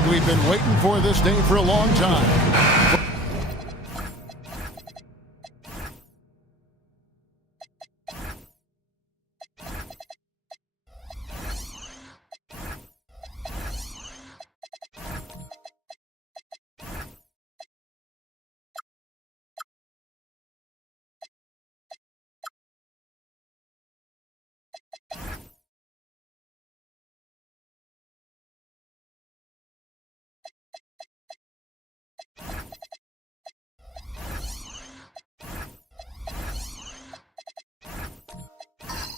And we've been waiting for this day for a long time.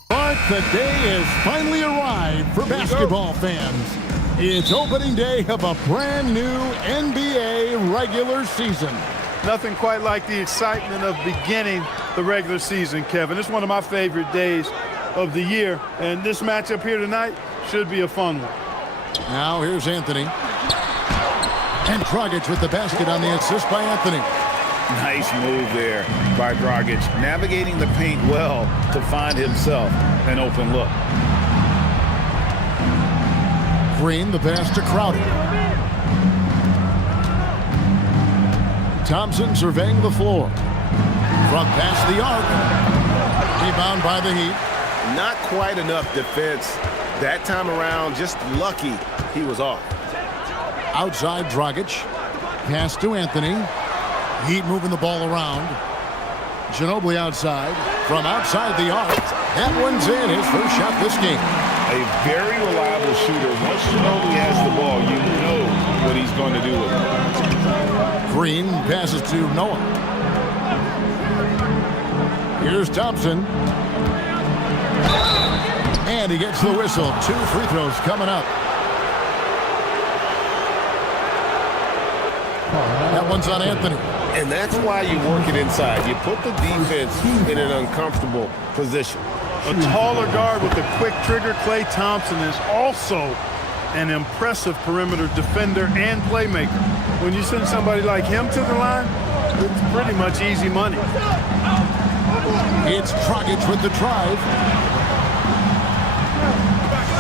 But the day has finally arrived for basketball fans. It's opening day of a brand new NBA regular season. Nothing quite like the excitement of beginning the regular season, Kevin. It's one of my favorite days of the year, and this matchup here tonight should be a fun one. Now here's Anthony. And Dragic with the basket on the assist by Anthony. Nice move there by Dragic, navigating the paint well to find himself an open look. Green, the pass to Crowder. Thompson surveying the floor. Front past the arc. Rebound by the Heat. Not quite enough defense that time around. Just lucky he was off. Outside Dragic. Pass to Anthony. Heat moving the ball around. Ginobili outside. From outside the arc. That one's in. His first shot this game. A very reliable shooter. Once Ginobili has the ball, you know what he's going to do with it. Green passes to Noah. Here's Thompson. And he gets the whistle. 2 free throws coming up. That one's on Anthony. And that's why you work it inside. You put the defense in an uncomfortable position. A taller guard with a quick trigger, Klay Thompson, is also an impressive perimeter defender and playmaker. When you send somebody like him to the line, it's pretty much easy money. It's Dragic with the drive.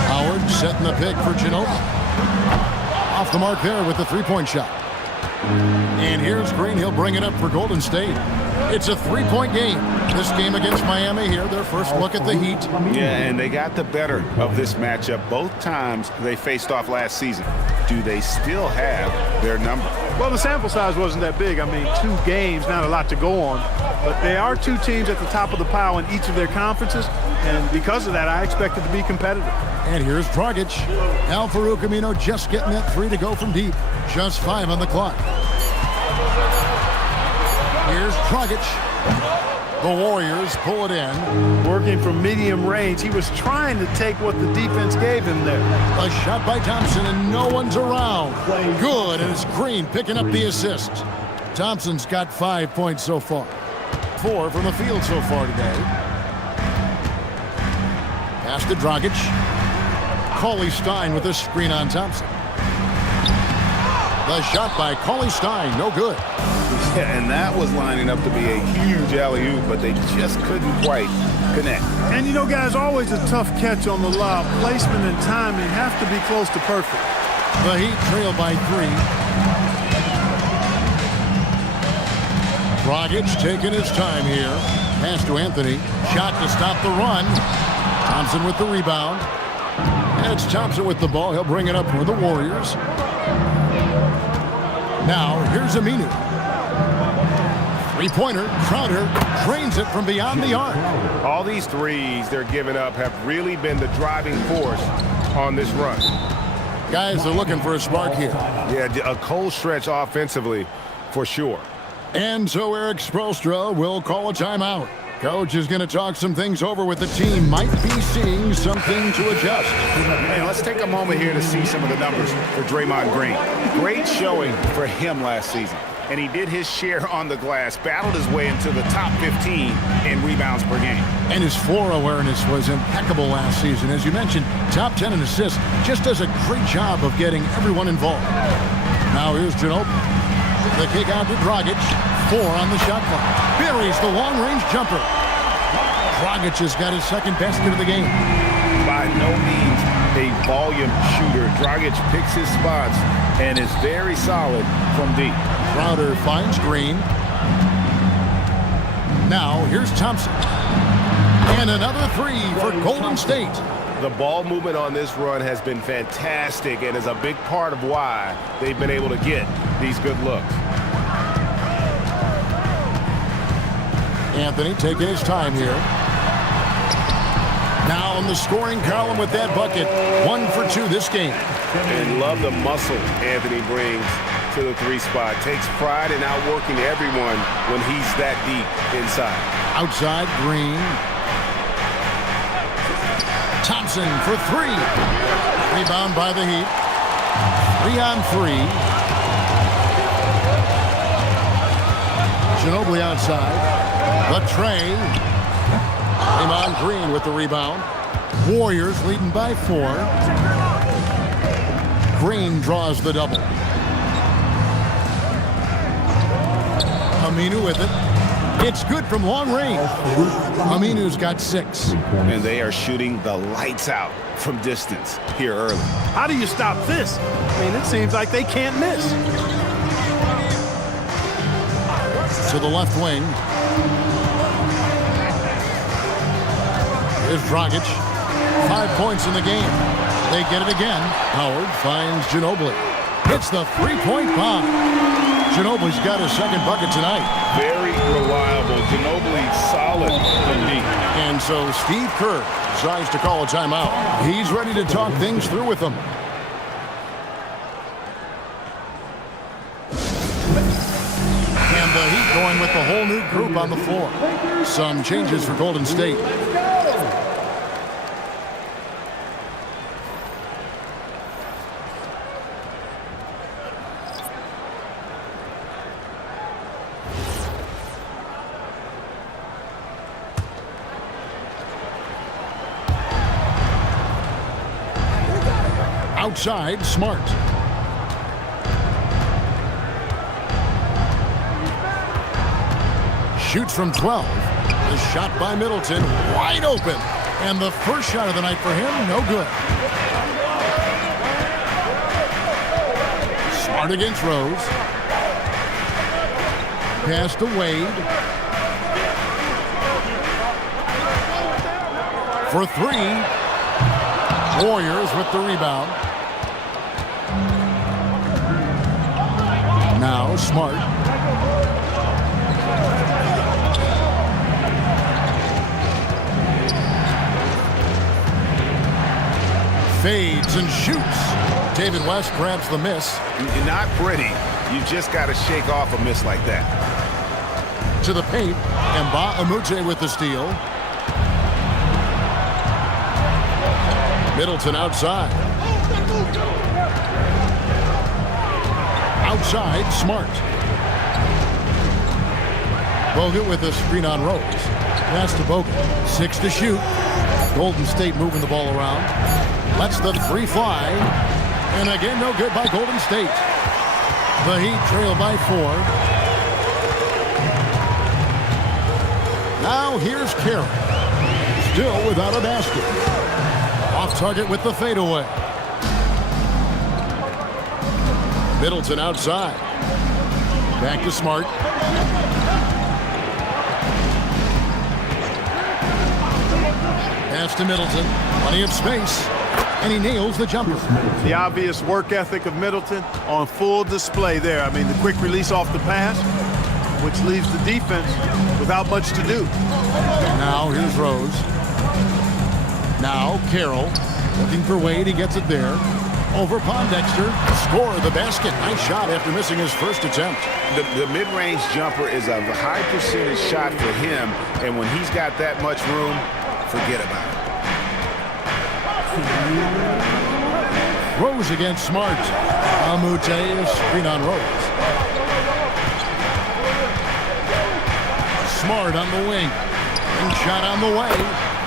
Howard setting the pick for Ginobili. Off the mark there with the three-point shot. And here's Green. He'll bring it up for Golden State. It's a three-point game. This game against Miami here, their first look at the Heat. Yeah, and they got the better of this matchup both times they faced off last season. Do they still have their number? Well, the sample size wasn't that big. I mean, 2 games, not a lot to go on. But they are 2 teams at the top of the pile in each of their conferences. And because of that, I expect it to be competitive. And here's Dragic. Al-Farouq Amino just getting that 3 to go from deep. Just 5 on the clock. Here's Dragic. The Warriors pull it in. Working from medium range, he was trying to take what the defense gave him there. A shot by Thompson, and no one's around. Good, and it's Green picking up the assist. Thompson's got 5 points so far. 4 from the field so far today. Pass to Dragic. Cauley-Stein with a screen on Thompson. The shot by Cauley-Stein, no good. Yeah, and that was lining up to be a huge alley-oop, but they just couldn't quite connect. And you know, guys, always a tough catch on the lob. Placement and timing have to be close to perfect. The Heat trail by 3. Dragic taking his time here. Pass to Anthony. Shot to stop the run. Thompson with the rebound. And it's Thompson with the ball. He'll bring it up for the Warriors. Now, here's Aminu. Three-pointer. Crowder drains it from beyond the arc. All these threes they're giving up have really been the driving force on this run. Guys are looking for a spark here. Yeah, a cold stretch offensively for sure. And so Eric Spoelstra will call a timeout. Coach is going to talk some things over with the team. Might be seeing something to adjust. And let's take a moment here to see some of the numbers for Draymond Green. Great showing for him last season. And he did his share on the glass, battled his way into the top 15 in rebounds per game. And his floor awareness was impeccable last season. As you mentioned, top 10 in assists. Just does a great job of getting everyone involved. Now here's Ginobili. The kick out to Dragic. 4 on the shot clock. Buries the long-range jumper. Dragic has got his second basket of the game. By no means a volume shooter. Dragic picks his spots and is very solid from deep. Crowder finds Green. Now here's Thompson. And another three for Golden State. The ball movement on this run has been fantastic and is a big part of why they've been able to get these good looks. Anthony taking his time here. Now in the scoring column with that bucket. 1 for 2 this game. And love the muscle Anthony brings to the 3 spot. Takes pride in outworking everyone when he's that deep inside. Outside Green. Thompson for 3. Rebound by the Heat. 3 on 3. Ginobili outside. Latrey. Draymond Green with the rebound. Warriors leading by 4. Green draws the double. Aminu with it. It's good from long range. Aminu's got 6. And they are shooting the lights out from distance here early. How do you stop this? I mean, it seems like they can't miss. To the left wing. Here's Dragic. 5 points in the game. They get it again. Howard finds Ginobili. Hits the 3-point bomb. Ginobili's got his second bucket tonight. Very reliable. Ginobili solid from deep. And so Steve Kerr decides to call a timeout. He's ready to talk things through with them. And the Heat going with the whole new group on the floor. Some changes for Golden State. Outside, Smart. Shoots from 12. The shot by Middleton, wide open. And the first shot of the night for him, no good. Smart against Rose. Pass to Wade. For 3. Warriors with the rebound. Now Smart. Fades and shoots. David West grabs the miss. Not pretty. You just got to shake off a miss like that. To the paint. And Amute with the steal. Middleton outside. Outside, Smart. Bogut with a screen on Rose. Pass to Bogut. 6 to shoot. Golden State moving the ball around. Lets the 3 fly. And again, no good by Golden State. The Heat trail by 4. Now here's Carroll. Still without a basket. Off target with the fadeaway. Middleton outside. Back to Smart. Pass to Middleton. Plenty of space. And he nails the jumper. The obvious work ethic of Middleton on full display there. I mean, the quick release off the pass, which leaves the defense without much to do. Now here's Rose. Now Carroll looking for Wade. He gets it there. Over Pondexter. Score the basket. Nice shot after missing his first attempt. The mid-range jumper is a high percentage shot for him, and when he's got that much room, forget about it. Rose against Smart. Amute, screen on Rose. Smart on the wing. And shot on the way.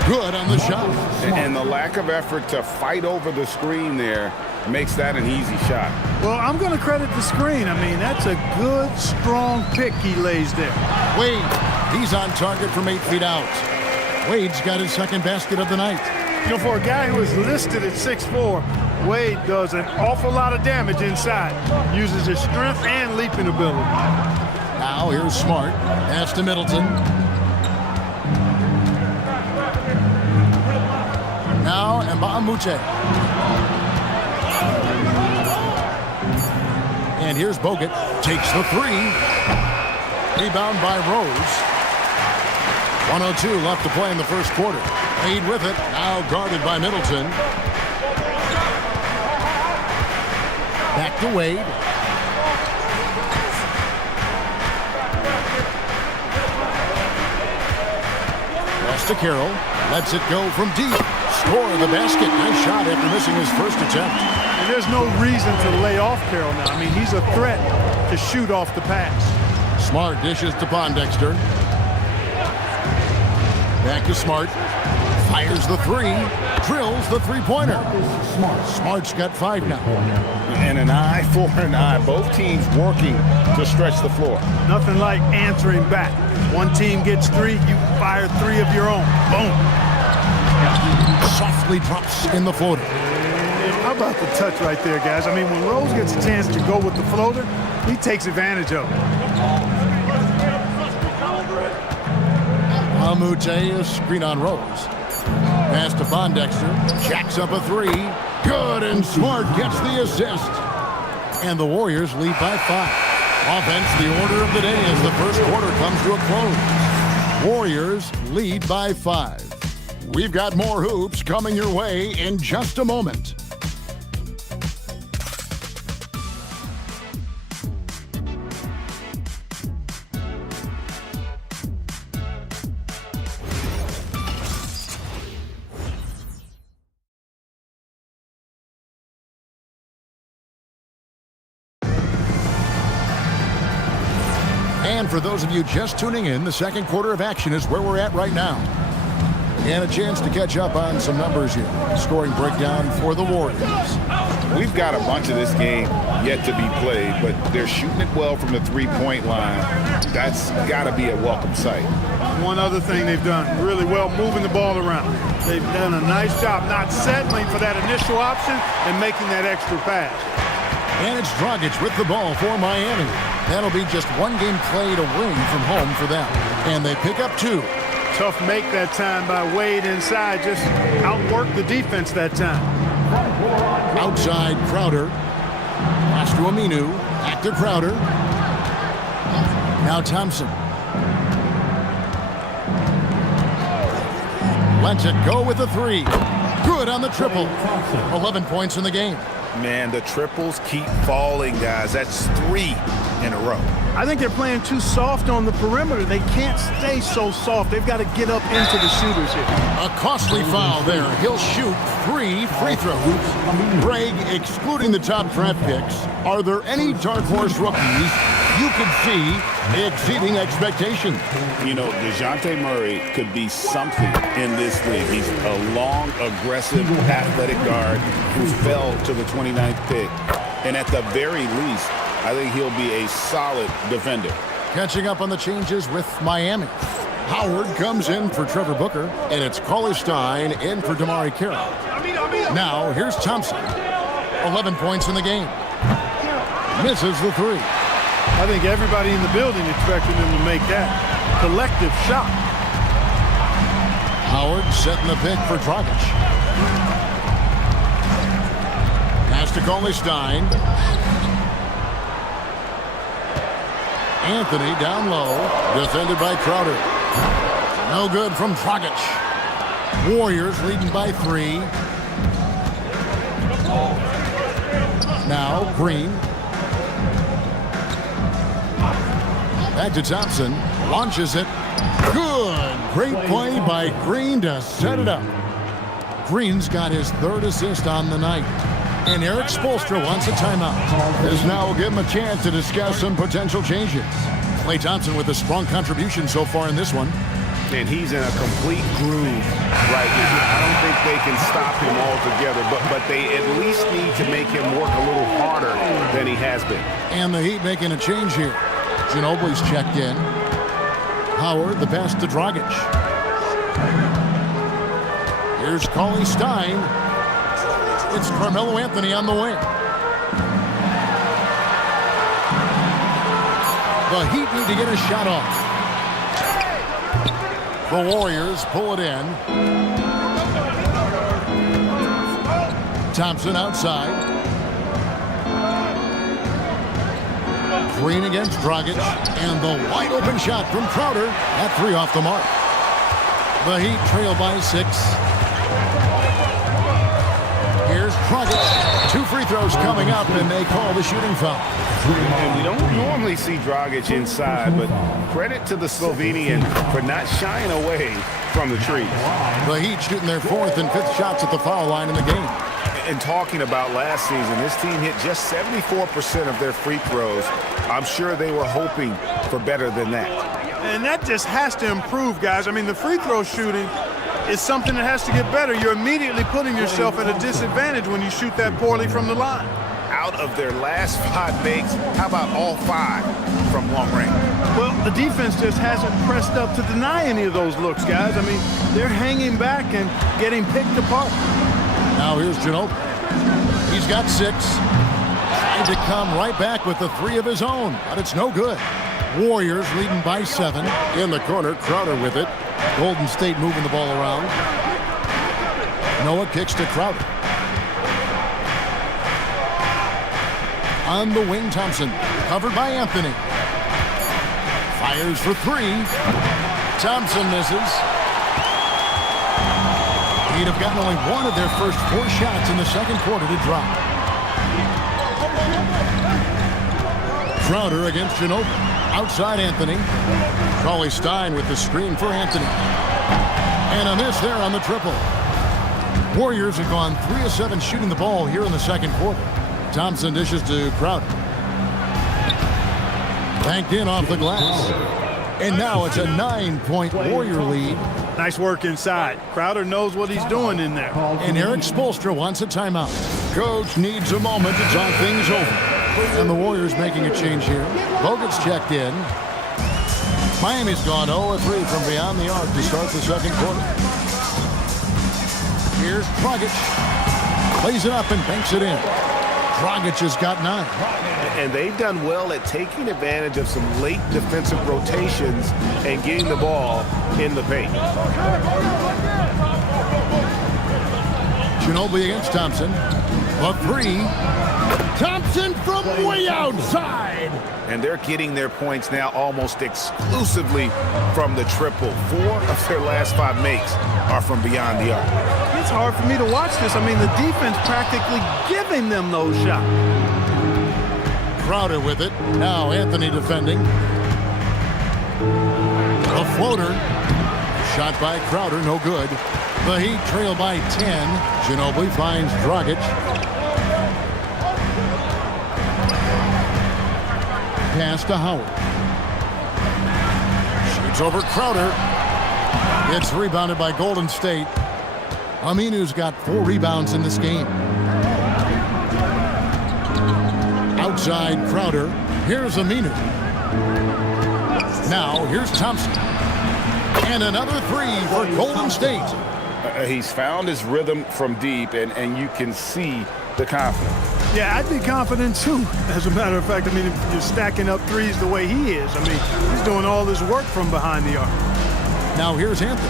Good on the shot. And the lack of effort to fight over the screen there makes that an easy shot. Well, I'm going to credit the screen. I mean, that's a good, strong pick he lays there. Wade, he's on target from 8 feet out. Wade's got his second basket of the night. You know, for a guy who is listed at 6'4", Wade does an awful lot of damage inside. Uses his strength and leaping ability. Now here's Smart. Pass to Middleton. Now Mbamute. And here's Bogut. Takes the three. Rebound by Rose. 1:02 left to play in the first quarter. Wade with it. Now guarded by Middleton. Back to Wade. Pass to Carroll. Lets it go from deep. Score the basket. Nice shot after missing his first attempt. And there's no reason to lay off Carroll now. I mean, he's a threat to shoot off the pass. Smart dishes to Pondexter. Back to Smart. Fires the three. Drills the three-pointer. Smart's got 5 now. And an eye for an eye. Both teams working to stretch the floor. Nothing like answering back. One team gets 3, you fire 3 of your own. Boom. Softly drops in the floater. How about the touch right there, guys? I mean, when Rose gets a chance to go with the floater, he takes advantage of it. Mbamute, a screen on Rose. Pass to Pondexter. Jacks up a 3. Good, and Smart gets the assist. And the Warriors lead by 5. Offense, the order of the day as the first quarter comes to a close. Warriors lead by 5. We've got more hoops coming your way in just a moment. And for those of you just tuning in, the second quarter of action is where we're at right now. And a chance to catch up on some numbers here. Scoring breakdown for the Warriors. We've got a bunch of this game yet to be played, but they're shooting it well from the three-point line. That's got to be a welcome sight. One other thing they've done really well, moving the ball around. They've done a nice job not settling for that initial option and making that extra pass. And it's Dragic with the ball for Miami. That'll be just one game played away from home for them. And they pick up 2. Tough make that time by Wade inside. Just outworked the defense that time. Outside Crowder. Pass to Aminu. Back to Crowder. Now Thompson. Lets it go with a 3. Good on the triple. 11 points in the game. Man, the triples keep falling, guys. That's 3 in a row. I think they're playing too soft on the perimeter. They can't stay so soft. They've got to get up into the shooters here. A costly foul there. He'll shoot 3 free throws. Greg, excluding the top draft picks, are there any dark horse rookies you could see exceeding expectations? You know, DeJounte Murray could be something in this league. He's a long, aggressive, athletic guard who fell to the 29th pick. And at the very least, I think he'll be a solid defender. Catching up on the changes with Miami. Howard comes in for Trevor Booker, and it's Cauley-Stein in for Damari Carroll. Now, here's Thompson. 11 points in the game. Misses the 3. I think everybody in the building expected him to make that collective shot. Howard setting the pick for Dragic. Pass to Cauley-Stein. Anthony down low, defended by Crowder. No good from Dragic. Warriors leading by 3. Now Green. Back to Thompson. Launches it. Good. Great play by Green to set it up. Green's got his 3rd assist on the night. And Eric Spoelstra wants a timeout. This now will give him a chance to discuss some potential changes. Klay Thompson with a strong contribution so far in this one. And he's in a complete groove right now. I don't think they can stop him altogether, but they at least need to make him work a little harder than he has been. And the Heat making a change here. Ginobili's checked in. Howard, the pass to Dragic. Here's Cauley-Stein. It's Carmelo Anthony on the wing. The Heat need to get a shot off. The Warriors pull it in. Thompson outside. Green against Dragic. And the wide open shot from Crowder. That three off the mark. The Heat trail by 6. Here's Dragic. 2 free throws coming up, and they call the shooting foul. And we don't normally see Dragic inside, but credit to the Slovenian for not shying away from the trees. The Heat shooting their 4th and 5th shots at the foul line in the game. And talking about last season, this team hit just 74% of their free throws. I'm sure they were hoping for better than that. And that just has to improve, guys. I mean, the free throw shooting is something that has to get better. You're immediately putting yourself at a disadvantage when you shoot that poorly from the line. Out of their last 5 makes, how about all 5 from long range? Well, the defense just hasn't pressed up to deny any of those looks, guys. I mean, they're hanging back and getting picked apart. Now here's Ginobili. He's got 6. Trying to come right back with the 3 of his own, but it's no good. Warriors leading by 7. In the corner, Crowder with it. Golden State moving the ball around. Noah kicks to Crowder. On the wing, Thompson. Covered by Anthony. Fires for 3. Thompson misses. He'd have gotten only 1 of their first 4 shots in the second quarter to drop. Crowder against Ginobili. Outside Anthony. Cauley-Stein with the screen for Anthony. And a miss there on the triple. Warriors have gone 3 of 7 shooting the ball here in the second quarter. Thompson dishes to Crowder. Banked in off the glass. And now it's a 9-point Warrior lead. Nice work inside. Crowder knows what he's doing in there. And Eric Spoelstra wants a timeout. Coach needs a moment to talk things over. And the Warriors making a change here. Bogut's checked in. Miami's gone 0-3 from beyond the arc to start the second quarter. Here's Dragic. Plays it up and banks it in. Dragic has got 9. And they've done well at taking advantage of some late defensive rotations and getting the ball in the paint. Ginobili against Thompson. A 3. Thompson from way outside. And they're getting their points now almost exclusively from the triple. 4 of their last 5 makes are from beyond the arc. It's hard for me to watch this. I mean, the defense practically giving them those shots. Crowder with it. Now Anthony defending. A floater. Shot by Crowder, no good. The Heat trail by 10. Ginobili finds Dragic. Pass to Howard. Shoots over Crowder. It's rebounded by Golden State. Aminu's got 4 rebounds in this game. Outside Crowder. Here's Aminu. Now here's Thompson. And another 3 for Golden State. He's found his rhythm from deep, and you can see the confidence. Yeah, I'd be confident too. As a matter of fact, I mean, if you're stacking up threes the way he is, I mean, he's doing all this work from behind the arc. Now here's Anthony.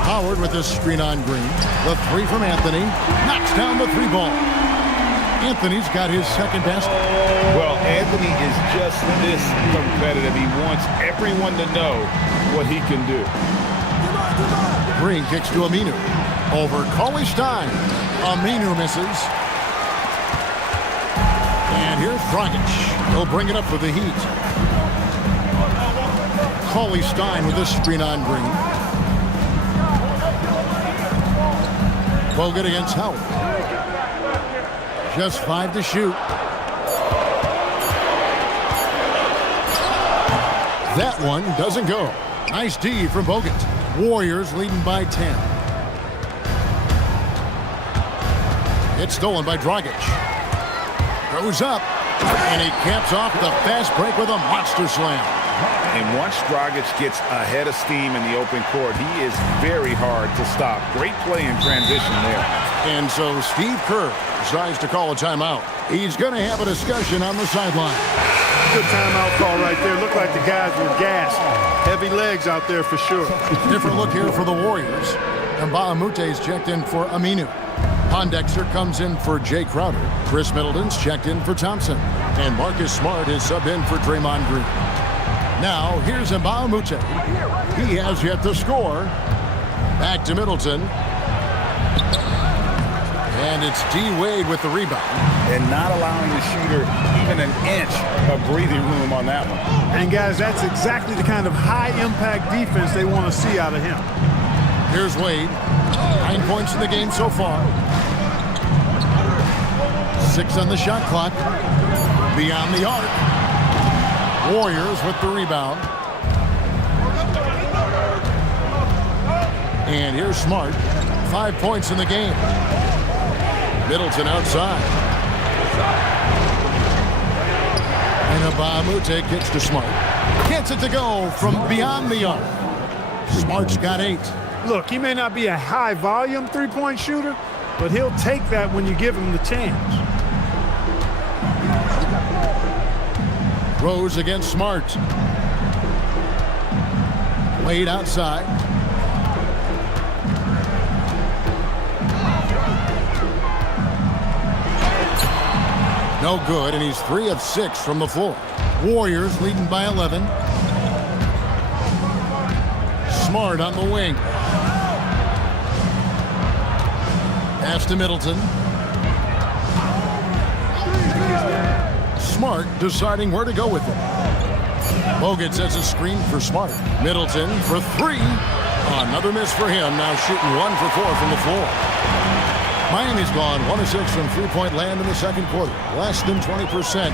Howard with this screen on Green. The 3 from Anthony. Knocks down the 3 ball. Anthony's got his second basket. Well, Anthony is just this competitive. He wants everyone to know what he can do. Green kicks to Aminu. Over Cauley-Stein. Aminu misses. And here's Dragic. He'll bring it up for the Heat. Cauley-Stein with this screen on Green. Bogut against Howard. Just 5 to shoot. That one doesn't go. Nice D from Bogut. Warriors leading by 10. It's stolen by Dragic. Goes up, and he caps off the fast break with a monster slam. And once Dragic gets ahead of steam in the open court, he is very hard to stop. Great play in transition there. And so Steve Kerr decides to call a timeout. He's going to have a discussion on the sideline. Good timeout call right there. Looked like the guys were gassed. Heavy legs out there for sure. Different look here for the Warriors. And Baamute's checked in for Aminu. Pondexter comes in for Jay Crowder. Chris Middleton's checked in for Thompson. And Marcus Smart is subbed in for Draymond Green. Now, here's Mbamute. He has yet to score. Back to Middleton. And it's D. Wade with the rebound. And not allowing the shooter even an inch of breathing room on that one. And, guys, that's exactly the kind of high-impact defense they want to see out of him. Here's Wade. 9 points in the game so far. 6 on the shot clock. Beyond the arc. Warriors with the rebound. And here's Smart. 5 points in the game. Middleton outside. And Mbamute kicks to Smart. Gets it to go from beyond the arc. Smart's got 8. Look, he may not be a high-volume three-point shooter, but he'll take that when you give him the chance. Rose against Smart. Wade outside. No good, and he's 3 of 6 from the floor. Warriors leading by 11. Smart on the wing. Pass to Middleton. Smart deciding where to go with it. Bogut sets a screen for Smart. Middleton for 3. Another miss for him. Now shooting 1 for 4 from the floor. Miami's gone 1 of 6 from three-point land in the second quarter. Less than 20%.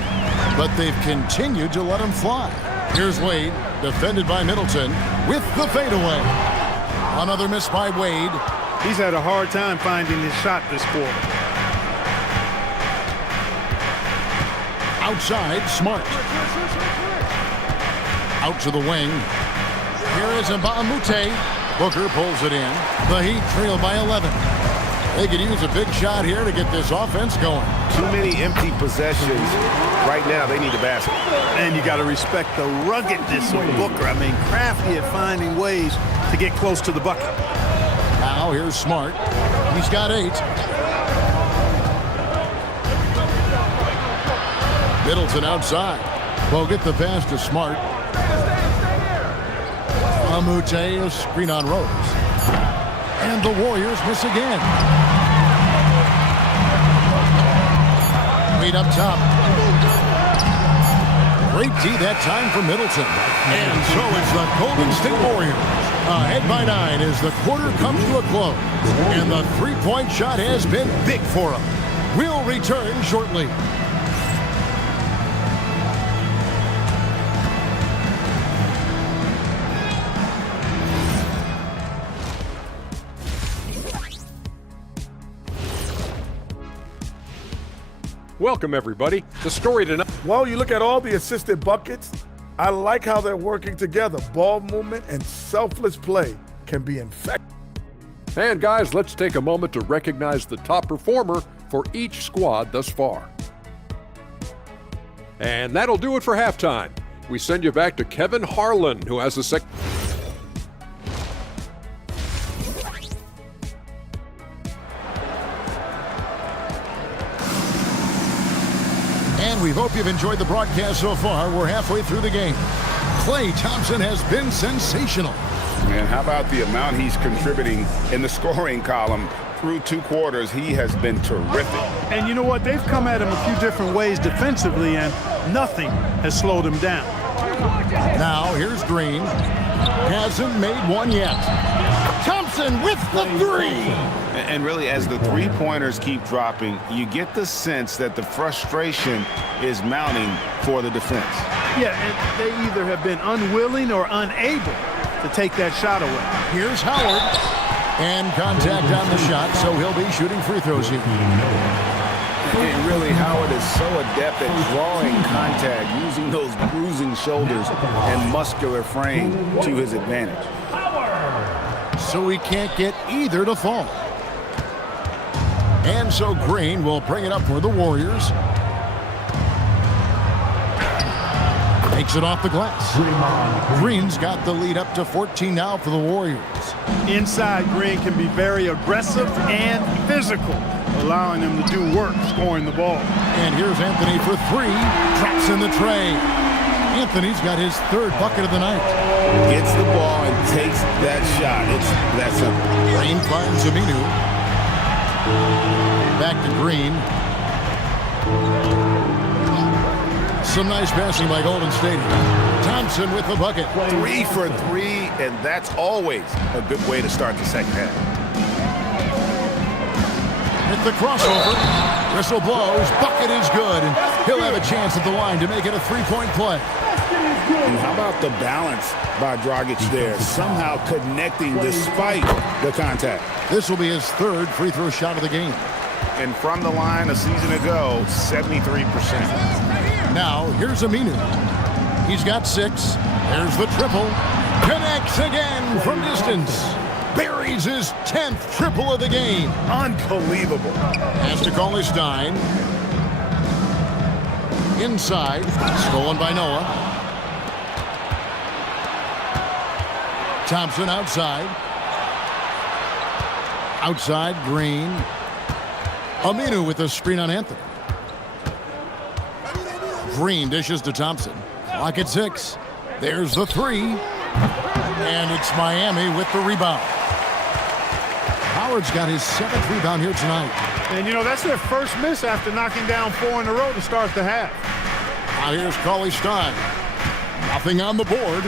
But they've continued to let him fly. Here's Wade, defended by Middleton, with the fadeaway. Another miss by Wade. He's had a hard time finding his shot this quarter. Outside, Smart. Out to the wing. Here is Mbamute. Booker pulls it in. The Heat trail by 11. They could use a big shot here to get this offense going. Too many empty possessions. Right now, they need a basket. And you got to respect the ruggedness of Booker. I mean, crafty at finding ways to get close to the bucket. Now here's Smart. He's got 8. Middleton outside. Bogut the pass to Smart. Mbamute, a screen on Rose. And the Warriors miss again. Wade up top. Great D that time for Middleton. And so it's the Golden State Warriors. Ahead by 9 as the quarter comes to a close. And the three-point shot has been big for them. We'll return shortly. Welcome, everybody. The story tonight. Well, you look at all the assisted buckets. I like how they're working together. Ball movement and selfless play can be infectious. And guys, let's take a moment to recognize the top performer for each squad thus far. And that'll do it for halftime. We send you back to Kevin Harlan, who has the second. And we hope you've enjoyed the broadcast so far. We're halfway through the game. Klay Thompson has been sensational. And how about the amount he's contributing in the scoring column? Through 2 quarters, he has been terrific. And you know what? They've come at him a few different ways defensively, and nothing has slowed him down. Now here's Green. Hasn't made one yet. Thompson with the 3. And really, as the three-pointers keep dropping, you get the sense that the frustration is mounting for the defense. Yeah, and they either have been unwilling or unable to take that shot away. Here's Howard. And contact on the shot, so he'll be shooting free throws here. And really, Howard is so adept at drawing contact, using those bruising shoulders and muscular frame to his advantage. So he can't get either to fall. And so Green will bring it up for the Warriors. Takes it off the glass. Green's got the lead up to 14 now for the Warriors. Inside, Green can be very aggressive and physical, allowing him to do work scoring the ball. And here's Anthony for three. Drops in the tray. Anthony's got his third bucket of the night. Gets the ball and takes that shot. It's that simple. Green finds Aminu. Back to Green. Some nice passing by Golden State. Thompson with the bucket. 3 for 3, and that's always a good way to start the second half. Hit the crossover. Whistle blows. Bucket is good, and he'll have a chance at the line to make it a three-point play. And how about the balance by Dragic there? Somehow connecting despite the contact. This will be his third free throw shot of the game. And from the line a season ago, 73%. Now, here's Aminu. He's got 6. There's the triple. Connects again from distance. Buries his 10th triple of the game. Unbelievable. Has to call his Stein. Inside. Stolen by Noah. Thompson outside. Outside, Green. Aminu with the screen on Anthony. Green dishes to Thompson. Clock at 6. There's the 3. And it's Miami with the rebound. Howard's got his 7th rebound here tonight. And, you know, that's their first miss after knocking down 4 in a row to start the half. Now here's Cauley Stein. Nothing on the board.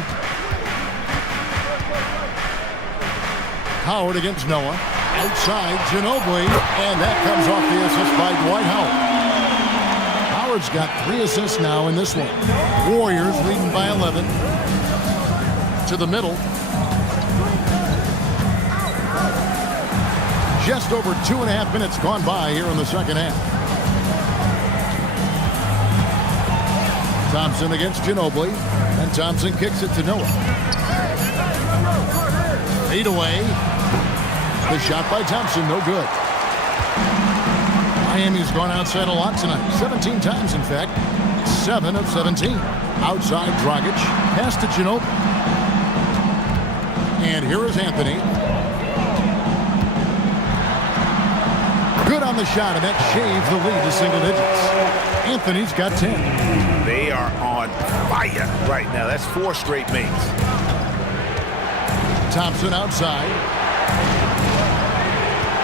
Howard against Noah. Outside, Ginobili. And that comes off the assist by Dwight Howard. Howard's got 3 assists now in this one. Warriors leading by 11. To the middle. Just over 2.5 minutes gone by here in the second half. Thompson against Ginobili. And Thompson kicks it to Noah. Fade away. The shot by Thompson, no good. Miami's gone outside a lot tonight. 17 times, in fact. 7 of 17. Outside, Dragic. Pass to Ginobili. And here is Anthony. Good on the shot, and that shaves the lead to single digits. Anthony's got 10. They are on fire right now. That's 4 straight makes. Thompson outside.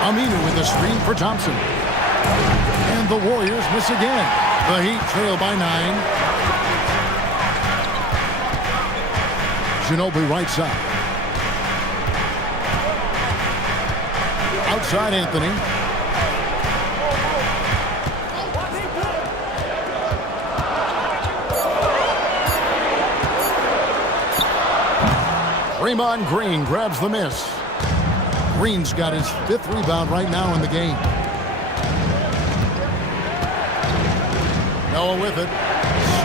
Aminu with the screen for Thompson. And the Warriors miss again. The Heat trail by 9. Ginobili right side. Outside Anthony. Draymond Green grabs the miss. Green's got his 5th rebound right now in the game. Noah with it.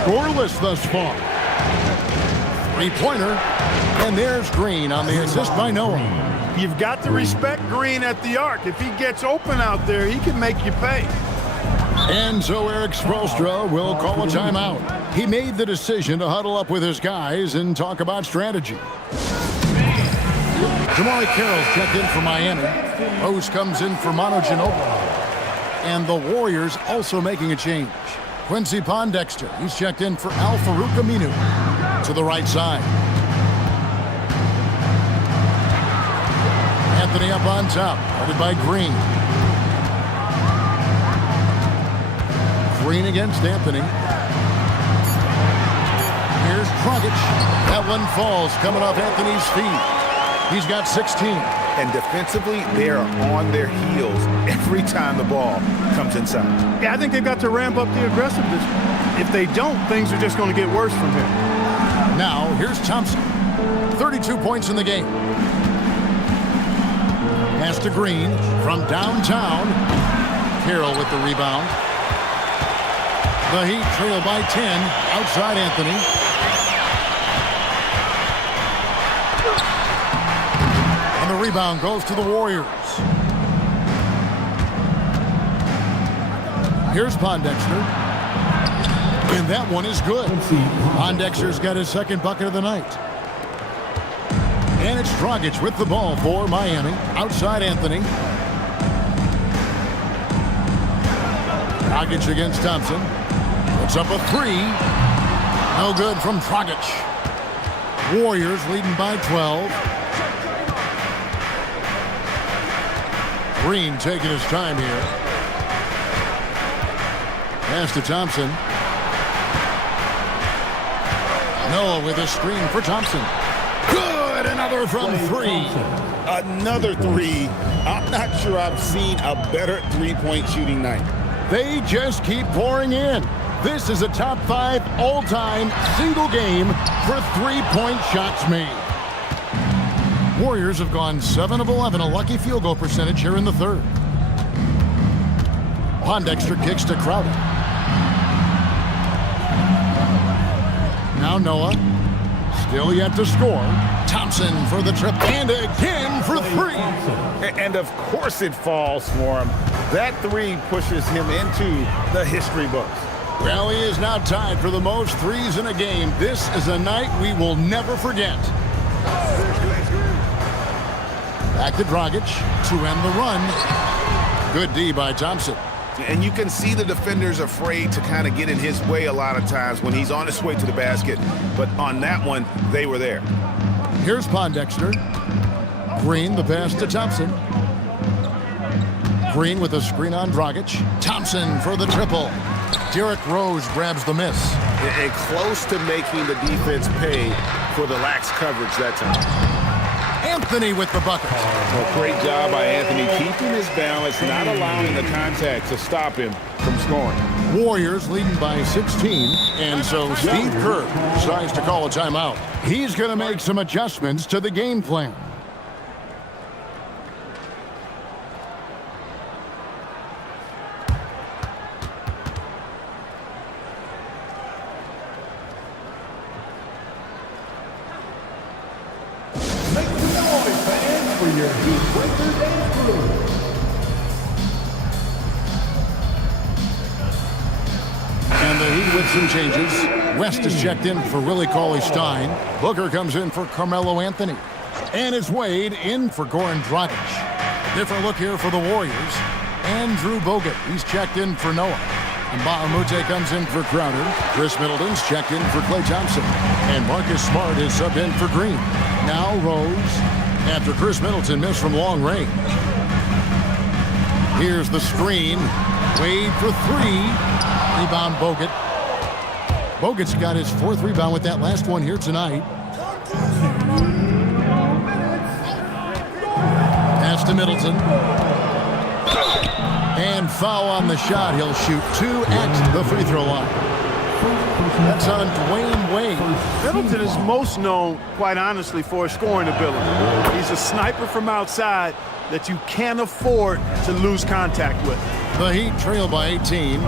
Scoreless thus far. 3-pointer. And there's Green on the assist by Noah. You've got to respect Green at the arc. If he gets open out there, he can make you pay. And so Eric Spoelstra will call a timeout. He made the decision to huddle up with his guys and talk about strategy. Jamari Carroll's checked in for Miami. Rose comes in for Manu Ginobili. And the Warriors also making a change. Quincy Pondexter, he's checked in for Al-Farouq Aminu to the right side. Anthony up on top, guarded by Green. Green against Anthony. Here's Dragic. That one falls, coming off Anthony's feet. He's got 16. And defensively, they are on their heels every time the ball comes inside. Yeah, I think they've got to ramp up the aggressiveness. If they don't, things are just going to get worse from here. Now, here's Thompson. 32 points in the game. Pass to Green from downtown. Carroll with the rebound. The Heat trail by 10. Outside Anthony. And the rebound goes to the Warriors. Here's Pondexter. And that one is good. Pondexter's got his second bucket of the night. And it's Dragic with the ball for Miami. Outside Anthony. Dragic against Thompson. Puts up a three. No good from Dragic. Warriors leading by 12. Green taking his time here. Pass to Thompson. Noah with a screen for Thompson. Good! Another from three. Another three. I'm not sure I've seen a better three-point shooting night. They just keep pouring in. This is a top 5 all-time single game for three-point shots made. Warriors have gone 7 of 11, a lucky field goal percentage here in the third. Pondexter kicks to Crowder. Now Noah, still yet to score. Thompson for the trip, and again for three. And of course it falls for him. That three pushes him into the history books. Well, he is now tied for the most threes in a game. This is a night we will never forget. Back to Dragic to end the run. Good D by Thompson. And you can see the defenders afraid to kind of get in his way a lot of times when he's on his way to the basket. But on that one, they were there. Here's Pondexter. Green, the pass to Thompson. Green with a screen on Dragic. Thompson for the triple. Derrick Rose grabs the miss. And close to making the defense pay for the lax coverage that time. Anthony with the bucket. Well, great job by Anthony keeping his balance, not allowing the contact to stop him from scoring. Warriors leading by 16, and so Steve Kerr decides to call a timeout. He's going to make some adjustments to the game plan. And the Heat with some changes. West is checked in for Willie Cauley-Stein. Booker comes in for Carmelo Anthony. And it's Wade in for Goran Dragic. Different look here for the Warriors. Andrew Bogut, he's checked in for Noah. And Bahamute comes in for Crowder. Chris Middleton's checked in for Klay Thompson. And Marcus Smart is subbed in for Green. Now Rose, after Chris Middleton missed from long range. Here's the screen. Wade for three. Rebound Bogut. Bogut's got his 4th rebound with that last one here tonight. Pass to Middleton. And foul on the shot. He'll shoot 2 at the free throw line. That's on Dwayne Wade. Middleton is most known, quite honestly, for his scoring ability. He's a sniper from outside that you can't afford to lose contact with. The Heat trail by 18.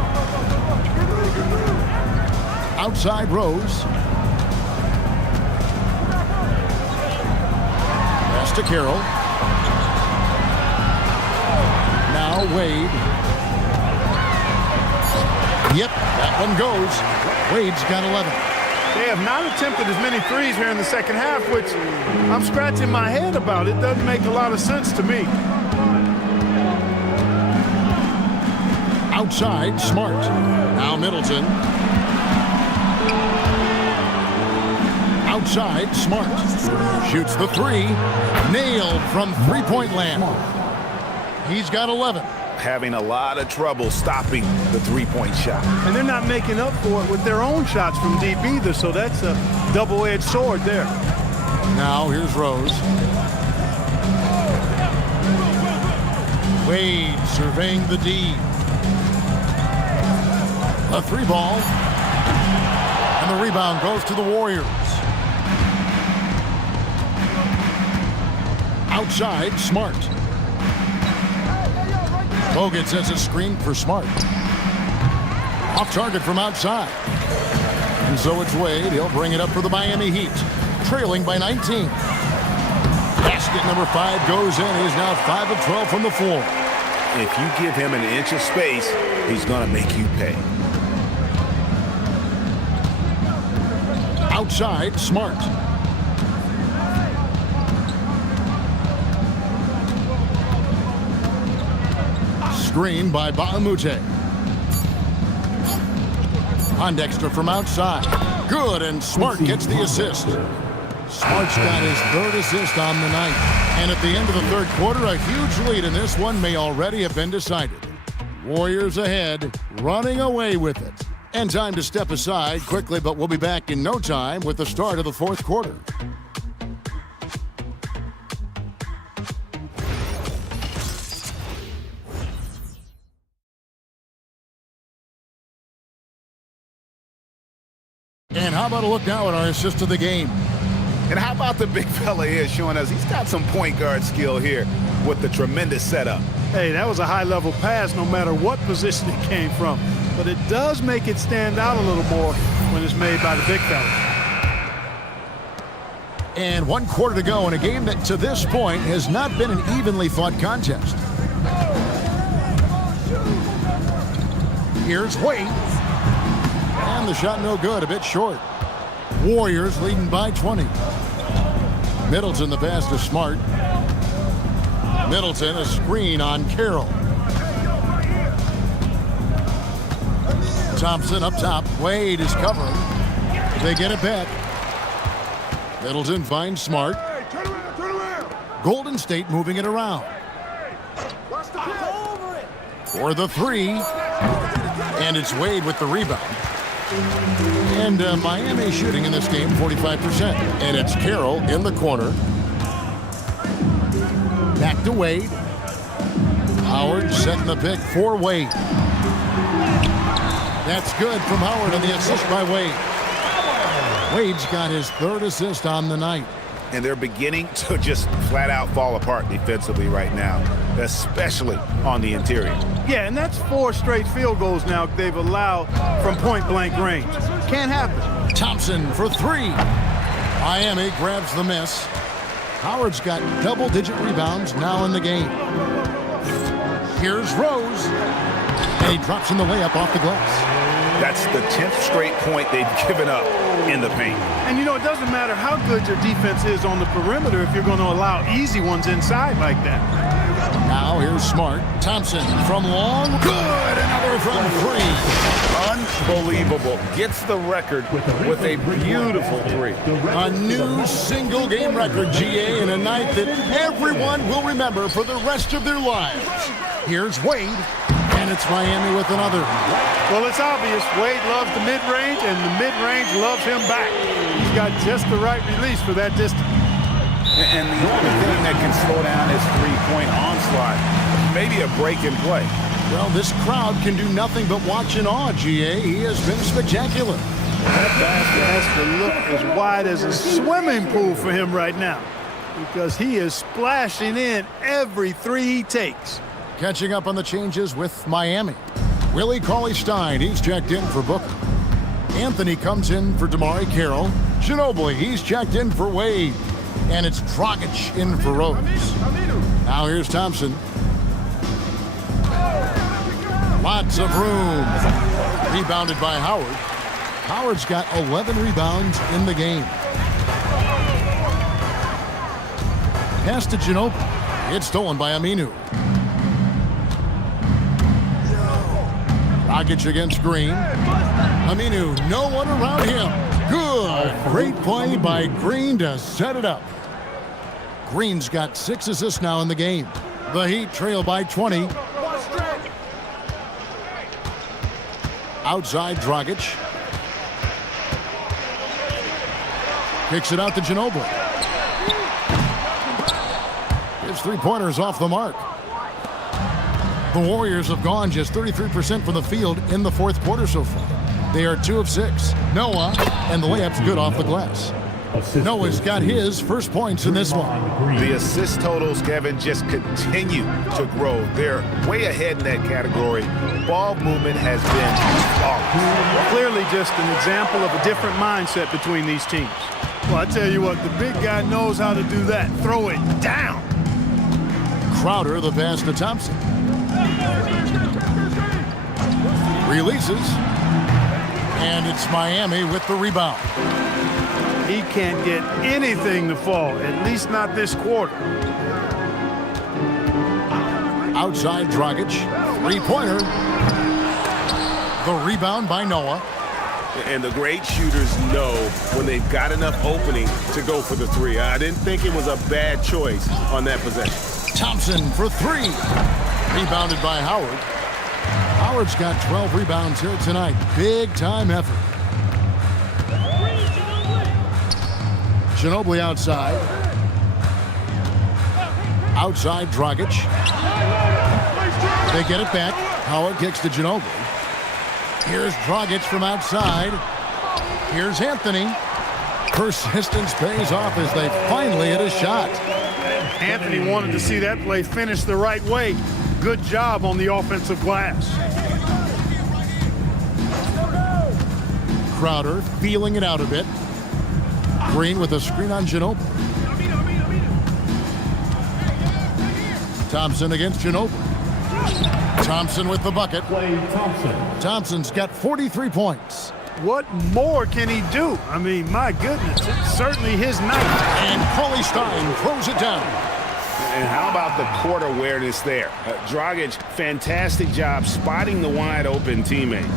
Outside Rose. Pass to Carroll. Now Wade. Yep, that one goes. Wade's got 11. They have not attempted as many threes here in the second half, which I'm scratching my head about. It doesn't make a lot of sense to me. Outside, Smart. Now Middleton. Outside, Smart. Shoots the three. Nailed from three-point land. He's got 11. Having a lot of trouble stopping the three-point shot. And they're not making up for it with their own shots from deep either, so that's a double-edged sword there. Now here's Rose. Wade surveying the D. A 3-ball. And the rebound goes to the Warriors. Outside, Smart. Bogut sets a screen for Smart. Off target from outside. And so it's Wade. He'll bring it up for the Miami Heat. Trailing by 19. Basket number 5 goes in. He's now 5 of 12 from the floor. If you give him an inch of space, he's going to make you pay. Outside, Smart. Screen by Baamute. Pondexter from outside. Good, and Smart gets the assist. Smart's got his third assist on the night. And at the end of the third quarter, a huge lead in this one may already have been decided. Warriors ahead, running away with it. And time to step aside quickly, but we'll be back in no time with the start of the fourth quarter. And how about a look now at our assist of the game? And how about the big fella here showing us he's got some point guard skill here with the tremendous setup. Hey, that was a high-level pass no matter what position it came from. But it does make it stand out a little more when it's made by the big fella. And 1 quarter to go in a game that to this point has not been an evenly fought contest. Here's Wade. And the shot no good, a bit short. Warriors leading by 20. Middleton the pass to Smart. Middleton a screen on Carroll. Thompson up top. Wade is covering. They get it back. Middleton finds Smart. Golden State moving it around. For the three. And it's Wade with the rebound. And Miami shooting in this game 45%. And it's Carroll in the corner. Back to Wade. Howard setting the pick for Wade. That's good from Howard, and the assist by Wade. Wade's got his third assist on the night. And they're beginning to just flat out fall apart defensively right now, especially on the interior. Yeah, and that's 4 straight field goals now they've allowed from point-blank range. Can't happen. Thompson for 3. Miami grabs the miss. Howard's got double-digit rebounds now in the game. Here's Rose. And he drops in the layup off the glass. That's the 10th straight point they've given up in the paint. And you know, it doesn't matter how good your defense is on the perimeter if you're going to allow easy ones inside like that. Now here's Smart. Thompson from long. Good. Another from 3. Unbelievable. Gets the record with a beautiful 3. A new single-game record, GA, in a night that everyone will remember for the rest of their lives. Here's Wade. And it's Miami with another. Well, it's obvious. Wade loves the mid-range, and the mid-range loves him back. He's got just the right release for that distance. And the only thing that can slow down his three-point onslaught, maybe a break in play. Well, this crowd can do nothing but watch in awe, GA. He has been spectacular. That basket has to look as wide as a swimming pool for him right now because he is splashing in every 3 he takes. Catching up on the changes with Miami. Willie Cauley-Stein, he's checked in for Booker. Anthony comes in for DeMar Carroll. Ginobili, he's checked in for Wade. And it's Dragic in for Rose. Now here's Thompson. Lots of room. Rebounded by Howard. Howard's got 11 rebounds in the game. Pass to Ginobili. It's stolen by Aminu. Dragic against Green. Aminu, no one around him. Good. Great play by Green to set it up. Green's got 6 assists now in the game. The Heat trail by 20. Outside Dragic. Kicks it out to Ginobili. His three-pointers off the mark. The Warriors have gone just 33% from the field in the fourth quarter so far. They are 2 of 6. Noah, and the layup's good off the glass. Noah's got his first points in this one. The assist totals, Kevin, just continue to grow. They're way ahead in that category. Ball movement has been flawless. Clearly just an example of a different mindset between these teams. Well, I tell you what, the big guy knows how to do that. Throw it down. Crowder, the pass to Thompson. Releases. And it's Miami with the rebound. He can't get anything to fall, at least not this quarter. Outside Dragic. Three-pointer. The rebound by Noah. And the great shooters know when they've got enough opening to go for the three. I didn't think it was a bad choice on that possession. Thompson for three. Rebounded by Howard. Howard's got 12 rebounds here tonight. Big time effort. Ginobili outside. Outside Dragic. They get it back. Howard kicks to Ginobili. Here's Dragic from outside. Here's Anthony. Persistence pays off as they finally hit a shot. Anthony wanted to see that play finish the right way. Good job on the offensive glass. Crowder feeling it out a bit. Green with a screen on Ginobili. Thompson against Ginobili. Thompson with the bucket. Thompson's got 43 points. What more can he do? I mean, my goodness, it's certainly his night. And Paulie Stein throws it down. And how about the court awareness there? Dragic, fantastic job spotting the wide open teammate.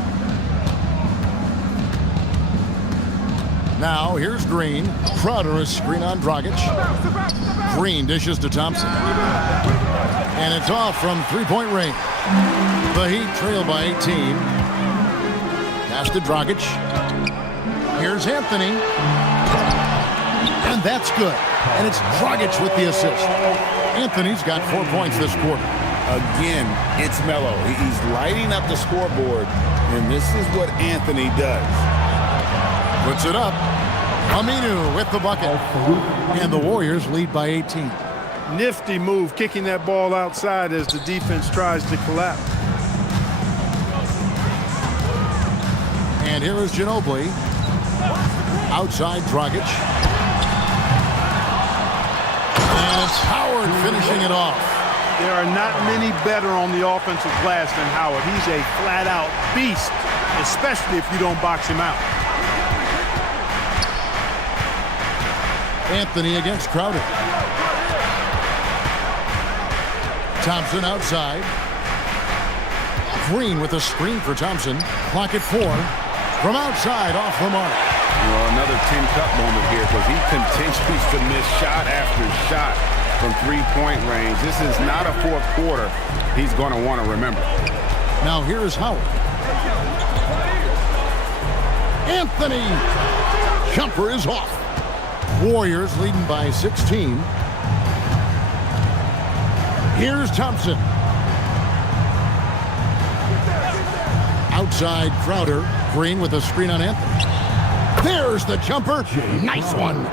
Now here's Green. Crowder is screen on Dragic. Green dishes to Thompson. And it's off from three-point range. The Heat trail by 18. Pass to Dragic. Here's Anthony. And that's good. And it's Dragic with the assist. Anthony's got 4 points this quarter. Again, it's Melo. He's lighting up the scoreboard, and this is what Anthony does. Puts it up. Aminu with the bucket. And the Warriors lead by 18. Nifty move, kicking that ball outside as the defense tries to collapse. And here is Ginobili. Outside Dragic. And it's Howard finishing it off. There are not many better on the offensive glass than Howard. He's a flat-out beast, especially if you don't box him out. Anthony against Crowder. Thompson outside. Green with a screen for Thompson. Clock at 4. From outside, off the mark. Well, another tin cup moment here because he continues to miss shot after shot from three-point range. This is not a fourth quarter he's going to want to remember. Now here is Howard. Anthony. Jumper is off. Warriors leading by 16. Here's Thompson. Outside Crowder. Green with a screen on Anthony. There's the jumper. Nice one.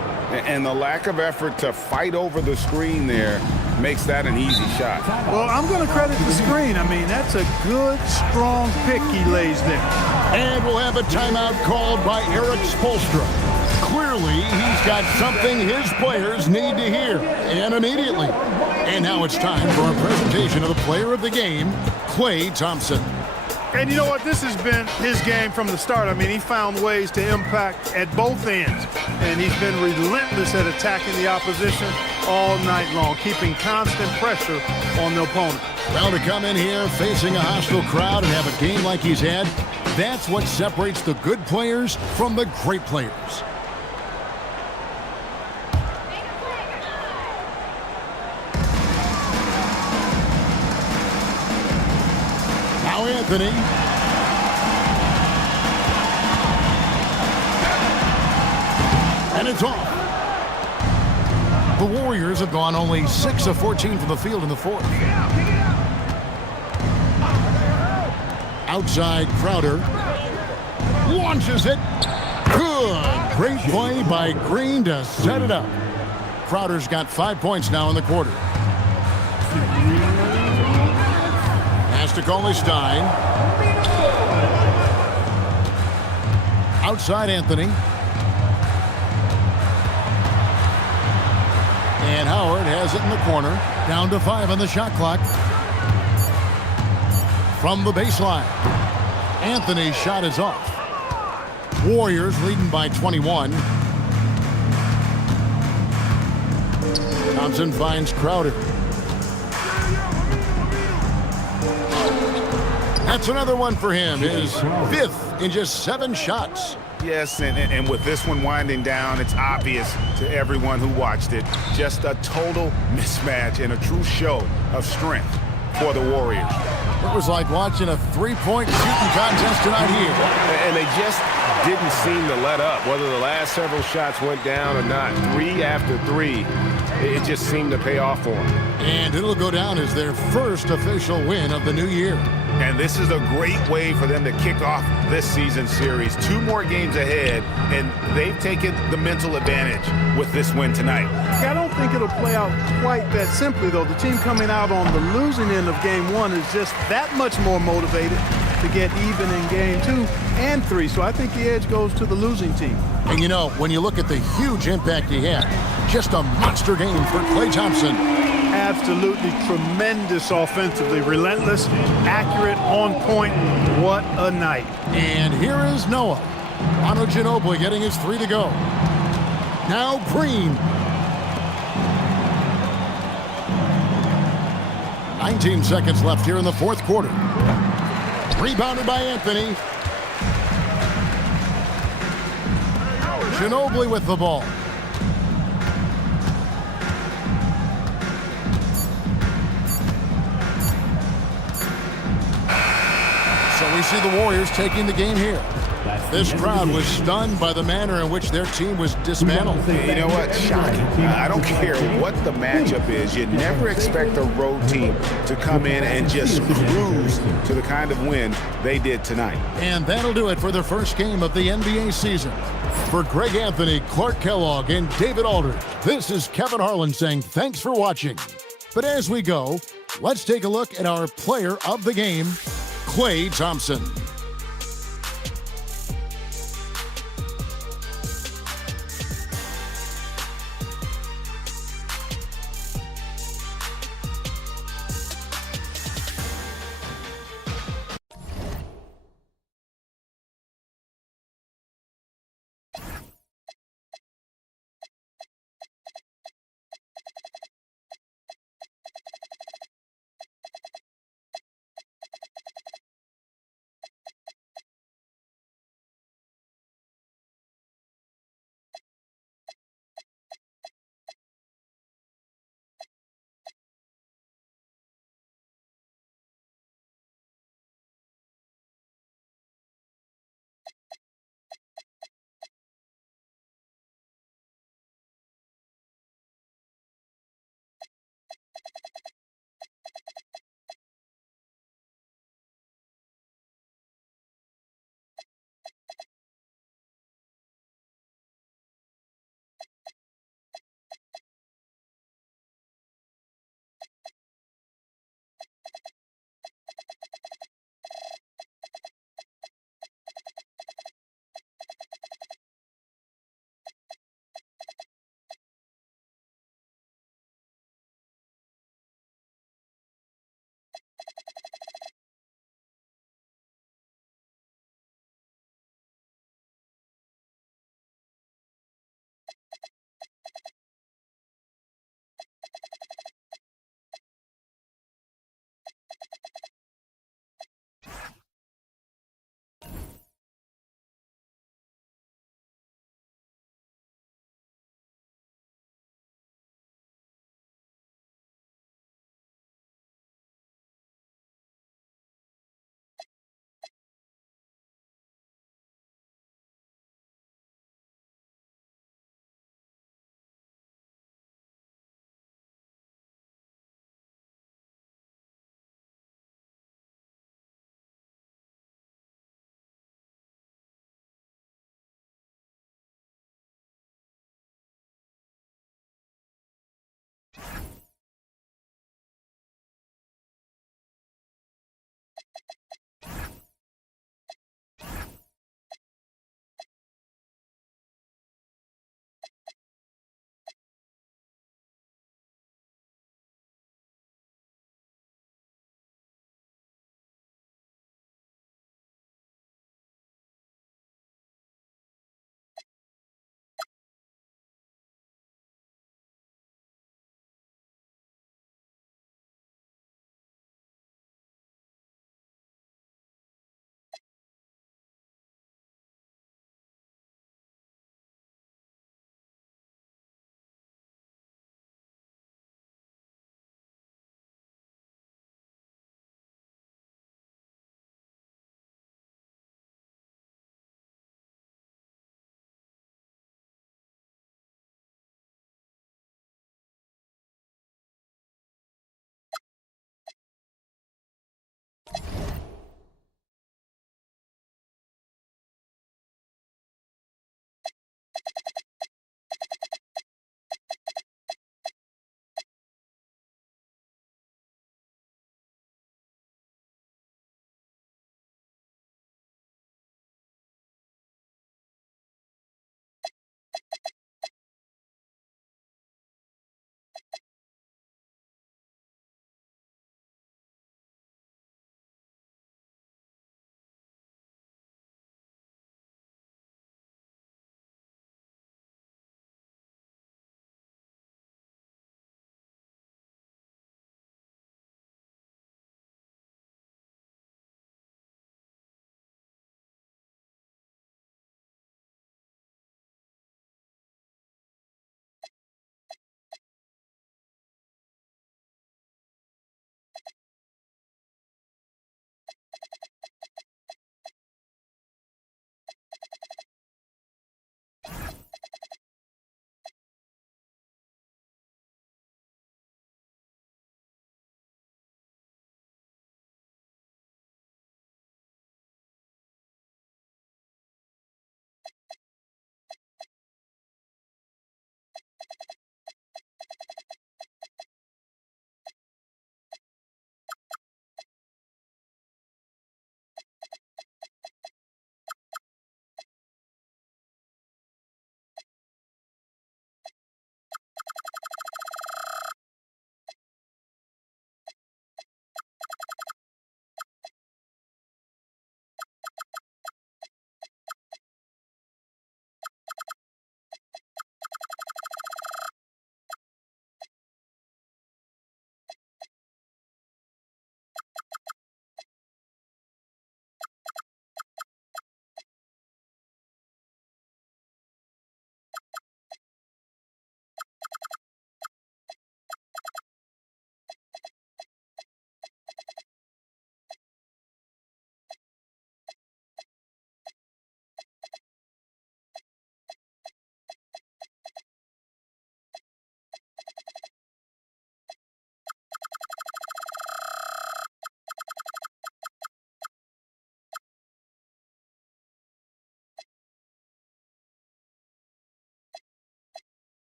And the lack of effort to fight over the screen there makes that an easy shot. Well, I'm going to credit the screen. I mean, that's a good, strong pick he lays there. And we'll have a timeout called by Eric Spoelstra. Clearly, he's got something his players need to hear, and immediately. And now it's time for a presentation of the player of the game, Klay Thompson. And you know what? This has been his game from the start. I mean, he found ways to impact at both ends. And he's been relentless at attacking the opposition all night long, keeping constant pressure on the opponent. Well, to come in here facing a hostile crowd and have a game like he's had, that's what separates the good players from the great players. Now Anthony. And it's off. The Warriors have gone only 6 of 14 from the field in the fourth. Outside Crowder. Launches it. Good. Great play by Green to set it up. Crowder's got 5 points now in the quarter. Pass to Paulie Stein. Outside Anthony. And Howard has it in the corner. Down to 5 on the shot clock. from the baseline. Anthony's shot is off. Warriors leading by 21. Thompson finds Crowder. That's another one for him. His 5th in just 7 shots. Yes, and with this one winding down, it's obvious to everyone who watched it. Just a total mismatch and a true show of strength for the Warriors. It was like watching a three-point shooting contest tonight here. And they just didn't seem to let up, whether the last several shots went down or not. 3 after 3, it just seemed to pay off for them. And it'll go down as their first official win of the new year. And this is a great way for them to kick off this season series. 2 more games ahead, and they've taken the mental advantage with this win tonight. I don't think it'll play out quite that simply, though. The team coming out on the losing end of game 1 is just that much more motivated to get even in game 2 and 3. So I think the edge goes to the losing team. And you know, when you look at the huge impact he had, just a monster game for Klay Thompson. Absolutely tremendous offensively. Relentless, accurate, on point. What a night. And here is Noah. Manu Ginobili getting his 3 to go. Now Green. 19 seconds left here in the 4th quarter. Rebounded by Anthony. Ginobili with the ball. So we see the Warriors taking the game here. This crowd was stunned by the manner in which their team was dismantled. You know what? Shocking. I don't care what the matchup is. You never expect a road team to come in and just cruise to the kind of win they did tonight. And that'll do it for the first game of the NBA season. For Greg Anthony, Clark Kellogg, and David Aldridge, this is Kevin Harlan saying thanks for watching. But as we go, let's take a look at our player of the game, Klay Thompson.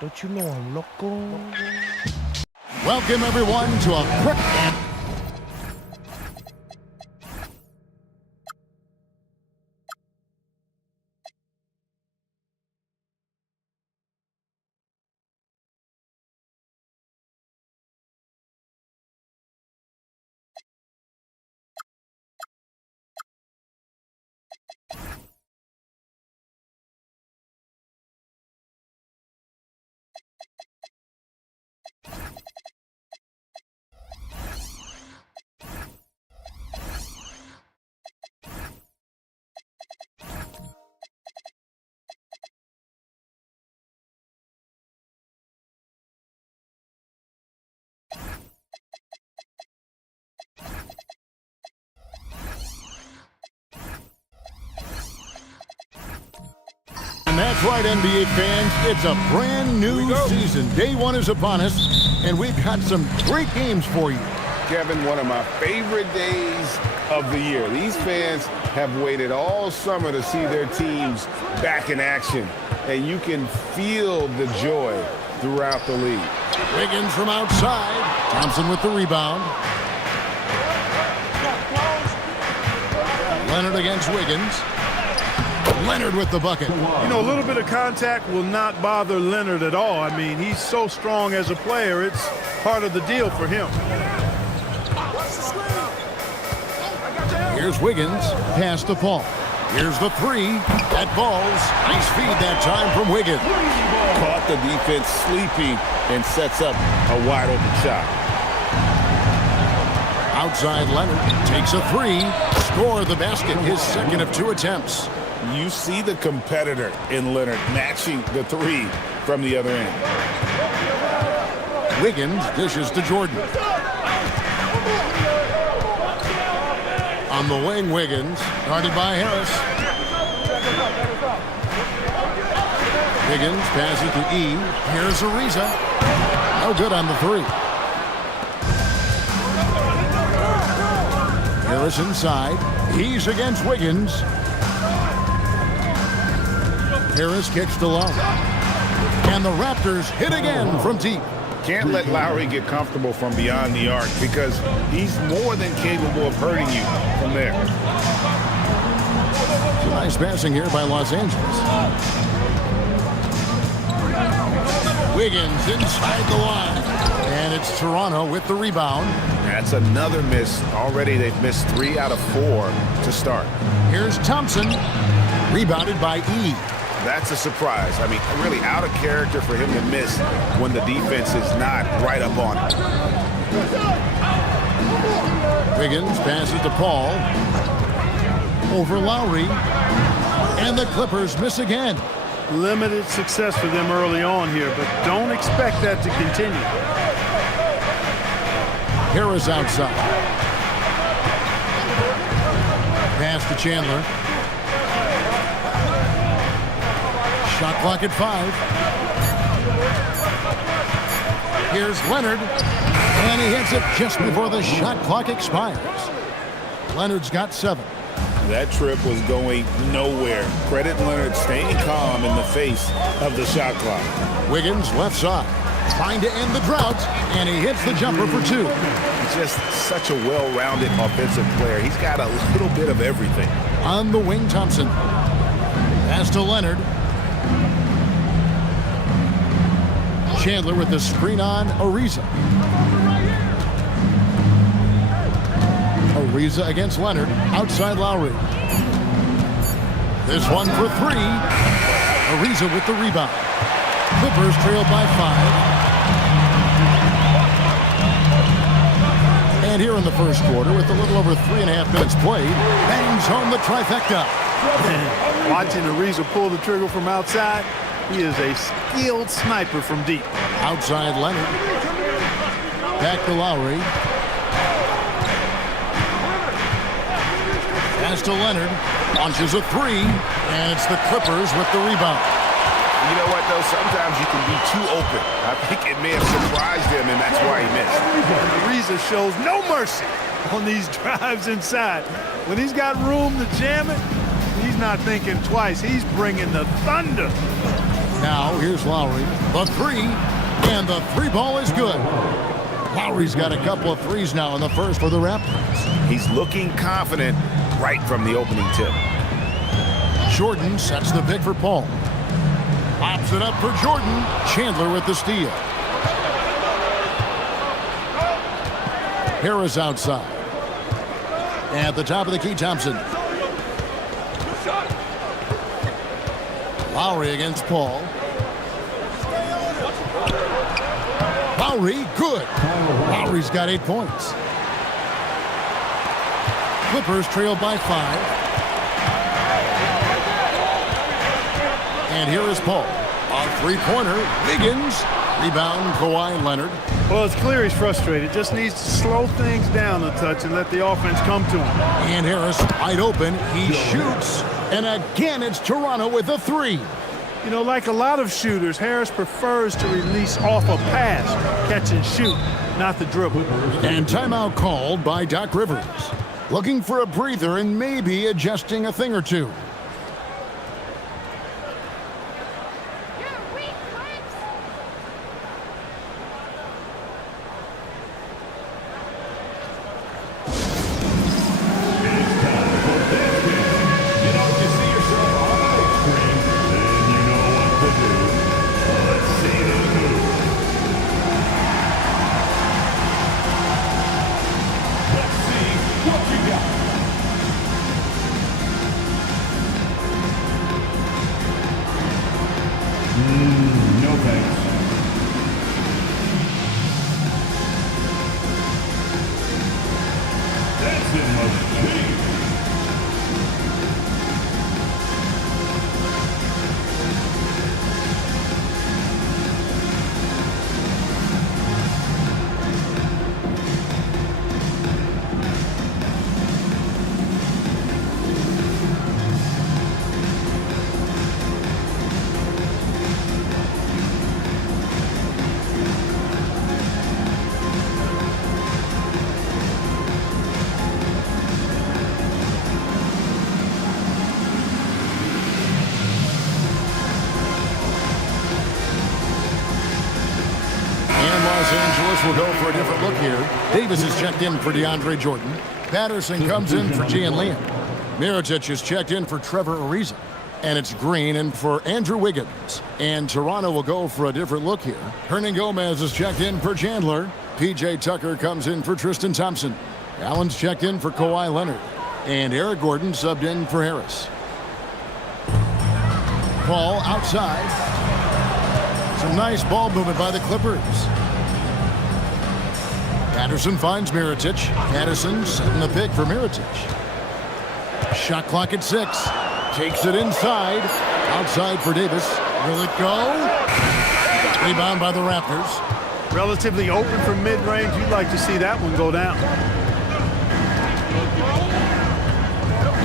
Don't you know I'm loco? Welcome, everyone, to a quick And that's right, NBA fans. It's a brand new season. Day one is upon us, and we've got some great games for you. Kevin, one of my favorite days of the year. These fans have waited all summer to see their teams back in action, and you can feel the joy throughout the league. Wiggins from outside. Thompson with the rebound. Leonard against Wiggins. Leonard with the bucket. You know, a little bit of contact will not bother Leonard at all. I mean, he's so strong as a player. It's part of the deal for him. Here's Wiggins. Pass to Paul. Here's the three. That falls. Nice feed that time from Wiggins. Caught the defense sleeping and sets up a wide open shot. Outside Leonard takes a three. Score the basket. His second of 2 attempts. You see the competitor in Leonard matching the three from the other end. Wiggins dishes to Jordan. On the wing, Wiggins. Guarded by Harris. Wiggins passes to E. Here's Ariza. No good on the three. Harris inside. He's against Wiggins. Harris kicks to Lowry. And the Raptors hit again from deep. Can't let Lowry get comfortable from beyond the arc because he's more than capable of hurting you from there. Some nice passing here by Los Angeles. Wiggins inside the line. And it's Toronto with the rebound. That's another miss. Already they've missed 3 out of 4 to start. Here's Thompson. Rebounded by E. That's a surprise. I mean, really out of character for him to miss when the defense is not right up on it. Wiggins passes to Paul. Over Lowry. And the Clippers miss again. Limited success for them early on here, but don't expect that to continue. Harris outside. Pass to Chandler. Shot clock at 5. Here's Leonard. And he hits it just before the shot clock expires. Leonard's got 7. That trip was going nowhere. Credit Leonard staying calm in the face of the shot clock. Wiggins left side. Trying to end the drought. And he hits the jumper for 2. Just such a well-rounded offensive player. He's got a little bit of everything. On the wing, Thompson. Pass to Leonard. Chandler with the screen on Ariza. Ariza against Leonard. Outside Lowry. This one for 3. Ariza with the rebound. Clippers trail by 5. And here in the first quarter, with a little over 3.5 minutes played, bangs home the trifecta. Watching Ariza pull the trigger from outside, he is a skilled sniper from deep. Outside Leonard. Back to Lowry. Pass to Leonard. Launches a three. And it's the Clippers with the rebound. You know what, though? Sometimes you can be too open. I think it may have surprised him, and that's why he missed. And Ariza shows no mercy on these drives inside. When he's got room to jam it, he's not thinking twice. He's bringing the thunder. Now, here's Lowry. The three. And the three ball is good. Lowry's got a couple of threes now in the first for the Raptors. He's looking confident right from the opening tip. Jordan sets the pick for Paul. Pops it up for Jordan. Chandler with the steal. Harris outside. At the top of the key, Thompson. Lowry against Paul. Lowry, good. Lowry's got 8 points. Clippers trail by 5. And here is Paul. A three-pointer. Wiggins. Rebound, Kawhi Leonard. Well, it's clear he's frustrated. Just needs to slow things down a touch and let the offense come to him. And Harris wide open. He shoots. And again, it's Toronto with a three. You know, like a lot of shooters, Harris prefers to release off a pass, catch and shoot, not the dribble. And timeout called by Doc Rivers. Looking for a breather and maybe adjusting a thing or two. No thanks. That's in the shape. Los Angeles will go for a different look here. Davis is checked in for DeAndre Jordan. Patterson comes in for Gian Liam. Mirotic is checked in for Trevor Ariza. And it's Green in for Andrew Wiggins. And Toronto will go for a different look here. Hernan Gomez is checked in for Chandler. P.J. Tucker comes in for Tristan Thompson. Allen's checked in for Kawhi Leonard. And Eric Gordon subbed in for Harris. Paul outside. Some nice ball movement by the Clippers. Patterson finds Mirotic. Patterson setting the pick for Mirotic. Shot clock at 6. Takes it inside. Outside for Davis. Will it go? Rebound by the Raptors. Relatively open from mid-range. You'd like to see that one go down.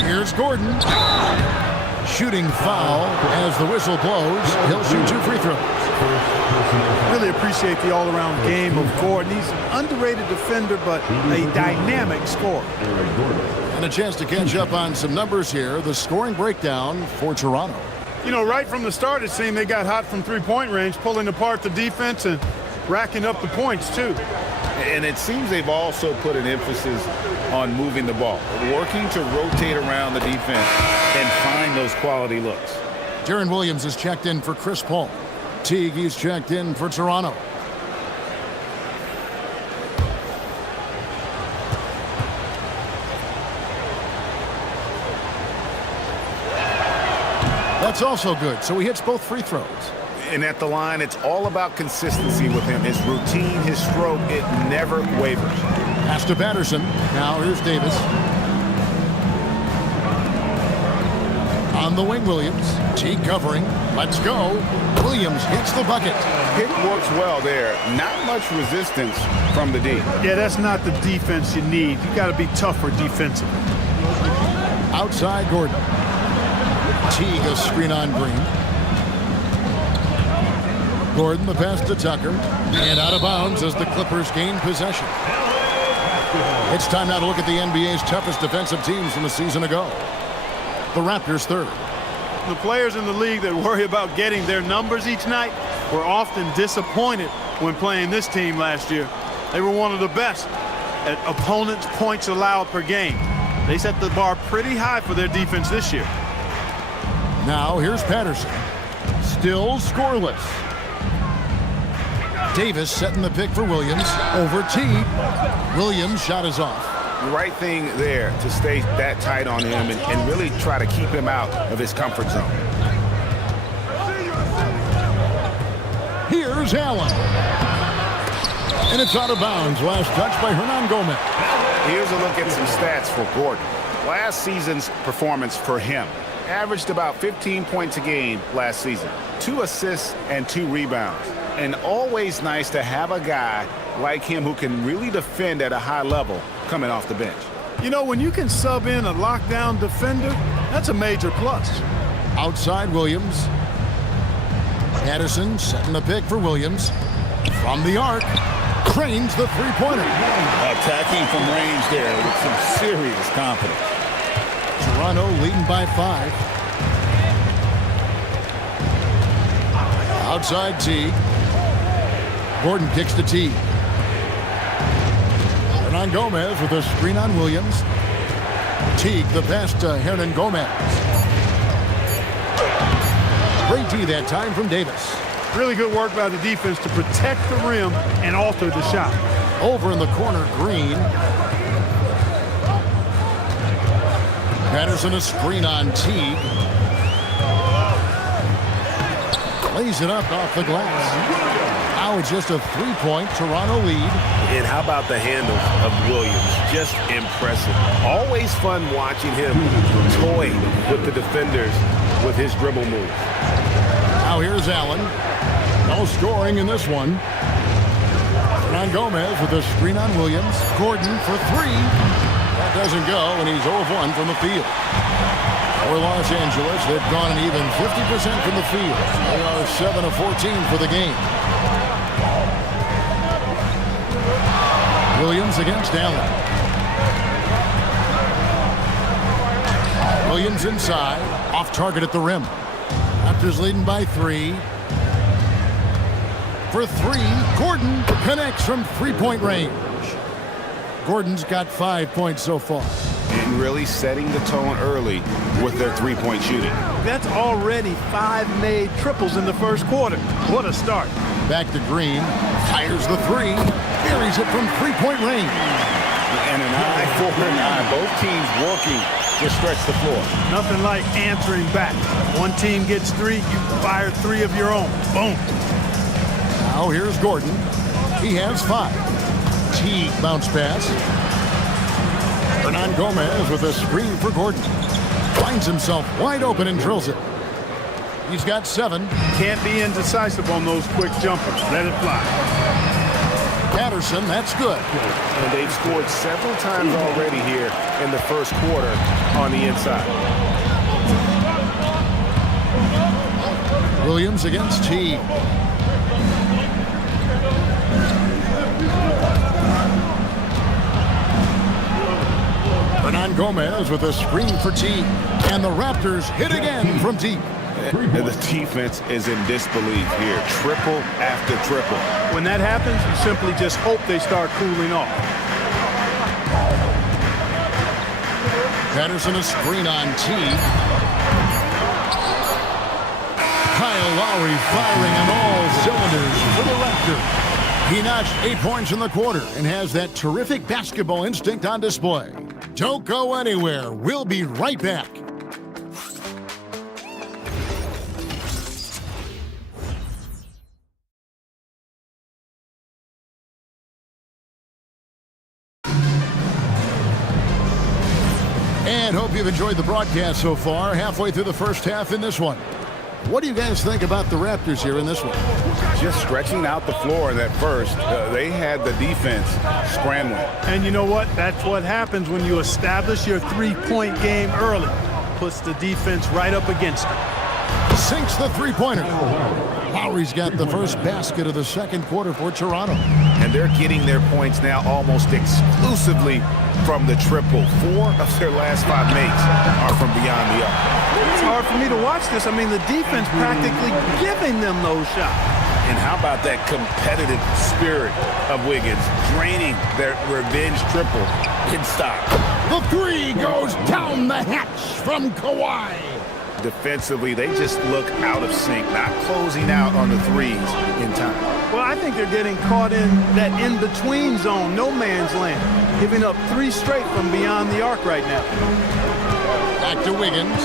Here's Gordon. Shooting foul as the whistle blows. He'll shoot 2 free throws. Really appreciate the all-around game of Gordon. He's an underrated defender, but a dynamic scorer. And a chance to catch up on some numbers here. The scoring breakdown for Toronto. You know, right from the start, it seemed they got hot from three-point range, pulling apart the defense and racking up the points, too. And it seems they've also put an emphasis on moving the ball, working to rotate around the defense and find those quality looks. Deron Williams is checked in for Chris Paul. Teague is checked in for Toronto. That's also good, so he hits both free throws. And at the line, it's all about consistency with him. His routine, his stroke, it never wavers. Pass to Patterson. Now here's Davis. On the wing, Williams. T covering. Let's go. Williams hits the bucket. Pick works well there. Not much resistance from the D. Yeah, that's not the defense you need. You got to be tougher defensively. Outside Gordon. Teague a screen on Green. Gordon the pass to Tucker. And out of bounds as the Clippers gain possession. It's time now to look at the NBA's toughest defensive teams from a season ago. The Raptors third. The players in the league that worry about getting their numbers each night were often disappointed when playing this team last year. They were one of the best at opponents' points allowed per game. They set the bar pretty high for their defense this year. Now here's Patterson. Still scoreless. Davis setting the pick for Williams. Over Teague. Williams' shot is off. The right thing there to stay that tight on him and really try to keep him out of his comfort zone. Here's Allen. And it's out of bounds. Last touch by Hernan Gomez. Here's a look at some stats for Gordon. Last season's performance for him averaged about 15 points a game last season. 2 assists and 2 rebounds. And always nice to have a guy like him who can really defend at a high level coming off the bench. You know, when you can sub in a lockdown defender, that's a major plus. Outside Williams. Patterson setting the pick for Williams. From the arc. Cranes the three-pointer. Attacking from range there with some serious confidence. Toronto leading by 5. Outside Teague. Gordon kicks to Teague. Hernan Gomez with a screen on Williams. Teague the pass to Hernan Gomez. Great D that time from Davis. Really good work by the defense to protect the rim and alter the shot. Over in the corner, Green. Patterson a screen on Teague. Lays it up off the glass. Now it's just a 3-point Toronto lead. And how about the handles of Williams? Just impressive. Always fun watching him toy with the defenders with his dribble moves. Now here's Allen. No scoring in this one. Hernan Gomez with a screen on Williams. Gordon for 3. That doesn't go, and he's 0 of 1 from the field. For Los Angeles, they've gone an even 50% from the field. They are 7 of 14 for the game. Williams against Allen. Williams inside. Off target at the rim. Raptors leading by 3. For 3, Gordon connects from 3-point range. Gordon's got 5 points so far. And really setting the tone early with their 3-point shooting. That's already 5 made triples in the first quarter. What a start. Back to Green. Fires the 3. Buries it from 3-point range. And an eye for an eye. Both teams working to stretch the floor. Nothing like answering back. One team gets 3, you fire 3 of your own. Boom. Now here's Gordon. He has 5. Teague bounce pass. Hernan Gomez with a screen for Gordon. Finds himself wide open and drills it. He's got 7. Can't be indecisive on those quick jumpers. Let it fly. Patterson, that's good. And they've scored several times already here in the first quarter on the inside. Williams against Teague. Hernan Gomez with a screen for Teague. And the Raptors hit again from deep. And the defense is in disbelief here. Triple after triple. When that happens, you simply just hope they start cooling off. Patterson a screen on Teague. Kyle Lowry firing on all cylinders for the Raptors. He notched 8 points in the quarter and has that terrific basketball instinct on display. Don't go anywhere. We'll be right back. And hope you've enjoyed the broadcast so far. Halfway through the first half in this one. What do you guys think about the Raptors here in this one? Just stretching out the floor in that first. They had the defense scrambling. And you know what? That's what happens when you establish your three-point game early. Puts the defense right up against it. Sinks the three-pointer. Lowry's got the first basket of the second quarter for Toronto. And they're getting their points now almost exclusively from the triple. 4 of their last 5 makes are from beyond the arc. It's hard for me to watch this. I mean, the defense practically giving them those shots. And how about that competitive spirit of Wiggins, draining their revenge triple in stop. The three goes down the hatch from Kawhi. Defensively, they just look out of sync, not closing out on the threes in time. Well, I think they're getting caught in that in-between zone, no man's land, giving up 3 straight from beyond the arc right now. Back to Wiggins.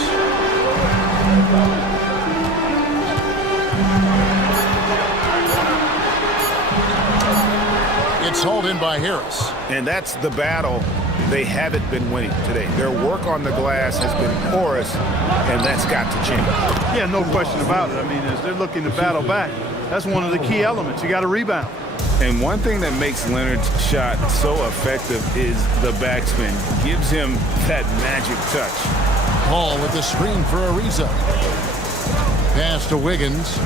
It's hauled in by Harris. And that's the battle they haven't been winning today. Their work on the glass has been porous, and that's got to change. Yeah, no question about it. I mean, as they're looking to battle back, that's one of the key elements. You got to rebound. And one thing that makes Leonard's shot so effective is the backspin. Gives him that magic touch. Paul with the screen for Ariza. Pass to Wiggins.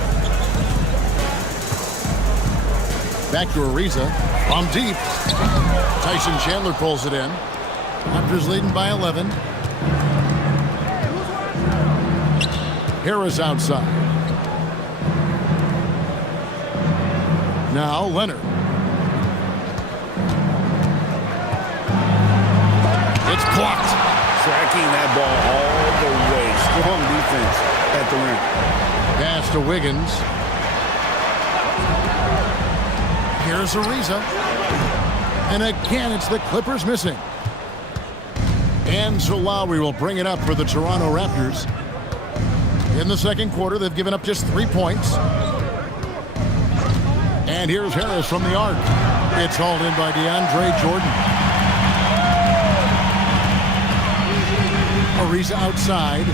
Back to Ariza. From deep. Tyson Chandler pulls it in. Raptors leading by 11. Harris outside. Now Leonard. It's blocked. Tracking that ball all the way. Strong defense at the rim. Pass to Wiggins. Here's Ariza. And again, it's the Clippers missing. And so Lowry will bring it up for the Toronto Raptors. In the second quarter, they've given up just 3 points. And here's Harris from the arc. It's hauled in by DeAndre Jordan. Ariza outside.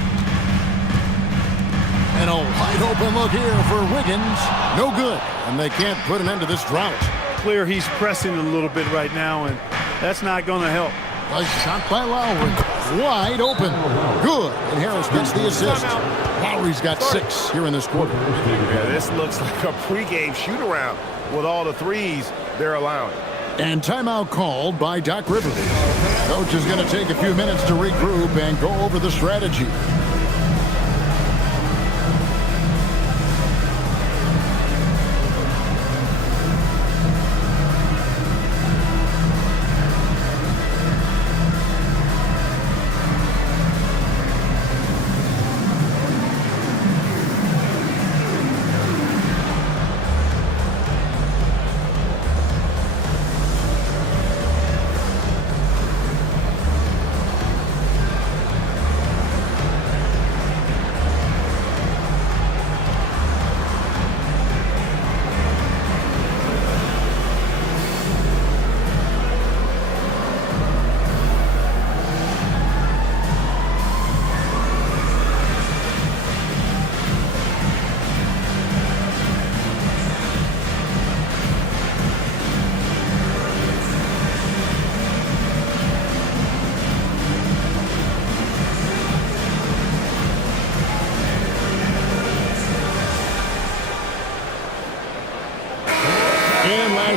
And a wide open look here for Wiggins. No good. And they can't put an end to this drought. Clear he's pressing a little bit right now, and that's not going to help. A shot by Lowry. Wide open. Good. And Harris gets the assist. Lowry's got 6 here in this quarter. Yeah, this looks like a pregame shoot-around with all the threes they're allowing. And timeout called by Doc Rivers. Coach is going to take a few minutes to regroup and go over the strategy.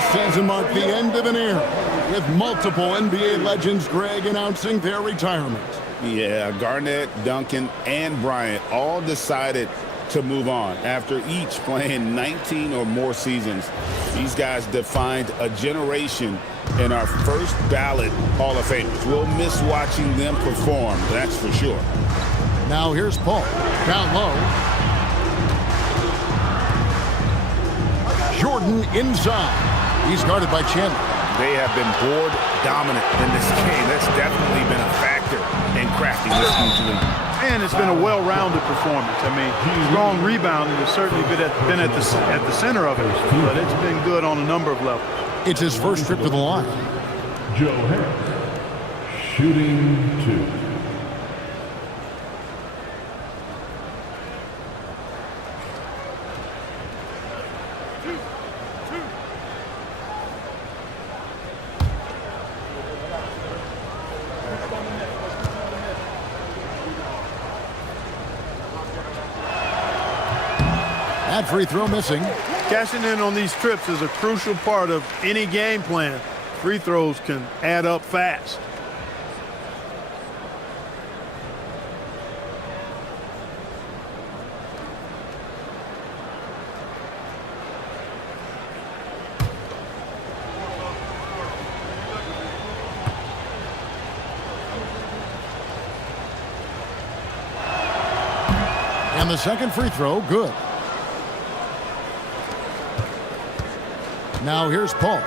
Stanza marked the end of an era with multiple NBA legends, Greg, announcing their retirement. Yeah, Garnett, Duncan, and Bryant all decided to move on after each playing 19 or more seasons. These guys defined a generation in our first ballot Hall of Famers. We'll miss watching them perform, that's for sure. Now here's Paul, down low. Jordan inside. He's guarded by Chandler. They have been board dominant in this game. That's definitely been a factor in crafting this huge lead. And it's been a well-rounded performance. I mean, strong rebounding has certainly been at the center of it, but it's been good on a number of levels. It's his first trip to the line. Joe Harris, shooting 2. That free throw missing. Cashing in on these trips is a crucial part of any game plan. Free throws can add up fast. And the second free throw, good. Now here's Paul.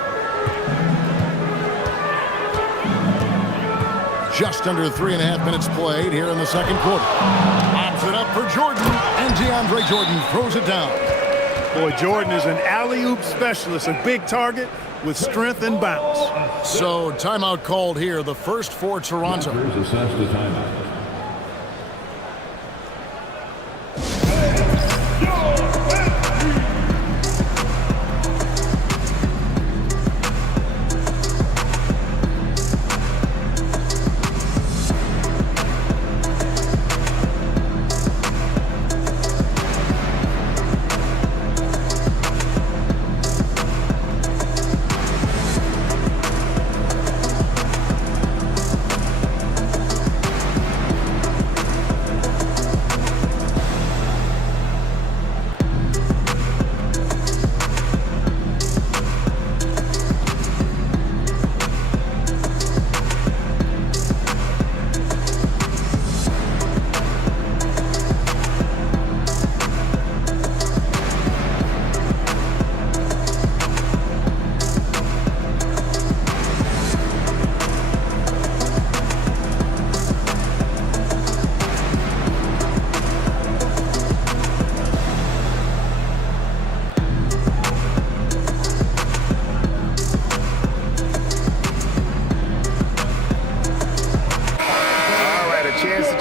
Just under 3.5 minutes played here in the second quarter. Lobs it up for Jordan, and DeAndre Jordan throws it down. Boy, Jordan is an alley-oop specialist, a big target with strength and bounce. So timeout called here, the first for Toronto. Here's assessed a timeout.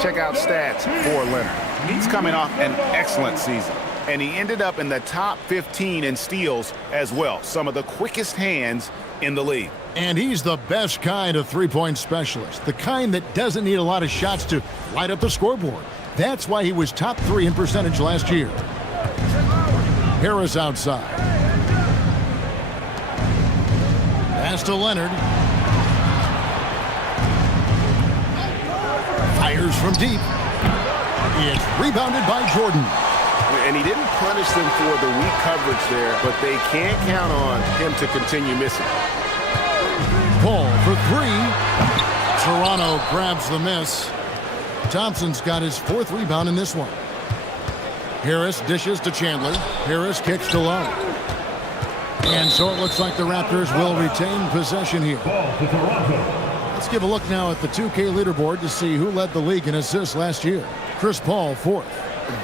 Check out stats for Leonard. He's coming off an excellent season, and he ended up in the top 15 in steals as well. Some of the quickest hands in the league. And he's the best kind of three-point specialist, the kind that doesn't need a lot of shots to light up the scoreboard. That's why he was top 3 in percentage last year. Harris outside. Pass to Leonard. Fires from deep. It's rebounded by Jordan. And he didn't punish them for the weak coverage there, but they can't count on him to continue missing. Paul for 3. Toronto grabs the miss. Thompson's got his 4th rebound in this one. Harris dishes to Chandler. Harris kicks to Lowe. And so it looks like the Raptors will retain possession here. Ball to Toronto. Let's give a look now at the 2K leaderboard to see who led the league in assists last year. Chris Paul, 4th.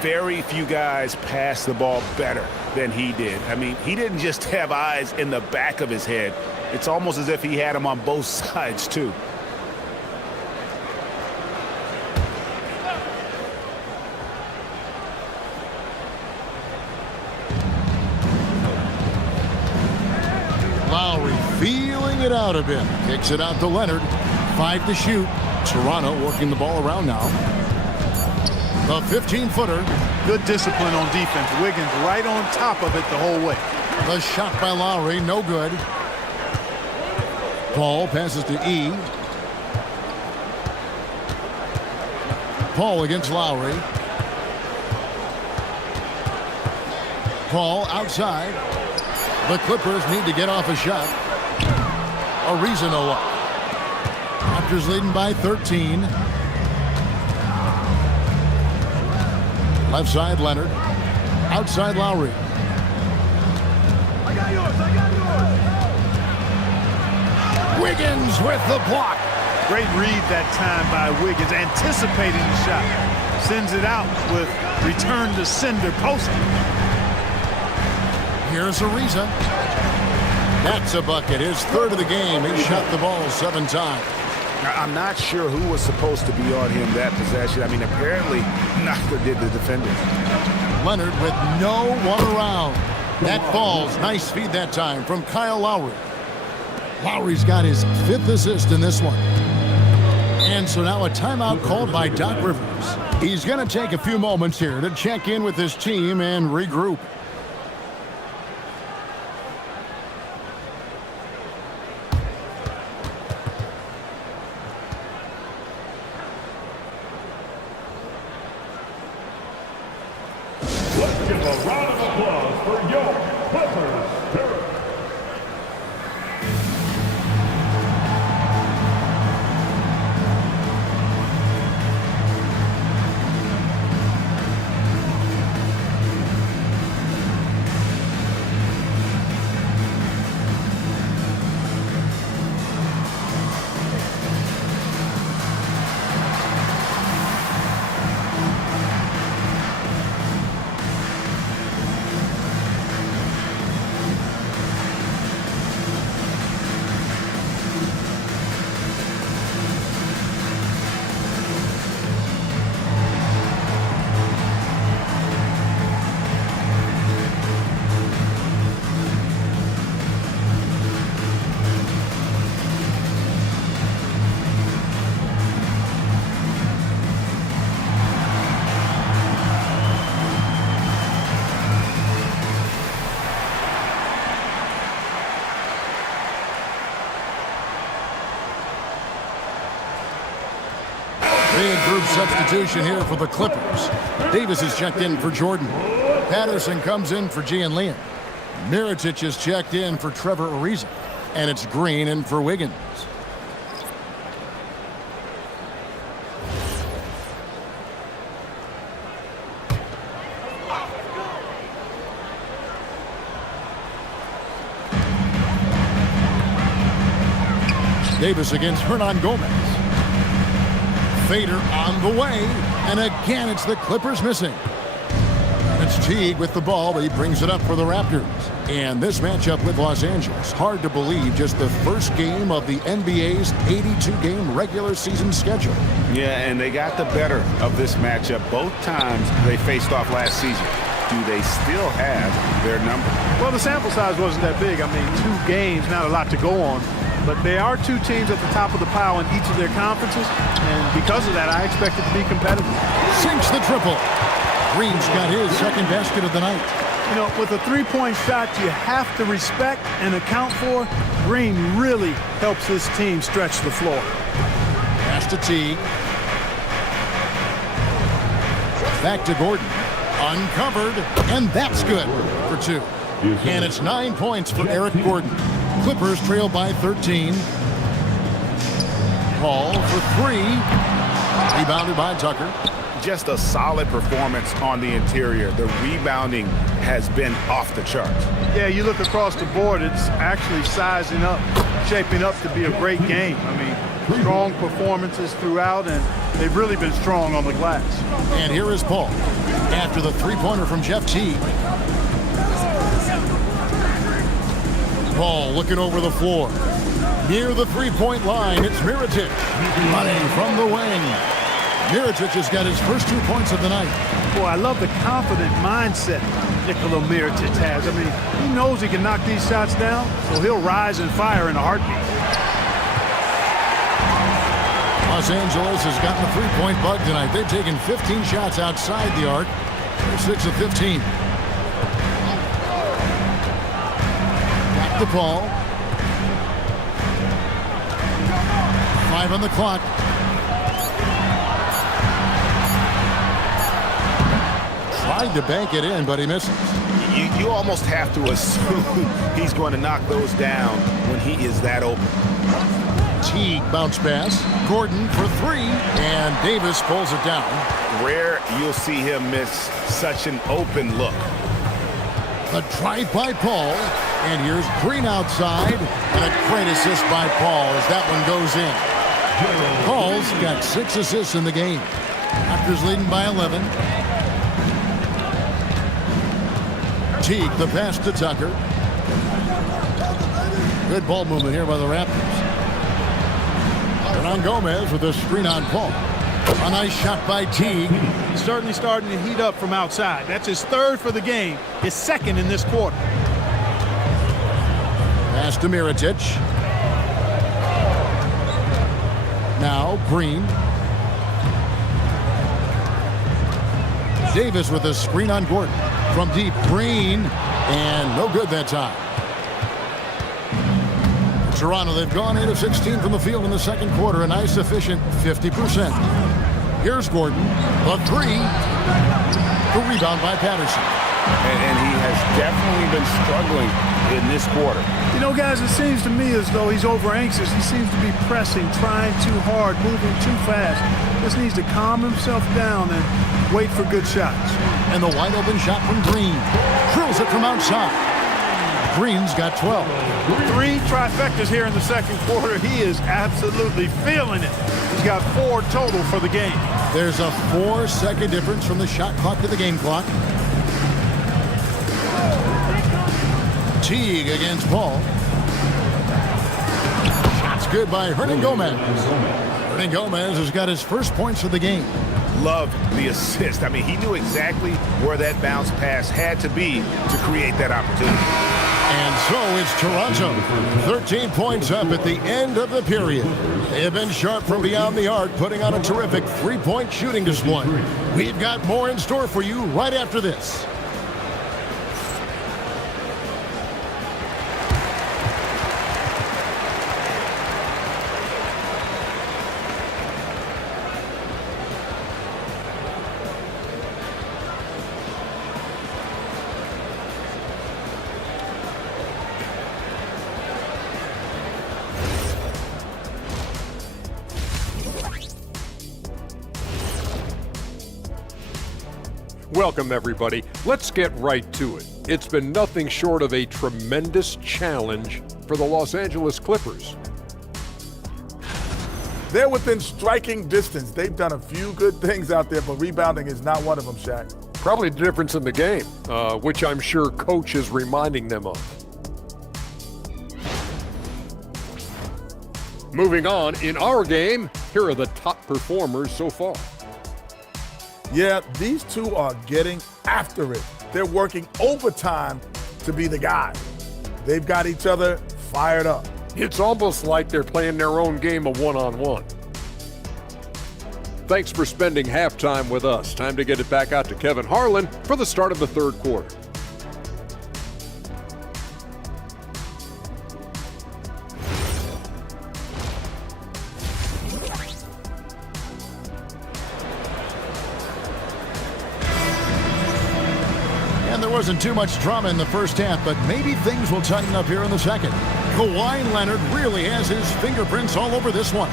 Very few guys pass the ball better than he did. I mean, he didn't just have eyes in the back of his head. It's almost as if he had them on both sides, too. Lowry feeling it out a bit. Kicks it out to Leonard. 5 to shoot. Toronto working the ball around now. The 15-footer. Good discipline on defense. Wiggins right on top of it the whole way. The shot by Lowry, no good. Paul passes to E. Paul against Lowry. Paul outside. The Clippers need to get off a shot. Ariza no luck. Raptors leading by 13. Left side, Leonard. Outside, Lowry. I got yours. Wiggins with the block. Great read that time by Wiggins, anticipating the shot. Sends it out with return to sender post. Here's Ariza. That's a bucket. His 3rd of the game. He shot the ball 7 times. I'm not sure who was supposed to be on him that possession. I mean, apparently neither did the defenders. Leonard with no one around. That falls. Nice feed that time from Kyle Lowry. Lowry's got his 5th assist in this one. And so now a timeout called by Doc Rivers. He's going to take a few moments here to check in with his team and regroup. Let's give a round of applause for your Clippers spirit. Big group substitution here for the Clippers. Davis is checked in for Jordan. Patterson comes in for Gian Lian. Mirotic is checked in for Trevor Ariza. And it's Green in for Wiggins. Davis against Hernan Gomez. Fader on the way, and again it's the Clippers missing. It's Teague with the ball, but he brings it up for the Raptors. And this matchup with Los Angeles, hard to believe, just the first game of the NBA's 82-game regular season schedule. Yeah, and they got the better of this matchup both times they faced off last season. Do they still have their number? Well, the sample size wasn't that big. I mean, 2 games, not a lot to go on. But they are 2 teams at the top of the pile in each of their conferences, and because of that, I expect it to be competitive. Sinks the triple. Green's got his second basket of the night. You know, with a 3-point shot you have to respect and account for, Green really helps this team stretch the floor. Pass to Teague. Back to Gordon. Uncovered, and that's good for 2. And it's 9 points for Eric Gordon. Clippers trail by 13. Paul for 3. Rebounded by Tucker. Just a solid performance on the interior. The rebounding has been off the charts. Yeah, you look across the board, it's actually sizing up, shaping up to be a great game. I mean, strong performances throughout, and they've really been strong on the glass. And here is Paul after the 3-pointer from Jeff Teague. Paul looking over the floor. Near the 3-point line, it's Mirotic. Running from the wing. Mirotic has got his first 2 points of the night. Boy, I love the confident mindset Nikola Mirotic has. I mean, he knows he can knock these shots down, so he'll rise and fire in a heartbeat. Los Angeles has gotten the 3-point bug tonight. They've taken 15 shots outside the arc. They're 6 of 15. Back to Paul. 5 on the clock. Tried to bank it in, but he misses. You almost have to assume he's going to knock those down when he is that open. Teague bounce pass. Gordon for 3, and Davis pulls it down. Rare you'll see him miss such an open look. A drive by Paul, and here's Green outside, and a great assist by Paul as that one goes in. Paul's got 6 assists in the game. Raptors leading by 11. Teague, the pass to Tucker. Good ball movement here by the Raptors. Hernan Gomez with a screen on Paul. A nice shot by Teague. He's certainly starting to heat up from outside. That's his 3rd for the game, his 2nd in this quarter. Pass to Mirotic. Now Green. Davis with a screen on Gordon. From deep, Green, and no good that time. Toronto, they've gone 8 of 16 from the field in the second quarter, a nice efficient 50%. Here's Gordon. The three. The rebound by Patterson. And he has definitely been struggling in this quarter. You know, guys, it seems to me as though he's over anxious. He seems to be pressing, trying too hard, moving too fast. Just needs to calm himself down and wait for good shots. And the wide open shot from Green. Drills it from outside. Green's got 12. 3 trifectas here in the second quarter. He is absolutely feeling it. He's got 4 total for the game. There's a 4-second difference from the shot clock to the game clock. Teague against Paul. Shot's good by Hernan Gomez. Hernan Gomez has got his first points of the game. Loved the assist. I mean, he knew exactly where that bounce pass had to be to create that opportunity. And so it's Toronto. 13 points up at the end of the period. They have been sharp from beyond the arc, putting on a terrific three-point shooting display. We've got more in store for you right after this. Welcome, everybody. Let's get right to it. It's been nothing short of a tremendous challenge for the Los Angeles Clippers. They're within striking distance. They've done a few good things out there, but rebounding is not one of them, Shaq. Probably the difference in the game, which I'm sure Coach is reminding them of. Moving on, in our game, here are the top performers so far. Yeah, these two are getting after it. They're working overtime to be the guy. They've got each other fired up. It's almost like they're playing their own game of one-on-one. Thanks for spending halftime with us. Time to get it back out to Kevin Harlan for the start of the third quarter. There wasn't too much drama in the first half, but maybe things will tighten up here in the second. Kawhi Leonard really has his fingerprints all over this one.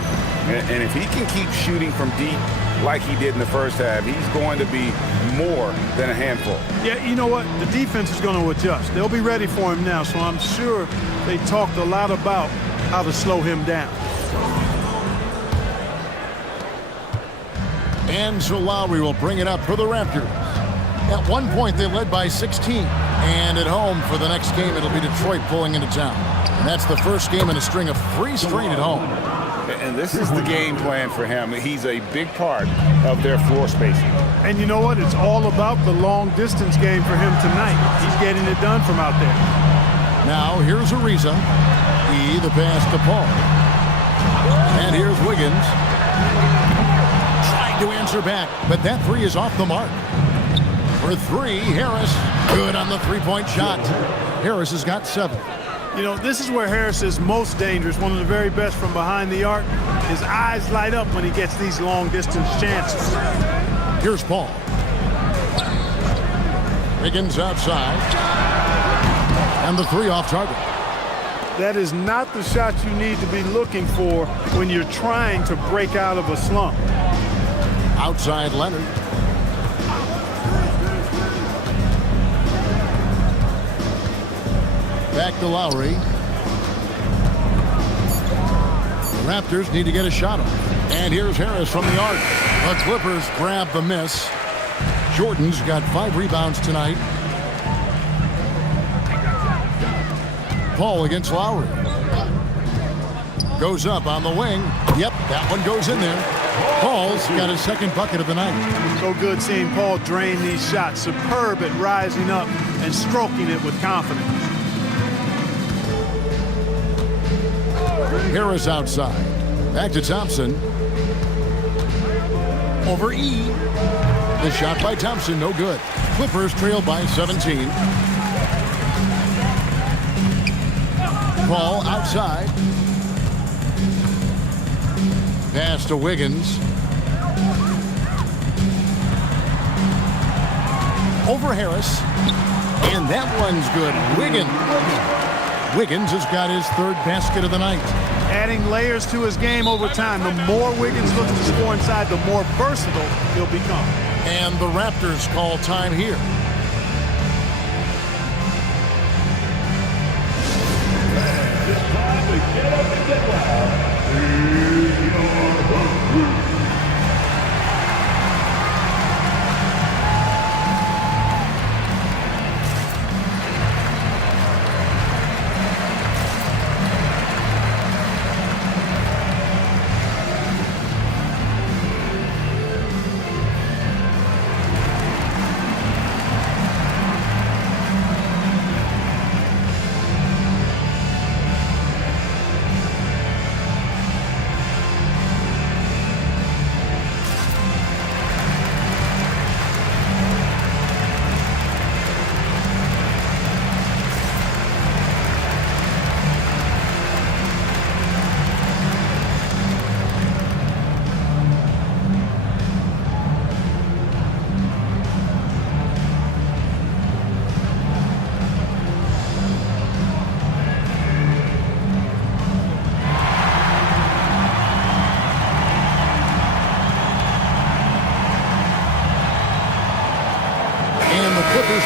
And if he can keep shooting from deep like he did in the first half, he's going to be more than a handful. Yeah, you know what? The defense is going to adjust. They'll be ready for him now, so I'm sure they talked a lot about how to slow him down. And so Lowry will bring it up for the Raptors. At one point, they led by 16. And at home for the next game, it'll be Detroit pulling into town. And that's the first game in a string of 3 straight at home. And this is the game plan for him. He's a big part of their floor spacing. And you know what? It's all about the long-distance game for him tonight. He's getting it done from out there. Now, here's Ariza. The pass to Paul. And here's Wiggins. Trying to answer back, but that three is off the mark. For 3, Harris. Good on the three-point shot. Harris has got 7. You know, this is where Harris is most dangerous, one of the very best from behind the arc. His eyes light up when he gets these long-distance chances. Here's Paul. Wiggins outside. And the 3 off target. That is not the shot you need to be looking for when you're trying to break out of a slump. Outside Leonard. Back to Lowry. The Raptors need to get a shot off. And here's Harris from the arc. The Clippers grab the miss. Jordan's got 5 rebounds tonight. Paul against Lowry. Goes up on the wing. Yep, that one goes in there. Paul's got his second bucket of the night. So good seeing Paul drain these shots. Superb at rising up and stroking it with confidence. Harris outside. Back to Thompson. Over E. The shot by Thompson, no good. Clippers trail by 17. Paul outside. Pass to Wiggins. over Harris. And that one's good. Wiggins has got his third basket of the night. Adding layers to his game over time. The more Wiggins looks to score inside, the more versatile he'll become. And the Raptors call time here. It's time to get up and get loud. Here's your host.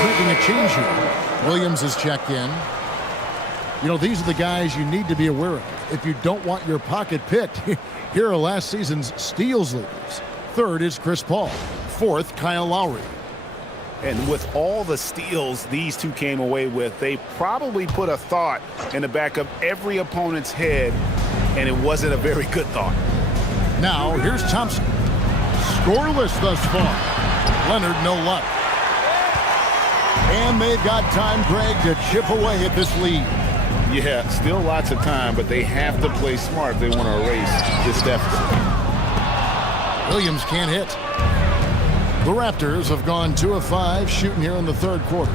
Making a change here. Williams is checked in. You know, these are the guys you need to be aware of if you don't want your pocket picked. Here are last season's steals leaders. Third is Chris Paul. Fourth, Kyle Lowry. And with all the steals these two came away with, they probably put a thought in the back of every opponent's head, and it wasn't a very good thought. Now, here's Thompson. Scoreless thus far. Leonard, no luck. And they've got time, Greg, to chip away at this lead. Yeah, still lots of time, but they have to play smart if they want to erase this deficit. Williams can't hit. The Raptors have gone 2 of 5 shooting here in the third quarter.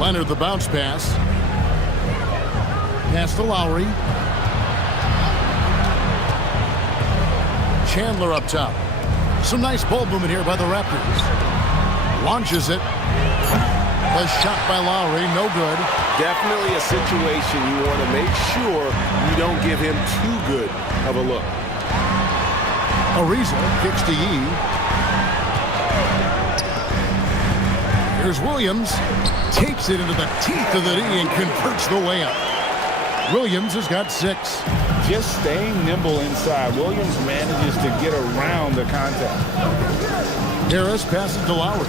Leonard, the bounce pass. Pass to Lowry. Chandler up top. Some nice ball movement here by the Raptors. Launches it. A shot by Lowry, no good. Definitely a situation you want to make sure you don't give him too good of a look. Ariza kicks to Yee. Here's Williams. Takes it into the teeth of the knee and converts the layup. Williams has got 6. Just staying nimble inside. Williams manages to get around the contact. Harris passes to Lowry.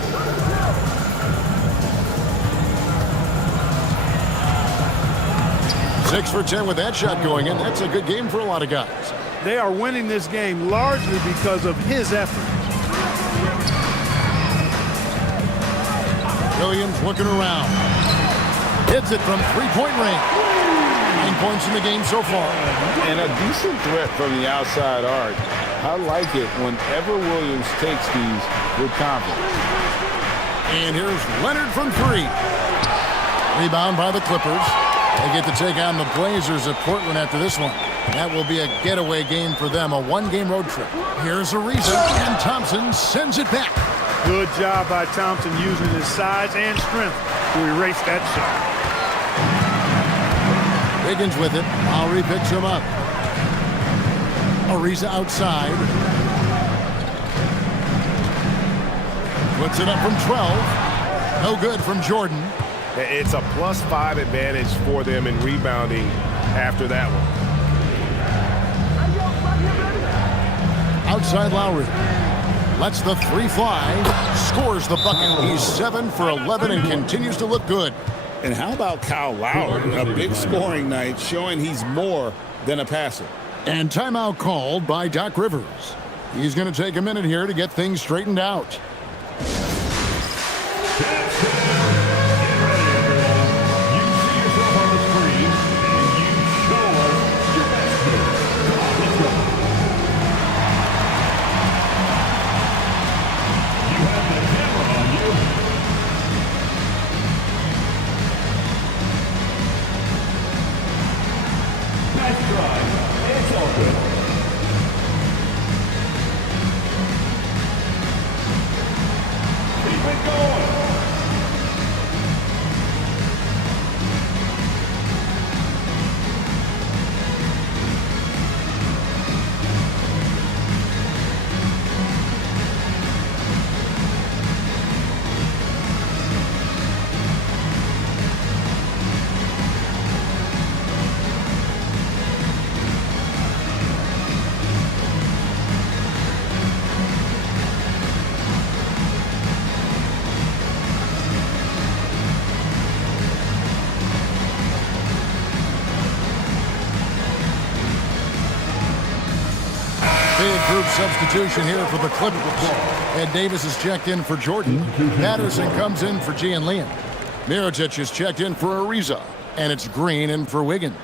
Six for 10 with that shot going in. That's a good game for a lot of guys. They are winning this game largely because of his effort. Williams looking around. Hits it from three-point range. 9 points in the game so far. And a decent threat from the outside arc. I like it whenever Williams takes these with confidence. And here's Leonard from 3. Rebound by the Clippers. They get to take on the Blazers at Portland after this one. That will be a getaway game for them, a one-game road trip. Here's Ariza, and Thompson sends it back. Good job by Thompson using his size and strength to erase that shot. Wiggins with it. Lowry picks him up. Ariza outside. Puts it up from 12. No good from Jordan. It's a +5 advantage for them in rebounding after that one. Outside Lowry. Lets the 3 fly. Scores the bucket. He's 7 for 11 and continues to look good. And how about Kyle Lowry? A big scoring night showing he's more than a passer. And timeout called by Doc Rivers. He's going to take a minute here to get things straightened out. substitution here for the Clippers. Ed Davis is checked in for Jordan. Patterson comes in for Liam. Mirotic is checked in for Ariza. And it's Green in for Wiggins.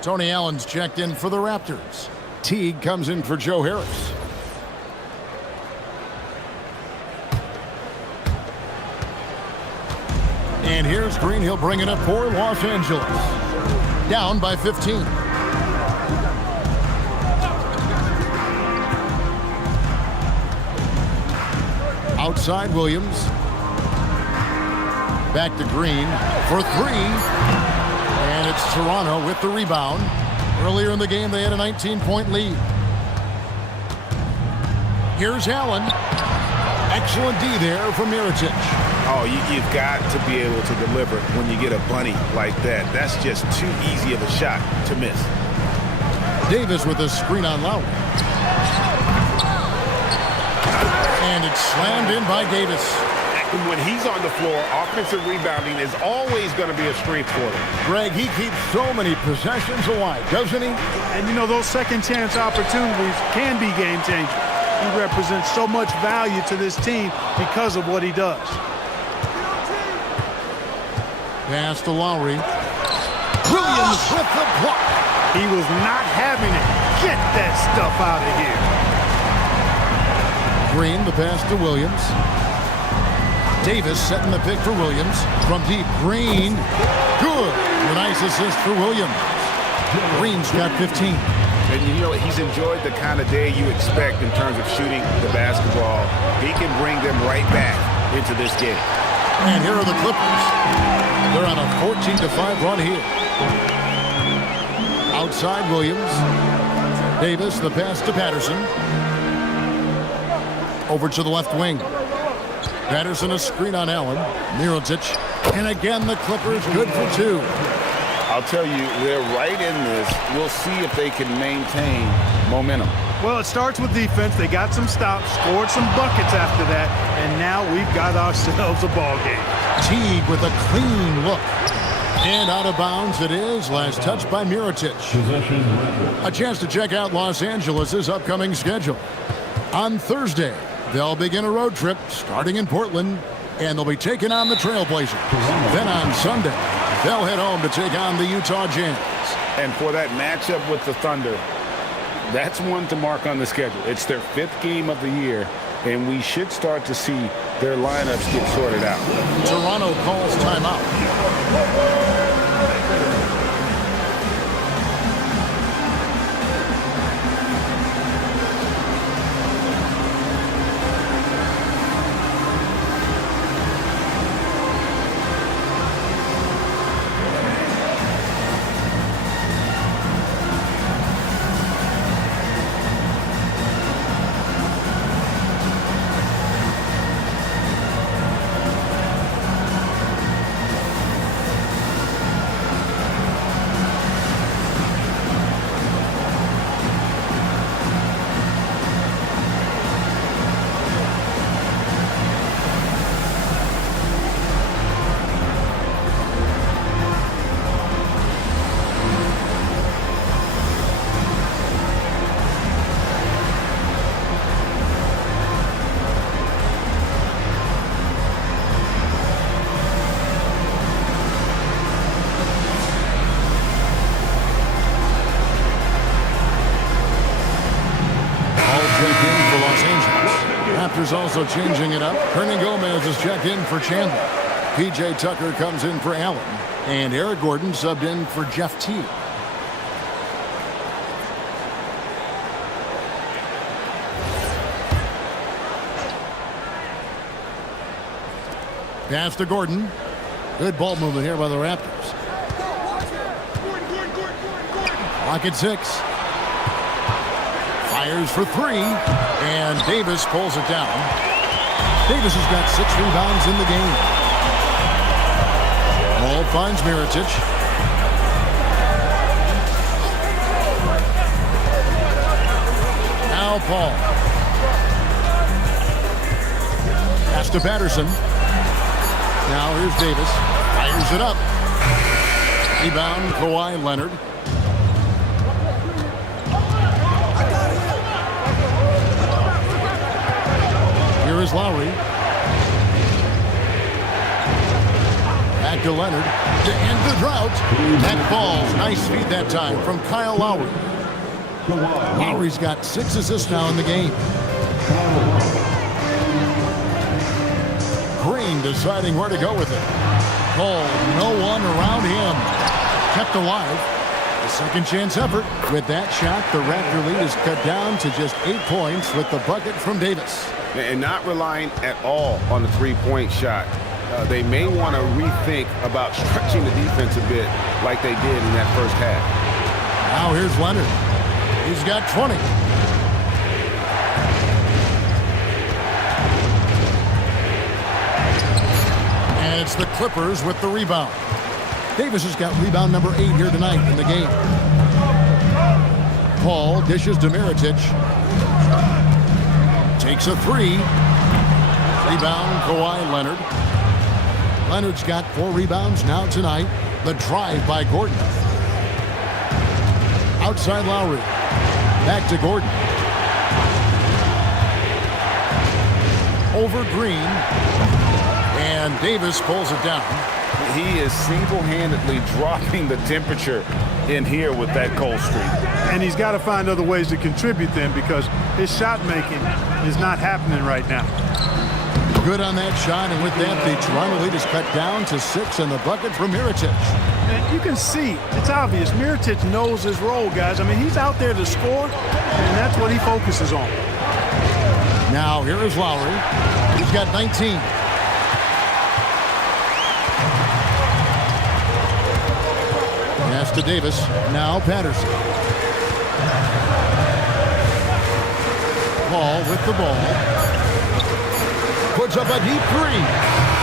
Tony Allen's checked in for the Raptors. Teague comes in for Joe Harris. And here's Green. He'll bring it up for Los Angeles. Down by 15. Outside Williams. Back to Green for three. And it's Toronto with the rebound. Earlier in the game, they had a 19-point lead. Here's Allen. Excellent D there from Mirotic. Oh, you've got to be able to deliver when you get a bunny like that. That's just too easy of a shot to miss. Davis with a screen on Lowry. And it's slammed in by Davis. When he's on the floor, offensive rebounding is always going to be a strength for them. Greg, he keeps so many possessions alive, doesn't he? And you know, those second chance opportunities can be game changers. He represents so much value to this team because of what he does. Pass to Lowry. Williams with the block. He was not having it. Get that stuff out of here. Green, the pass to Williams. Davis setting the pick for Williams. From deep, Green. Good. A nice assist for Williams. Green's got 15. And you know, he's enjoyed the kind of day you expect in terms of shooting the basketball. He can bring them right back into this game. And here are the Clippers. They're on a 14-5 run here. Outside Williams. Davis, the pass to Patterson. Over to the left wing. Patterson a screen on Allen. Mirotic. And again, the Clippers good for two. I'll tell you, they're right in this. We'll see if they can maintain momentum. Well, it starts with defense. They got some stops, scored some buckets after that, and now we've got ourselves a ball game. Teague with a clean look. And out of bounds it is. Last touch by Mirotic. A chance to check out Los Angeles' upcoming schedule. On Thursday, they'll begin a road trip starting in Portland, and they'll be taking on the Trailblazers. Then on Sunday, they'll head home to take on the Utah Jazz. And for that matchup with the Thunder, that's one to mark on the schedule. It's their 5th game of the year, and we should start to see their lineups get sorted out. Toronto calls timeout. Also changing it up. Hernan Gomez is checked in for Chandler. P.J. Tucker comes in for Allen. And Eric Gordon subbed in for Jeff Teague. Pass to Gordon. Good ball movement here by the Raptors. Clock at 6. Fires for 3, and Davis pulls it down. Davis has got 6 rebounds in the game. Ball finds Mirotic. Now Paul. Pass to Patterson. Now here's Davis. Fires it up. Rebound, Kawhi Leonard. is Lowry. Back to Leonard to end the drought. That falls. Nice feed that time from Kyle Lowry. Lowry's got 6 assists now in the game. Green deciding where to go with it. Cole, no one around him. Kept alive. A second chance effort. With that shot, the Raptor lead is cut down to just 8 points with the bucket from Davis. And not relying at all on the three-point shot. They may want to rethink about stretching the defense a bit like they did in that first half. Now here's Leonard. He's got 20. And it's the Clippers with the rebound. Davis has got rebound number 8 here tonight in the game. Paul dishes to Mirotic. Takes a 3. Rebound, Kawhi Leonard. Leonard's got 4 rebounds now tonight. The drive by Gordon. Outside Lowry. Back to Gordon. Over Green. And Davis pulls it down. He is single-handedly dropping the temperature in here with that cold streak. And he's got to find other ways to contribute then, because his shot making is not happening right now. Good on that shot, and with that, the Toronto lead is cut down to 6 and the bucket from Mirotic. And you can see, it's obvious, Mirotic knows his role, guys. I mean, he's out there to score, and that's what he focuses on. Now, here is Lowry. He's got 19. Pass to Davis. Now Patterson. Paul with the ball. Puts up a deep 3.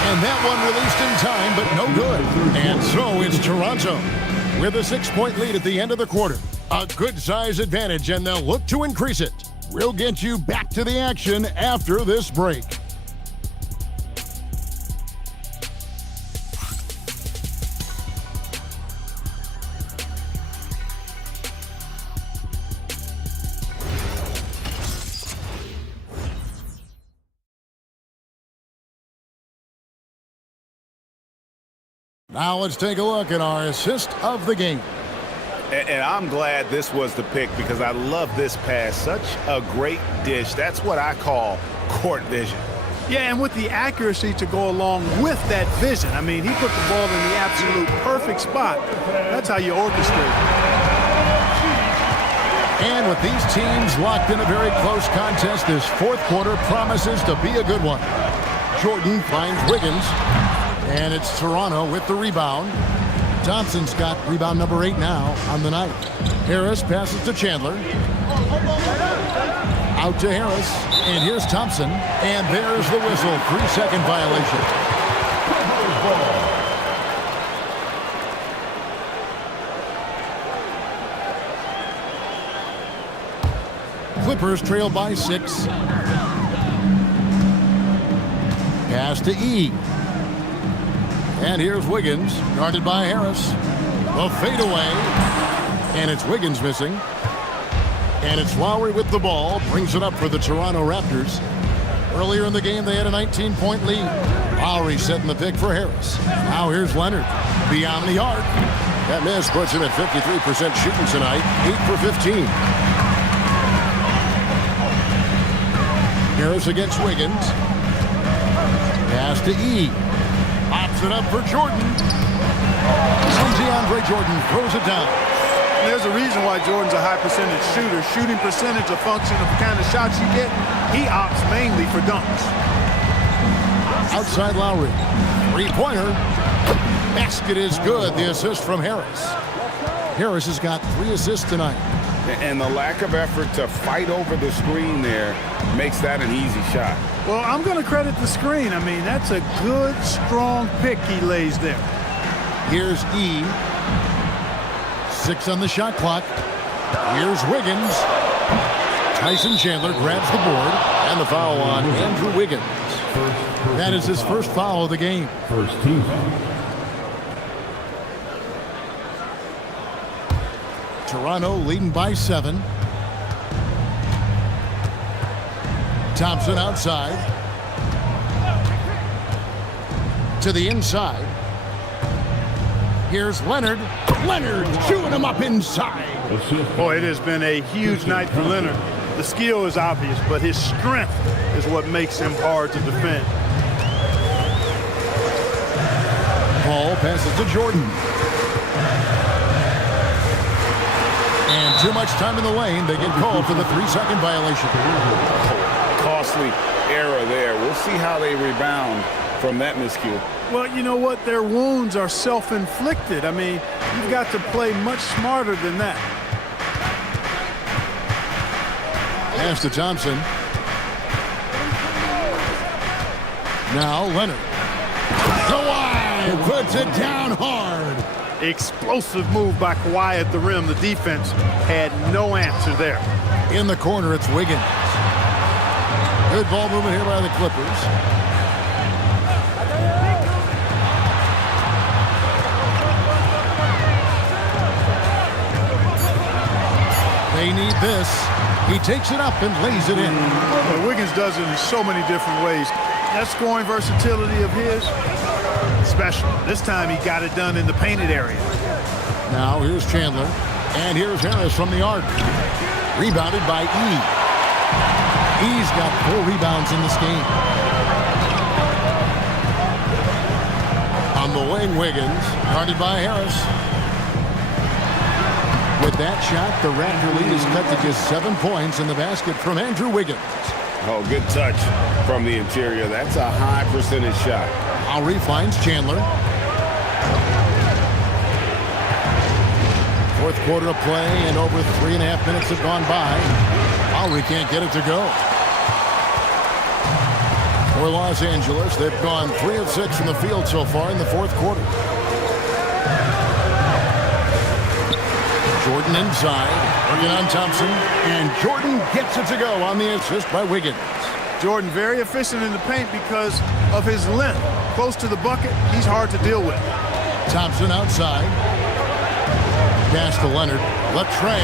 And that one released in time, but no good. And so it's Toronto with a 6-point lead at the end of the quarter. A good size advantage, and they'll look to increase it. We'll get you back to the action after this break. Now let's take a look at our assist of the game. And I'm glad this was the pick, because I love this pass. Such a great dish. That's what I call court vision. Yeah, and with the accuracy to go along with that vision. I mean, he put the ball in the absolute perfect spot. That's how you orchestrate. And with these teams locked in a very close contest, this fourth quarter promises to be a good one. Jordan finds Wiggins. And it's Toronto with the rebound. Thompson's got rebound number 8 now on the night. Harris passes to Chandler. Out to Harris. And here's Thompson. And there's the whistle. 3-second violation. Clippers trail by 6. Pass to E. And here's Wiggins, guarded by Harris. The fadeaway. And it's Wiggins missing. And it's Lowry with the ball. Brings it up for the Toronto Raptors. Earlier in the game, they had a 19-point lead. Lowry setting the pick for Harris. Now here's Leonard. Beyond the arc. That miss puts him at 53% shooting tonight. 8 for 15. Harris against Wiggins. Pass to E. Pops it up for Jordan. And DeAndre Jordan throws it down. And there's a reason why Jordan's a high percentage shooter. Shooting percentage a function of the kind of shots you get. He opts mainly for dunks. Outside Lowry. 3-pointer. Basket is good. The assist from Harris. Harris has got 3 assists tonight. And the lack of effort to fight over the screen there makes that an easy shot. Well, I'm going to credit the screen. I mean, that's a good, strong pick he lays there. Here's E. 6 on the shot clock. Here's Wiggins. Tyson Chandler grabs the board. And the foul on Andrew Wiggins. That is his first foul of the game. First team foul. Toronto leading by 7. Thompson outside. To the inside. Here's Leonard. Leonard chewing him up inside. Boy, it has been a huge night for Leonard. The skill is obvious, but his strength is what makes him hard to defend. Paul passes to Jordan. And too much time in the lane. They get called for the 3-second violation. Costly error there. We'll see how they rebound from that miscue. Well, you know what? Their wounds are self-inflicted. I mean, you've got to play much smarter than that. Pass to Thompson. Now Leonard. Kawhi puts it down hard. Explosive move by Kawhi at the rim. The defense had no answer there. In the corner, it's Wiggins. Good ball movement here by the Clippers. They need this. He takes it up and lays it in. Well, Wiggins does it in so many different ways. That scoring versatility of his, special. This time he got it done in the painted area. Now here's Chandler. And here's Harris from the arc. Rebounded by E. E's got 4 rebounds in this game. On the wing, Wiggins. Guarded by Harris. With that shot, the Raptor lead is cut to just 7 points in the basket from Andrew Wiggins. Oh, good touch from the interior. That's a high percentage shot. Lowry finds Chandler. Fourth quarter of play, and over 3.5 minutes have gone by. Lowry can't get it to go. For Los Angeles, they've gone 3 of 6 from the field so far in the fourth quarter. Jordan inside, working on Thompson, and Jordan gets it to go on the assist by Wiggins. Jordan very efficient in the paint because of his length. Close to the bucket, he's hard to deal with. Thompson outside. Pass to Leonard. Latrey.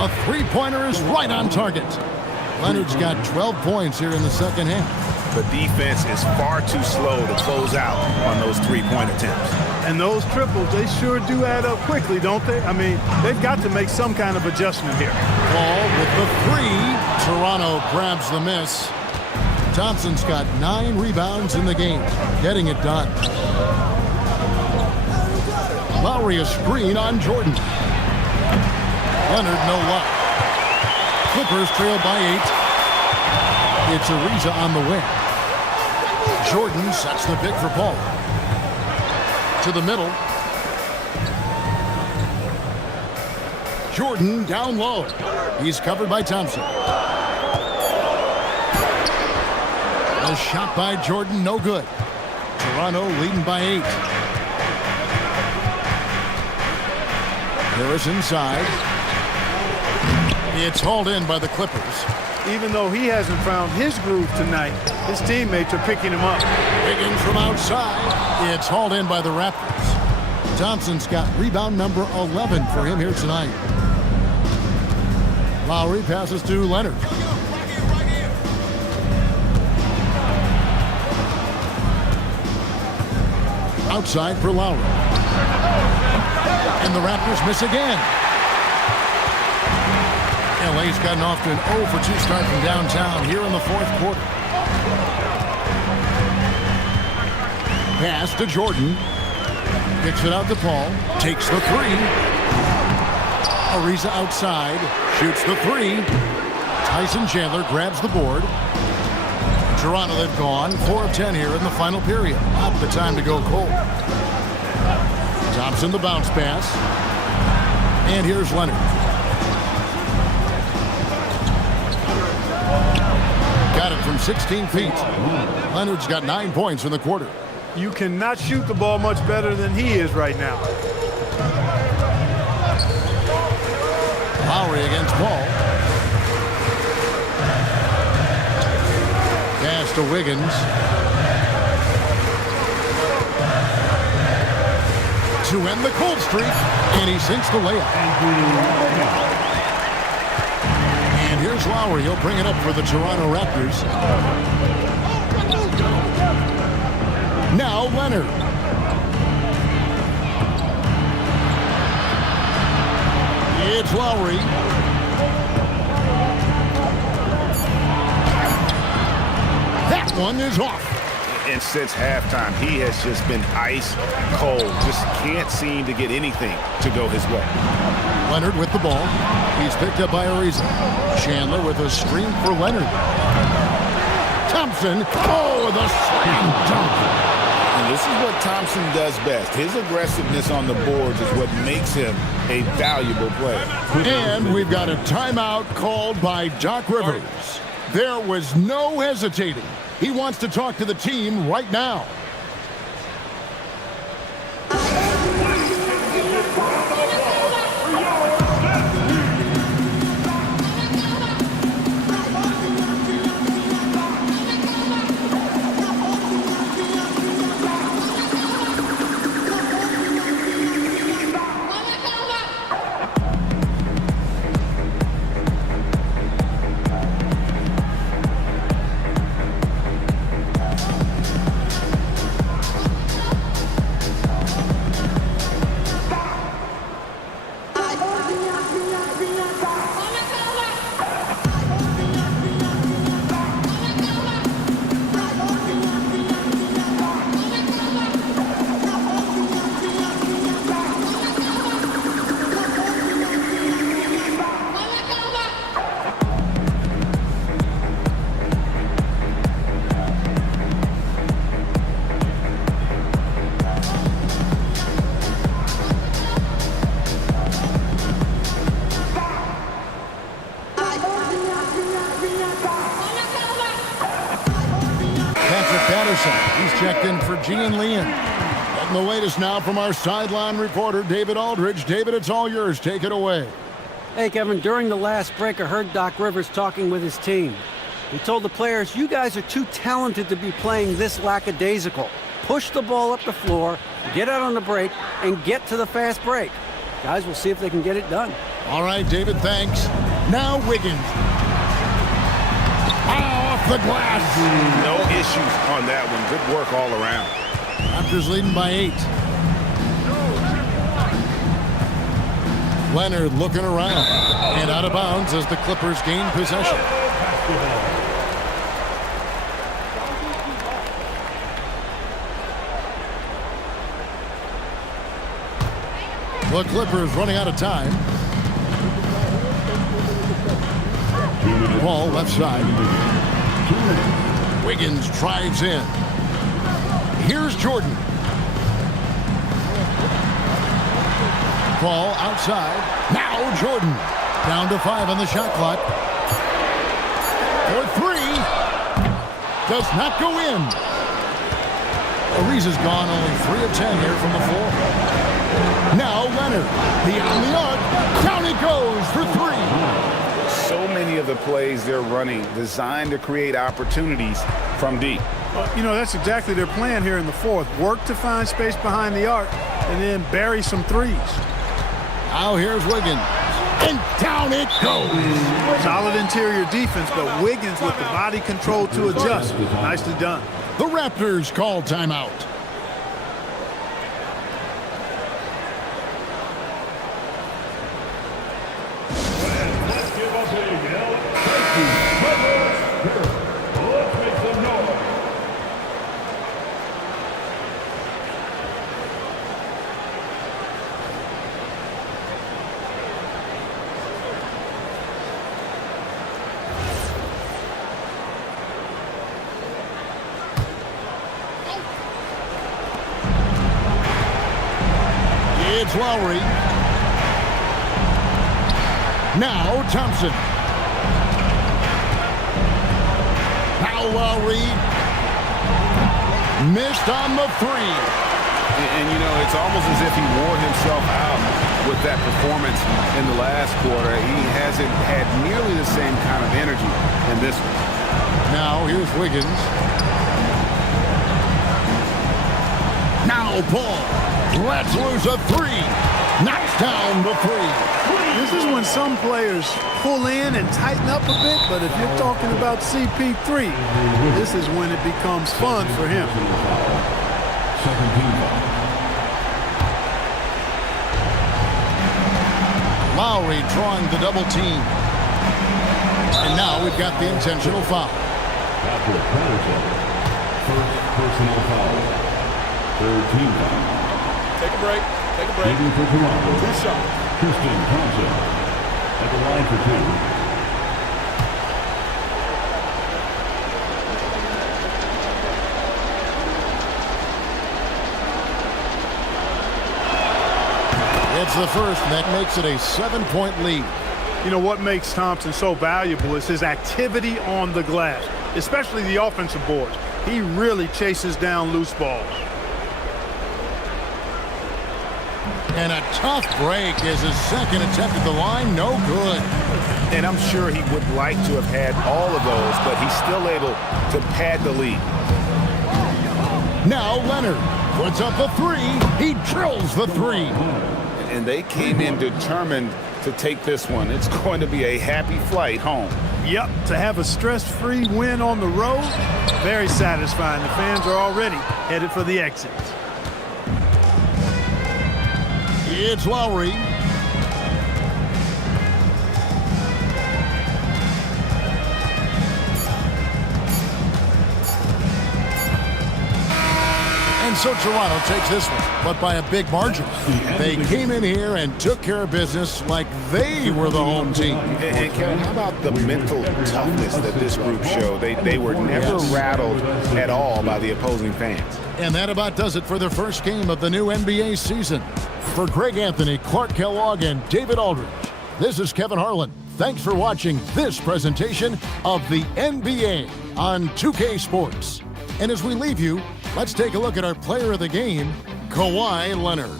A three-pointer is right on target. Leonard's got 12 points here in the second half. The defense is far too slow to close out on those three-point attempts. And those triples, they sure do add up quickly, don't they? I mean, they've got to make some kind of adjustment here. Ball with the 3. Toronto grabs the miss. Thompson's got 9 rebounds in the game, getting it done. Lowry a screen on Jordan. Leonard no luck. Clippers trail by 8. It's Ariza on the wing. Jordan sets the pick for Paul. To the middle. Jordan down low. He's covered by Thompson. A shot by Jordan, no good. Toronto leading by 8. Harris inside. It's hauled in by the Clippers. Even though he hasn't found his groove tonight, his teammates are picking him up. Wiggins from outside. It's hauled in by the Raptors. Thompson's got rebound number 11 for him here tonight. Lowry passes to Leonard. Outside for Lowry. And the Raptors miss again. LA's gotten off to an 0 for 2 start from downtown here in the fourth quarter. Pass to Jordan. Kicks it out to Paul. Takes the 3. Ariza outside. Shoots the 3. Tyson Chandler grabs the board. Toronto, they've gone 4 of 10 here in the final period. Not the time to go cold. Thompson the bounce pass. And here's Leonard. Got it from 16 feet. Leonard's got 9 points in the quarter. You cannot shoot the ball much better than he is right now. Lowry against Paul. Pass to Wiggins. To end the cold streak, and he sinks the layup. And here's Lowry. He'll bring it up for the Toronto Raptors. Now Leonard. It's Lowry. That one is off. And since halftime, he has just been ice cold. Just can't seem to get anything to go his way. Leonard with the ball. He's picked up by Ariza. Chandler with a screen for Leonard. Thompson. Oh, with a slam dunk. And this is what Thompson does best. His aggressiveness on the boards is what makes him a valuable player. And we've got a timeout called by Doc Rivers. There was no hesitating. He wants to talk to the team right now. He's checked in for Gian Leon. Getting the latest now from our sideline reporter, David Aldridge. David, it's all yours. Take it away. Hey, Kevin, during the last break, I heard Doc Rivers talking with his team. He told the players, you guys are too talented to be playing this lackadaisical. Push the ball up the floor, get out on the break, and get to the fast break. Guys, we'll see if they can get it done. All right, David, thanks. Now Wiggins. Off the glass. No issues on that one. Good work all around. Raptors leading by 8. Leonard looking around and out of bounds as the Clippers gain possession. The Clippers running out of time. Ball left side. Wiggins drives in. Here's Jordan. Ball outside. Now Jordan. Down to 5 on the shot clock. For 3. Does not go in. Ariza's gone only 3 of 10 here from the floor. Now Leonard. Beyond the arc. Down it goes for 3. So many of the plays they're running designed to create opportunities from deep. You know, that's exactly their plan here in the fourth. Work to find space behind the arc and then bury some threes. Now here's Wiggins. And down it goes. Solid interior defense, but Wiggins with the body control to adjust. Nicely done. The Raptors call timeout. It's Lowry. Now Thompson. Now Lowry. Missed on the 3. And you know, it's almost as if he wore himself out with that performance in the last quarter. He hasn't had nearly the same kind of energy in this one. Now here's Wiggins. Now Paul. Let's lose a 3. Knocks down the 3. This is when some players pull in and tighten up a bit, but if you're talking about CP3, this is when it becomes fun for him. Second team foul. Lowry drawing the double team. And now we've got the intentional foul. After a penalty, first personal foul. Third team foul. Take a break. Take a break. Leading for Toronto. 2 shots. Tristan Thompson at the line for 2. It's the first, and that makes it a 7-point lead. You know what makes Thompson so valuable is his activity on the glass, especially the offensive boards. He really chases down loose balls. And a tough break as his second attempt at the line, no good. And I'm sure he would like to have had all of those, but he's still able to pad the lead. Now Leonard puts up a three. He drills the three. And they came in determined to take this one. It's going to be a happy flight home. Yep, to have a stress-free win on the road, very satisfying. The fans are already headed for the exits. It's Lowry. And so Toronto takes this one, but by a big margin. They came in here and took care of business like they were the home team. And Kevin, how about the mental toughness that this group showed? They were never rattled at all by the opposing fans. And that about does it for the first game of the new NBA season. For Greg Anthony, Clark Kellogg, and David Aldridge, this is Kevin Harlan. Thanks for watching this presentation of the NBA on 2K Sports. And as we leave you, let's take a look at our player of the game, Kawhi Leonard.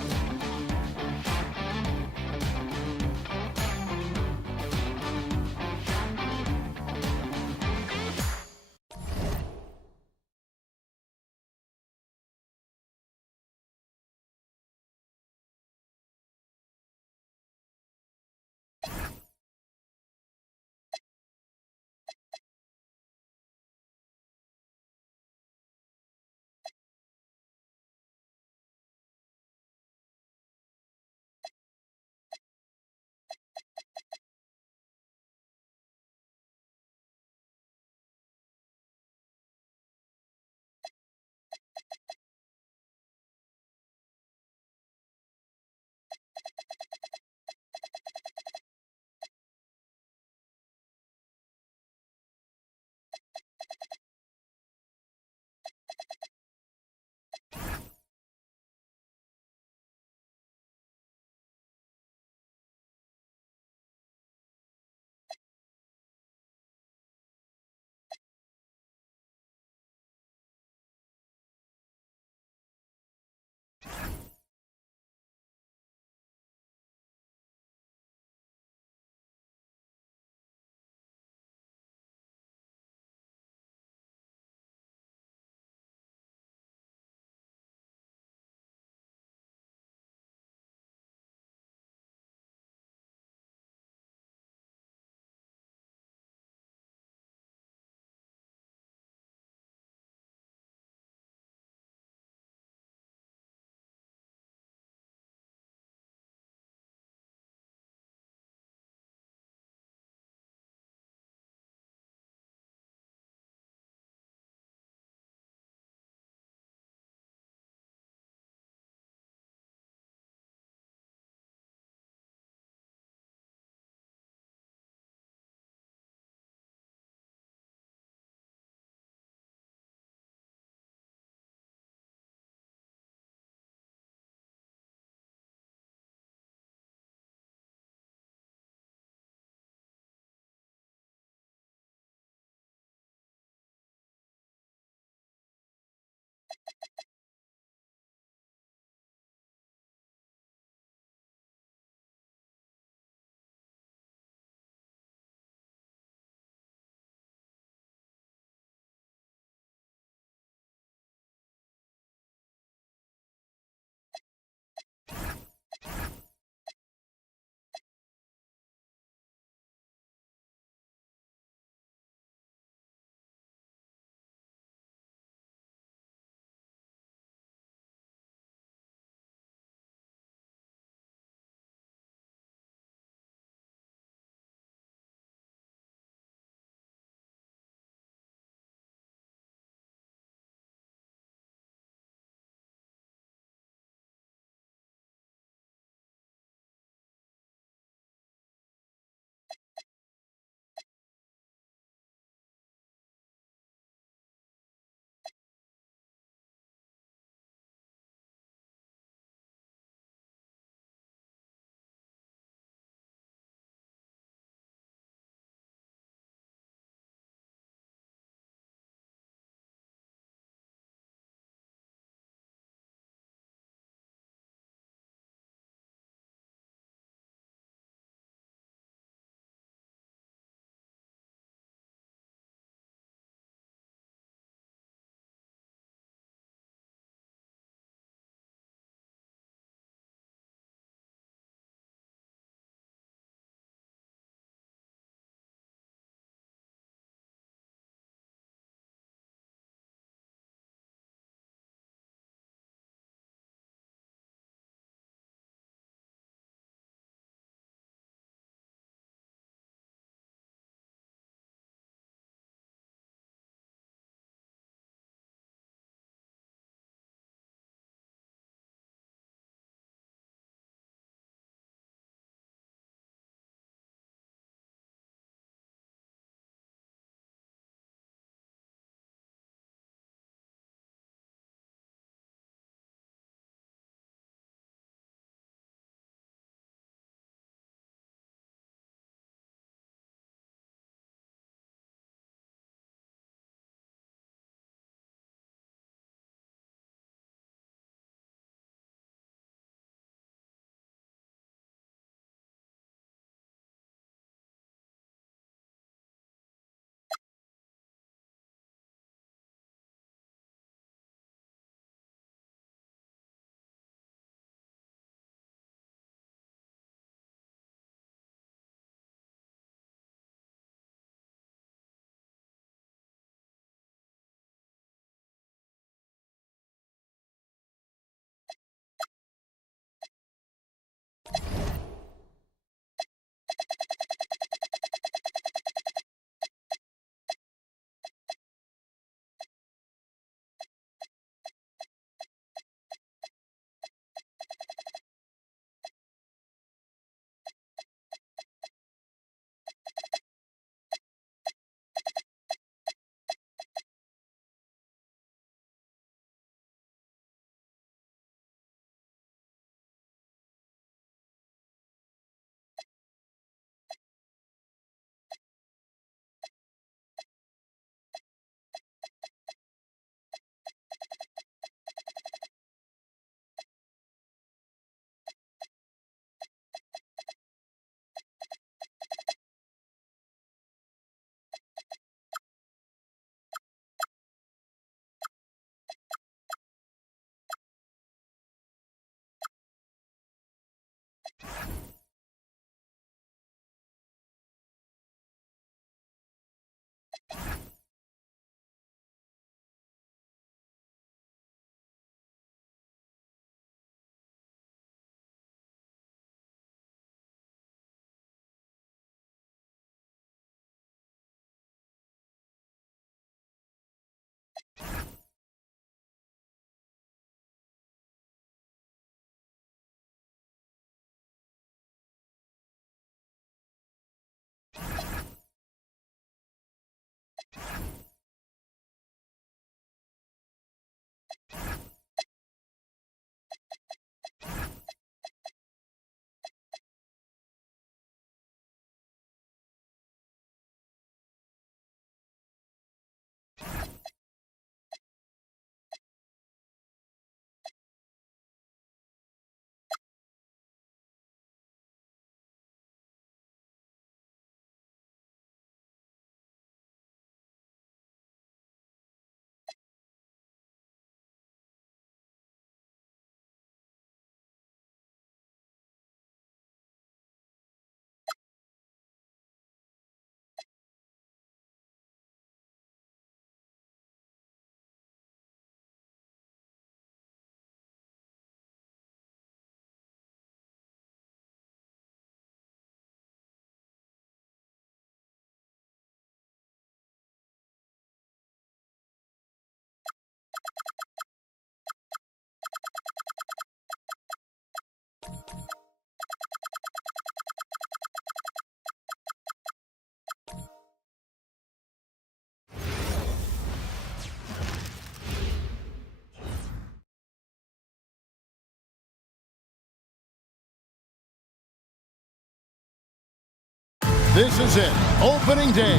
This is it. Opening day.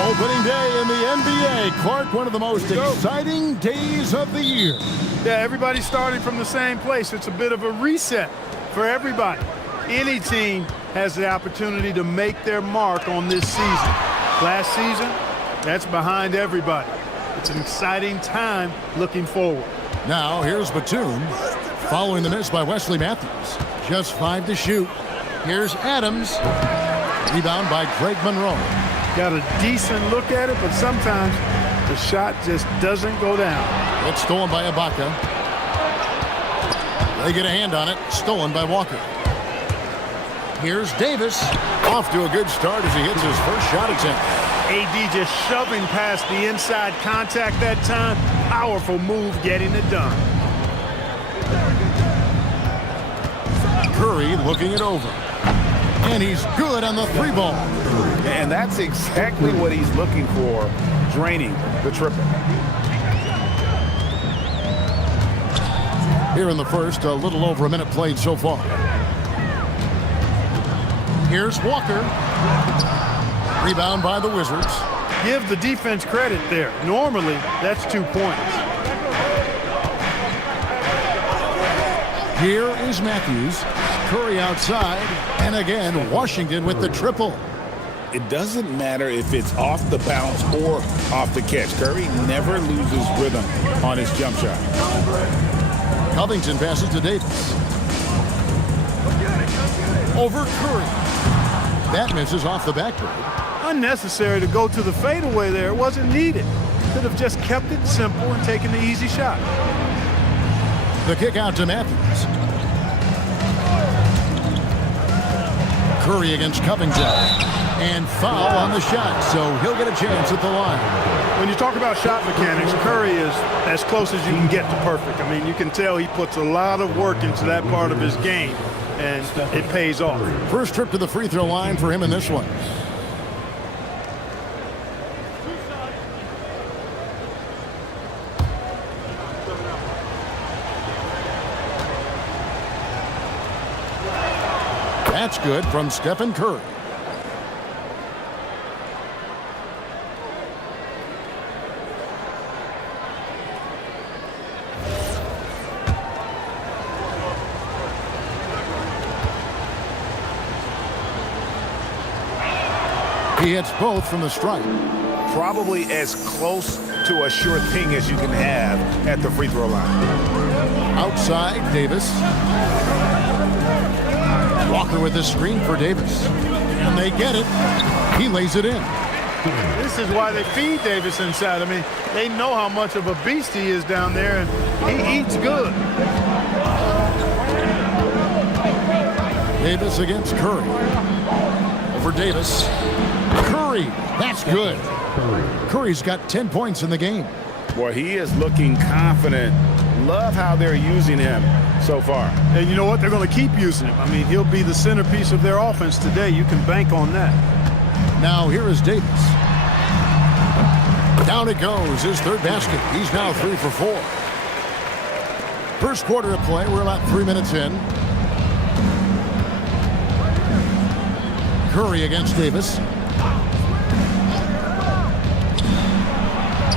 Opening day in the NBA. Clark, one of the most exciting days of the year. Yeah, everybody's starting from the same place. It's a bit of a reset for everybody. Any team has the opportunity to make their mark on this season. Last season, that's behind everybody. It's an exciting time looking forward. Now, here's Batum following the miss by Wesley Matthews. Just 5 to shoot. Here's Adams. Rebound by Greg Monroe. Got a decent look at it, but sometimes the shot just doesn't go down. It's stolen by Ibaka. They get a hand on it. Stolen by Walker. Here's Davis. Off to a good start as he hits his first shot attempt. AD just shoving past the inside contact that time. Powerful move getting it done. Curry looking it over. And he's good on the 3-ball. And that's exactly what he's looking for, draining the triple. Here in the first, a little over a minute played so far. Here's Walker. Rebound by the Wizards. Give the defense credit there. Normally, that's 2 points. Here is Matthews. Curry outside. And again, Washington with the triple. It doesn't matter if it's off the bounce or off the catch. Curry never loses rhythm on his jump shot. Covington passes to Davis. Over Curry. That misses off the backboard. Unnecessary to go to the fadeaway there. It wasn't needed. Could have just kept it simple and taken the easy shot. The kick out to Matthews. Curry against Covington. And foul on the shot, so he'll get a chance at the line. When you talk about shot mechanics, Curry is as close as you can get to perfect. I mean, you can tell he puts a lot of work into that part of his game, and it pays off. First trip to the free throw line for him in this one. That's good from Stephen Curry. He hits both from the stripe. Probably as close to a sure thing as you can have at the free throw line. Outside, Davis. Walker with the screen for Davis. And they get it. He lays it in. This is why they feed Davis inside. I mean, they know how much of a beast he is down there, and he eats good. Davis against Curry. Over Davis. Curry. That's good. Curry's got 10 points in the game. Boy, he is looking confident. Love how they're using him so far. And you know what? They're going to keep using him. I mean, he'll be the centerpiece of their offense today. You can bank on that. Now here is Davis. Down it goes. His third basket. He's now 3 for 4. First quarter of play. We're about 3 minutes in. Curry against Davis.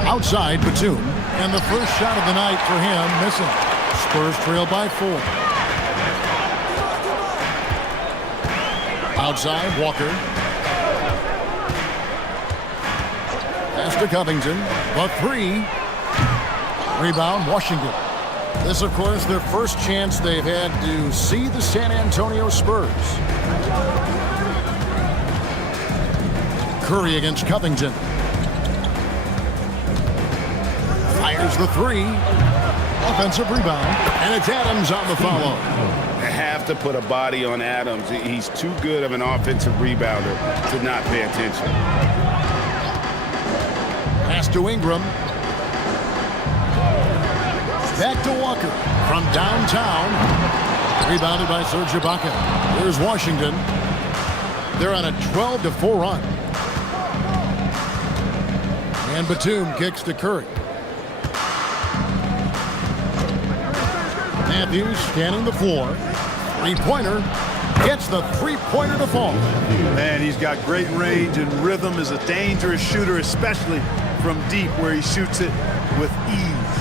Outside, Batum. And the first shot of the night for him, missing. Spurs trail by 4. Outside, Walker. Pass to Covington. The 3. Rebound, Washington. This, of course, their first chance they've had to see the San Antonio Spurs. Curry against Covington. Fires the 3. Offensive rebound. And it's Adams on the follow. They have to put a body on Adams. He's too good of an offensive rebounder to not pay attention. Pass to Ingram. Back to Walker from downtown. Rebounded by Serge Ibaka. Here's Washington. They're on a 12-4 run. And Batum kicks to Curry. Matthews scanning the floor. Three-pointer. Gets the three-pointer to fall. Man, he's got great range and rhythm. Is a dangerous shooter, especially from deep where he shoots it with ease.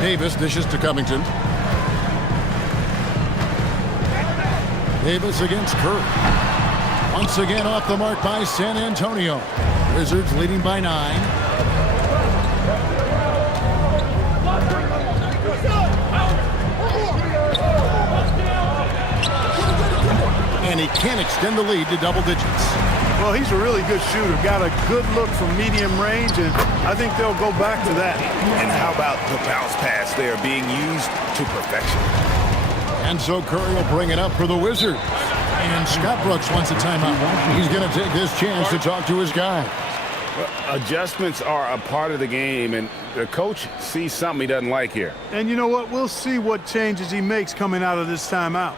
Davis dishes to Covington. Davis against Curry. Once again off the mark by San Antonio. Wizards leading by 9. And he can't extend the lead to double digits. Well, he's a really good shooter. Got a good look from medium range, and I think they'll go back to that. And how about the bounce pass there being used to perfection? And so Curry will bring it up for the Wizards. And Scott Brooks wants a timeout. He's going to take this chance to talk to his guy. Well, adjustments are a part of the game, and the coach sees something he doesn't like here. And you know what? We'll see what changes he makes coming out of this timeout.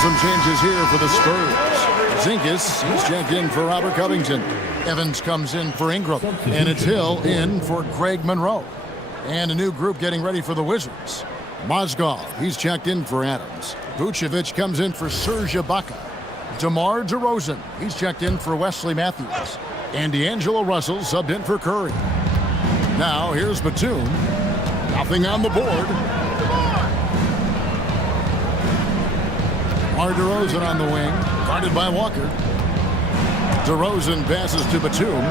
Some changes here for the Spurs. Zinkas is checked in for Robert Covington. Evans comes in for Ingram. And it's Hill in for Greg Monroe. And a new group getting ready for the Wizards. Mozgov, he's checked in for Adams. Vucevic comes in for Serge Ibaka. DeMar DeRozan, he's checked in for Wesley Matthews. And D'Angelo Russell subbed in for Curry. Now here's Batum. Nothing on the board. DeMar DeRozan on the wing, guarded by Walker. DeRozan passes to Batum.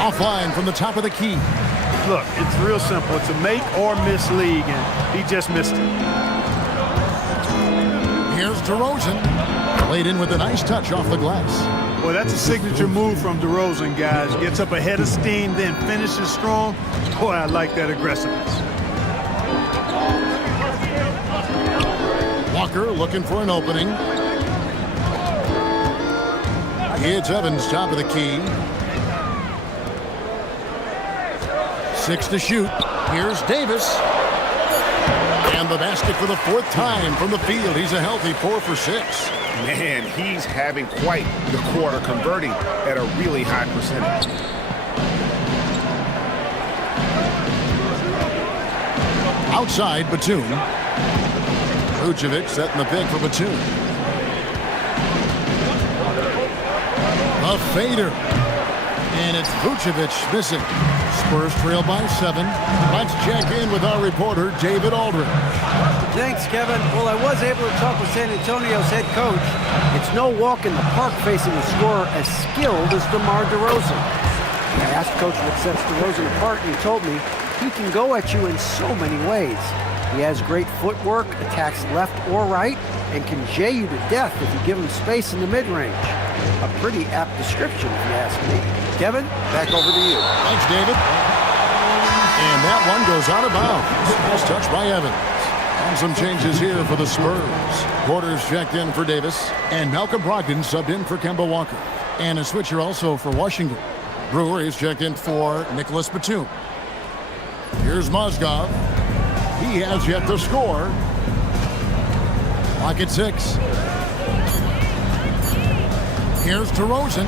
Offline from the top of the key. Look, it's real simple. It's a make or miss league, and he just missed it. Here's DeRozan. Played in with a nice touch off the glass. Well, that's a signature move from DeRozan, guys. Gets up ahead of steam, then finishes strong. Boy, I like that aggressiveness. Walker looking for an opening. It's Evans, top of the key. 6 to shoot. Here's Davis. And the basket for the 4th time from the field. He's a healthy 4 for 6. Man, he's having quite the quarter, converting at a really high percentage. Outside, Batum. Vucevic setting the pick for Batum. A fader. And it's Vucevic missing. Spurs trail by 7. Let's check in with our reporter, David Aldridge. Thanks, Kevin. Well, I was able to talk with San Antonio's head coach. It's no walk in the park facing a scorer as skilled as DeMar DeRozan. I asked Coach what sets DeRozan apart, and he told me he can go at you in so many ways. He has great footwork, attacks left or right, and can jay you to death if you give him space in the mid-range. A pretty apt description, if you ask me. Kevin, back over to you. Thanks, David. And that one goes out of bounds. Nice touch by Evans. And some changes here for the Spurs. Porter's checked in for Davis, and Malcolm Brogdon subbed in for Kemba Walker. And a switcher also for Washington. Brewer is checked in for Nicholas Batum. Here's Mozgov. He has yet to score. Clock at 6. Here's DeRozan.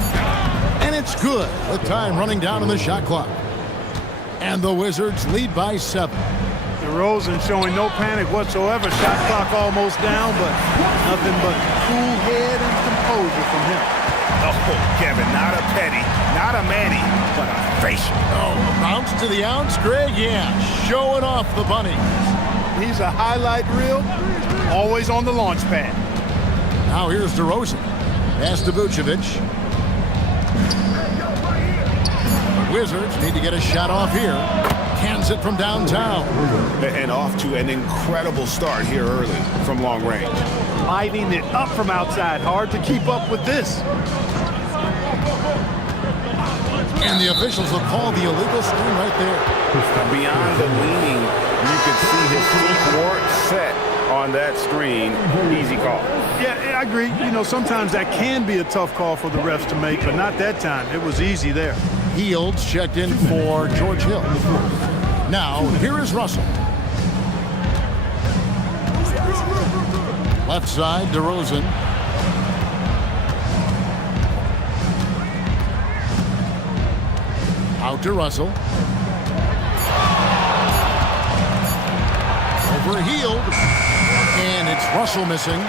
And it's good with time running down on the shot clock. And the Wizards lead by 7. DeRozan showing no panic whatsoever. Shot clock almost down, but nothing but cool head and composure from him. Oh, Kevin, not a Petty, not a Manny, but a facial. Oh, bounce to the ounce, Greg? Yeah, showing off the bunny. He's a highlight reel, always on the launch pad. Now here's DeRozan. Pass to Vucevic. The Wizards need to get a shot off here. Cans it from downtown. And off to an incredible start here early from long range. Lighting it up from outside. Hard to keep up with this. And the officials have called the illegal screen right there. Beyond the leaning, you could see his feet weren't set on that screen. Easy call. Yeah, I agree. You know, sometimes that can be a tough call for the refs to make, but not that time. It was easy there. Fields checked in for George Hill. Now, here is Russell. Left side, DeRozan. Out to Russell. Over Hield. And it's Russell missing.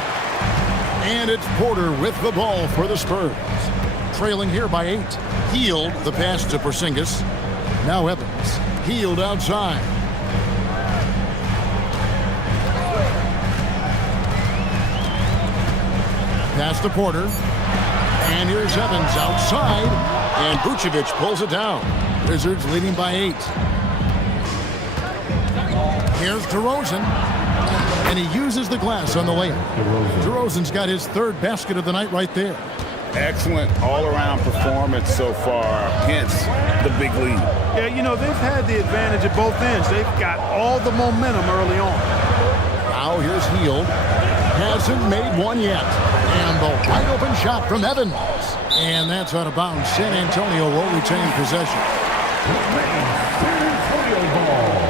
And it's Porter with the ball for the Spurs. Trailing here by 8. Hield, the pass to Porzingis. Now Evans. Hield outside. Pass to Porter. And here's Evans outside. And Vucevic pulls it down. Wizards leading by 8. Here's DeRozan. And he uses the glass on the layup. DeRozan's got his 3rd basket of the night right there. Excellent all-around performance so far, hence the big lead. Yeah, you know, they've had the advantage at both ends. They've got all the momentum early on. Now here's Hield. Hasn't made one yet. And the wide open shot from Evans. And that's out of bounds. San Antonio will retain possession. San Antonio ball.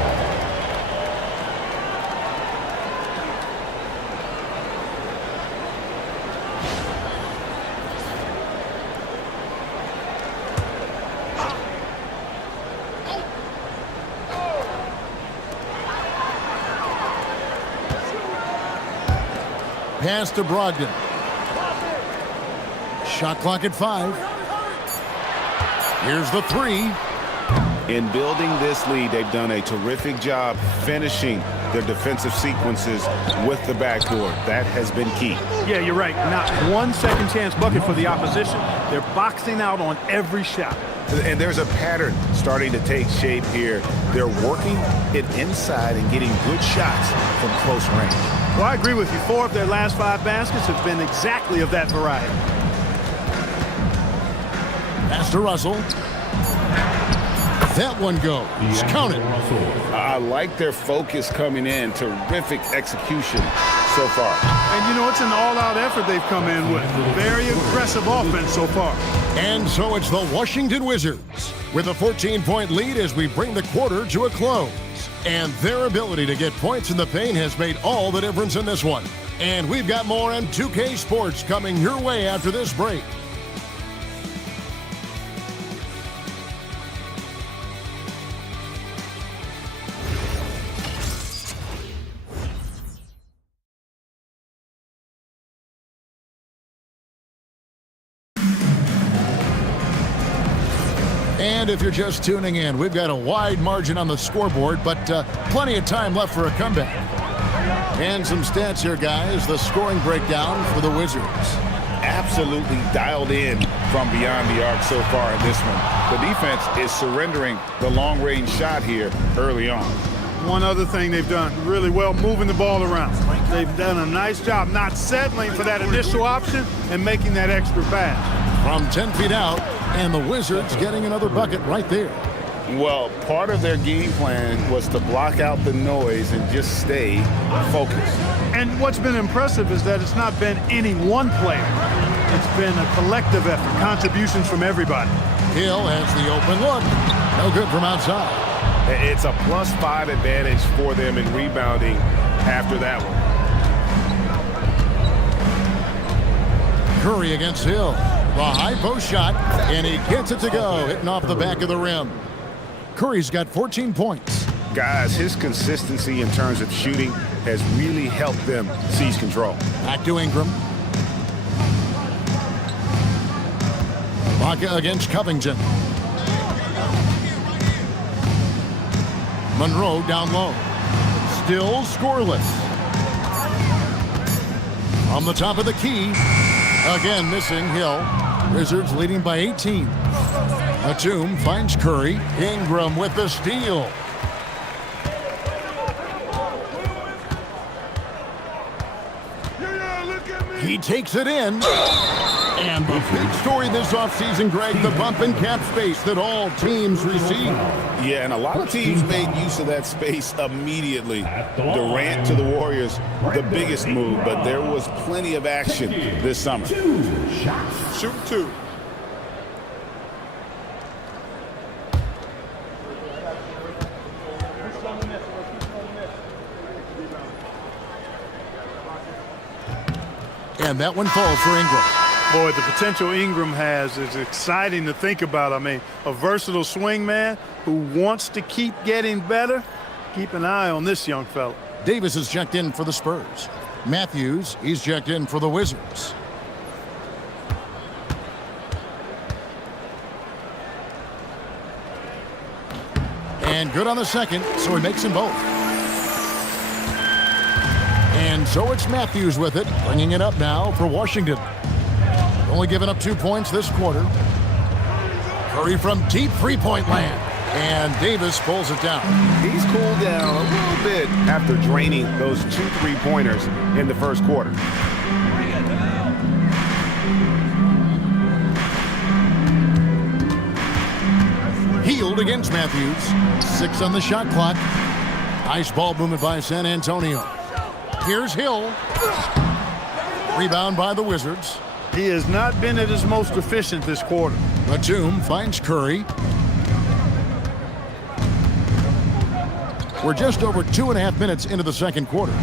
Pass to Brogdon. Shot clock at 5. Here's the 3. In building this lead, they've done a terrific job finishing their defensive sequences with the backboard. That has been key. Yeah, you're right. Not one second chance bucket for the opposition. They're boxing out on every shot. And there's a pattern starting to take shape here. They're working it inside and getting good shots from close range. Well, I agree with you. 4 of their last 5 baskets have been exactly of that variety. Pass to Russell. That one goes. Count it. I like their focus coming in. Terrific execution so far. And, you know, it's an all-out effort they've come in with. Very aggressive offense so far. And so it's the Washington Wizards with a 14-point lead as we bring the quarter to a close. And their ability to get points in the paint has made all the difference in this one. And we've got more on 2K Sports coming your way after this break. And if you're just tuning in, we've got a wide margin on the scoreboard, but plenty of time left for a comeback. And some stats here, guys. The scoring breakdown for the Wizards. Absolutely dialed in from beyond the arc so far in this one. The defense is surrendering the long-range shot here early on. One other thing they've done really well, moving the ball around. They've done a nice job not settling for that initial option and making that extra pass. From 10 feet out, and the Wizards getting another bucket right there. Well, part of their game plan was to block out the noise and just stay focused. And what's been impressive is that it's not been any one player. It's been a collective effort, contributions from everybody. Hill has the open look. No good from outside. It's a +5 advantage for them in rebounding after that one. Curry against Hill. The high post shot, and he gets it to go, hitting off the back of the rim. Curry's got 14 points. Guys, his consistency in terms of shooting has really helped them seize control. Back to Ingram. Baca against Covington. Monroe down low. Still scoreless. On the top of the key. Again missing Hill. Wizards leading by 18. Batum finds Curry. Ingram with the steal. He takes it in. And the big story this offseason, Greg, the bump and cap space that all teams receive. Yeah, and a lot of teams made use of that space immediately. Durant to the Warriors, the biggest move, but there was plenty of action this summer. Shoot 2. And that one falls for Ingram. Boy, the potential Ingram has is exciting to think about. I mean, a versatile swing man who wants to keep getting better. Keep an eye on this young fella. Davis is checked in for the Spurs. Matthews, he's checked in for the Wizards. And good on the second, so he makes them both. And so it's Matthews with it, bringing it up now for Washington. Only giving up 2 points this quarter. Curry from deep three-point land. And Davis pulls it down. He's cooled down a little bit after draining those 2 3-pointers in the first quarter. Healed against Matthews. 6 on the shot clock. Nice ball movement by San Antonio. Here's Hill. Rebound by the Wizards. He has not been at his most efficient this quarter. Batum finds Curry. We're just over 2.5 minutes into the second quarter.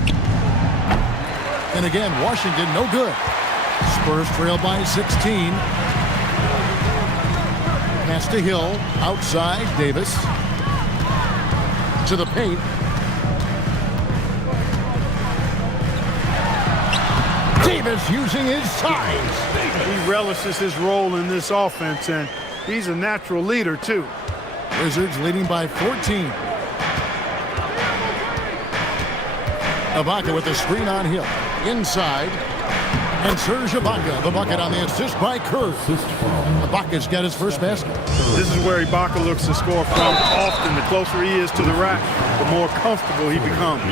And again, Washington no good. Spurs trail by 16. Pass to Hill. Outside, Davis. To the paint. Davis using his size. He relishes his role in this offense, and he's a natural leader, too. Wizards leading by 14. Ibaka with the screen on Hill. Inside. And Serge Ibaka, the bucket on the assist by Kerr. Ibaka's got his first basket. This is where Ibaka looks to score from often. The closer he is to the rack, the more comfortable he becomes.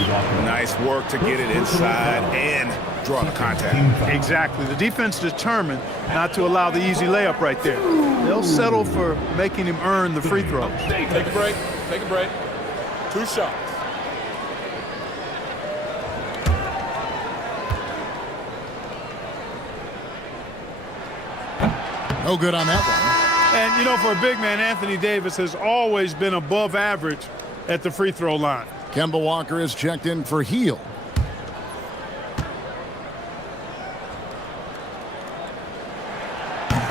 Nice work to get it inside and draw the contact. Exactly. The defense determined not to allow the easy layup right there. They'll settle for making him earn the free throws. Take a break. Take a break. 2 shots. No good on that one. And, you know, for a big man, Anthony Davis has always been above average at the free throw line. Kemba Walker is checked in for Hill.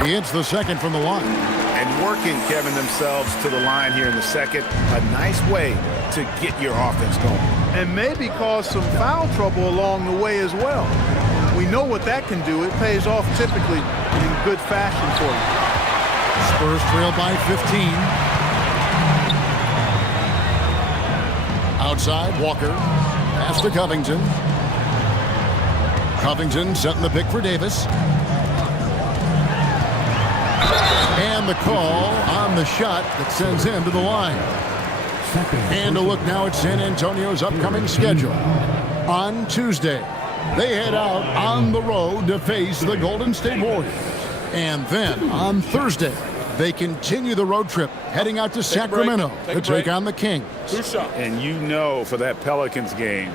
He hits the second from the line. And working, Kevin, themselves to the line here in the second. A nice way to get your offense going. And maybe cause some foul trouble along the way as well. We know what that can do. It pays off typically in good fashion for you. Spurs trail by 15. Outside, Walker. Pass to Covington. Covington setting the pick for Davis. And the call on the shot that sends him to the line. And a look now at San Antonio's upcoming schedule. On Tuesday, they head out on the road to face the Golden State Warriors. And then on Thursday, they continue the road trip heading out to Sacramento to take on the Kings. And you know, for that Pelicans game,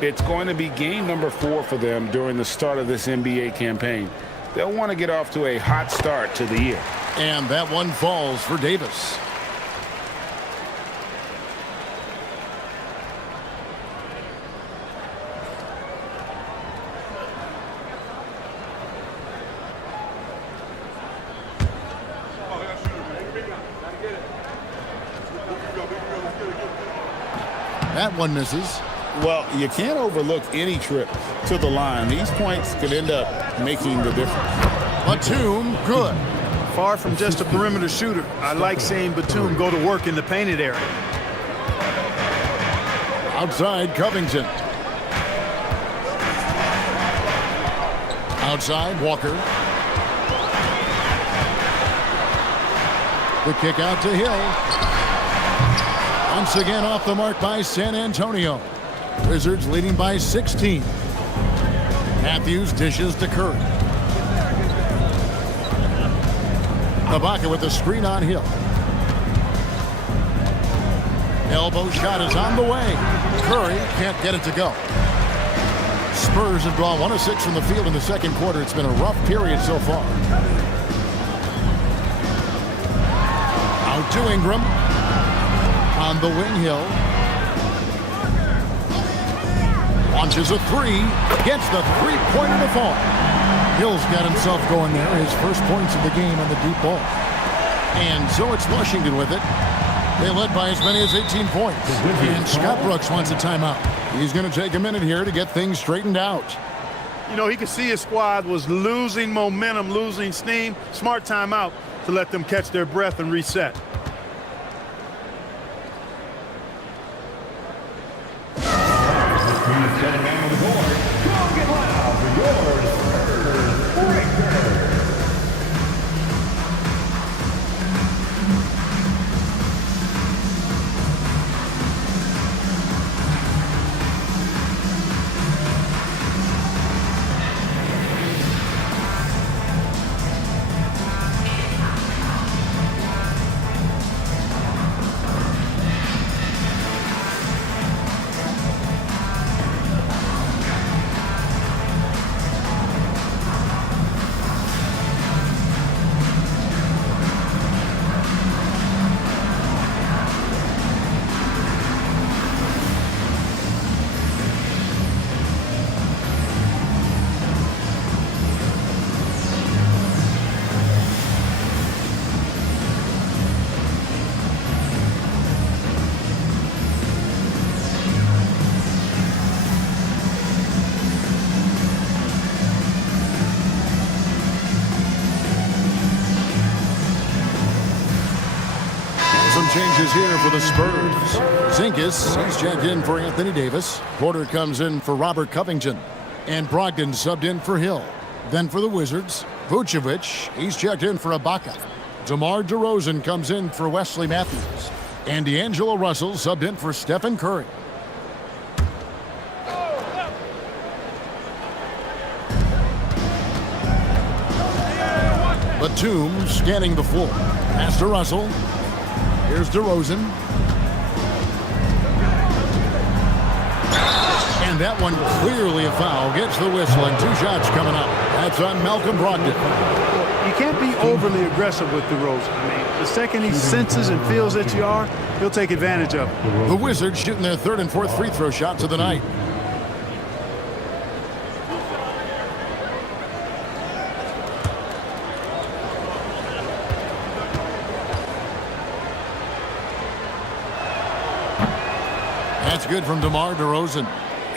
it's going to be game number 4 for them during the start of this NBA campaign. They'll want to get off to a hot start to the year. And that one falls for Davis. That one misses. Well, you can't overlook any trip to the line. These points could end up making the difference. Batum, good. Far from just a perimeter shooter, I like seeing Batum go to work in the painted area. Outside, Covington. Outside, Walker. The kick out to Hill. Once again off the mark by San Antonio. Wizards leading by 16. Matthews dishes to Curry. Ibaka with the screen on Hill. Elbow shot is on the way. Curry can't get it to go. Spurs have drawn 1 of 6 from the field in the second quarter. It's been a rough period so far. Out to Ingram. On the wing, Hill. Launches a 3. Gets the three-pointer to fall. Hill's got himself going there. His first points of the game on the deep ball. And so it's Washington with it. They led by as many as 18 points. And Scott Brooks wants a timeout. He's going to take a minute here to get things straightened out. You know, he could see his squad was losing momentum, losing steam. Smart timeout to let them catch their breath and reset. is here for the Spurs. Porzingis, he's checked in for Anthony Davis. Porter comes in for Robert Covington. And Brogdon subbed in for Hill. Then for the Wizards, Vucevic, he's checked in for Ibaka. DeMar DeRozan comes in for Wesley Matthews. And D'Angelo Russell subbed in for Stephen Curry. Batum scanning the floor. Pass to Russell. Here's DeRozan. And that one clearly a foul. Gets the whistle and 2 shots coming up. That's on Malcolm Brogdon. You can't be overly aggressive with DeRozan. I mean, the second he senses and feels that you are, he'll take advantage of it. The Wizards shooting their 3rd and 4th free throw shots of the night. That's good from DeMar DeRozan.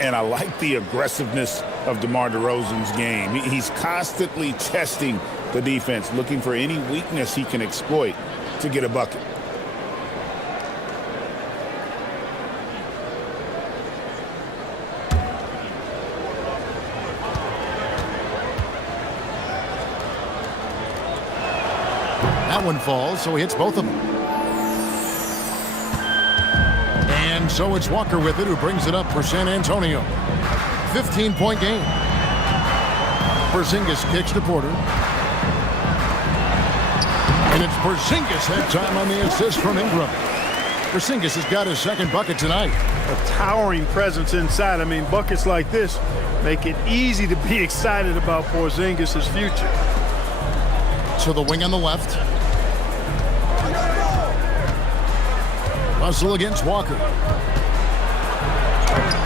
And I like the aggressiveness of DeMar DeRozan's game. He's constantly testing the defense, looking for any weakness he can exploit to get a bucket. That one falls, so he hits both of them. And so it's Walker with it, who brings it up for San Antonio. 15-point game. Porzingis kicks to Porter. And it's Porzingis that time on the assist from Ingram. Porzingis has got his 2nd bucket tonight. A towering presence inside. I mean, buckets like this make it easy to be excited about Porzingis' future. To the wing on the left. Russell against Walker.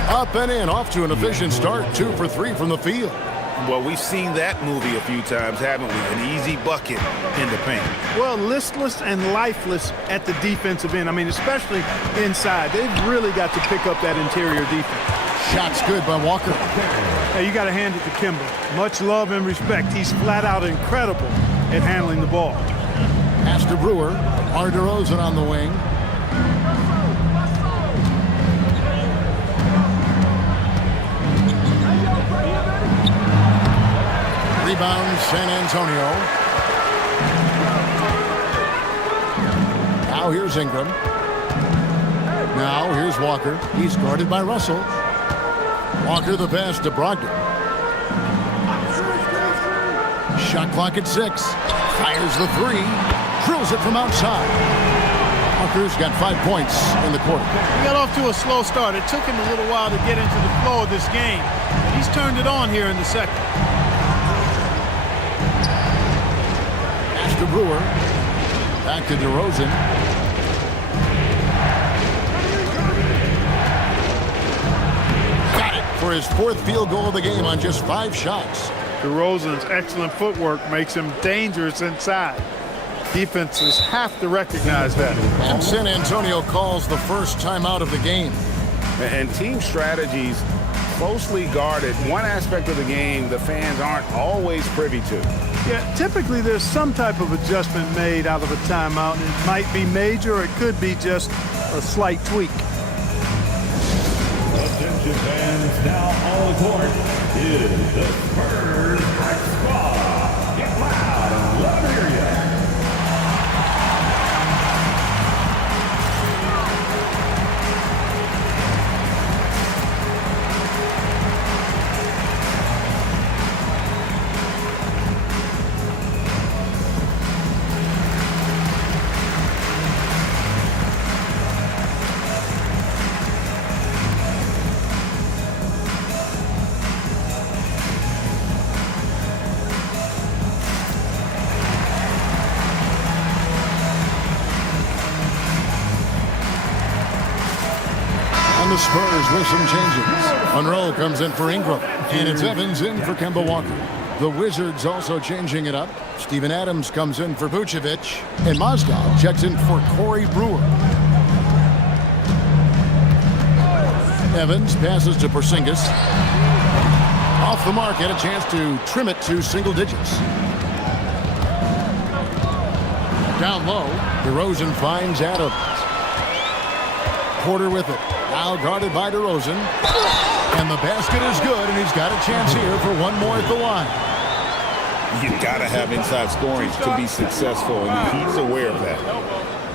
Up and in, off to an efficient start. 2 for 3 from the field. Well, we've seen that movie a few times, haven't we? An easy bucket in the paint. Well, listless and lifeless at the defensive end. I mean, especially inside. They've really got to pick up that interior defense. Shot's good by Walker. Hey, you got to hand it to Kimba. Much love and respect. He's flat out incredible at handling the ball. Pass to Brewer. DeRozan on the wing. Rebound, San Antonio. Now here's Ingram. Now here's Walker. He's guarded by Russell. Walker the pass to Brogdon. Shot clock at 6. Fires the 3. Drills it from outside. Walker's got 5 points in the quarter. He got off to a slow start. It took him a little while to get into the flow of this game. But he's turned it on here in the second. Pass to Brewer. Back to DeRozan. Got it for his 4th field goal of the game on just 5 shots. DeRozan's excellent footwork makes him dangerous inside. Defenses have to recognize that. And San Antonio calls the first timeout of the game. And team strategies closely guarded. One aspect of the game the fans aren't always privy to. Yeah, typically there's some type of adjustment made out of a timeout. It might be major, or it could be just a slight tweak. Attention fans, now on the court is the Spurs Squad. Get loud and let me hear you. The Spurs with some changes. Monroe comes in for Ingram, and it's Evans in for Kemba Walker. The Wizards also changing it up. Steven Adams comes in for Vucevic, and Mozgov checks in for Corey Brewer. Evans passes to Porzingis. Off the mark, had a chance to trim it to single digits. Down low, DeRozan finds Adams. Porter with it. Now guarded by DeRozan. And the basket is good, and he's got a chance here for one more at the line. You've got to have inside scoring to be successful, and he's aware of that.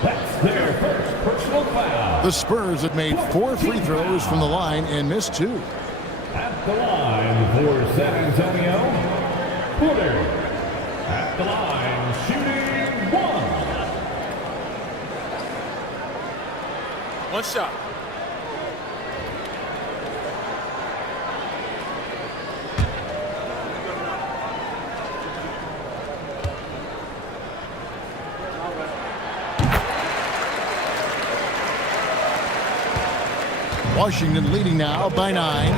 That's their first personal foul. The Spurs have made 4 free throws from the line and missed 2. At the line for San Antonio, Porter. At the line, shooting 1. One shot. Washington leading now by 9.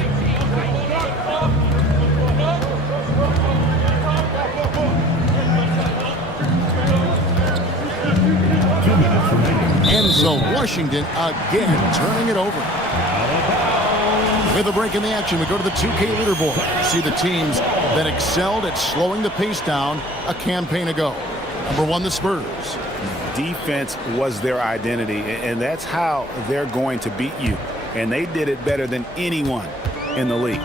And so Washington again turning it over. With a break in the action, we go to the 2K leaderboard. See the teams that excelled at slowing the pace down a campaign ago. Number 1, the Spurs. Defense was their identity, and that's how they're going to beat you. And they did it better than anyone in the league.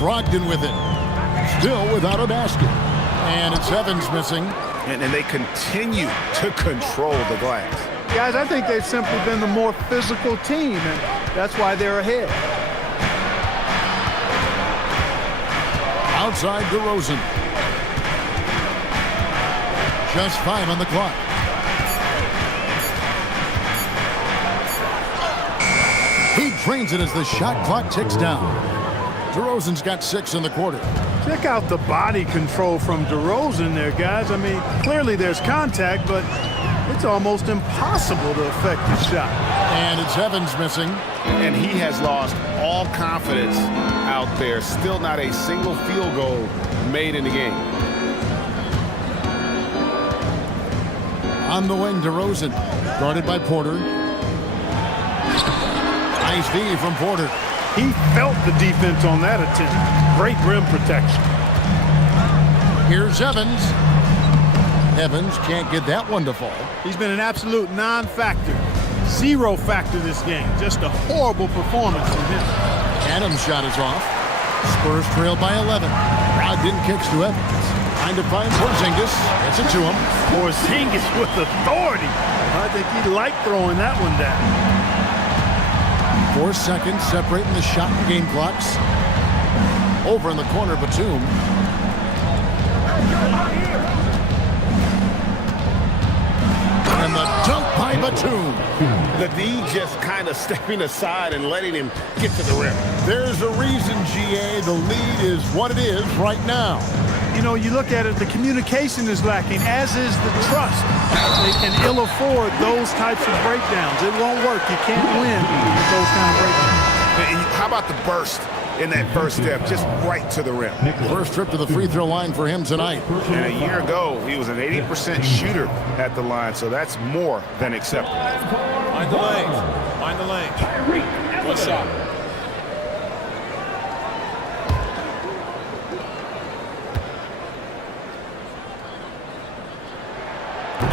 Brogdon with it. Still without a basket. And it's Evans missing. And they continue to control the glass. Guys, I think they've simply been the more physical team, and that's why they're ahead. Outside DeRozan. Just 5 on the clock. He drains it as the shot clock ticks down. DeRozan's got 6 in the quarter. Check out the body control from DeRozan there, guys. I mean, clearly there's contact, but it's almost impossible to affect the shot. And it's Evans missing. And he has lost all confidence out there. Still not a single field goal made in the game. On the wing, DeRozan. Guarded by Porter. Nice D from Porter. He felt the defense on that attempt. Great rim protection. Here's Evans. Evans can't get that one to fall. He's been an absolute non-factor. 0 factor this game. Just a horrible performance from him. Adams' shot is off. Spurs trail by 11. Brogdon kicks to Evans. Trying to find Porzingis. Gets it to him. Porzingis with authority. I think he liked throwing that one down. 4 seconds separating the shot and game clocks. Over in the corner, Batum. And the dunk by Batum. The D just kind of stepping aside and letting him get to the rim. There's a reason, GA, the lead is what it is right now. You know, you look at it, the communication is lacking, as is the trust. They can ill afford those types of breakdowns. It won't work. You can't win with those kind of breakdowns. And how about the burst in that first step, just right to the rim? First trip to the free throw line for him tonight. And a year ago, he was an 80% shooter at the line, so that's more than acceptable. Find the lane. Find the lane. One shot.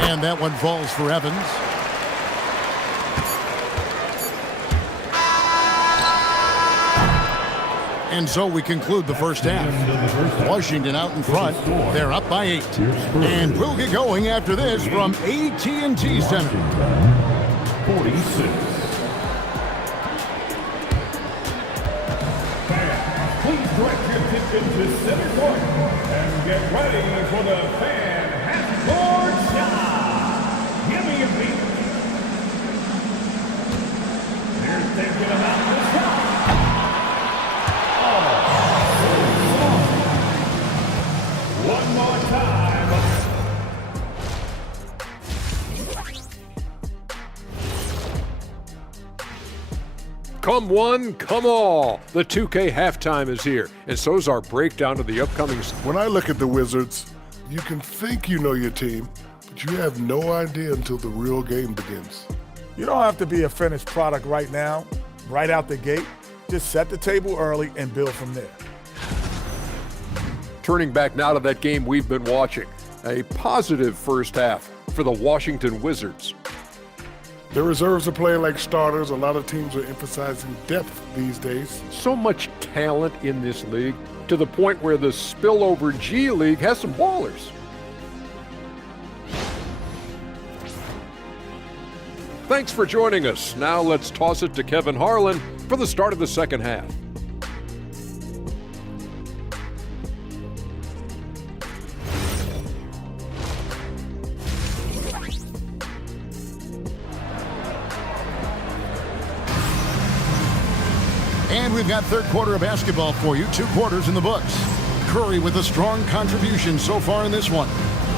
And that one falls for Evans. And so we conclude the first half. Washington out in front. They're up by 8. And we'll get going after this from AT&T Center. 46. Please direct your attention to center court and get ready for the fan half-court shot. Give me a beat. They're thinking about the shot. One more time. Come one, come all. The 2K halftime is here, and so's our breakdown of the upcoming. When I look at the Wizards, you can think you know your team, but you have no idea until the real game begins. You don't have to be a finished product right now, right out the gate. Just set the table early and build from there. Turning back now to that game we've been watching. A positive first half for for the Washington Wizards. The reserves are playing like starters. A lot of teams are emphasizing depth these days. So much talent in this league to the point where the spillover G League has some ballers. Thanks for joining us. Now let's toss it to Kevin Harlan for the start of the second half. And we've got third quarter of basketball for you. 2 quarters in the books. Curry with a strong contribution so far in this one.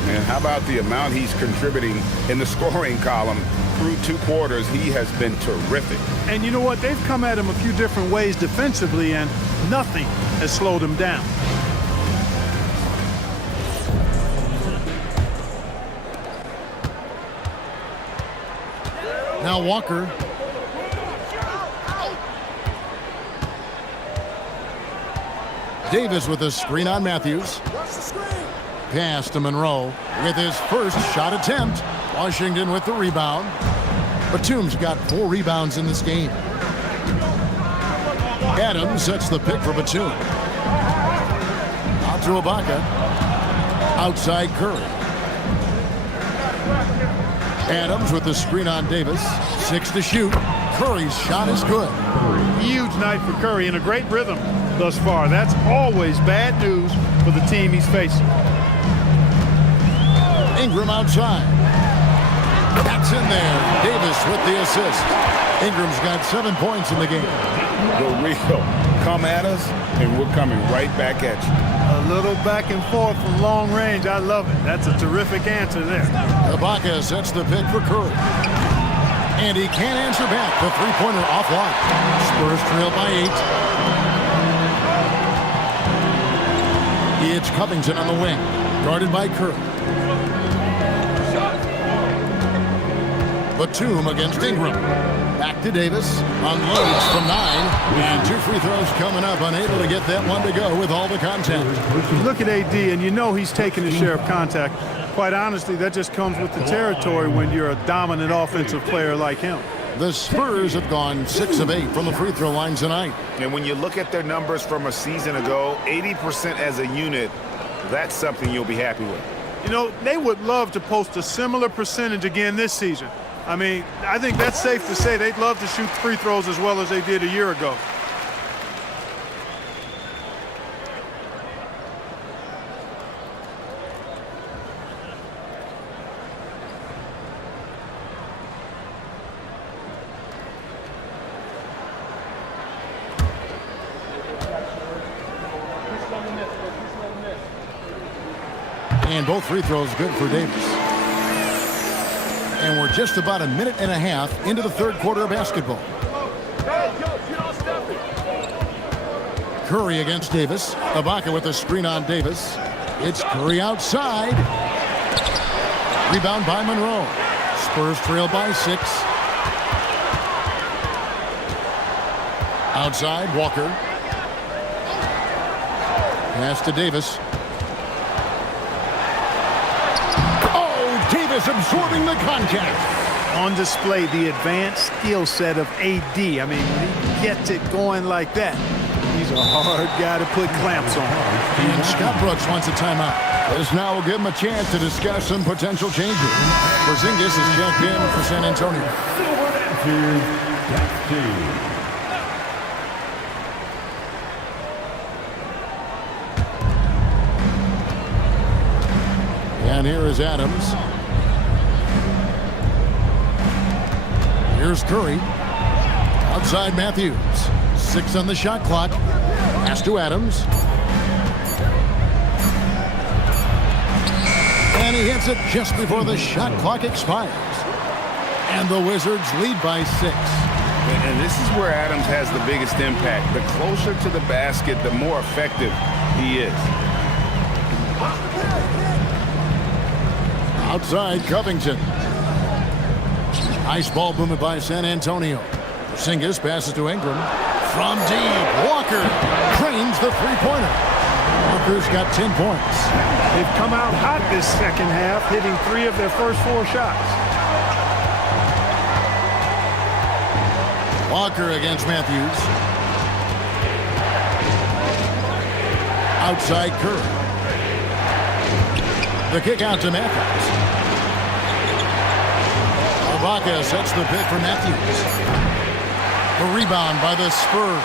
And how about the amount he's contributing in the scoring column? Through 2 quarters, he has been terrific. And you know what? They've come at him a few different ways defensively, and nothing has slowed him down. Now Walker. Davis with a screen on Matthews. Pass to Monroe with his first shot attempt. Washington with the rebound. Batum's got 4 rebounds in this game. Adams sets the pick for Batum. Out to Ibaka. Outside Curry. Adams with the screen on Davis. 6 to shoot. Curry's shot is good. Huge night for Curry and a great rhythm thus far. That's always bad news for the team he's facing. Ingram outside. That's in there. Davis with the assist. Ingram's got 7 points in the game. The real come at us, and we're coming right back at you. A little back and forth from long range. I love it. That's a terrific answer there. Ibaka sets the pick for Curry. And he can't answer back. The three-pointer offline. Spurs trail by 8. It's Covington on the wing. Guarded by Curry. Batum against Ingram. Back to Davis. Unloads from 9. And 2 free throws coming up. Unable to get that one to go with all the contact. Look at AD, and you know he's taking his share of contact. Quite honestly, that just comes with the territory when you're a dominant offensive player like him. The Spurs have gone 6 of 8 from the free throw line tonight. And when you look at their numbers from a season ago, 80% as a unit, that's something you'll be happy with. You know, they would love to post a similar percentage again this season. I mean, I think that's safe to say they'd love to shoot free throws as well as they did a year ago. And both free throws good for Davis. And we're just about a minute and a half into the third quarter of basketball. Curry against Davis. Ibaka with a screen on Davis. It's Curry outside. Rebound by Monroe. Spurs trail by 6. Outside, Walker. Pass to Davis. Davis absorbing the contact. On display, the advanced skill set of AD. I mean, when he gets it going like that, he's a hard guy to put clamps on. And Scott Brooks wants a timeout. This now will give him a chance to discuss some potential changes. Porzingis is checked in for San Antonio. And here is Adams. Here's Curry. Outside Matthews. 6 on the shot clock. Pass to Adams. And he hits it just before the shot clock expires. And the Wizards lead by 6. And this is where Adams has the biggest impact. The closer to the basket, the more effective he is. Outside Covington. Ice ball booming by San Antonio. Porzingis passes to Ingram. From deep, Walker cranes the three-pointer. Walker's got 10 points. They've come out hot this second half, hitting 3 of their first 4 shots. Walker against Matthews. Outside Curry. The kick out to Matthews. Ibaka sets the pick for Matthews. The rebound by the Spurs.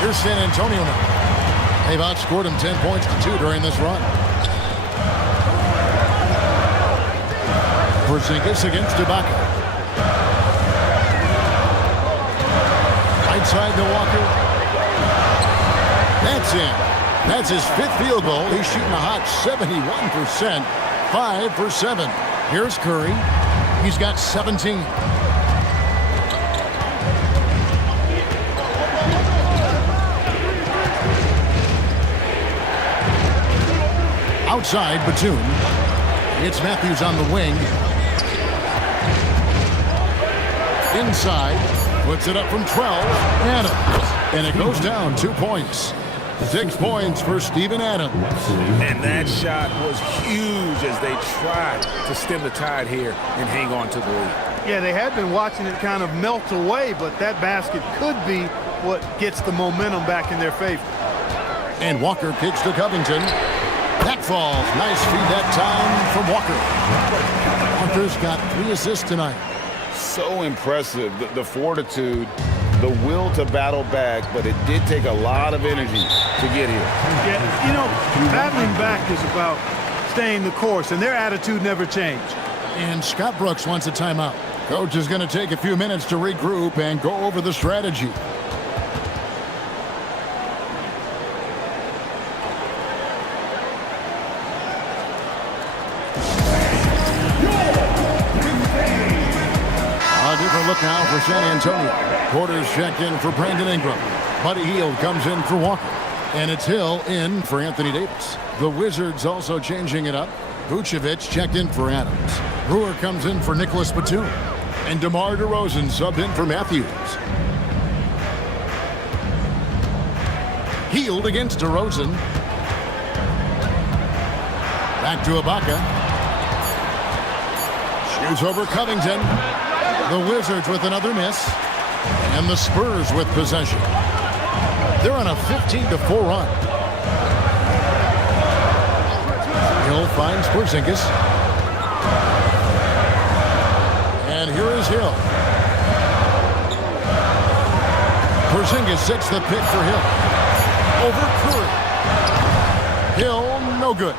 Here's San Antonio now. They've outscored him 10 points to 2 during this run. Porzingis against Ibaka. Right side to Walker. That's in. That's his 5th field goal. He's shooting a hot 71%. 5 for 7. Here's Curry. He's got 17. Outside, Batum. It's Matthews on the wing. Inside. Puts it up from 12. Adams. And it goes down 2 points. 6 points for Steven Adams. And that shot was huge as they tried to stem the tide here and hang on to the lead. Yeah, they had been watching it kind of melt away, but that basket could be what gets the momentum back in their favor. And Walker kicks to Covington. That falls. Nice feed that time from Walker. Walker's got 3 assists tonight. So impressive, the fortitude, the will to battle back, but it did take a lot of energy to get here. Yeah, you know, battling back is about staying the course, and their attitude never changed. And Scott Brooks wants a timeout. Coach is going to take a few minutes to regroup and go over the strategy. A different look now for San Antonio. Porter's checked in for Brandon Ingram. Buddy Hield comes in for Walker. And it's Hill in for Anthony Davis. The Wizards also changing it up. Vucevic checked in for Adams. Brewer comes in for Nicholas Batum. And DeMar DeRozan subbed in for Matthews. Hield against DeRozan. Back to Ibaka. Shoots over Covington. The Wizards with another miss. And the Spurs with possession. They're on a 15-4 run. Hill finds Porzingis. And here is Hill. Porzingis sets the pick for Hill. Over Curry. Hill, no good.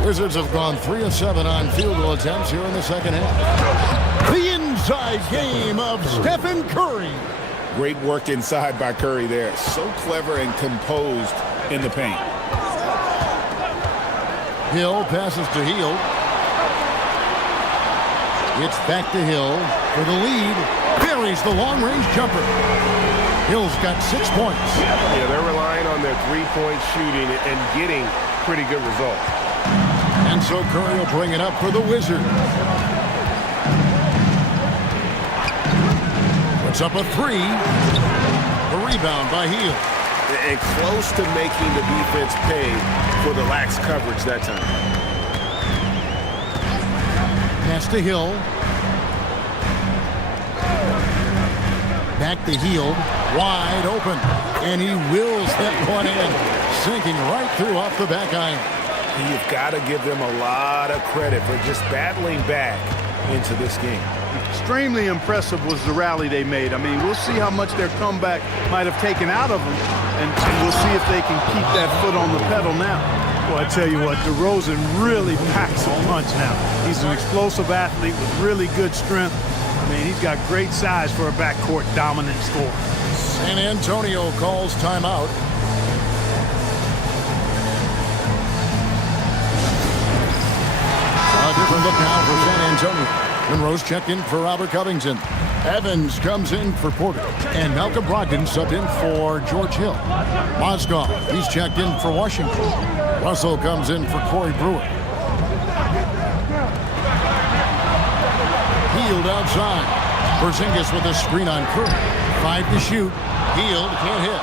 The Wizards have gone 3 of 7 on field goal attempts here in the second half. The inside game of Stephen Curry. Great work inside by Curry there. So clever and composed in the paint. Hill passes to Hield. It's back to Hill for the lead. Buries the long-range jumper. Hill's got 6 points. Yeah, they're relying on their three-point shooting and getting pretty good results. And so Curry will bring it up for the Wizards. Puts up a 3. A rebound by Hield. And close to making the defense pay for the lax coverage that time. Pass to Hill. Back to Hield. Wide open. And he wills that one in. Sinking right through off the back iron. You've got to give them a lot of credit for just battling back into this game. Extremely impressive was the rally they made. I mean, we'll see how much their comeback might have taken out of them, and we'll see if they can keep that foot on the pedal now. Well, I tell you what, DeRozan really packs a punch now. He's an explosive athlete with really good strength. I mean, he's got great size for a backcourt dominant scorer. San Antonio calls timeout. A different look now for San Antonio. Monroe's checked in for Robert Covington. Evans comes in for Porter. And Malcolm Brogdon subbed in for George Hill. Mozgov, he's checked in for Washington. Russell comes in for Corey Brewer. Hield outside. Porzingis with a screen on Curry. 5 to shoot. Hield can't hit.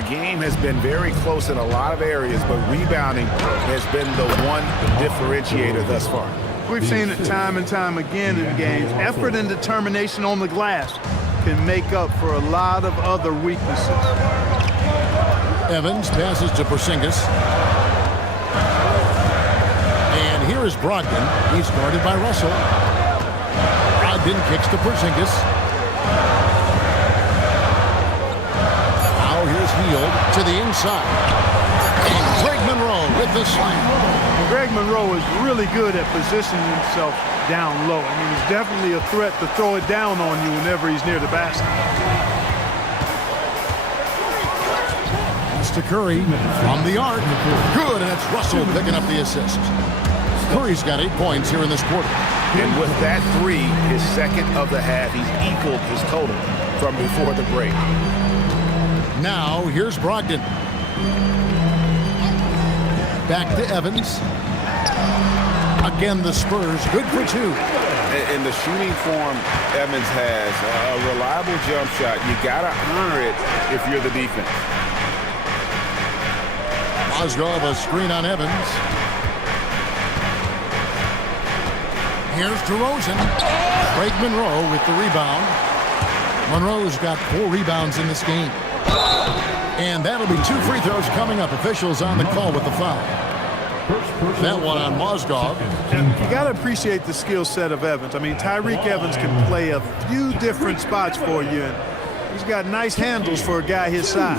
The game has been very close in a lot of areas, but rebounding has been the one differentiator thus far. We've seen it time and time again in games. Effort and determination on the glass can make up for a lot of other weaknesses. Evans passes to Porzingis. And here is Brogdon. He's guarded by Russell. Brogdon kicks to Porzingis. Now here's Hield to the inside. And Greg Monroe with the slam. Greg Monroe is really good at positioning himself down low. I mean, he's definitely a threat to throw it down on you whenever he's near the basket. Pass to Curry from the arc. Good, and it's Russell picking up the assist. Curry's got 8 points here in this quarter. And with that three, his second of the half, he's equaled his total from before the break. Now, here's Brogdon. Back to Evans. Again, the Spurs, good for 2. In the shooting form Evans has, a reliable jump shot, you got to honor it if you're the defense. Mozgov, a screen on Evans. Here's DeRozan. Greg Monroe with the rebound. Monroe's got 4 rebounds in this game. And that'll be 2 free throws coming up. Officials on the call with the foul. That one on Mozgov. You got to appreciate the skill set of Evans. I mean, Tyreke Evans can play a few different spots for you, and he's got nice handles for a guy his size.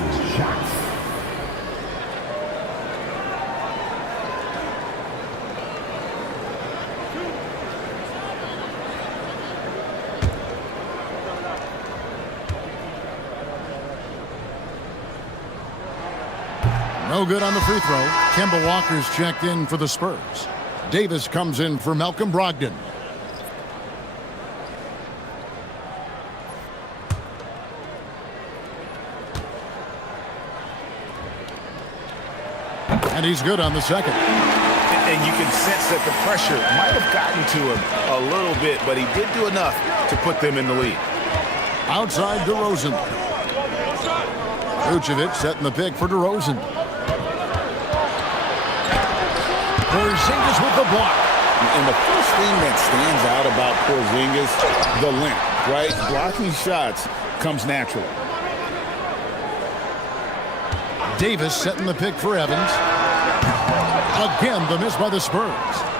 No good on the free throw. Kemba Walker's checked in for the Spurs. Davis comes in for Malcolm Brogdon. And he's good on the second. And you can sense that the pressure might have gotten to him a little bit, but he did do enough to put them in the lead. Outside DeRozan. Vucevic setting the pick for DeRozan. Porzingis with the block. And the first thing that stands out about Porzingis, the length, right? Blocking shots comes naturally. Davis setting the pick for Evans. Again, the miss by the Spurs.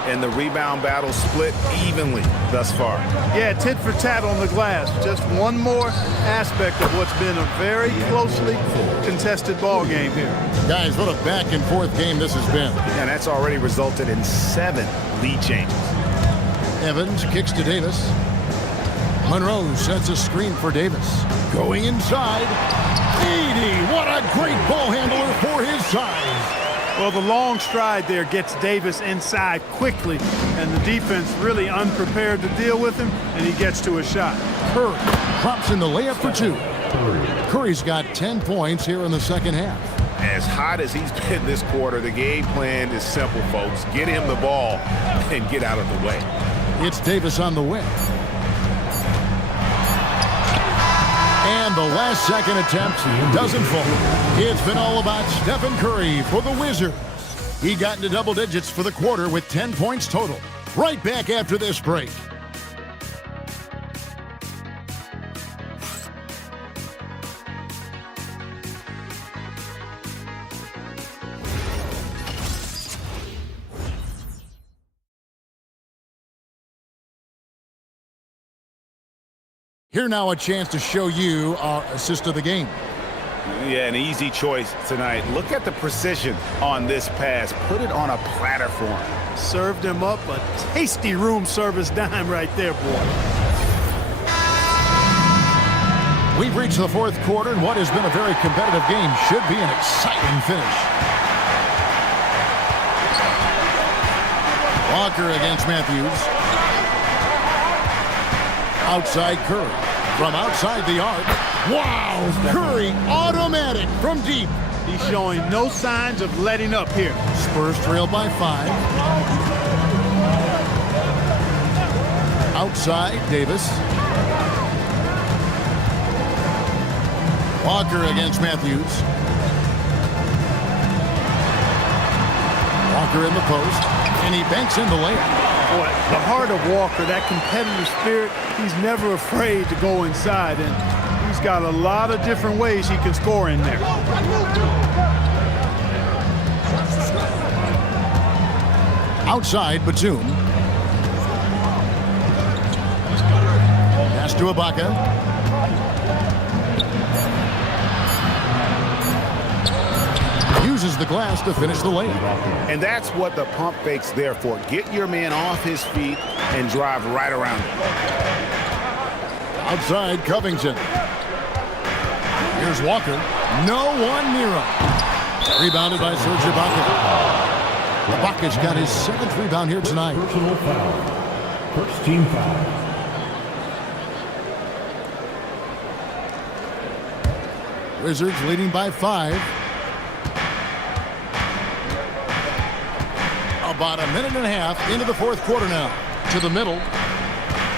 And the rebound battle split evenly thus far. Yeah, tit for tat on the glass. Just one more aspect of what's been a very closely contested ball game here. Guys, what a back and forth game this has been. And that's already resulted in 7 lead changes. Evans kicks to Davis. Monroe sets a screen for Davis. Going inside. Edey, what a great ball handler for his size. Well, the long stride there gets Davis inside quickly, and the defense really unprepared to deal with him, and he gets to a shot. Curry drops in the layup for 2. Curry's got 10 points here in the second half. As hot as he's been this quarter, the game plan is simple, folks. Get him the ball and get out of the way. It's Davis on the wing. And the last second attempt doesn't fall. It's been all about Stephen Curry for the Wizards. He got into double digits for the quarter with 10 points total. Right back after this break. Here now a chance to show you our assist of the game. Yeah, an easy choice tonight. Look at the precision on this pass. Put it on a platter for him. Served him up a tasty room service dime right there, boy. We've reached the fourth quarter, and what has been a very competitive game should be an exciting finish. Walker against Matthews. Outside Curry. From outside the arc. Wow! Curry automatic from deep. He's showing no signs of letting up here. Spurs trail by 5. Outside Davis. Walker against Matthews. Walker in the post, and he banks in the layup. Boy, the heart of Walker, that competitive spirit, he's never afraid to go inside, and he's got a lot of different ways he can score in there. Outside, Batum. Pass to Ibaka. Uses the glass to finish the layup. And that's what the pump fake's there for. Get your man off his feet and drive right around him. Outside, Covington. Here's Walker. No one near him. Rebounded by Serge Ibaka. Ibaka's got his 7th rebound here tonight. Personal foul. First team foul. Wizards leading by 5. About a minute and a half into the 4th quarter now. To the middle.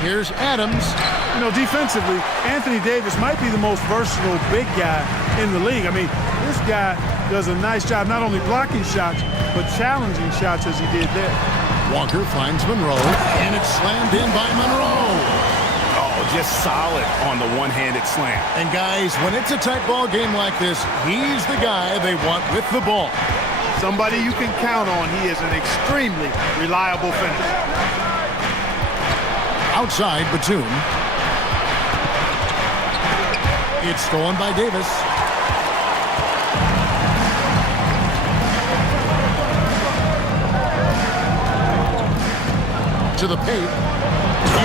Here's Adams. You know, defensively, Anthony Davis might be the most versatile big guy in the league. I mean, this guy does a nice job not only blocking shots, but challenging shots as he did there. Walker finds Monroe, and it's slammed in by Monroe. Oh, just solid on the one-handed slam. And guys, when it's a tight ball game like this, he's the guy they want with the ball. Somebody you can count on. He is an extremely reliable finisher. Outside, Batum. It's stolen by Davis. To the paint.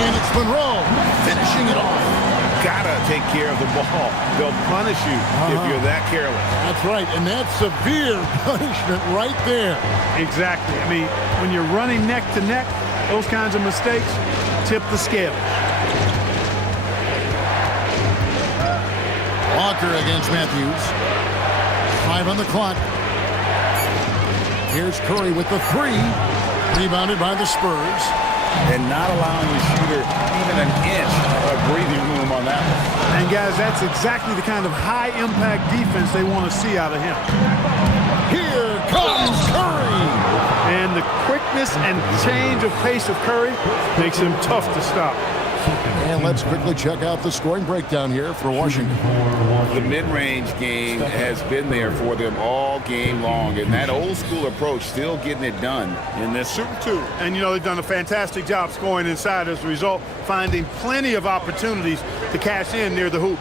And it's Monroe finishing it off. Gotta take care of the ball. They'll punish you if you're that careless. That's right, and that's severe punishment right there. Exactly. I mean, when you're running neck to neck, those kinds of mistakes tip the scale. Walker against Matthews. 5 on the clock. Here's Curry with the 3. Rebounded by the Spurs. And not allowing the shooter even an inch of breathing room on that one. And guys, that's exactly the kind of high-impact defense they want to see out of him. Here comes Curry. And the quickness and change of pace of Curry makes him tough to stop. And let's quickly check out the scoring breakdown here for Washington. The mid-range game has been there for them all game long, and that old-school approach still getting it done in this Super 2. And, you know, they've done a fantastic job scoring inside as a result, finding plenty of opportunities to cash in near the hoop.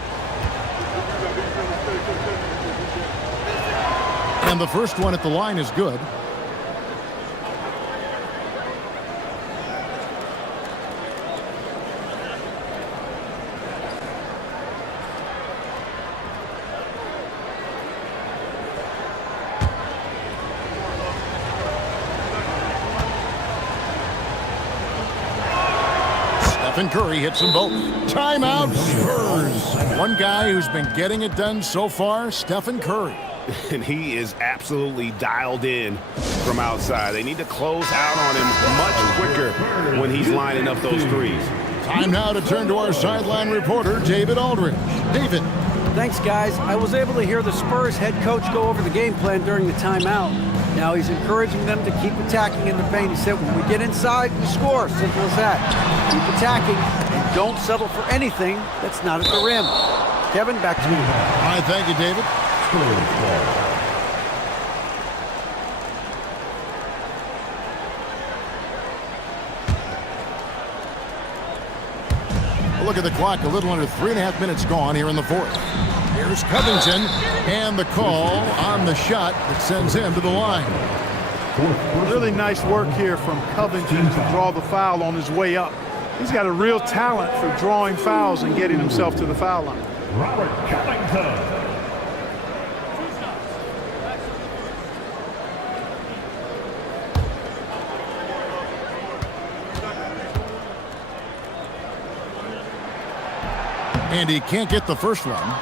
And the first one at the line is good. And Curry hits them both. Timeout, Spurs. One guy who's been getting it done so far, Stephen Curry. And he is absolutely dialed in from outside. They need to close out on him much quicker when he's lining up those threes. Time now to turn to our sideline reporter, David Aldridge. David. Thanks, guys. I was able to hear the Spurs head coach go over the game plan during the timeout. Now he's encouraging them to keep attacking in the paint. He said, when we get inside, we score. Simple as that. Keep attacking and don't settle for anything that's not at the rim. Kevin, back to you. All right, thank you, David. Look at the clock, a little under 3.5 minutes gone here in the 4th. Here's Covington, and the call on the shot that sends him to the line. Really nice work here from Covington to draw the foul on his way up. He's got a real talent for drawing fouls and getting himself to the foul line. Robert Covington. And he can't get the first one.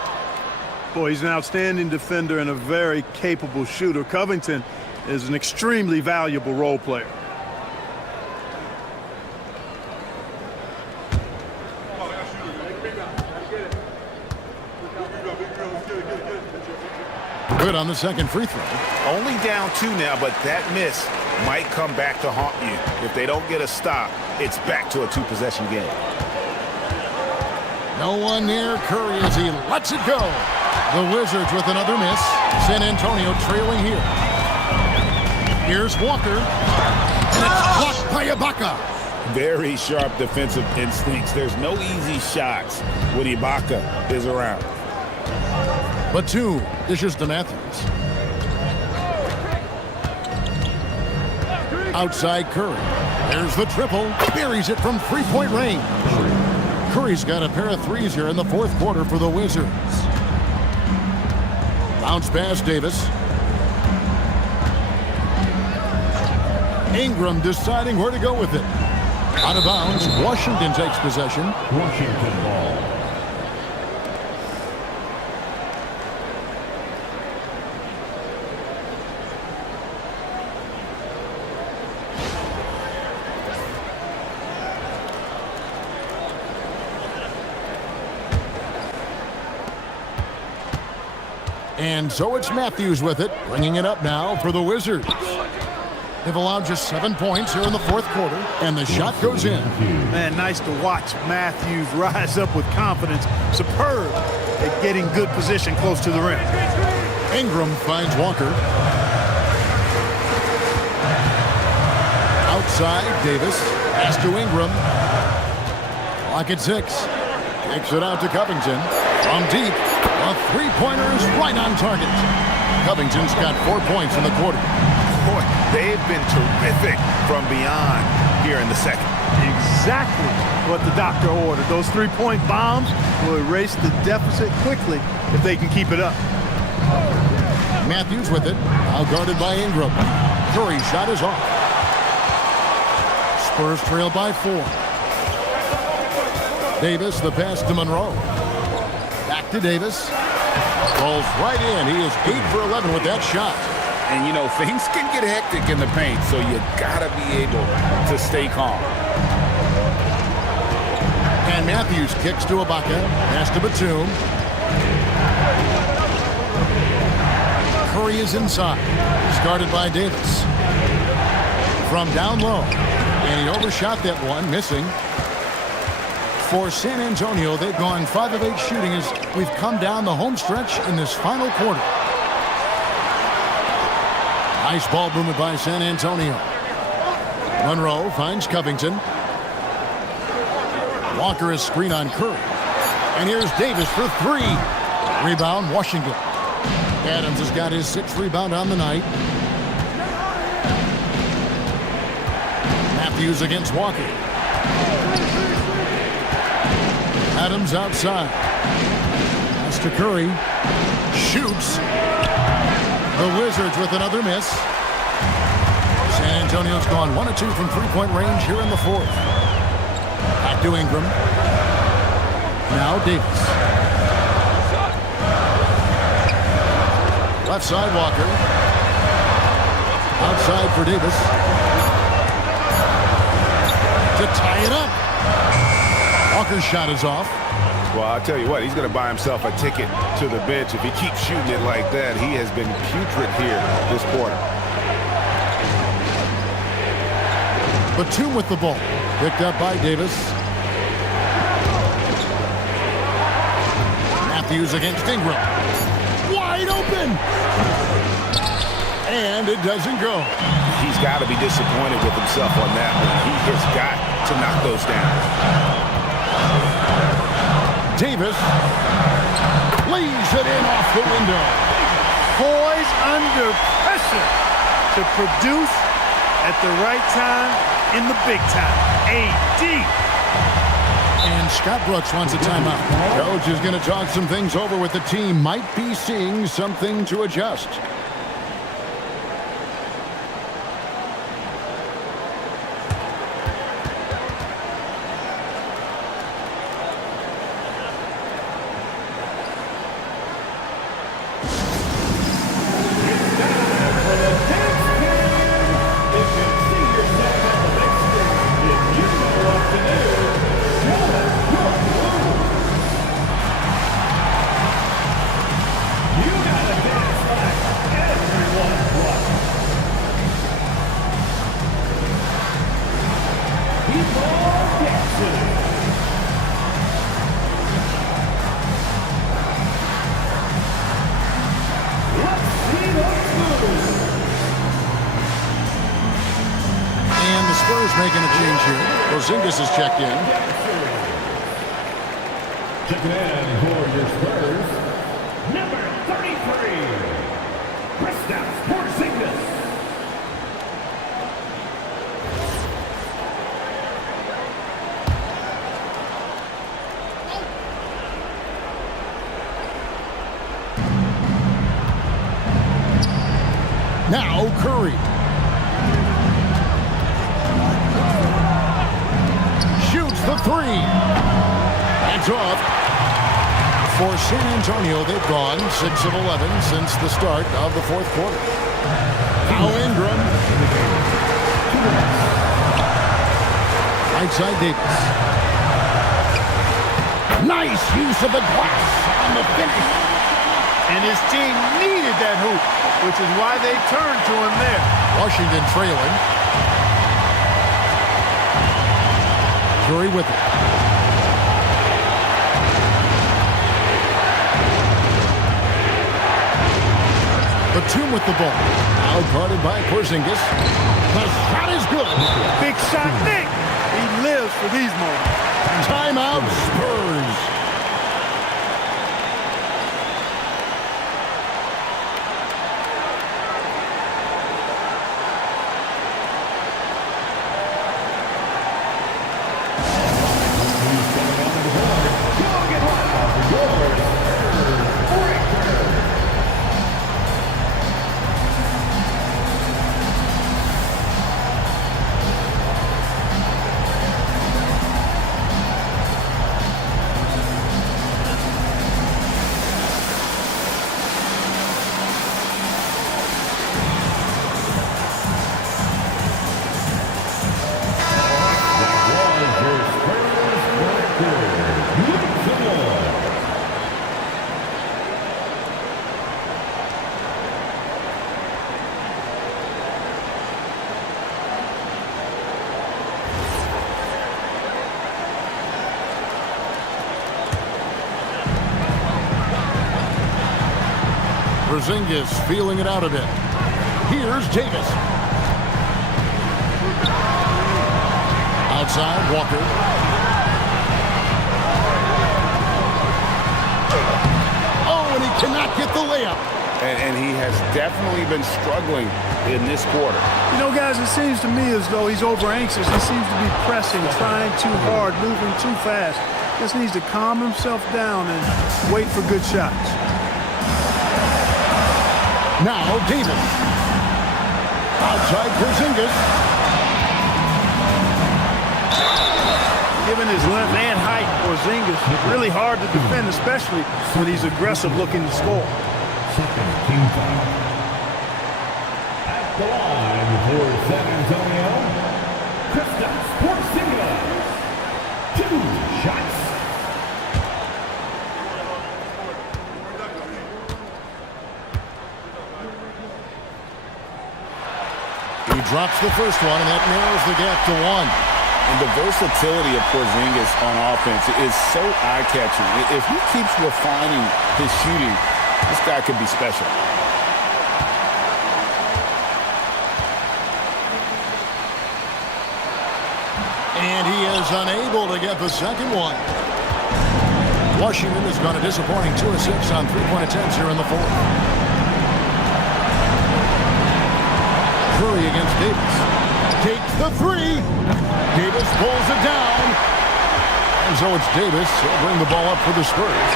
Boy, he's an outstanding defender and a very capable shooter. Covington is an extremely valuable role player. Good on the second free throw. Only down 2 now, but that miss might come back to haunt you. If they don't get a stop, it's back to a 2-possession game. No one near Curry as he lets it go. The Wizards with another miss. San Antonio trailing here. Here's Walker. And it's blocked by Ibaka. Very sharp defensive instincts. There's no easy shots when Ibaka is around. Batum dishes to Matthews. Outside Curry. There's the triple. Buries it from three-point range. Curry's got a pair of threes here in the fourth quarter for the Wizards. Bounce pass Davis. Ingram deciding where to go with it. Out of bounds. Washington takes possession. Washington ball. And so it's Matthews with it, bringing it up now for the Wizards. They've allowed just 7 points here in the fourth quarter, and the shot goes in. Man, nice to watch Matthews rise up with confidence. Superb at getting good position close to the rim. Ingram finds Walker. Outside, Davis. Pass to Ingram. Clock at 6. Kicks it out to Covington. From deep. A three-pointer is right on target. Covington's got 4 points in the quarter. Boy, they've been terrific from beyond here in the second. Exactly what the doctor ordered. Those three-point bombs will erase the deficit quickly if they can keep it up. Matthews with it. Now guarded by Ingram. Curry's shot is off. Spurs trail by 4. Davis, the pass to Monroe. Back to Davis. Rolls right in. He is 8 for 11 with that shot. And, you know, things can get hectic in the paint, so you got to be able to stay calm. And Matthews kicks to Ibaka. Pass to Batum. Curry is inside. He's guarded by Davis. From down low. And he overshot that one, missing. For San Antonio, they've gone 5 of 8 shooting as we've come down the home stretch in this final quarter. Nice ball movement by San Antonio. Monroe finds Covington. Walker is screen on Curry. And here's Davis for 3. Rebound, Washington. Adams has got his 6th rebound on the night. Matthews against Walker. Adams outside. Pass to Curry. Shoots. The Wizards with another miss. San Antonio's gone 1 of 2 from three-point range here in the fourth. Back to Ingram. Now Davis. Left side Walker. Outside for Davis. To tie it up. Walker's shot is off. Well, I'll tell you what, he's going to buy himself a ticket to the bench. If he keeps shooting it like that, he has been putrid here this quarter. Batum with the ball. Picked up by Davis. Matthews against Ingram. Wide open! And it doesn't go. He's got to be disappointed with himself on that one. He has got to knock those down. Davis lays it in off the window. Poised under pressure to produce at the right time in the big time. AD. And Scott Brooks wants a timeout. Coach is going to talk some things over with the team. Might be seeing something to adjust. And the Spurs making a change here. Porzingis is checked in. Checking in for your Spurs, number 33, Kristaps Porzingis. Now Curry. Shoots the three. It's off. For San Antonio, they've gone 6 of 11 since the start of the fourth quarter. Now Ingram. Right side Davis. Nice use of the glass on the finish. And his team needed that hoop, which is why they turned to him there. Washington trailing. Curry with it. Batum with the ball. Now guarded by Porzingis. The shot is good. Big shot, Nick. He lives for these moments. Timeout, Spurs. Porzingis feeling it out a bit. Here's Davis. Outside, Walker. Oh, and he cannot get the layup. And he has definitely been struggling in this quarter. You know, guys, it seems to me as though he's over anxious. He seems to be pressing, trying too hard, moving too fast. Just needs to calm himself down and wait for good shots. Now Davis. Outside Porzingis. Given his length and height, Porzingis really hard to defend, especially when he's aggressive looking to score. Second team foul. At the line for San Antonio, Kristaps Porzingis. 2 shots. He drops the first one, and that narrows the gap to 1. And the versatility of Porzingis on offense is so eye-catching. If he keeps refining his shooting, this guy could be special. And he is unable to get the second one. Washington has gone a disappointing 2 of 6 on 3-point attempts here in the fourth. Curry against Davis. Takes the three. Davis pulls it down. And so it's Davis. He'll bring the ball up for the Spurs.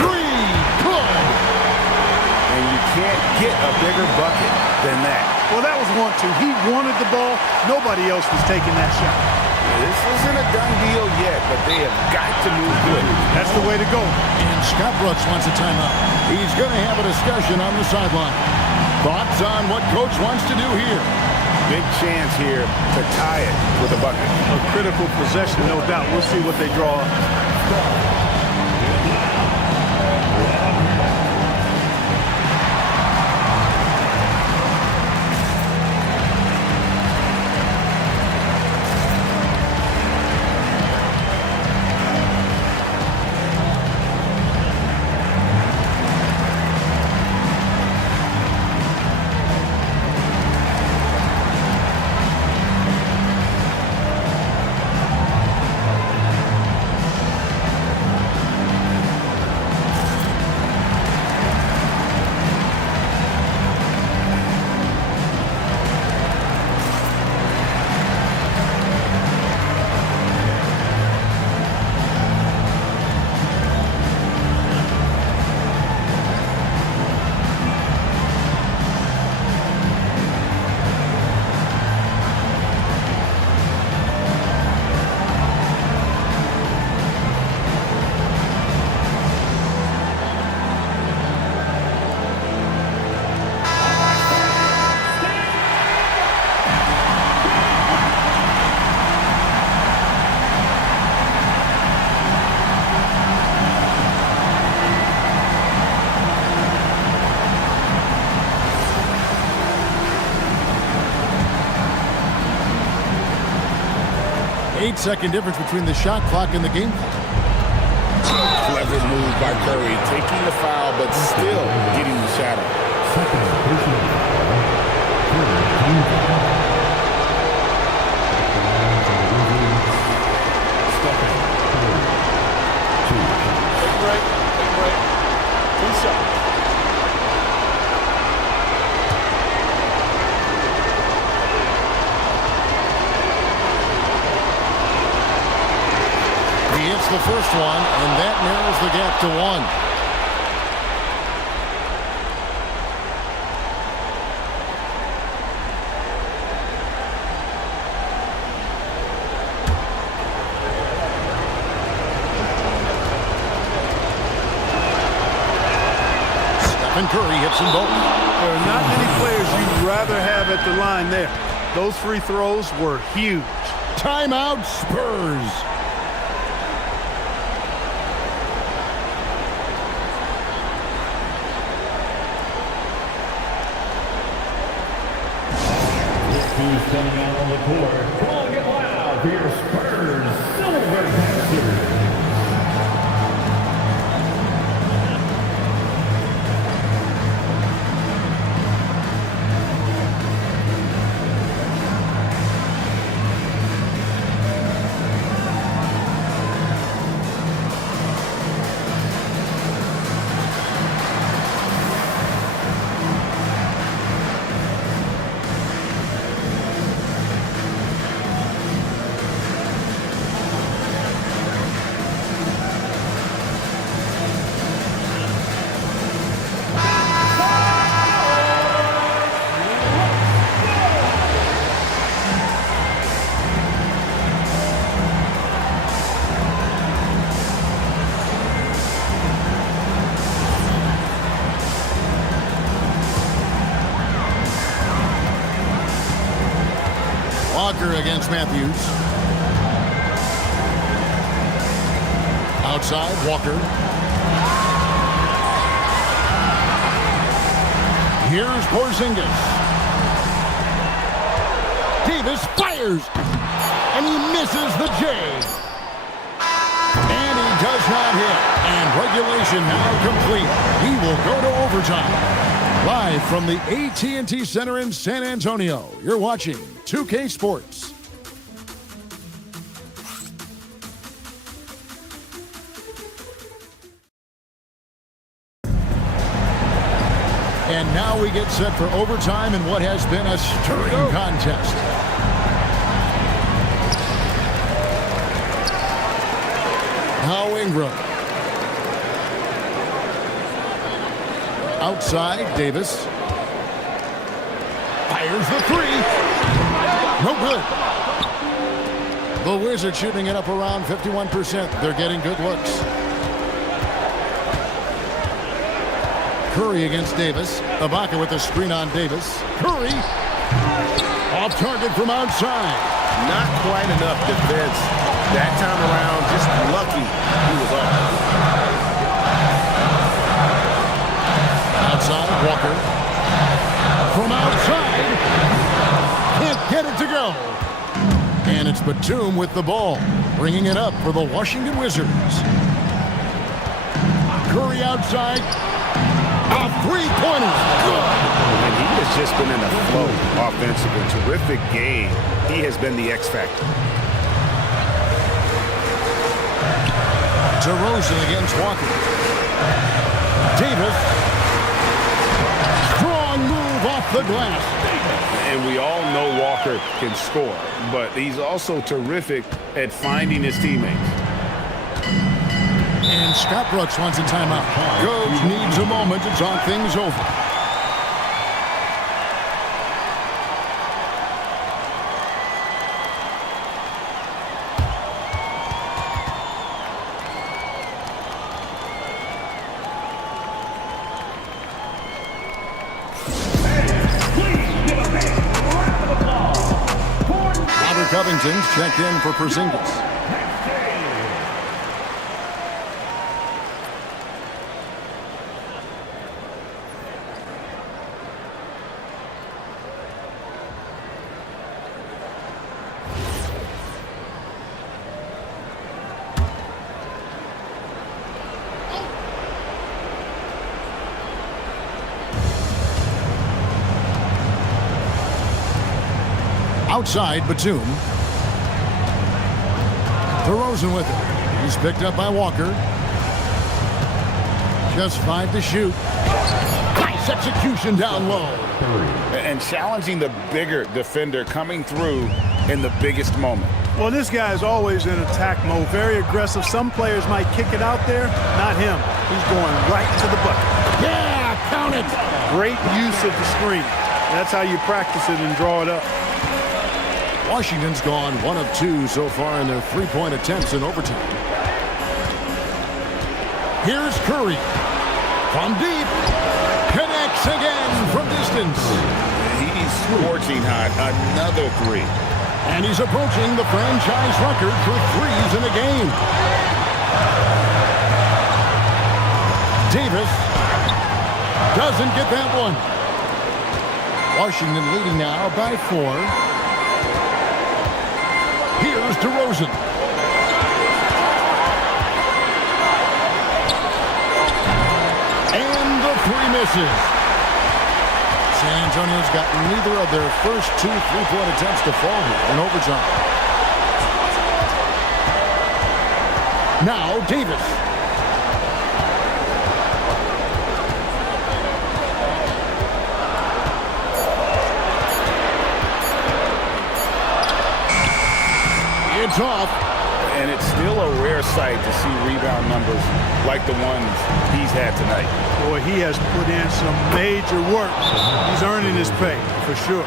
Three. Good. And you can't get a bigger bucket than that. Well, that was 1-2. He wanted the ball. Nobody else was taking that shot. This isn't a done deal yet, but they have got to move quick. That's the way to go. And Scott Brooks wants a timeout. He's going to have a discussion on the sideline. Thoughts on what coach wants to do here? Big chance here to tie it with a bucket. A critical possession, no doubt. We'll see what they draw up. 8-second difference between the shot clock and the game clock. Clever move by Curry, taking the foul, but still getting the shadow. He hits the first one, and that narrows the gap to 1. Stephen Curry hits them both. There are not many players you'd rather have at the line there. Those free throws were huge. Timeout, Spurs. Who's coming out on the court? Calling it loud for your Spurs Silver Panthers. Walker against Matthews. Outside, Walker. Here's Porzingis. Davis fires, and he misses the J. And he does not hit. And regulation now complete. We will go to overtime. Live from the AT&T Center in San Antonio, you're watching 2K Sports. And now we get set for overtime in what has been a stirring contest. Now Ingram. Outside, Davis. Fires the three. No good. The Wizards shooting it up around 51%. They're getting good looks. Curry against Davis. Ibaka with the screen on Davis. Curry. Off target from outside. Not quite enough defense that time around. Just lucky he was off. Outside, Walker. From outside. Can't get it to go. And it's Batum with the ball, bringing it up for the Washington Wizards. Curry outside. A three-pointer. Good. And he has just been in a flow offensively. Terrific game. He has been the X factor. DeRozan against Walker. Davis. Strong move off the glass. And we all know Walker can score, but he's also terrific at finding his teammates. And Scott Brooks wants a timeout. Coach needs a moment to talk things over. Covington's checked in for Porzingis. Outside, Batum. DeRozan with it. He's picked up by Walker. Just 5 to shoot. Nice execution down low. And challenging the bigger defender coming through in the biggest moment. Well, this guy is always in attack mode, very aggressive. Some players might kick it out there, not him. He's going right to the bucket. Yeah, count it. Great use of the screen. That's how you practice it and draw it up. Washington's gone 1 of 2 so far in their three-point attempts in overtime. Here's Curry. From deep. Connects again from distance. He's scorching hot. Another 3. And he's approaching the franchise record for threes in a game. Davis doesn't get that one. Washington leading now by 4. Here's DeRozan. And the 3 misses. San Antonio's got neither of their first 2 three-point attempts to fall here in overtime. Now Davis. It's off. And it's still a rare sight to see rebound numbers like the ones he's had tonight. Boy, he has put in some major work. He's earning his pay, for sure.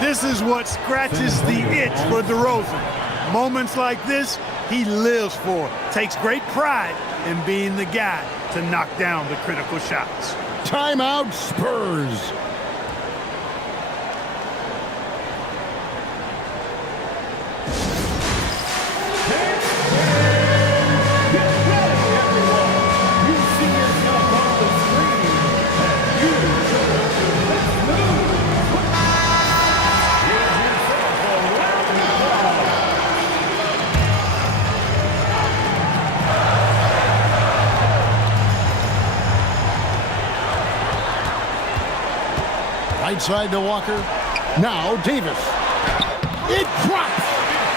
This is what scratches the itch for DeRozan. Moments like this, he lives for it. Takes great pride in being the guy to knock down the critical shots. Timeout, Spurs. Right side to Walker. Now Davis. It drops.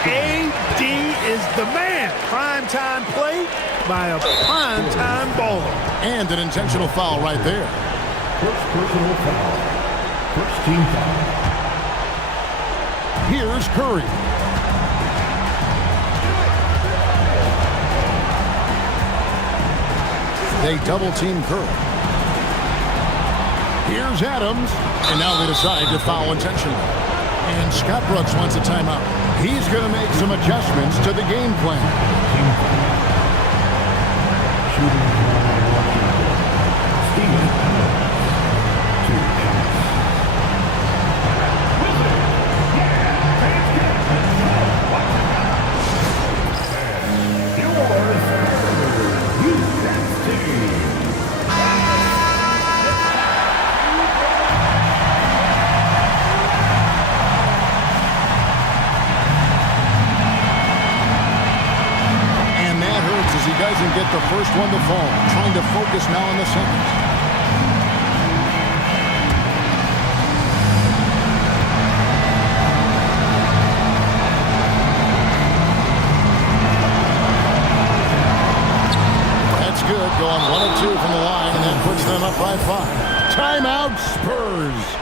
AD is the man. Primetime play by a primetime baller. And an intentional foul right there. First personal foul. First team foul. Here's Curry. They double team Curry. Here's Adams. And now they decide to foul intentionally. And Scott Brooks wants a timeout. He's going to make some adjustments to the game plan. Doesn't get the first one to fall. Trying to focus now on the second. That's good. Going 1 of 2 from the line, and that puts them up by 5. Timeout, Spurs.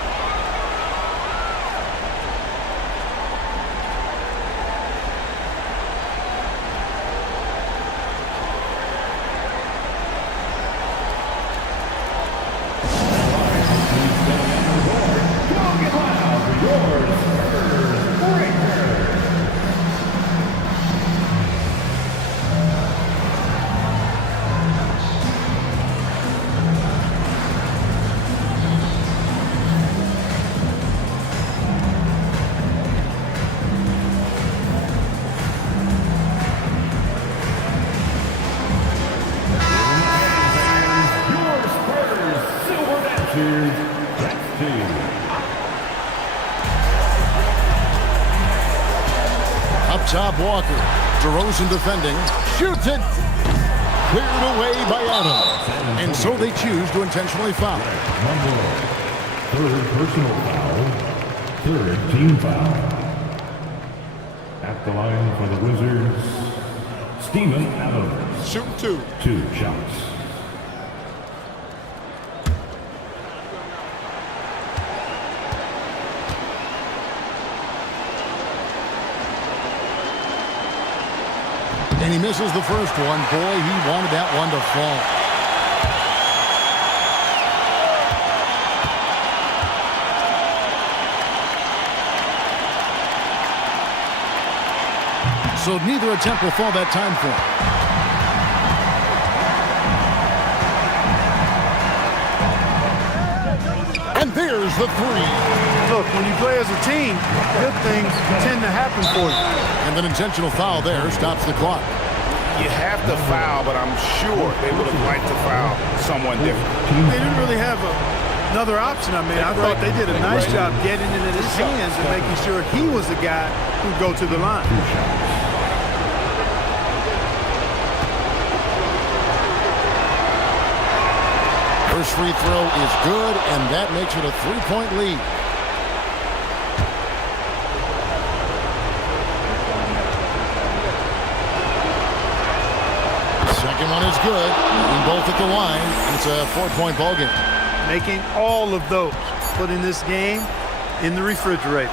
Up top, Walker. DeRozan defending. Shoots it. Cleared away by Adams. And so they choose to intentionally foul. Third personal foul. Third team foul. At the line for the Wizards, Steven Adams. Shooting 2. 2 shots. And he misses the first one. Boy, he wanted that one to fall. So neither attempt will fall that time for him. And there's the 3. Look, when you play as a team, good things tend to happen for you. And an intentional foul there stops the clock. You have to foul, but I'm sure they would have liked to foul someone different. They didn't really have another option. I mean, I thought they did a nice job getting it in his hands and making sure he was the guy who'd go to the line. First free throw is good, and that makes it a 3-point lead. Second one is good. And both at the line. It's a 4-point ball game. Making all of those, putting this game in the refrigerator.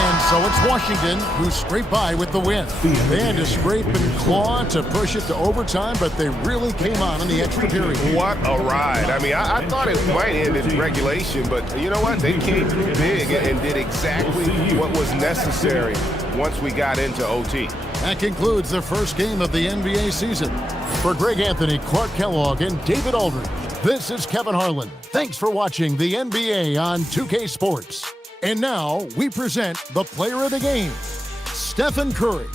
And so it's Washington who scraped by with the win. They had to scrape and claw to push it to overtime, but they really came on in the extra period. What a ride. I mean, I thought it might end in regulation, but you know what? They came through big and did exactly what was necessary once we got into OT. That concludes the first game of the NBA season. For Greg Anthony, Clark Kellogg, and David Aldridge, this is Kevin Harlan. Thanks for watching the NBA on 2K Sports. And now we present the player of the game, Stephen Curry.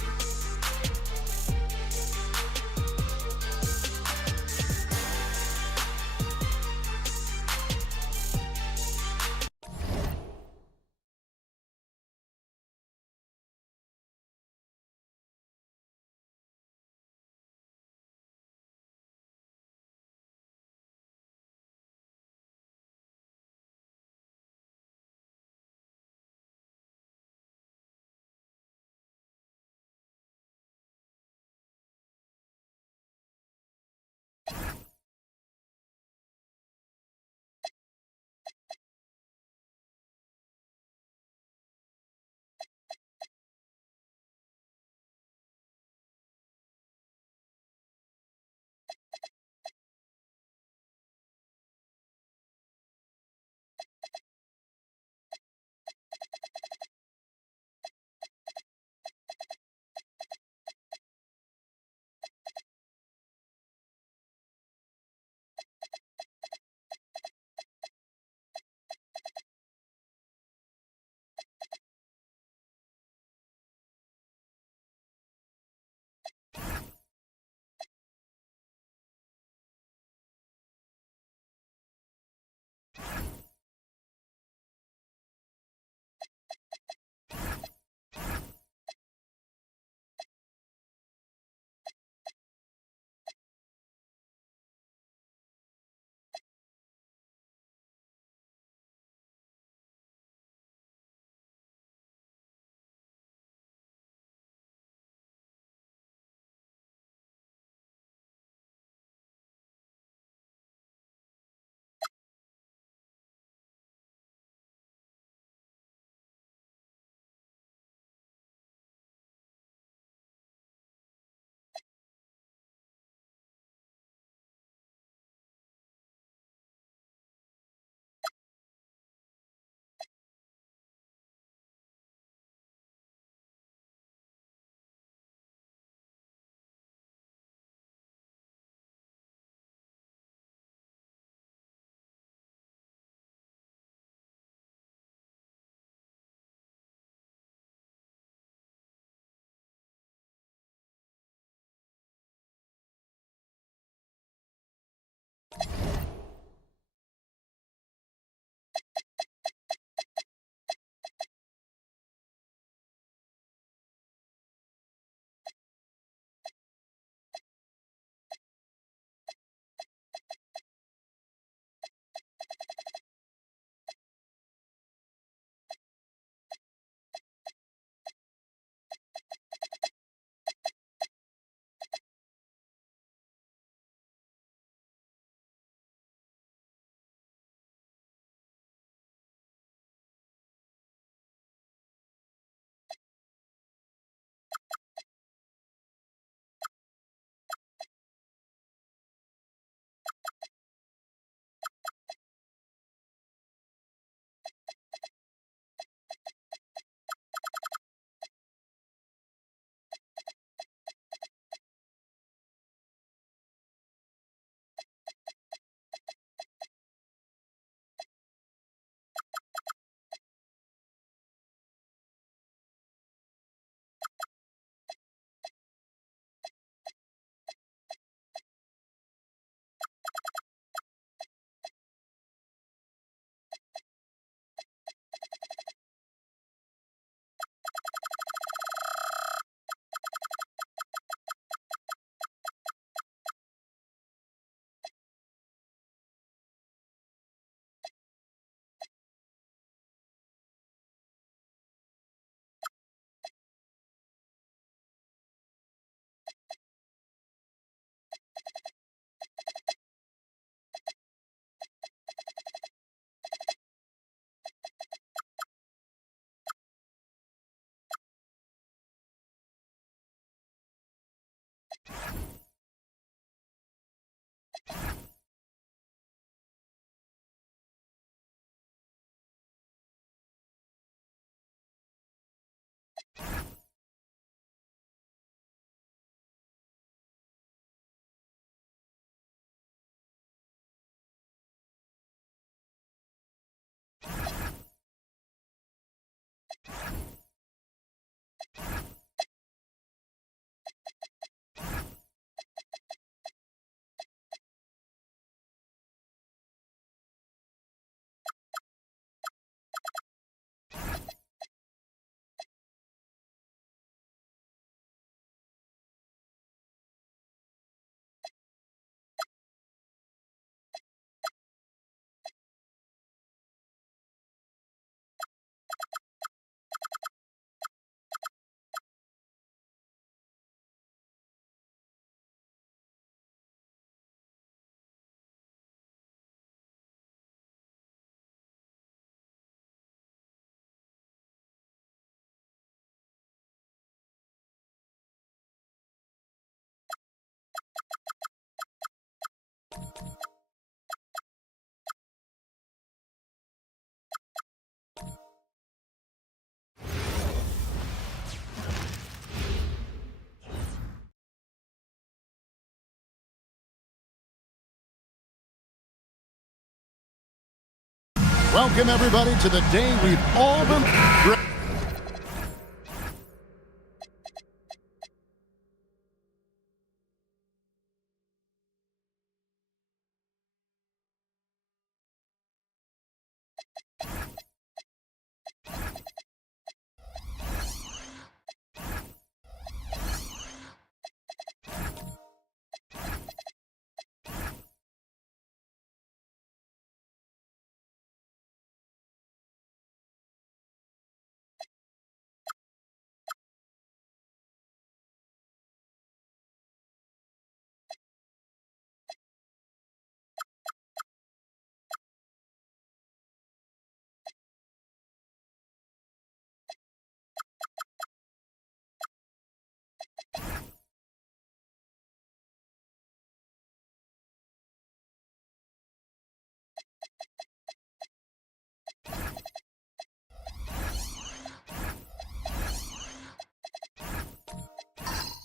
Welcome, everybody, to the day we've all been...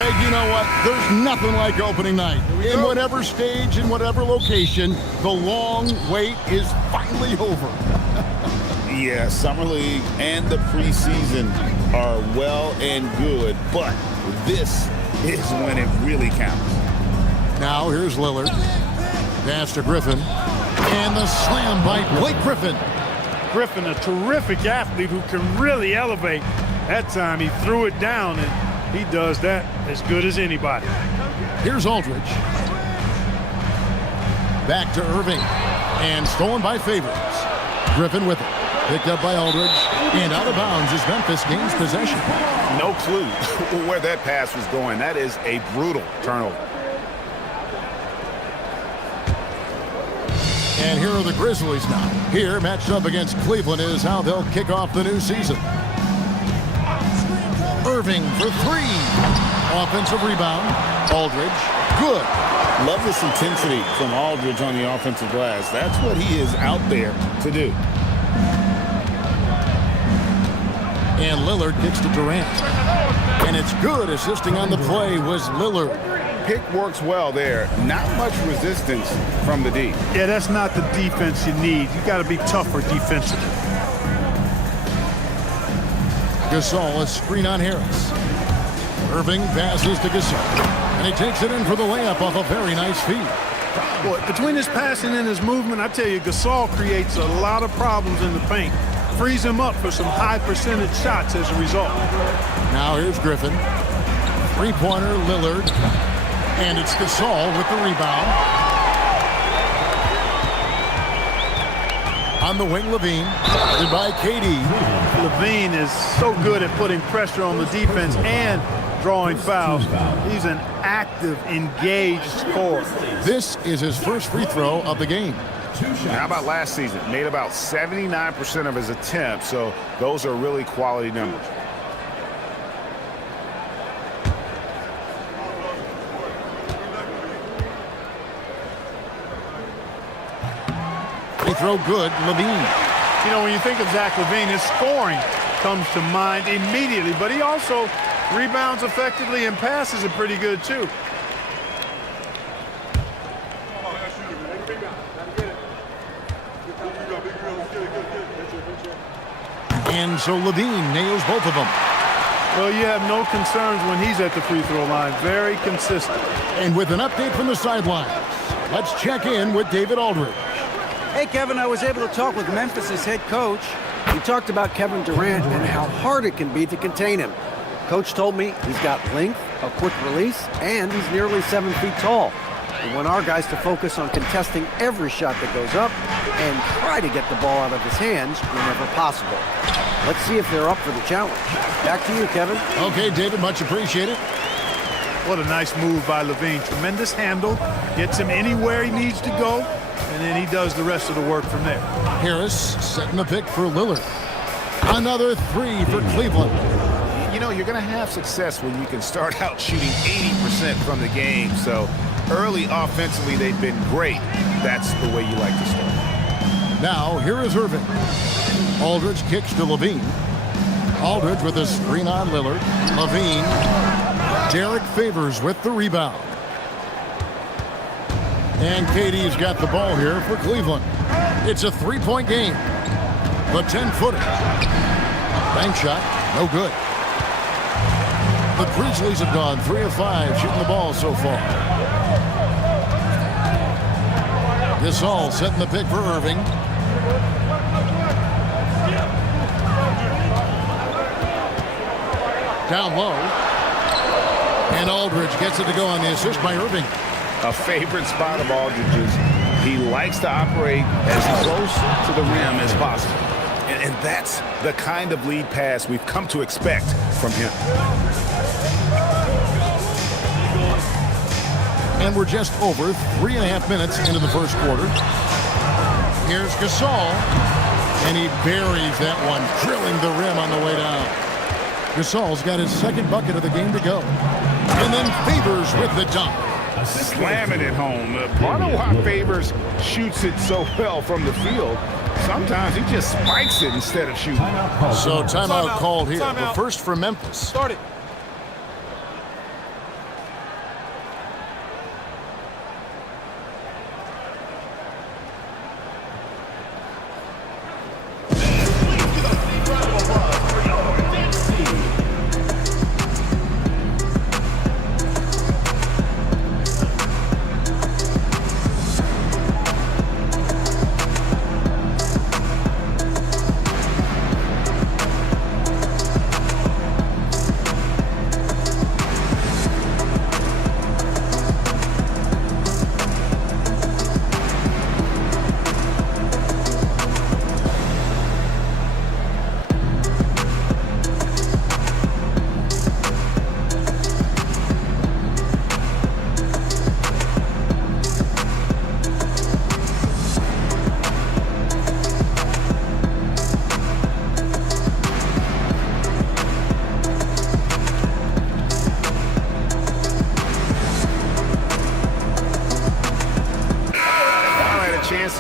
You know what? There's nothing like opening night. In whatever stage, in whatever location, the long wait is finally over. Yeah, Summer League and the preseason are well and good, but this is when it really counts. Now here's Lillard. Pass to Griffin. And the slam by Blake Griffin. Griffin, a terrific athlete who can really elevate. That time he threw it down, and he does that as good as anybody. Here's Aldridge. Back to Irving. And stolen by Favors. Griffin with it. Picked up by Aldridge. And out of bounds as Memphis gains possession. No clue where that pass was going. That is a brutal turnover. And here are the Grizzlies now. Here, matched up against Cleveland, is how they'll kick off the new season. Irving for three. Offensive rebound. Aldridge. Good. Love this intensity from Aldridge on the offensive glass. That's what he is out there to do. And Lillard kicks to Durant. And it's good. Assisting on the play was Lillard. Pick works well there. Not much resistance from the D. Yeah, that's not the defense you need. You got to be tougher defensively. Gasol, a screen on Harris. Irving passes to Gasol. And he takes it in for the layup off a very nice feed. Boy, between his passing and his movement, I tell you, Gasol creates a lot of problems in the paint. Frees him up for some high percentage shots as a result. Now here's Griffin. Three-pointer, Lillard. And it's Gasol with the rebound. On the wing, Levine. Guarded by KD. Levine is so good at putting pressure on the defense and drawing fouls. He's an active, engaged scorer. This is his first free throw of the game. How about last season? Made about 79% of his attempts, so those are really quality numbers. Free throw good, Levine. You know, when you think of Zach LaVine, his scoring comes to mind immediately, but he also rebounds effectively and passes it pretty good, too. And so Levine nails both of them. Well, you have no concerns when he's at the free throw line. Very consistent. And with an update from the sidelines, let's check in with David Aldridge. Hey, Kevin, I was able to talk with Memphis' head coach. He talked about Kevin Durant and how hard it can be to contain him. Coach told me he's got length, a quick release, and he's nearly 7 feet tall. We want our guys to focus on contesting every shot that goes up and try to get the ball out of his hands whenever possible. Let's see if they're up for the challenge. Back to you, Kevin. Okay, David, much appreciated. What a nice move by Levine. Tremendous handle. Gets him anywhere he needs to go, and then he does the rest of the work from there. Harris setting the pick for Lillard. Another three for Cleveland. You know, you're going to have success when you can start out shooting 80% from the game. So early offensively, they've been great. That's the way you like to start. Now, here is Irving. Aldridge kicks to Levine. Aldridge with a screen on Lillard. Levine. Derek Favors with the rebound. And KD's got the ball here for Cleveland. It's a three-point game. The 10-footer. Bank shot, no good. The Grizzlies have gone 3 of 5 shooting the ball so far. Gasol setting the pick for Irving. Down low. And Aldridge gets it to go on the assist by Irving. A favorite spot of Aldridge's. He likes to operate as close to the rim as possible. And that's the kind of lead pass we've come to expect from him. And we're just over 3.5 minutes into the first quarter. Here's Gasol. And he buries that one, drilling the rim on the way down. Gasol's got his second bucket of the game to go. And then Favors with the dunk. Slamming it home. Part of why Favors shoots it so well from the field, sometimes he just spikes it instead of shooting. So timeout called here. Timeout. But first for Memphis. Start it.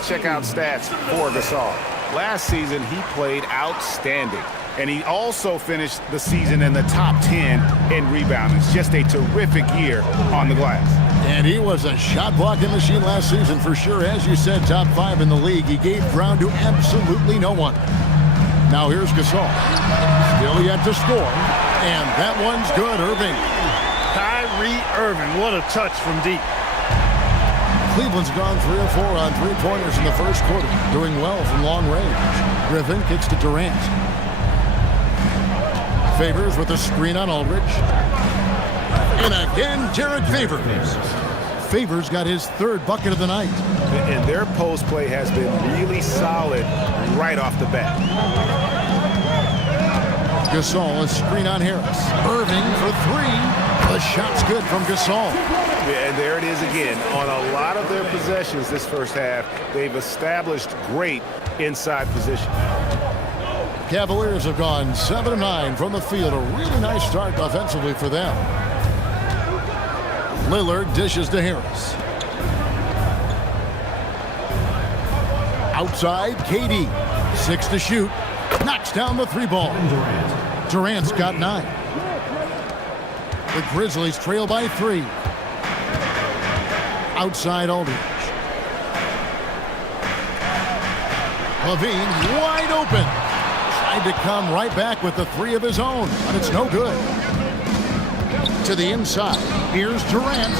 Check out stats for Gasol. Last season, he played outstanding. And he also finished the season in the top 10 in rebounding. It's just a terrific year on the glass. And he was a shot blocking machine last season for sure. As you said, top 5 in the league. He gave ground to absolutely no one. Now here's Gasol. Still yet to score. And that one's good, Irving. Kyrie Irving, what a touch from deep. Cleveland's gone 3 of 4 on three-pointers in the first quarter, doing well from long range. Griffin kicks to Durant. Favors with a screen on Aldridge. And again, Derek Favors. Favors got his third bucket of the night. And their post play has been really solid right off the bat. Gasol, a screen on Harris. Irving for 3. The shot's good from Gasol. Yeah, and there it is again. On a lot of their possessions this first half, they've established great inside position. Cavaliers have gone 7 of 9 from the field. A really nice start offensively for them. Lillard dishes to Harris. Outside, KD. 6 to shoot. Knocks down the 3 ball. Durant's got 9. The Grizzlies trail by 3. Outside Aldridge. Levine wide open. Tried to come right back with the three of his own, but it's no good. To the inside. Here's Durant.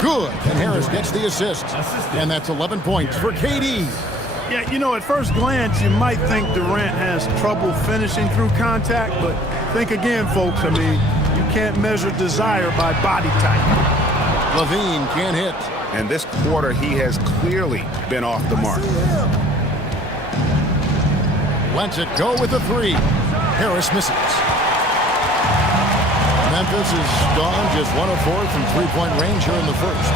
Good. And Harris gets the assist. And that's 11 points for KD. Yeah, you know, at first glance, you might think Durant has trouble finishing through contact, but think again, folks. I mean, you can't measure desire by body type. Levine can't hit. And this quarter, he has clearly been off the mark. Lets it go with the three. Harris misses. Memphis is gone just 1 of 4 from three-point range here in the first.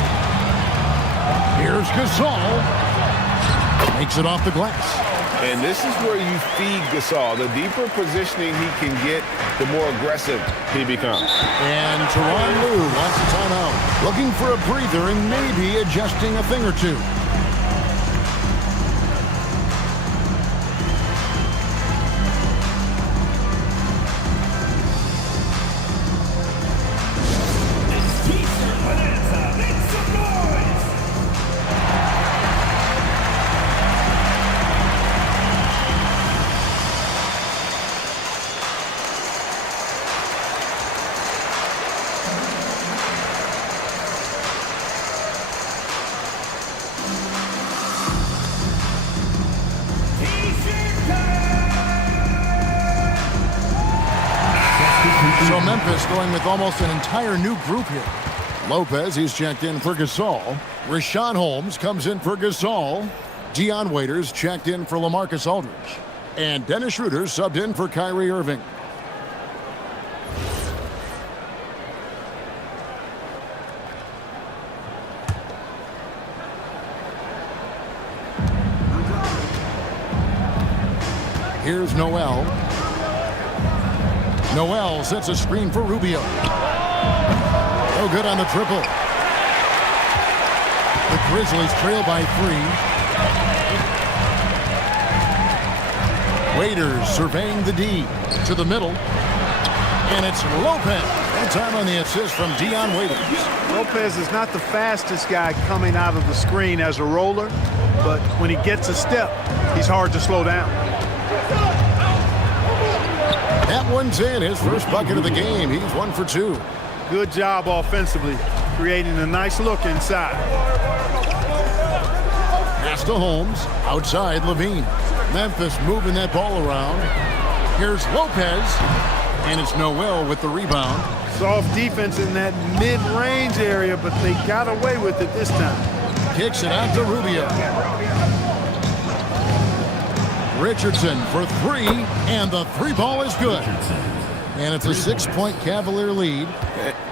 Here's Gasol. Makes it off the glass. And this is where you feed Gasol. The deeper positioning he can get, the more aggressive he becomes. And Tyronn Lue wants a timeout. Looking for a breather and maybe adjusting a thing or two. So Memphis going with almost an entire new group here. Lopez, he's checked in for Gasol. Rashawn Holmes comes in for Gasol. Dion Waiters checked in for LaMarcus Aldridge. And Dennis Schroeder subbed in for Kyrie Irving. Here's Noel. Noel sets a screen for Rubio. No good on the triple. The Grizzlies trail by 3. Waiters surveying the D to the middle. And it's Lopez. No time on the assist from Dion Waiters. Lopez is not the fastest guy coming out of the screen as a roller, but when he gets a step, he's hard to slow down. That one's in. His first bucket of the game. He's 1 for 2. Good job offensively, creating a nice look inside. Pass to Holmes. Outside, Levine. Memphis moving that ball around. Here's Lopez. And it's Noel with the rebound. Soft defense in that mid-range area, but they got away with it this time. Kicks it out to Rubio. Richardson for 3, and the 3 ball is good. And it's a 6-point Cavalier lead.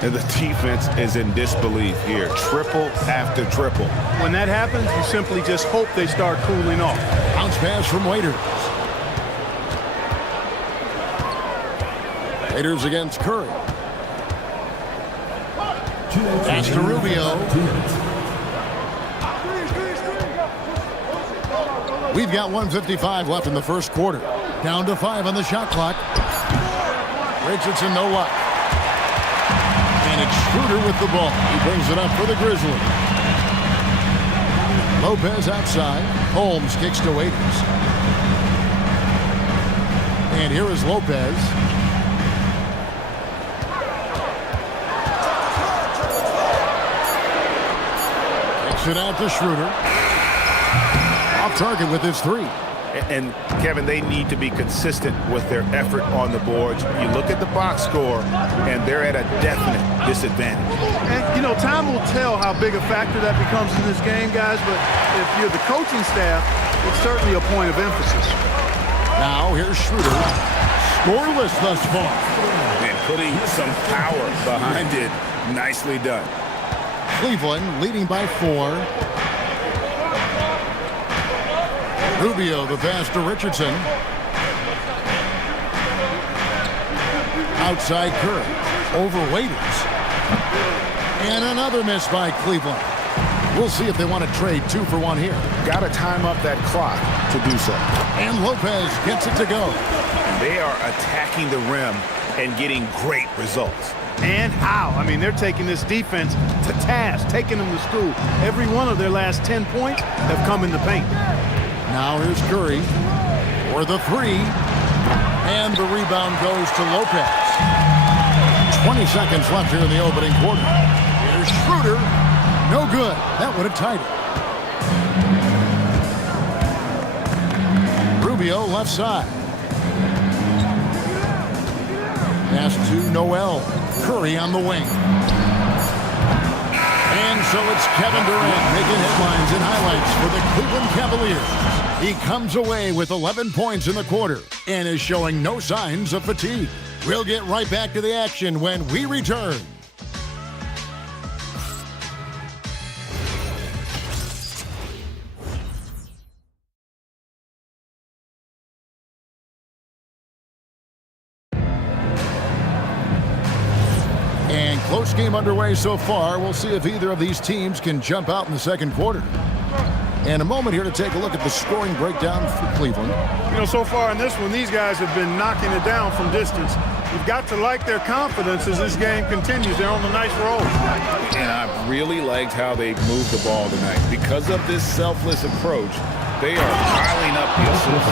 And the defense is in disbelief here. Triple after triple. When that happens, you simply just hope they start cooling off. Bounce pass from Waiters. Waiters against Curry. Pass to Rubio. We've got 1:55 left in the first quarter. Down to 5 on the shot clock. Richardson, no luck. And it's Schroeder with the ball. He brings it up for the Grizzlies. Lopez outside. Holmes kicks to Waiters. And here is Lopez. Kicks it out to Schroeder. Off target with his 3. And, Kevin, they need to be consistent with their effort on the boards. You look at the box score, and they're at a definite disadvantage. And, you know, time will tell how big a factor that becomes in this game, guys, but if you're the coaching staff, it's certainly a point of emphasis. Now, here's Schroeder. Scoreless thus far. And putting some power behind it. Nicely done. Cleveland leading by 4. Rubio, the pass to Richardson. Outside Curry. Over Waiters. And another miss by Cleveland. We'll see if they want to trade 2 for 1 here. Got to time up that clock to do so. And Lopez gets it to go. They are attacking the rim and getting great results. And how? I mean, they're taking this defense to task, taking them to school. Every one of their last 10 points have come in the paint. Now here's Curry for the 3. And the rebound goes to Lopez. 20 seconds left here in the opening quarter. Here's Schroeder. No good. That would have tied it. Rubio left side. Pass to Noel. Curry on the wing. And so it's Kevin Durant making headlines and highlights for the Cleveland Cavaliers. He comes away with 11 points in the quarter and is showing no signs of fatigue. We'll get right back to the action when we return. And close game underway so far. We'll see if either of these teams can jump out in the second quarter. And a moment here to take a look at the scoring breakdown for Cleveland. You know, so far in this one, these guys have been knocking it down from distance. You've got to like their confidence as this game continues. They're on a nice roll. And I really liked how they moved the ball tonight. Because of this selfless approach, they are piling up the assists.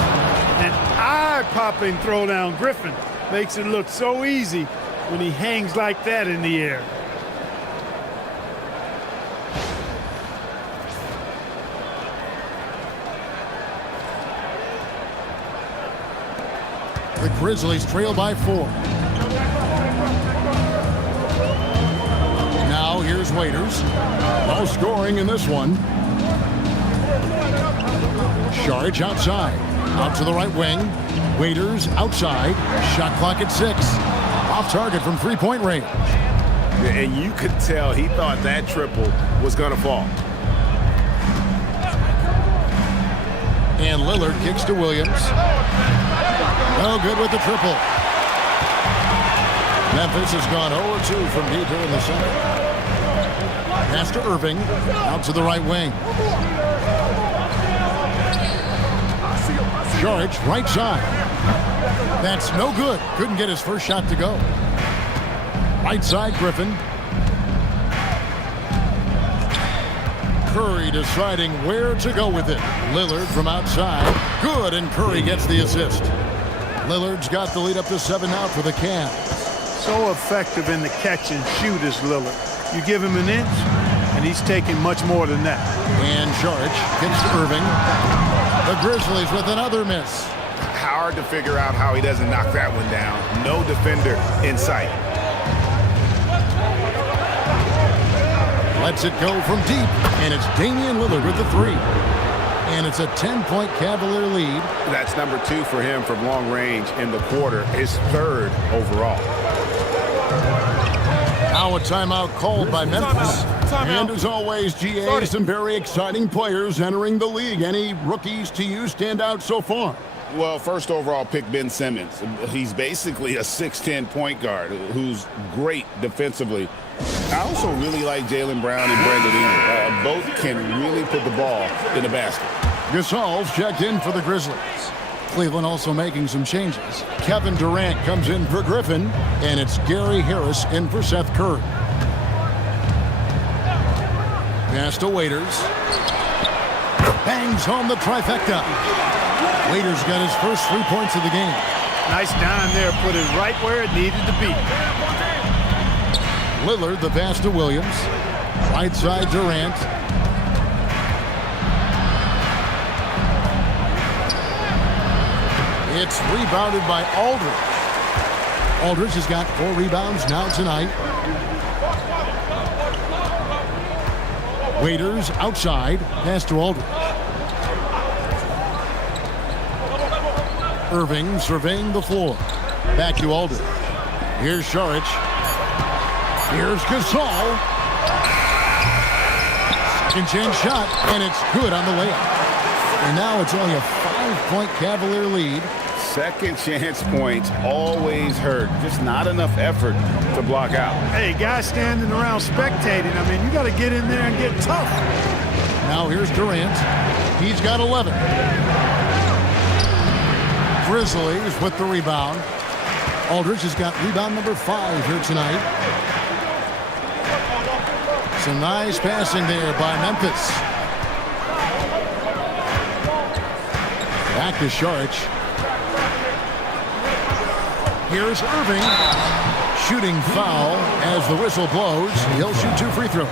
An eye-popping throwdown. Griffin makes it look so easy when he hangs like that in the air. The Grizzlies trail by 4. Now here's Waiters. No scoring in this one. Saric outside. Out to the right wing. Waiters outside. Shot clock at 6. Off target from three-point range. And you could tell he thought that triple was going to fall. And Lillard kicks to Williams. No good with the triple. Memphis has gone 0-2 from deep here in the center. Pass to Irving. Out to the right wing. Saric, right side. That's no good. Couldn't get his first shot to go. Right side, Griffin. Curry deciding where to go with it. Lillard from outside. Good, and Curry gets the assist. Lillard's got the lead up to 7 now for the Cavs. So effective in the catch and shoot is Lillard. You give him an inch, and he's taking much more than that. And Saric gets to Irving. The Grizzlies with another miss. Hard to figure out how he doesn't knock that one down. No defender in sight. Lets it go from deep, and it's Damian Lillard with the 3. And it's a 10-point Cavalier lead. That's number 2 for him from long range in the quarter. His 3rd overall. Now a timeout called by Memphis. And as always, GA, some very exciting players entering the league. Any rookies to you stand out so far? Well, first overall pick, Ben Simmons. He's basically a 6'10 point guard who's great defensively. I also really like Jaylen Brown and Brandon Ingram. Both can really put the ball in the basket. Gasol's checked in for the Grizzlies. Cleveland also making some changes. Kevin Durant comes in for Griffin, and it's Gary Harris in for Seth Curry. Pass to Waiters. Bangs home the trifecta. Waiters got his first 3 points of the game. Nice dime there, put it right where it needed to be. Lillard, the pass to Williams. Right side, Durant. It's rebounded by Aldridge. Aldridge has got 4 rebounds now tonight. Waiters outside. Pass to Aldridge. Irving surveying the floor. Back to Aldridge. Here's Saric. Here's Gasol. Second chance shot, and it's good on the layup. And now it's only a 5-point Cavalier lead. Second chance points always hurt. Just not enough effort to block out. Hey, guys standing around spectating. I mean, you got to get in there and get tough. Now here's Durant. He's got 11. Grizzlies with the rebound. Aldridge has got rebound number 5 here tonight. Some nice passing there by Memphis. Back to Saric. Here's Irving. Shooting foul as the whistle blows. He'll shoot 2 free throws.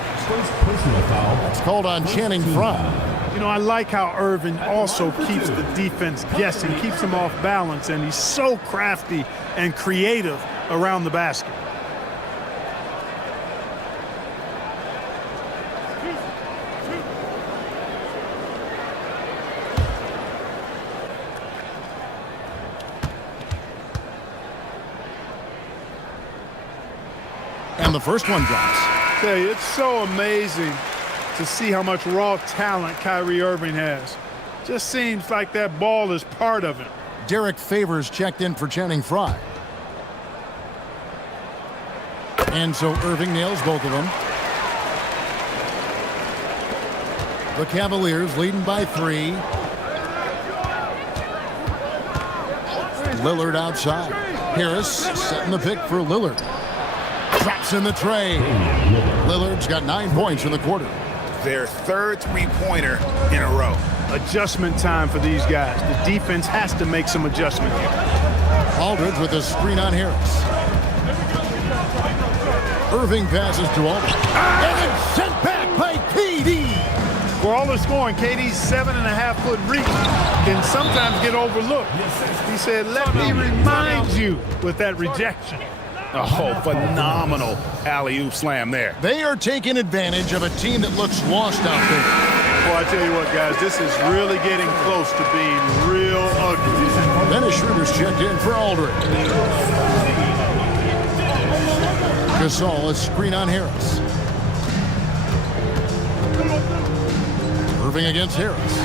It's called on Channing Frye. You know, I like how Irving also keeps the defense guessing, keeps them off balance, and he's so crafty and creative around the basket. And the first one drops. Tell you, it's so amazing to see how much raw talent Kyrie Irving has. Just seems like that ball is part of him. Derek Favors checked in for Channing Frye. And so Irving nails both of them. The Cavaliers leading by 3. Lillard outside. Harris setting the pick for Lillard. Drops in the tray. Lillard's got 9 points in the quarter. Their third three-pointer in a row. Adjustment time for these guys. The defense has to make some adjustment here. Aldridge with a screen on Harris. Irving passes to Aldridge. And it's sent back by KD. For all the scoring, KD's 7.5-foot reach can sometimes get overlooked. He said, let me remind you with that rejection. Oh, phenomenal alley-oop slam there. They are taking advantage of a team that looks lost out there. Well, I tell you what, guys, this is really getting close to being real ugly. Dennis Schroeder's checked in for Aldridge. Gasol, a screen on Harris. Irving against Harris.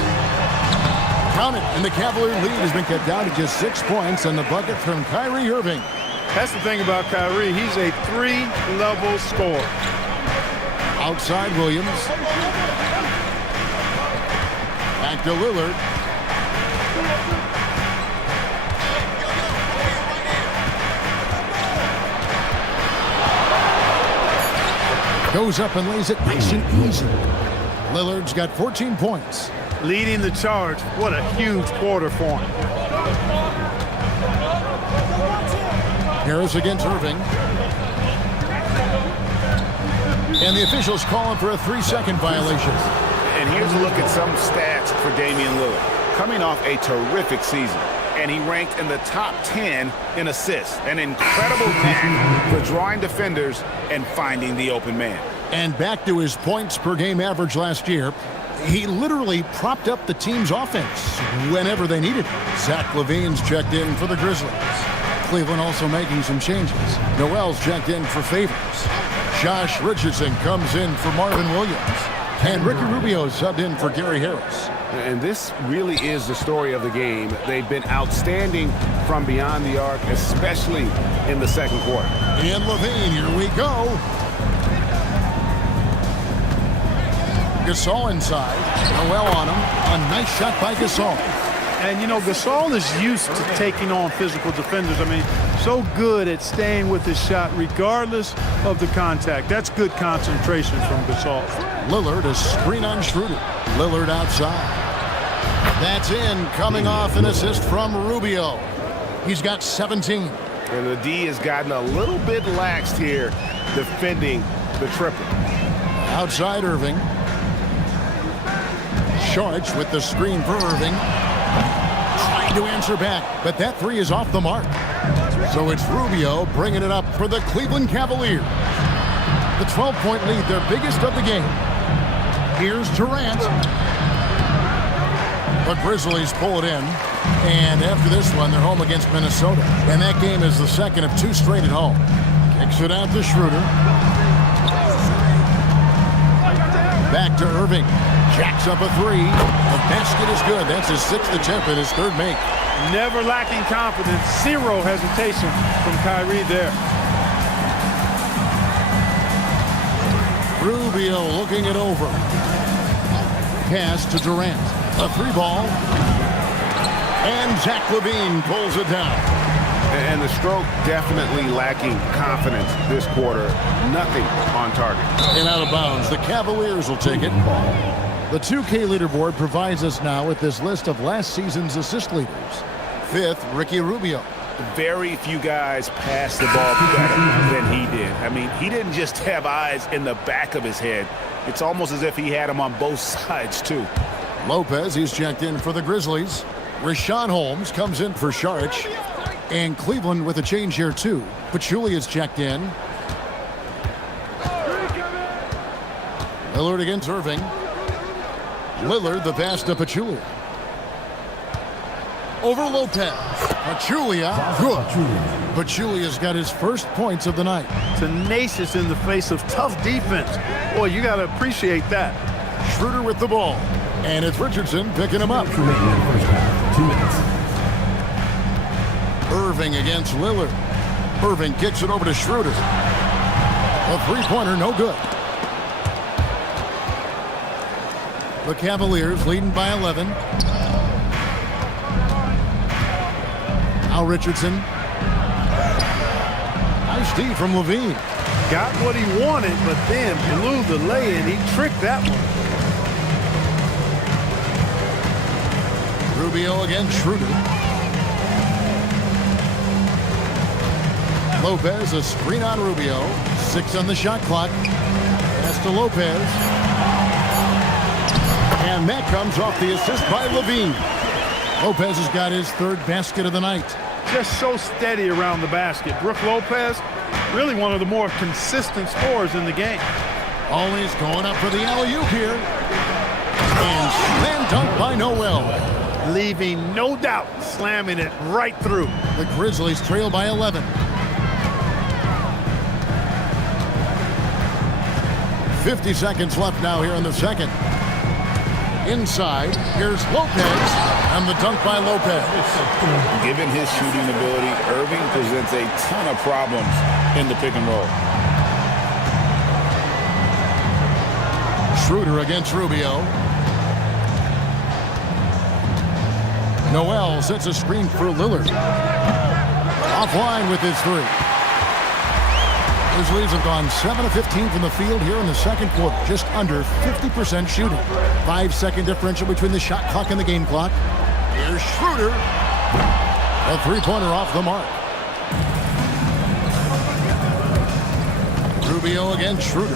Count it, and the Cavalier lead has been cut down to just 6 points on the bucket from Kyrie Irving. That's the thing about Kyrie. He's a 3-level scorer. Outside Williams. Back to Lillard. Goes up and lays it nice and easy. Lillard's got 14 points. Leading the charge. What a huge quarter for him. Harris against Irving. And the officials calling for a 3-second violation. And here's a look at some stats for Damian Lillard. Coming off a terrific season, and he ranked in the top 10 in assists. An incredible knack for drawing defenders and finding the open man. And back to his points per game average last year, he literally propped up the team's offense whenever they needed it. Zach LaVine's checked in for the Grizzlies. Cleveland also making some changes. Noel's checked in for Favors. Josh Richardson comes in for Marvin Williams. And Ricky Rubio subbed in for Gary Harris. And this really is the story of the game. They've been outstanding from beyond the arc, especially in the second quarter. And LaVine, here we go. Gasol inside. Noel on him. A nice shot by Gasol. And, you know, Gasol is used to taking on physical defenders. I mean, so good at staying with his shot regardless of the contact. That's good concentration from Gasol. Lillard, a screen on Schroeder. Lillard outside. That's in, coming off an assist from Rubio. He's got 17. And the D has gotten a little bit laxed here defending the triple. Outside Irving. Shorts with the screen for Irving. Trying to answer back, but that 3 is off the mark. So it's Rubio bringing it up for the Cleveland Cavaliers. The 12-point lead, their biggest of the game. Here's Durant. The Grizzlies pull it in. And after this one, they're home against Minnesota. And that game is the second of 2 straight at home. Kicks it out to Schroeder. Back to Irving. Jacks up a 3. The basket is good. That's his 6th attempt and his 3rd make. Never lacking confidence. 0 hesitation from Kyrie there. Rubio looking it over. Pass to Durant. A 3 ball. And Zach LaVine pulls it down. And the stroke definitely lacking confidence this quarter. Nothing on target. And out of bounds. The Cavaliers will take it. The 2K leaderboard provides us now with this list of last season's assist leaders. 5th, Ricky Rubio. Very few guys pass the ball better than he did. I mean, he didn't just have eyes in the back of his head. It's almost as if he had them on both sides, too. Lopez, he's checked in for the Grizzlies. Rashawn Holmes comes in for Saric. And Cleveland with a change here, too. Pachulia is checked in. Lillard against Irving. Lillard, the pass to Pachulia. Over Lopez. Pachulia, good. Pachulia's got his first points of the night. Tenacious in the face of tough defense. Boy, you got to appreciate that. Schroeder with the ball. And it's Richardson picking him up. 2 minutes. Irving against Lillard. Irving kicks it over to Schroeder. A three-pointer, no good. The Cavaliers leading by 11. Now Richardson. Nice D from Levine. Got what he wanted, but then blew the lay-in. He tricked that one. Rubio against Schroeder. Lopez, a screen on Rubio. 6 on the shot clock. Pass to Lopez. And that comes off the assist by Levine. Lopez has got his third basket of the night. Just so steady around the basket. Brook Lopez, really one of the more consistent scorers in the game. Always going up for the alley-oop here. And slam dunk by Noel. Leaving no doubt, slamming it right through. The Grizzlies trail by 11. 50 seconds left now here in the second. Inside, here's Lopez, and the dunk by Lopez. Given his shooting ability, Irving presents a ton of problems in the pick and roll. Schroeder against Rubio. Noel sets a screen for Lillard. Offline with his three. Grizzlies have gone 7 of 15 from the field here in the second quarter. Just under 50% shooting. 5-second differential between the shot clock and the game clock. Here's Schroeder. A three-pointer off the mark. Rubio against Schroeder.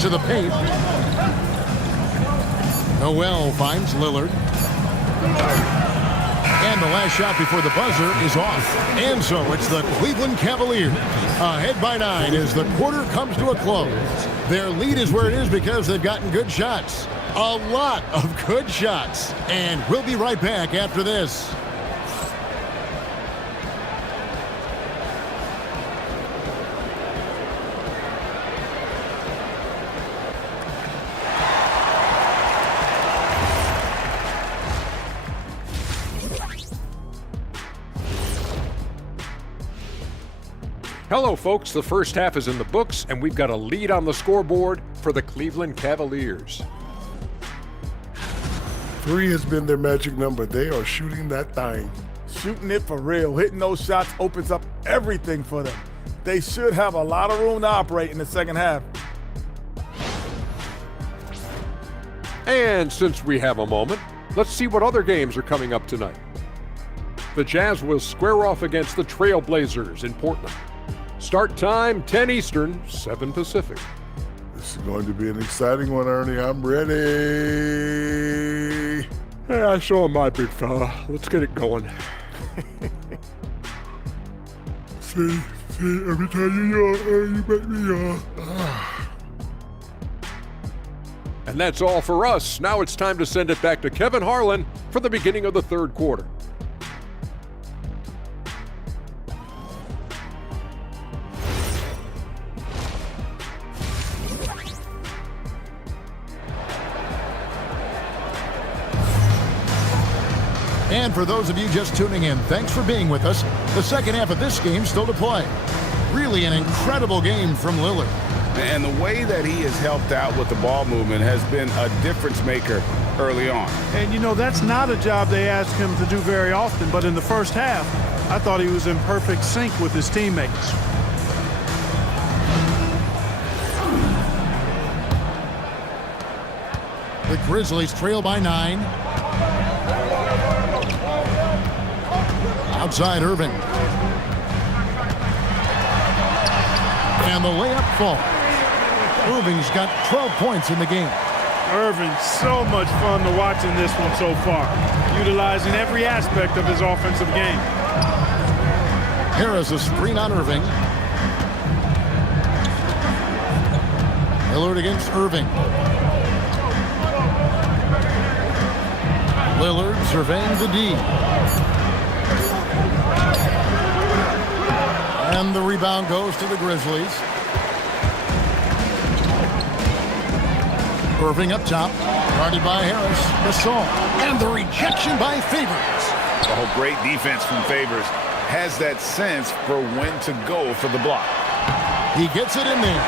To the paint. Noel finds Lillard. And the last shot before the buzzer is off. And so it's the Cleveland Cavaliers ahead by 9 as the quarter comes to a close. Their lead is where it is because they've gotten good shots. A lot of good shots. And we'll be right back after this. Hello, folks. The first half is in the books, and we've got a lead on the scoreboard for the Cleveland Cavaliers. 3 has been their magic number. They are shooting that thing. Shooting it for real. Hitting those shots opens up everything for them. They should have a lot of room to operate in the second half. And since we have a moment, let's see what other games are coming up tonight. The Jazz will square off against the Trailblazers in Portland. Start time, 10 Eastern, 7 Pacific. This is going to be an exciting one, Ernie. I'm ready. Hey, I saw my big fella. Let's get it going. See, every time you yawn, you make me yawn. And that's all for us. Now it's time to send it back to Kevin Harlan for the beginning of the third quarter. And for those of you just tuning in, thanks for being with us. The second half of this game still to play. Really an incredible game from Lillard. And the way that he has helped out with the ball movement has been a difference maker early on. And, you know, that's not a job they ask him to do very often, but in the first half, I thought he was in perfect sync with his teammates. The Grizzlies trail by 9. Now Outside Irving. And the layup falls. Irving's got 12 points in the game. Irving, so much fun to watch in this one so far, utilizing every aspect of his offensive game. Here is a screen on Irving. Lillard against Irving. Lillard surveying the D. And the rebound goes to the Grizzlies. Irving up top, guarded by Harris. Gasol, and the rejection by Favors. Oh, great defense from Favors. Has that sense for when to go for the block. He gets it in there.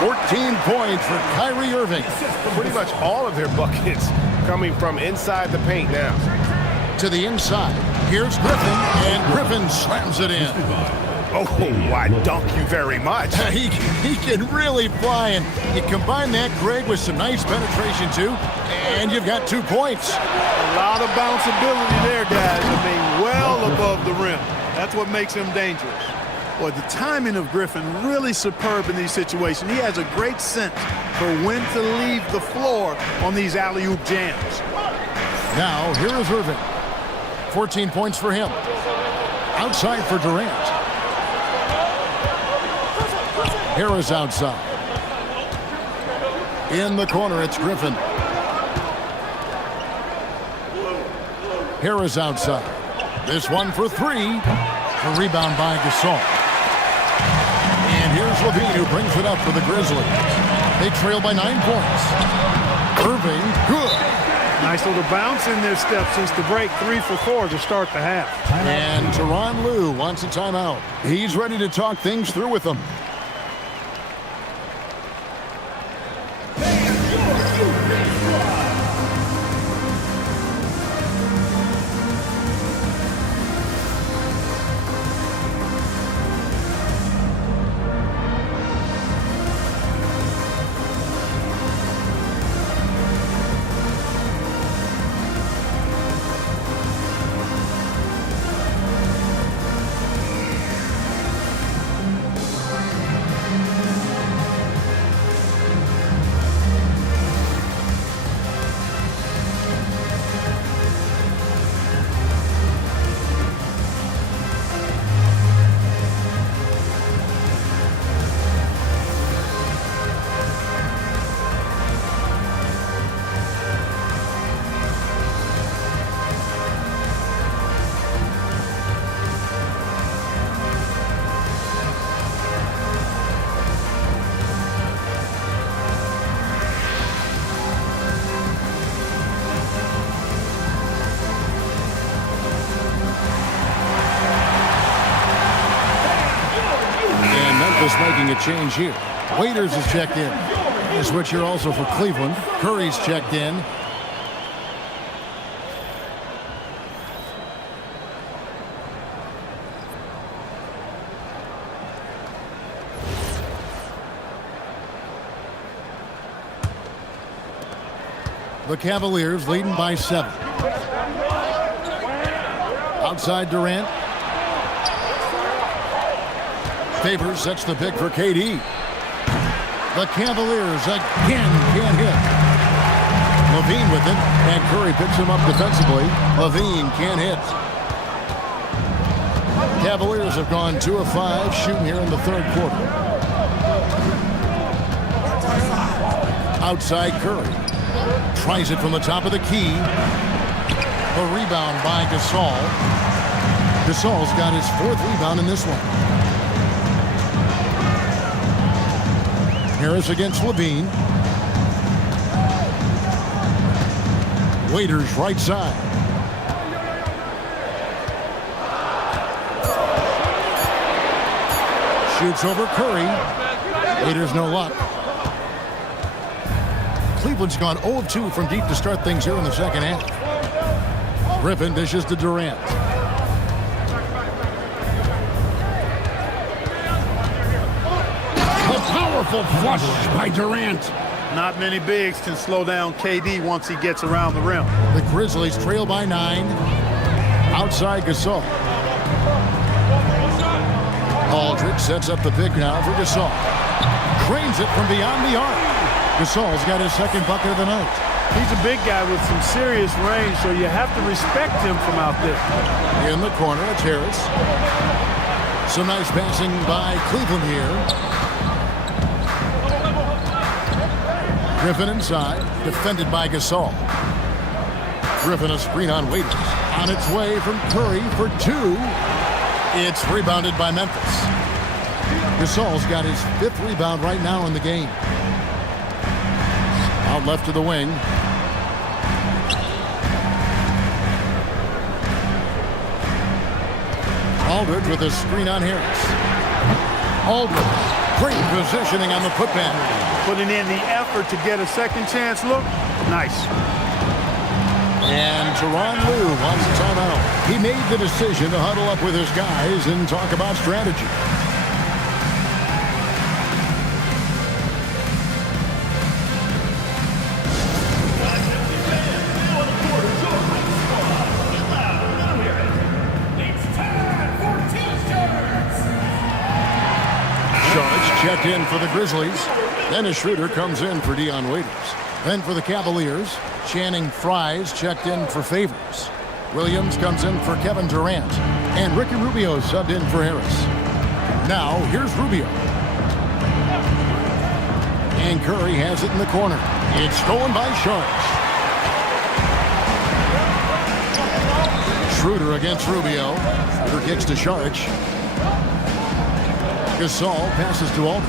14 points for Kyrie Irving. Pretty much all of their buckets coming from inside the paint now. To the inside. Here's Griffin, and Griffin slams it in. Oh, I dunk you very much. He can really fly, and you combine that, Greg, with some nice penetration, too, and you've got 2 points. A lot of bounceability there, guys. I mean, well above the rim. That's what makes him dangerous. Boy, the timing of Griffin really superb in these situations. He has a great sense for when to leave the floor on these alley-oop jams. Now, here is Irving. 14 points for him. Outside for Durant. Harris outside. In the corner, it's Griffin. Harris outside. This one for 3. A rebound by Gasol. And here's Levine, who brings it up for the Grizzlies. They trail by 9 points. Irving, good. Nice little bounce in their step since the break. 3 for 4 to start the half. And Tyronn Lue wants a timeout. He's ready to talk things through with them. Making a change here. Waiters is checked in. A switch here also for Cleveland. Curry's checked in. The Cavaliers leading by 7. Outside Durant. Favors sets the pick for KD. The Cavaliers again can't hit. Levine with it, and Curry picks him up defensively. Levine can't hit. Cavaliers have gone 2 of 5 shooting here in the 3rd quarter. Outside Curry. Tries it from the top of the key. A rebound by Gasol. Gasol's got his 4th rebound in this one. Harris against Levine. Waiters right side. Shoots over Curry. Waiters no luck. Cleveland's gone 0 of 2 from deep to start things here in the 2nd half. Griffin dishes to Durant. Powerful flush by Durant. Not many bigs can slow down KD once he gets around the rim. The Grizzlies trail by 9. Outside Gasol. Aldridge sets up the pick now for Gasol. Cranes it from beyond the arc. Gasol's got his second bucket of the night. He's a big guy with some serious range, so you have to respect him from out there. In the corner, it's Harris. Some nice passing by Cleveland here. Griffin inside, defended by Gasol. Griffin a screen on Waiters. On its way from Curry for two. It's rebounded by Memphis. Gasol's got his 5th rebound right now in the game. Out left to the wing. Aldridge with a screen on Harris. Aldridge, great positioning on the putback. Putting in the effort to get a second chance look. Nice. And Tyronn Lue wants a timeout. He made the decision to huddle up with his guys and talk about strategy. Checked in for the Grizzlies. Dennis Schroeder comes in for Dion Waiters. Then for the Cavaliers, Channing Frye's checked in for Favors. Williams comes in for Kevin Durant. And Ricky Rubio subbed in for Harris. Now, here's Rubio. And Curry has it in the corner. It's stolen by Sharks. Schroeder against Rubio. Schroeder kicks to Sharks. Gasol passes to Aldridge.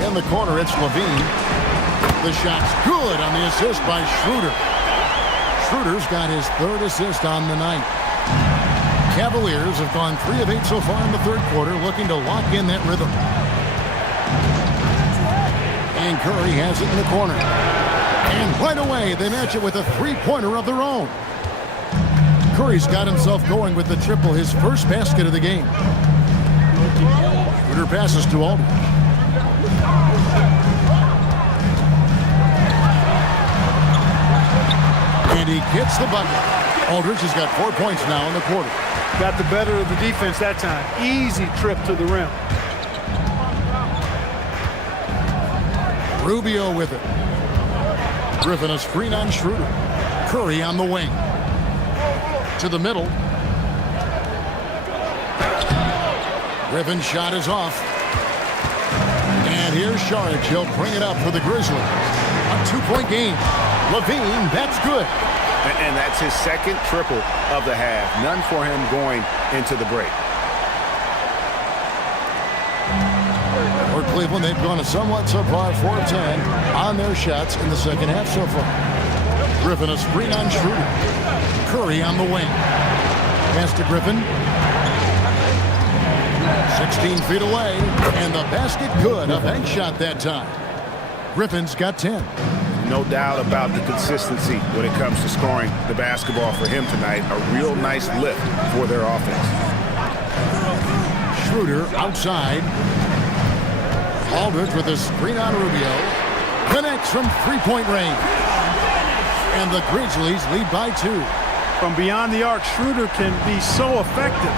In the corner, it's Levine. The shot's good on the assist by Schroeder. Schroeder's got his 3rd assist on the night. Cavaliers have gone 3 of 8 so far in the 3rd quarter, looking to lock in that rhythm. And Curry has it in the corner. And right away, they match it with a 3-pointer of their own. Curry's got himself going with the triple, his first basket of the game. Schroeder passes to Aldridge. And he gets the bucket. Aldridge has got 4 points now in the quarter. Got the better of the defense that time. Easy trip to the rim. Rubio with it. Griffin a screen on Schroeder. Curry on the wing. To the middle. Griffin's shot is off. And here's Sharge. He'll bring it up for the Grizzlies. A 2-point game. Levine, that's good. And that's his 2nd triple of the half. None for him going into the break. For Cleveland, they've gone a somewhat subpar 4 of 10 on their shots in the 2nd half so far. Griffin a screen on Schroeder. Curry on the wing. Pass to Griffin. 16 feet away, and the basket good. A bank shot that time. Griffin's got 10. No doubt about the consistency when it comes to scoring the basketball for him tonight. A real nice lift for their offense. Schroeder outside. Aldridge with a screen on Rubio. Connects from 3-point range. And the Grizzlies lead by 2. From beyond the arc, Schroeder can be so effective.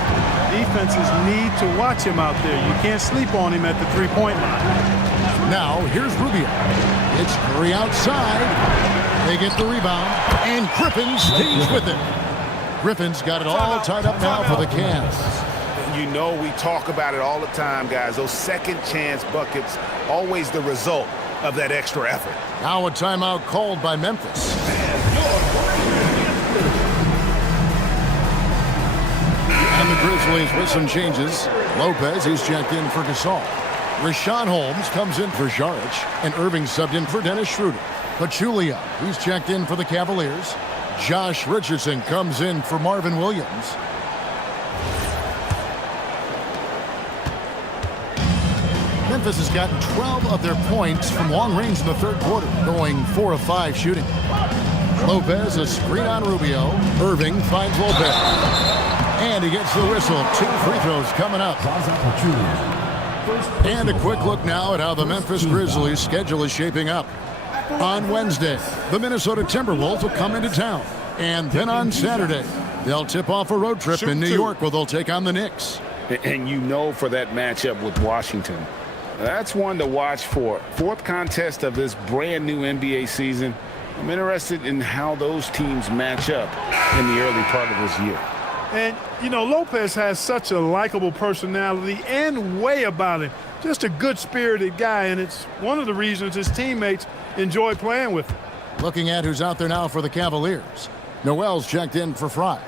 Defenses need to watch him out there. You can't sleep on him at the 3-point line. Now, here's Rubio. It's Curry outside. They get the rebound, and Griffin stays with it. Griffin's got it all tied up now for the Cavs. You know we talk about it all the time, guys. Those second chance buckets, always the result of that extra effort. Now a timeout called by Memphis. And the Grizzlies with some changes. Lopez, he's checked in for Gasol. Rashawn Holmes comes in for Saric, and Irving subbed in for Dennis Schroeder. Pachulia, he's checked in for the Cavaliers. Josh Richardson comes in for Marvin Williams. Memphis has gotten 12 of their points from long range in the third quarter, going 4 of 5 shooting. Lopez, a screen on Rubio. Irving finds Lopez. And he gets the whistle. 2 free throws coming up. And a quick look now at how the Memphis Grizzlies schedule is shaping up. On Wednesday, the Minnesota Timberwolves will come into town. And then on Saturday, They'll tip off a road trip in New York where they'll take on the Knicks. And you know, for that matchup with Washington, that's one to watch for. Fourth contest of this brand new NBA season. I'm interested in how those teams match up in the early part of this year. And, you know, Lopez has such a likable personality and way about him. Just a good-spirited guy, and it's one of the reasons his teammates enjoy playing with him. Looking at who's out there now for the Cavaliers. Noel's checked in for Fry.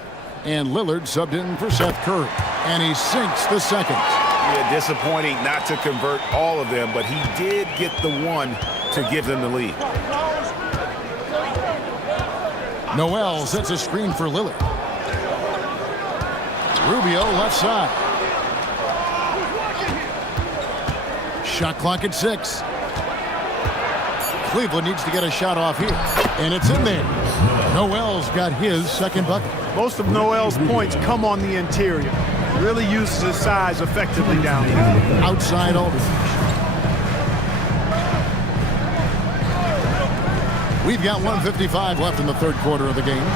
And Lillard subbed in for Seth Curry. And he sinks the second. Yeah, disappointing not to convert all of them, but he did get the one to give them the lead. Noel sets a screen for Lillard. Rubio left side. Shot clock at 6. Cleveland needs to get a shot off here. And it's in there. Noel's got his second bucket. Most of Noel's points come on the interior. Really uses his size effectively down there. Outside Aldridge. We've got 1:55 left in the third quarter of the game.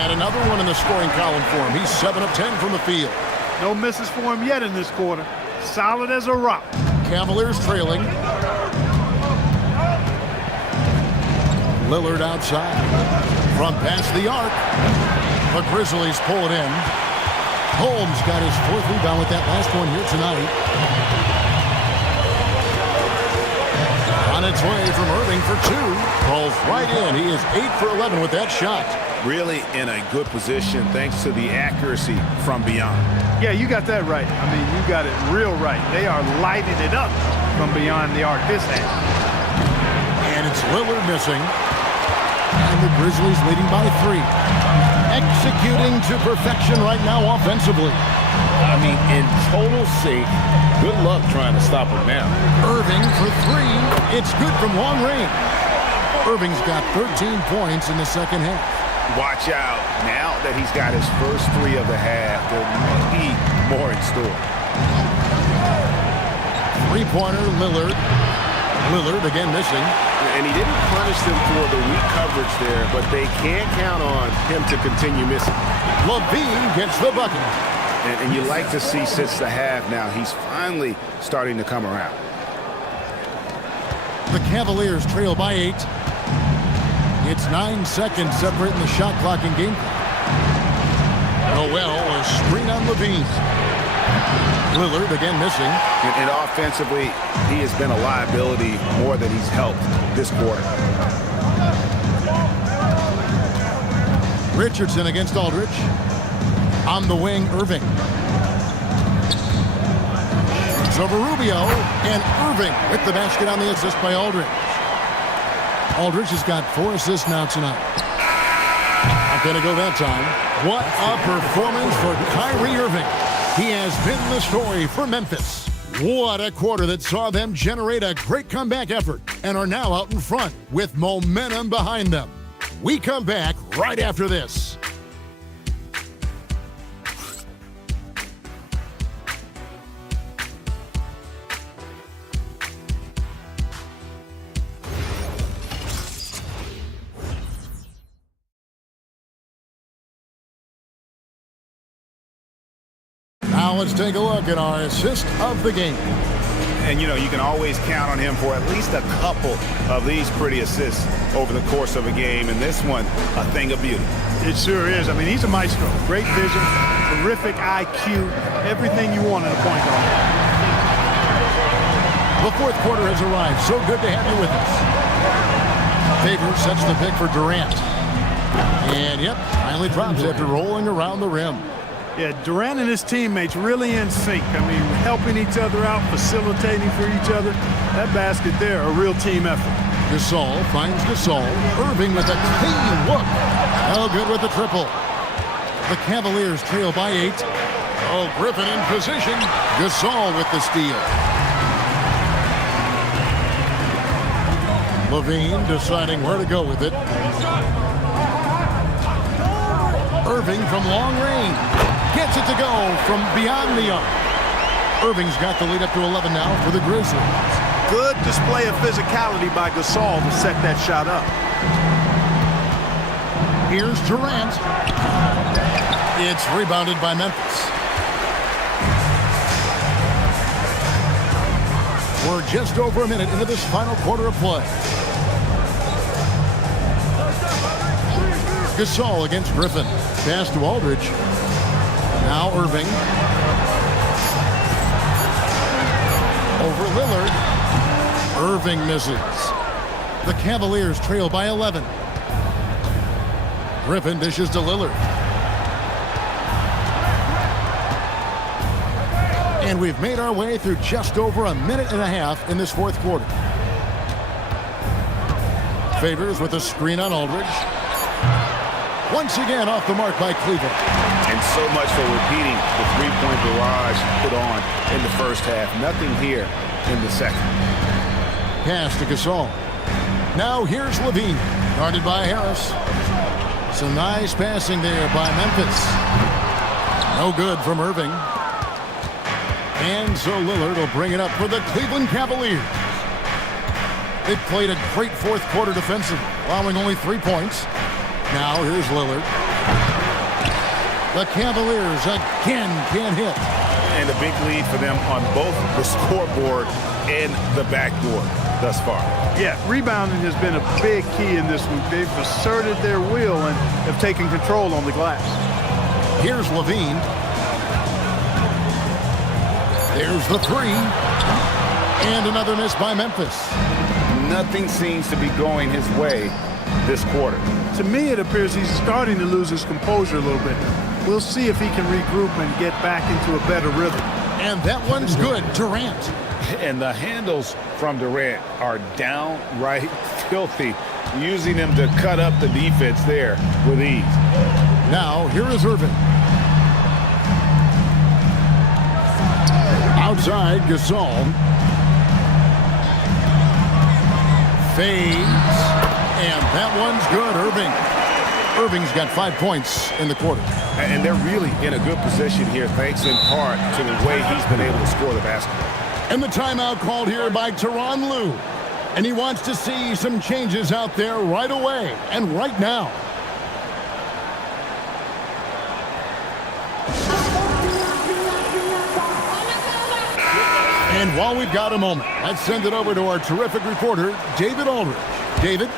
And another one in the scoring column for him. He's 7 of 10 from the field. No misses for him yet in this quarter. Solid as a rock. Cavaliers trailing. Lillard outside. From past the arc. The Grizzlies pull it in. Holmes got his 4th rebound with that last one here tonight. On its way from Irving for 2. Falls right in. He is 8 for 11 with that shot. Really in a good position thanks to the accuracy from beyond. Yeah, you got that right. I mean, you got it real right. They are lighting it up from beyond the arc this half. And it's Lillard missing. And the Grizzlies leading by 3. Executing to perfection right now offensively. I mean, in total sync. Good luck trying to stop him now. Irving for 3. It's good from long range. Irving's got 13 points in the second half. Watch out. Now that he's got his first 3 of the half, there might be more in store. Three-pointer, Lillard. Lillard again missing. And he didn't punish them for the weak coverage there, but they can't count on him to continue missing. LaVine gets the bucket. And you like to see since the half now, he's finally starting to come around. The Cavaliers trail by 8. It's 9 seconds separating the shot clock and game clock. Noel, a screen on LaVine. Lillard again missing. And offensively, he has been a liability more than he's helped this quarter. Richardson against Aldridge. On the wing, Irving. It's over Rubio, and Irving with the basket on the assist by Aldridge. Aldridge has got 4 assists now tonight. Not going to go that time. What a performance for Kyrie Irving. He has been the story for Memphis. What a quarter that saw them generate a great comeback effort and are now out in front with momentum behind them. We come back right after this. Now let's take a look at our assist of the game. And, you know, you can always count on him for at least a couple of these pretty assists over the course of a game. And this one, a thing of beauty. It sure is. I mean, he's a maestro. Great vision, terrific IQ, everything you want in a point guard. The fourth quarter has arrived. So good to have you with us. Favors sets the pick for Durant. And, yep, finally drops after rolling around the rim. Yeah, Durant and his teammates really in sync. I mean, helping each other out, facilitating for each other. That basket there, a real team effort. Gasol finds Gasol. Irving with a clean look. Oh, good with the triple. The Cavaliers trail by 8. Oh, Griffin in position. Gasol with the steal. LaVine deciding where to go with it. Irving from long range. Gets it to go from beyond the arc. Irving's got the lead up to 11 now for the Grizzlies. Good display of physicality by Gasol to set that shot up. Here's Durant. It's rebounded by Memphis. We're just over a minute into this final quarter of play. Gasol against Griffin. Pass to Aldridge. Now Irving. Over Lillard. Irving misses. The Cavaliers trail by 11. Griffin dishes to Lillard. And we've made our way through just over a minute and a half in this fourth quarter. Favors with a screen on Aldridge. Once again off the mark by Cleveland. And so much for repeating the three-point barrage put on in the first half. Nothing here in the second. Pass to Gasol. Now here's Levine, guarded by Harris. Some nice passing there by Memphis. No good from Irving. And so Lillard will bring it up for the Cleveland Cavaliers. They played a great fourth quarter defensive, allowing only 3 points. Now here's Lillard. The Cavaliers again can't hit. And a big lead for them on both the scoreboard and the backboard thus far. Yeah, rebounding has been a big key in this one. They've asserted their will and have taken control on the glass. Here's Levine. There's the three. And another miss by Memphis. Nothing seems to be going his way this quarter. To me, it appears he's starting to lose his composure a little bit. We'll see if he can regroup and get back into a better rhythm. And that one's good. Durant. And the handles from Durant are downright filthy, using them to cut up the defense there with ease. Now, here is Irving. Outside, Gasol. Fades. And that one's good. Irving's got 5 points in the quarter. And they're really in a good position here, thanks in part to the way he's been able to score the basketball. And the timeout called here by Tyronn Lue. And he wants to see some changes out there right away and right now. And while we've got a moment, let's send it over to our terrific reporter, David Aldridge. David?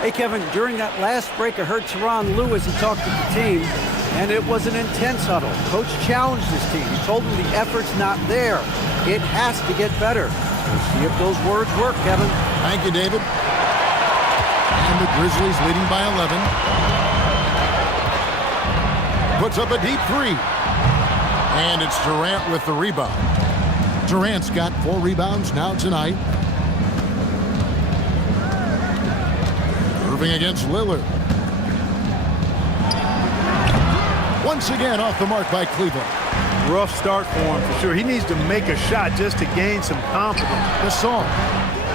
Hey, Kevin, during that last break, I heard Tyronn Lue as he talked to the team, and it was an intense huddle. Coach challenged his team. He told them the effort's not there. It has to get better. We'll see if those words work, Kevin. Thank you, David. And the Grizzlies leading by 11. Puts up a deep three. And it's Durant with the rebound. Durant's got 4 rebounds now tonight. Irving against Lillard. Once again off the mark by Cleveland. Rough start for him for sure. He needs to make a shot just to gain some confidence. Gasol.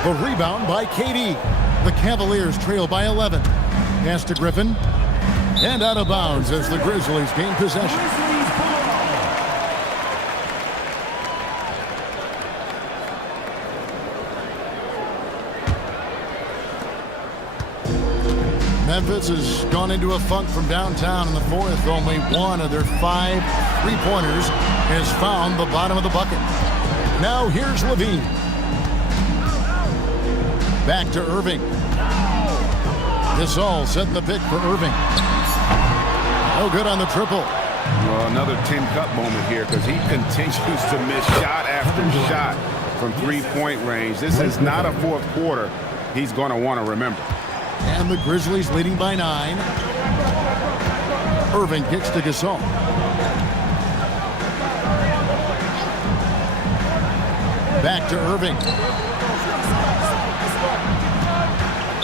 The rebound by KD. The Cavaliers trail by 11. Pass to Griffin. And out of bounds as the Grizzlies gain possession. Memphis has gone into a funk from downtown in the fourth. Only one of their 5 3-pointers has found the bottom of the bucket. Now here's Levine. Back to Irving. Gasol setting the pick for Irving. No good on the triple. Well, another tin cup moment here because he continues to miss shot after shot from 3-point range. This is not a fourth quarter he's going to want to remember. And the Grizzlies leading by 9. Irving kicks to Gasol. Back to Irving.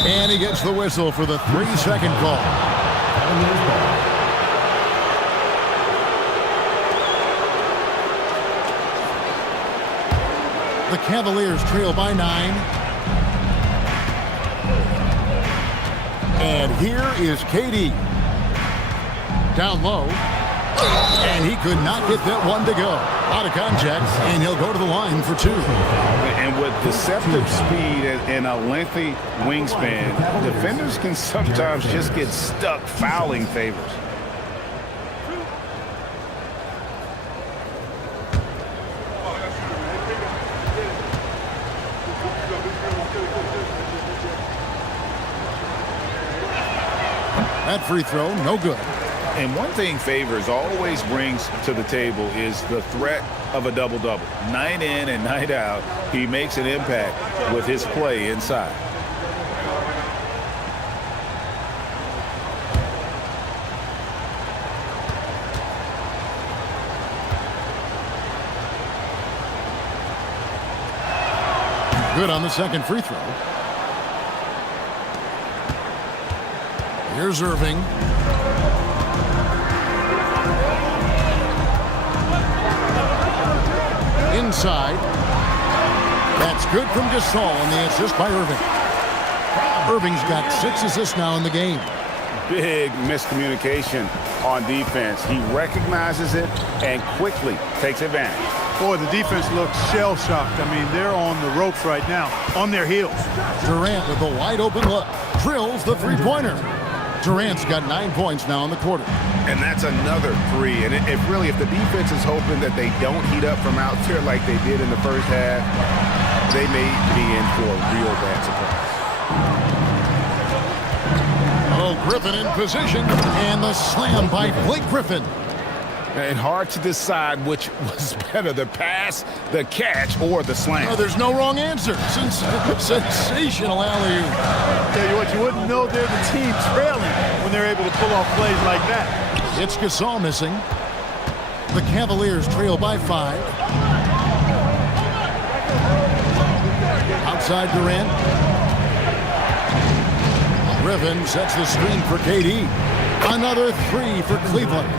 And he gets the whistle for the 3-second call. The Cavaliers trail by 9. And here is KD. Down low. And he could not get that one to go. Out of contact, and he'll go to the line for 2. And with deceptive speed and a lengthy wingspan, defenders can sometimes just get stuck fouling favors. That free throw, no good. And one thing Favors always brings to the table is the threat of a double-double. Night in and night out, he makes an impact with his play inside. Good on the second free throw. Here's Irving. Inside. That's good from Gasol, and the assist by Irving. Irving's got 6 assists now in the game. Big miscommunication on defense. He recognizes it and quickly takes advantage. Boy, the defense looks shell-shocked. I mean, they're on the ropes right now, on their heels. Durant with a wide-open look. Drills the three-pointer. Durant's got 9 points now in the quarter. And that's another 3. And if the defense is hoping that they don't heat up from out there like they did in the first half, they may be in for a real bad surprise. Oh, Griffin in position, and the slam by Blake Griffin. And hard to decide which was better, the pass, the catch, or the slam. Oh, there's no wrong answer. Sensational alley-oop. Tell you what, you wouldn't know they're the team trailing when they're able to pull off plays like that. It's Gasol missing. The Cavaliers trail by 5. Outside Durant. Griffin sets the screen for KD. Another 3 for Cleveland.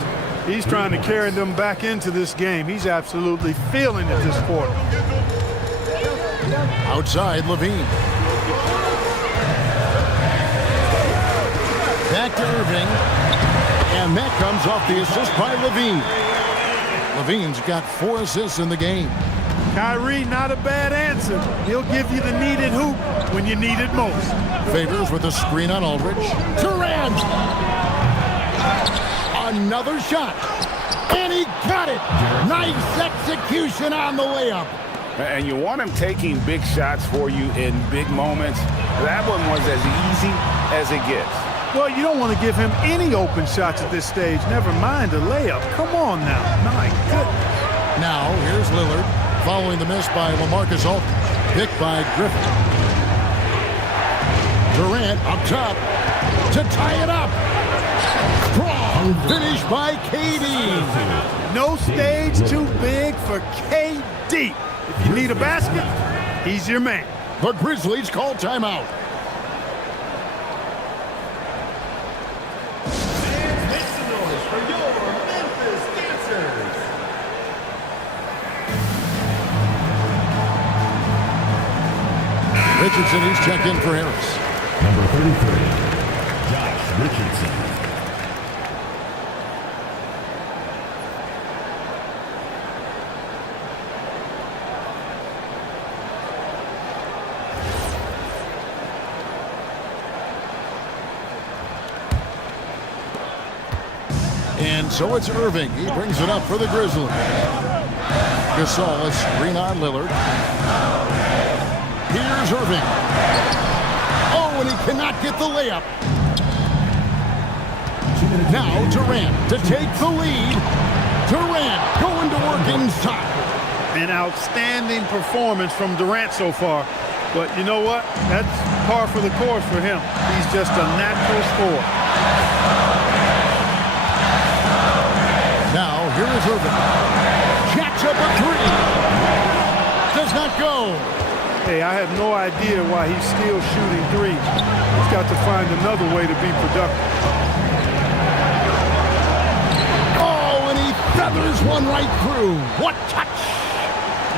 He's trying to carry them back into this game. He's absolutely feeling it this quarter. Outside Levine. Back to Irving. And that comes off the assist by Levine. Levine's got 4 assists in the game. Kyrie, not a bad answer. He'll give you the needed hoop when you need it most. Favors with a screen on Aldridge. Durant! Another shot. And he got it. Nice execution on the layup. And you want him taking big shots for you in big moments. That one was as easy as it gets. Well, you don't want to give him any open shots at this stage. Never mind a layup. Come on now. My goodness. Now, here's Lillard. Following the miss by LaMarcus Aldridge. Picked by Griffin. Durant up top to tie it up. Strong finish by KD. No stage too big for KD. If you need a basket, he's your man. The Grizzlies call timeout. Richardson, he's checked in for Harris. Number 33, Josh Richardson. And so it's Irving. He brings it up for the Grizzlies. Gasol, a screen on Lillard. Here's Irving. Oh, and he cannot get the layup. Now Durant to take the lead. Durant going to work inside. An outstanding performance from Durant so far. But you know what? That's par for the course for him. He's just a natural scorer. Now, here is Irving. Jacks up a 3. Does not go. Hey, I have no idea why he's still shooting 3. He's got to find another way to be productive. Oh, and he feathers one right through. What touch!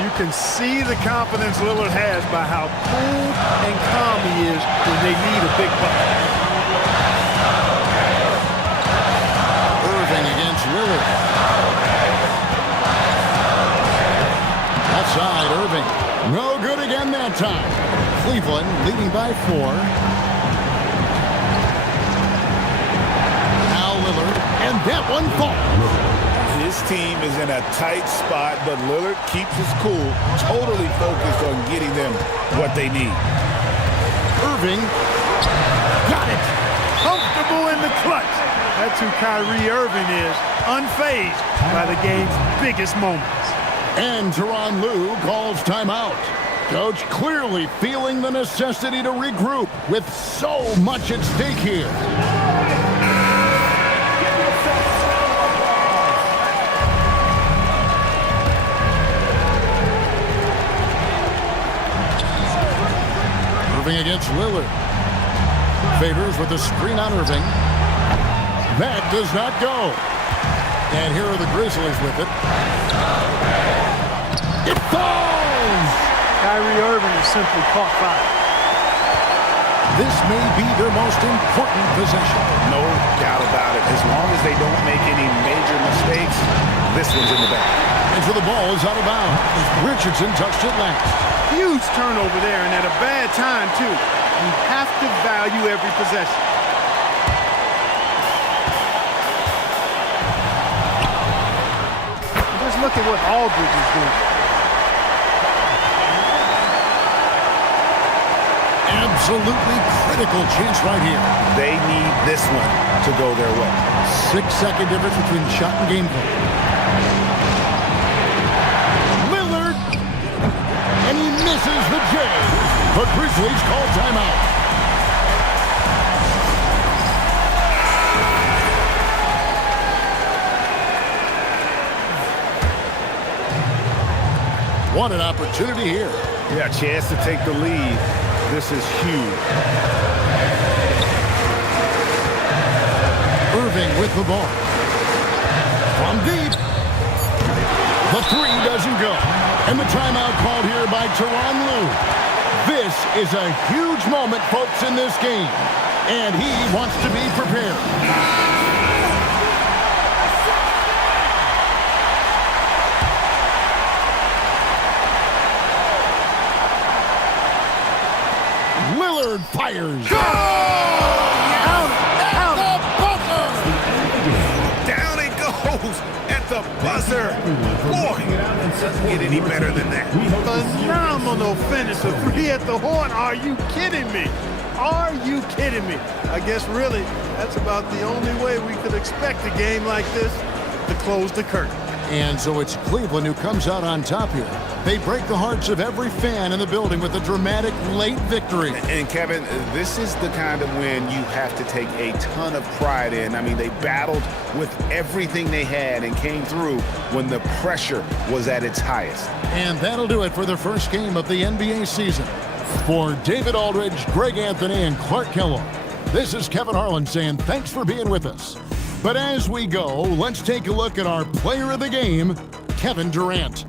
You can see the confidence Lillard has by how cool and calm he is when they need a big bucket. Irving against Lillard. again that time. Cleveland leading by 4. Now Lillard, and that one falls. His team is in a tight spot, but Lillard keeps his cool, totally focused on getting them what they need. Irving got it. Comfortable in the clutch. That's who Kyrie Irving is, unfazed by the game's biggest moments. And Tyronn Lue calls timeout. Coach clearly feeling the necessity to regroup with so much at stake here. Irving against Lillard. Favors with the screen on Irving. That does not go. And here are the Grizzlies with it. It falls! Kyrie Irving is simply caught fire. This may be their most important possession. No doubt about it. As long as they don't make any major mistakes, this one's in the bag. And so the ball is out of bounds. Richardson touched it last. Huge turnover there, and at a bad time, too. You have to value every possession. Just look at what Aldridge is doing. Absolutely critical chance right here. They need this one to go their way. 6-second difference between shot and game play. Lillard, and he misses the J. The Grizzlies call timeout. What an opportunity here. Yeah, chance to take the lead. This is huge. Irving with the ball. From deep. The 3 doesn't go. And the timeout called here by Tyronn Lue. This is a huge moment, folks, in this game. And he wants to be prepared. Lillard fires. Down it goes at the buzzer. Boy, doesn't get any better than that. Phenomenal finish. A 3 at the horn. Are you kidding me? Are you kidding me? I guess really that's about the only way we could expect a game like this to close the curtain. And so it's Cleveland who comes out on top here. They break the hearts of every fan in the building with a dramatic late victory. And Kevin, this is the kind of win you have to take a ton of pride in. I mean, they battled with everything they had and came through when the pressure was at its highest. And that'll do it for the first game of the NBA season. For David Aldridge, Greg Anthony, and Clark Kellogg, this is Kevin Harlan saying thanks for being with us. But as we go, let's take a look at our player of the game, Kevin Durant.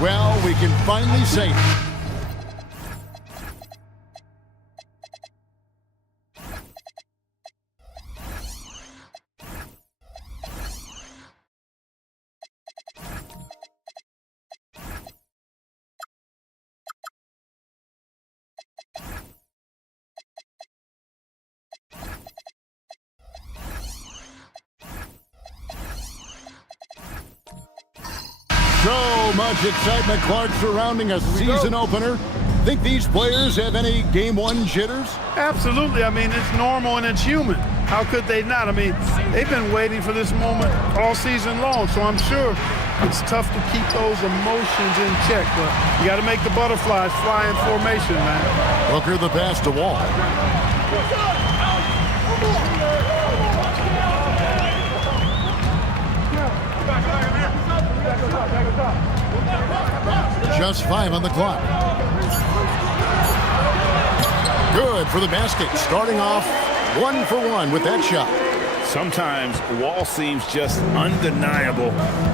Well, we can finally say it. So much excitement, Clark, surrounding a season opener. Think these players have any game one jitters? Absolutely. I mean, it's normal and it's human. How could they not? I mean, they've been waiting for this moment all season long, so I'm sure it's tough to keep those emotions in check, but you got to make the butterflies fly in formation, man. Booker the pass to Wall. Just 5 on the clock. Good for the basket. Starting off 1 for 1 with that shot. Sometimes Wall seems just undeniable.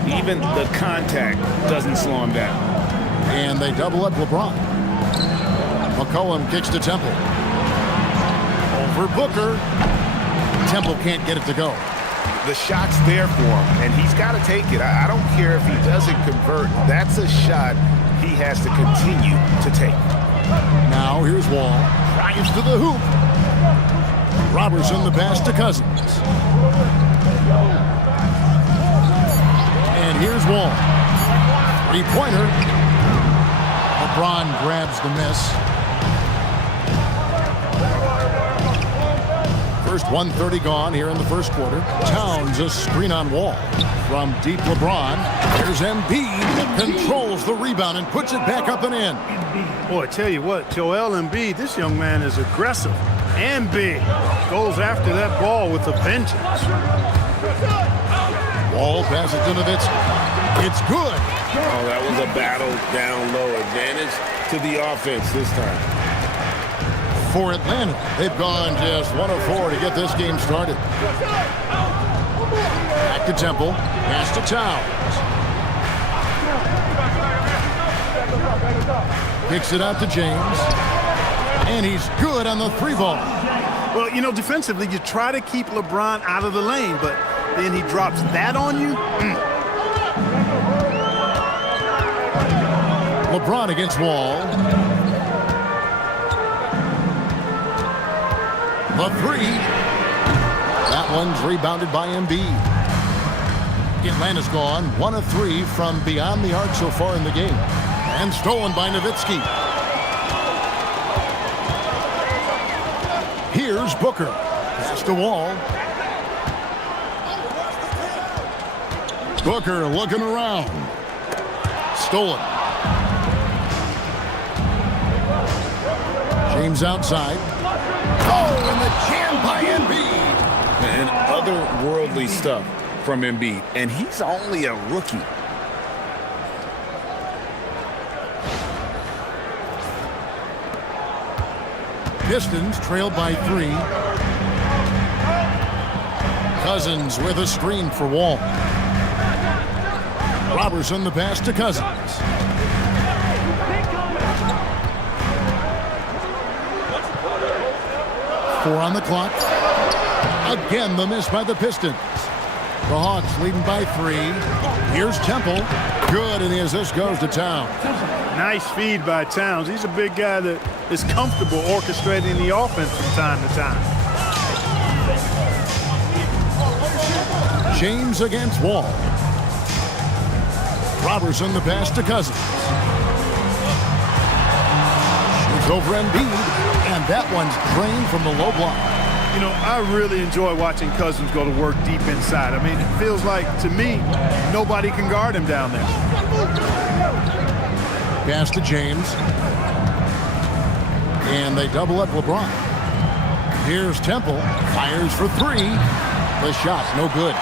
Even the contact doesn't slow him down. And they double up LeBron. McCollum kicks to Temple. Over Booker. Temple can't get it to go. The shot's there for him, and he's got to take it. I don't care if he doesn't convert. That's a shot he has to continue to take. Now here's Wall. Drives to the hoop. Robertson the pass to Cousins. And here's Wall. Three-pointer. LeBron grabs the miss. First 1:30 gone here in the first quarter. Towns a screen on Wall. From deep LeBron. Here's Embiid. Controls the rebound and puts it back up and in. Boy, tell you what, Joel Embiid, this young man is aggressive and big. Goes after that ball with a vengeance. Wall passes to Nowitzki. It's good. Oh, that was a battle down low. Advantage to the offense this time. For Atlanta, they've gone just 1 of 4 to get this game started. Back to Temple. Pass to Towns. Kicks it out to James. And he's good on the 3-ball. Well, you know, defensively, you try to keep LeBron out of the lane, but then he drops that on you. LeBron against Wall. The 3. That one's rebounded by Embiid. Atlanta's gone 1 of 3 from beyond the arc so far in the game. And stolen by Nowitzki. Here's Booker. Pass to Wall. Booker looking around. Stolen. James outside. Oh, and the jam by Embiid. And otherworldly stuff from Embiid. And he's only a rookie. Pistons trailed by 3. Cousins with a screen for Wall. Robertson the pass to Cousins. 4 on the clock. Again, the miss by the Pistons. The Hawks leading by 3. Here's Temple. Good, and the assist goes to Towns. Nice feed by Towns. He's a big guy that is comfortable orchestrating the offense from time to time. James against Wall. Robertson the pass to Cousins. Shoots over Embiid, and that one's drained from the low block. You know, I really enjoy watching Cousins go to work deep inside. I mean, it feels like, to me, nobody can guard him down there. Pass to James. And they double up LeBron. Here's Temple. Fires for 3. The shot, no good.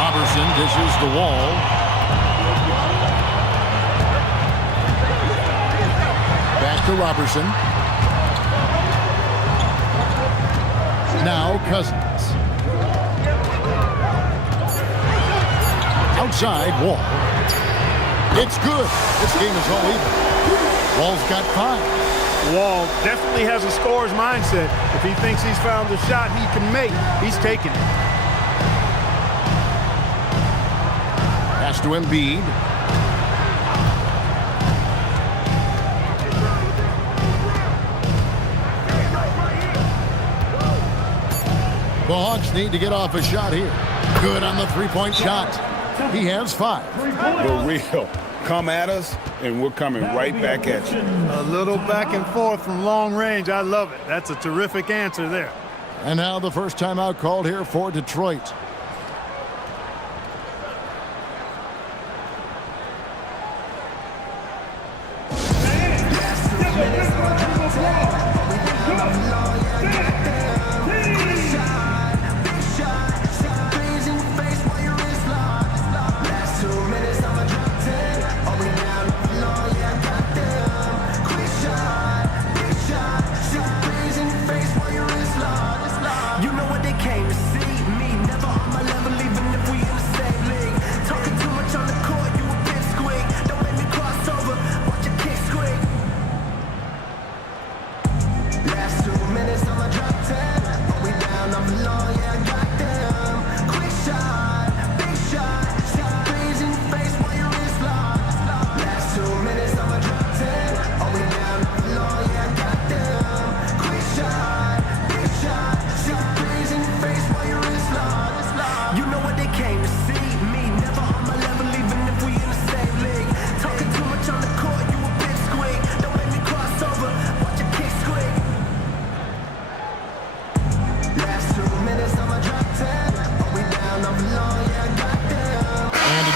Robertson dishes the Wall. Back to Robertson. Now Cousins. Outside, Wall. It's good. This game is all even. Wall's got 5. Wall definitely has a scorer's mindset. If he thinks he's found the shot he can make, he's taking it. Pass to Embiid. The Hawks need to get off a shot here. Good on the three-point shot. He has 5. The real. Come at us, and we're coming right back at you. A little back and forth from long range. I love it. That's a terrific answer there. And now the first timeout called here for Detroit.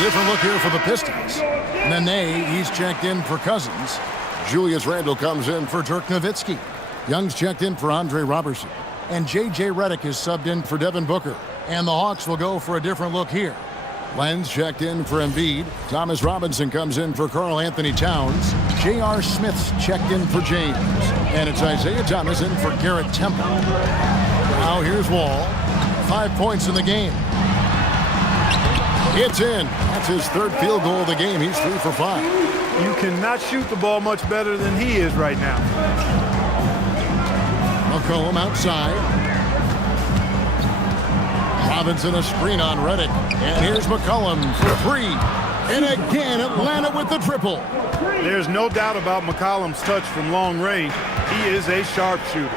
Different look here for the Pistons. Nene, he's checked in for Cousins. Julius Randle comes in for Dirk Nowitzki. Young's checked in for Andre Robertson. And J.J. Redick is subbed in for Devin Booker. And the Hawks will go for a different look here. Lenz checked in for Embiid. Thomas Robinson comes in for Karl Anthony Towns. J.R. Smith's checked in for James. And it's Isaiah Thomas in for Garrett Temple. Now here's Wall. 5 points in the game. It's in. That's his 3rd field goal of the game. He's 3 for 5. You cannot shoot the ball much better than he is right now. McCollum outside. Robinson a screen on Redick. And here's McCollum for 3. And again, Atlanta with the triple. There's no doubt about McCollum's touch from long range. He is a sharpshooter.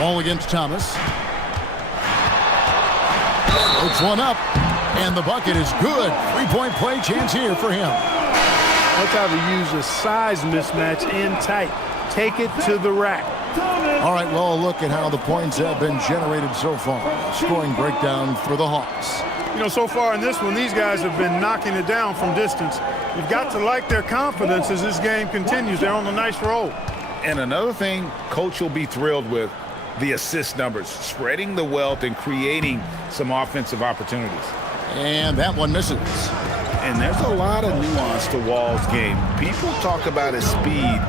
Wall against Thomas. Puts one up, and the bucket is good. 3-point play chance here for him. That's how to use a size mismatch in tight. Take it to the rack. All right, well, a look at how the points have been generated so far. Scoring breakdown for the Hawks. You know, so far in this one, these guys have been knocking it down from distance. You've got to like their confidence as this game continues. They're on a nice roll. And another thing Coach will be thrilled with, the assist numbers, spreading the wealth and creating some offensive opportunities. And that one misses. And there's a lot of nuance to Wall's game. People talk about his speed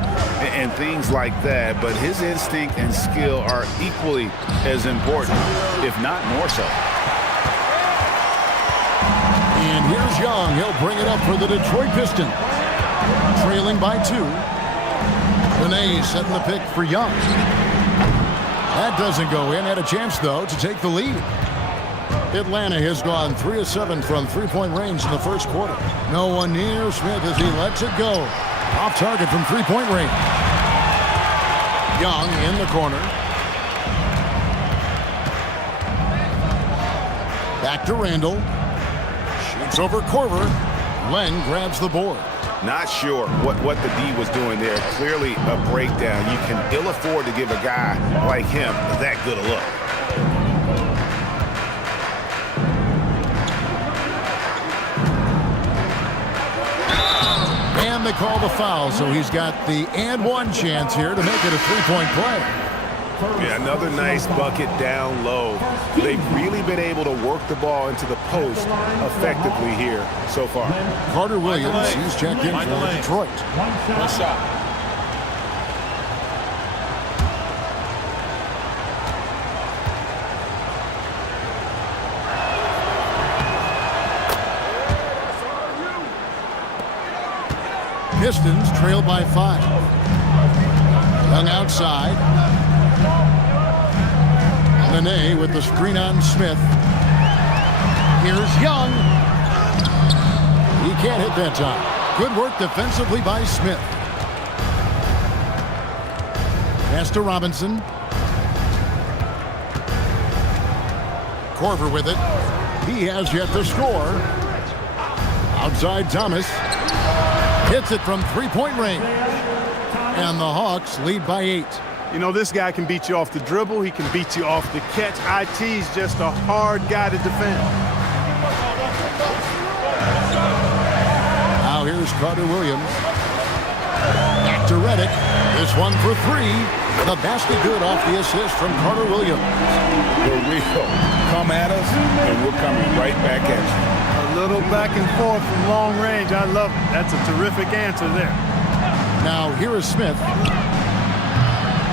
and things like that, but his instinct and skill are equally as important, if not more so. And here's Young. He'll bring it up for the Detroit Pistons. trailing by 2. Benet setting the pick for Young. That doesn't go in. Had a chance, though, to take the lead. Atlanta has gone 3 of 7 from three-point range in the first quarter. No one near Smith as he lets it go. Off target from three-point range. Young in the corner. Back to Randall. Shoots over Korver. Len grabs the board. Not sure what the D was doing there. Clearly a breakdown. You can ill afford to give a guy like him that good a look. And they call the foul, so he's got the and one chance here to make it a three-point play. Yeah, another nice bucket down low. They've really been able to work the ball into the post effectively here so far. Carter Williams, he's checked in for Detroit. One shot. Pistons trail by 5. Young outside. Benet with the screen on Smith. Here's Young. He can't hit that time. Good work defensively by Smith. Pass to Robinson. Korver with it. He has yet to score. Outside Thomas. Hits it from three-point range. And the Hawks lead by 8. You know, this guy can beat you off the dribble. He can beat you off the catch. IT's just a hard guy to defend. Now here's Carter Williams. Back to Redick. This one for 3. The basket good off the assist from Carter Williams. The real. Come at us, and we're coming right back at you. A little back and forth from long range. I love it. That's a terrific answer there. Now here is Smith.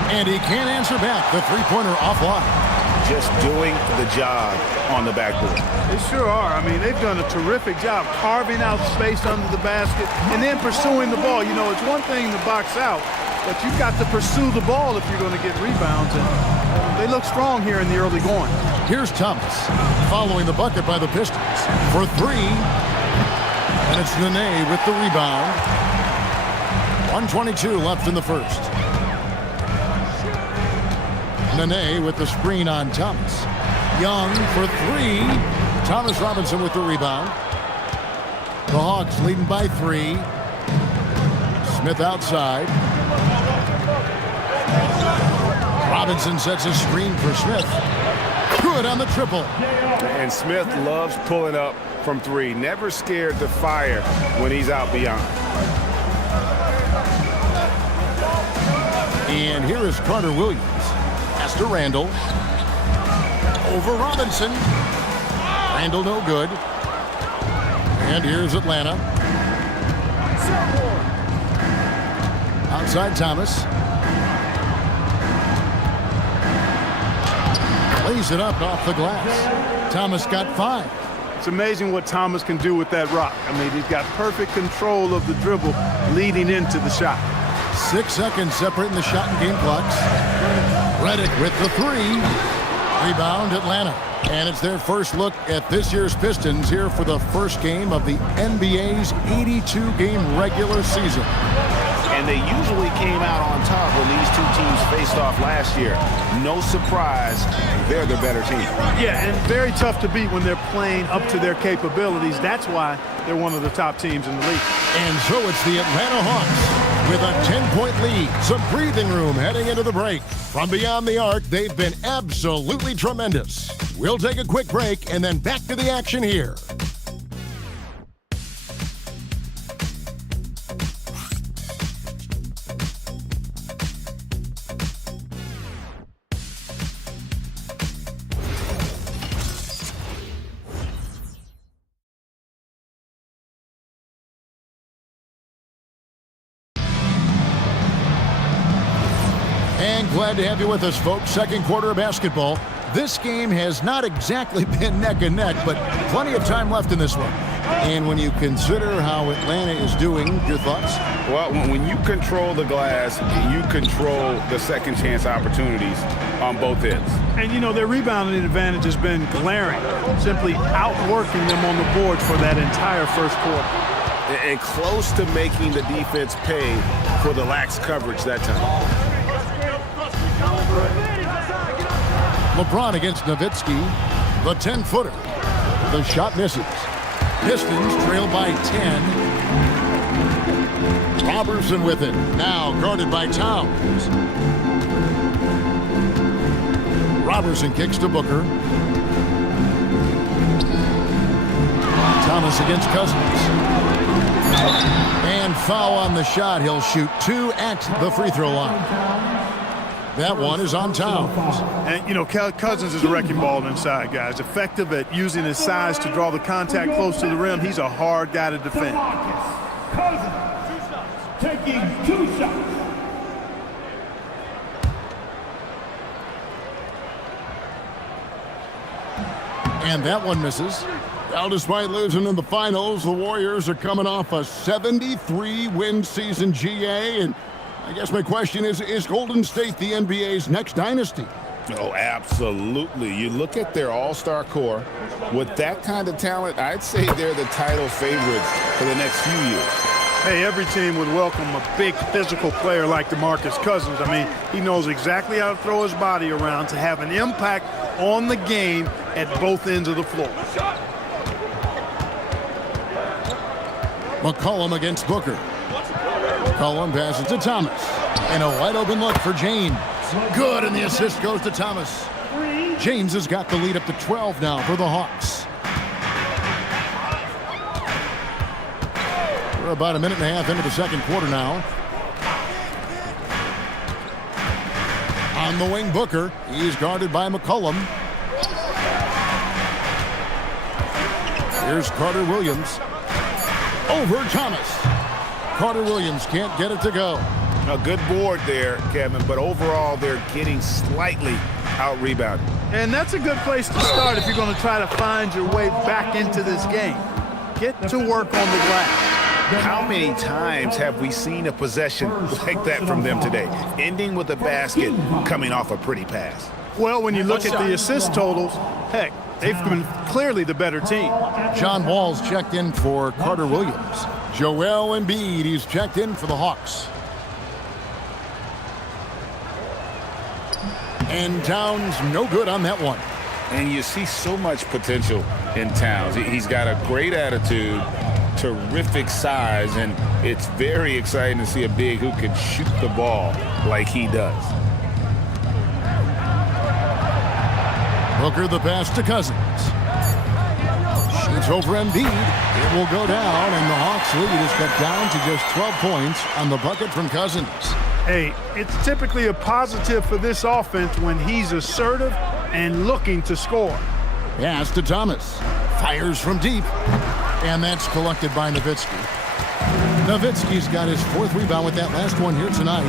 And he can't answer back. The three-pointer offline. Just doing the job on the backboard. They sure are. I mean, they've done a terrific job carving out space under the basket and then pursuing the ball. You know, it's one thing to box out, but you've got to pursue the ball if you're going to get rebounds. And they look strong here in the early going. Here's Thomas following the bucket by the Pistons for 3. And it's Nene with the rebound. 1:22 left in the first. Nene with the screen on Thomas. Young for 3. Thomas Robinson with the rebound. The Hawks leading by 3. Smith outside. Robinson sets a screen for Smith. Good on the triple. And Smith loves pulling up from 3. Never scared to fire when he's out beyond. And here is Carter Williams. Pass to Randall. Over Robinson. Randall no good. And here's Atlanta. Outside Thomas. Lays it up off the glass. Thomas got 5. It's amazing what Thomas can do with that rock. I mean, he's got perfect control of the dribble leading into the shot. 6 seconds separating the shot and game clocks. Redick with the 3. Rebound Atlanta. And it's their first look at this year's Pistons here for the first game of the NBA's 82-game regular season. And they usually came out on top when these two teams faced off last year. No surprise, they're the better team. Yeah, and very tough to beat when they're playing up to their capabilities. That's why they're one of the top teams in the league. And so it's the Atlanta Hawks with a 10-point lead. Some breathing room heading into the break. From beyond the arc, they've been absolutely tremendous. We'll take a quick break and then back to the action here. And glad to have you with us, folks. Second quarter of basketball. This game has not exactly been neck and neck, but plenty of time left in this one. And when you consider how Atlanta is doing, your thoughts? Well, when you control the glass, you control the second chance opportunities on both ends. And, you know, their rebounding advantage has been glaring, simply outworking them on the boards for that entire first quarter. And close to making the defense pay for the lax coverage that time. LeBron against Nowitzki, the 10-footer. The shot misses. Pistons trail by 10. Robertson with it. Now guarded by Towns. Robertson kicks to Booker. Thomas against Cousins. And foul on the shot. He'll shoot 2 at the free throw line. That one is on Towns. And, you know, Cousins is a wrecking ball inside, guys. Effective at using his size to draw the contact close to the rim. He's a hard guy to defend. Cousins taking 2 shots. And that one misses. Now, despite losing in the finals, the Warriors are coming off a 73-win season, GA, and I guess my question is Golden State the NBA's next dynasty? Oh, absolutely. You look at their all-star core. With that kind of talent, I'd say they're the title favorites for the next few years. Hey, every team would welcome a big physical player like DeMarcus Cousins. I mean, he knows exactly how to throw his body around to have an impact on the game at both ends of the floor. McCollum against Booker. McCollum passes to Thomas. And a wide open look for James. Good, and the assist goes to Thomas. James has got the lead up to 12 now for the Hawks. We're about a minute and a half into the second quarter now. On the wing, Booker. He's guarded by McCollum. Here's Carter Williams. Over Thomas. Carter Williams can't get it to go. A good board there, Kevin, but overall they're getting slightly out-rebounded. And that's a good place to start if you're going to try to find your way back into this game. Get to work on the glass. How many times have we seen a possession like that from them today, ending with a basket coming off a pretty pass? Well, when you look at the assist totals, heck, they've been clearly the better team. John Wall's checked in for Carter Williams. Joel Embiid, he's checked in for the Hawks. And Towns no good on that one. And you see so much potential in Towns. He's got a great attitude, terrific size, and it's very exciting to see a big who can shoot the ball like he does. Booker the pass to Cousins. Shoots over Embiid. It will go down, and the Hawks lead is cut down to just 12 points on the bucket from Cousins. Hey, it's typically a positive for this offense when he's assertive and looking to score. Pass to Thomas. Fires from deep. And that's collected by Nowitzki. Nowitzki's got his 4th rebound with that last one here tonight.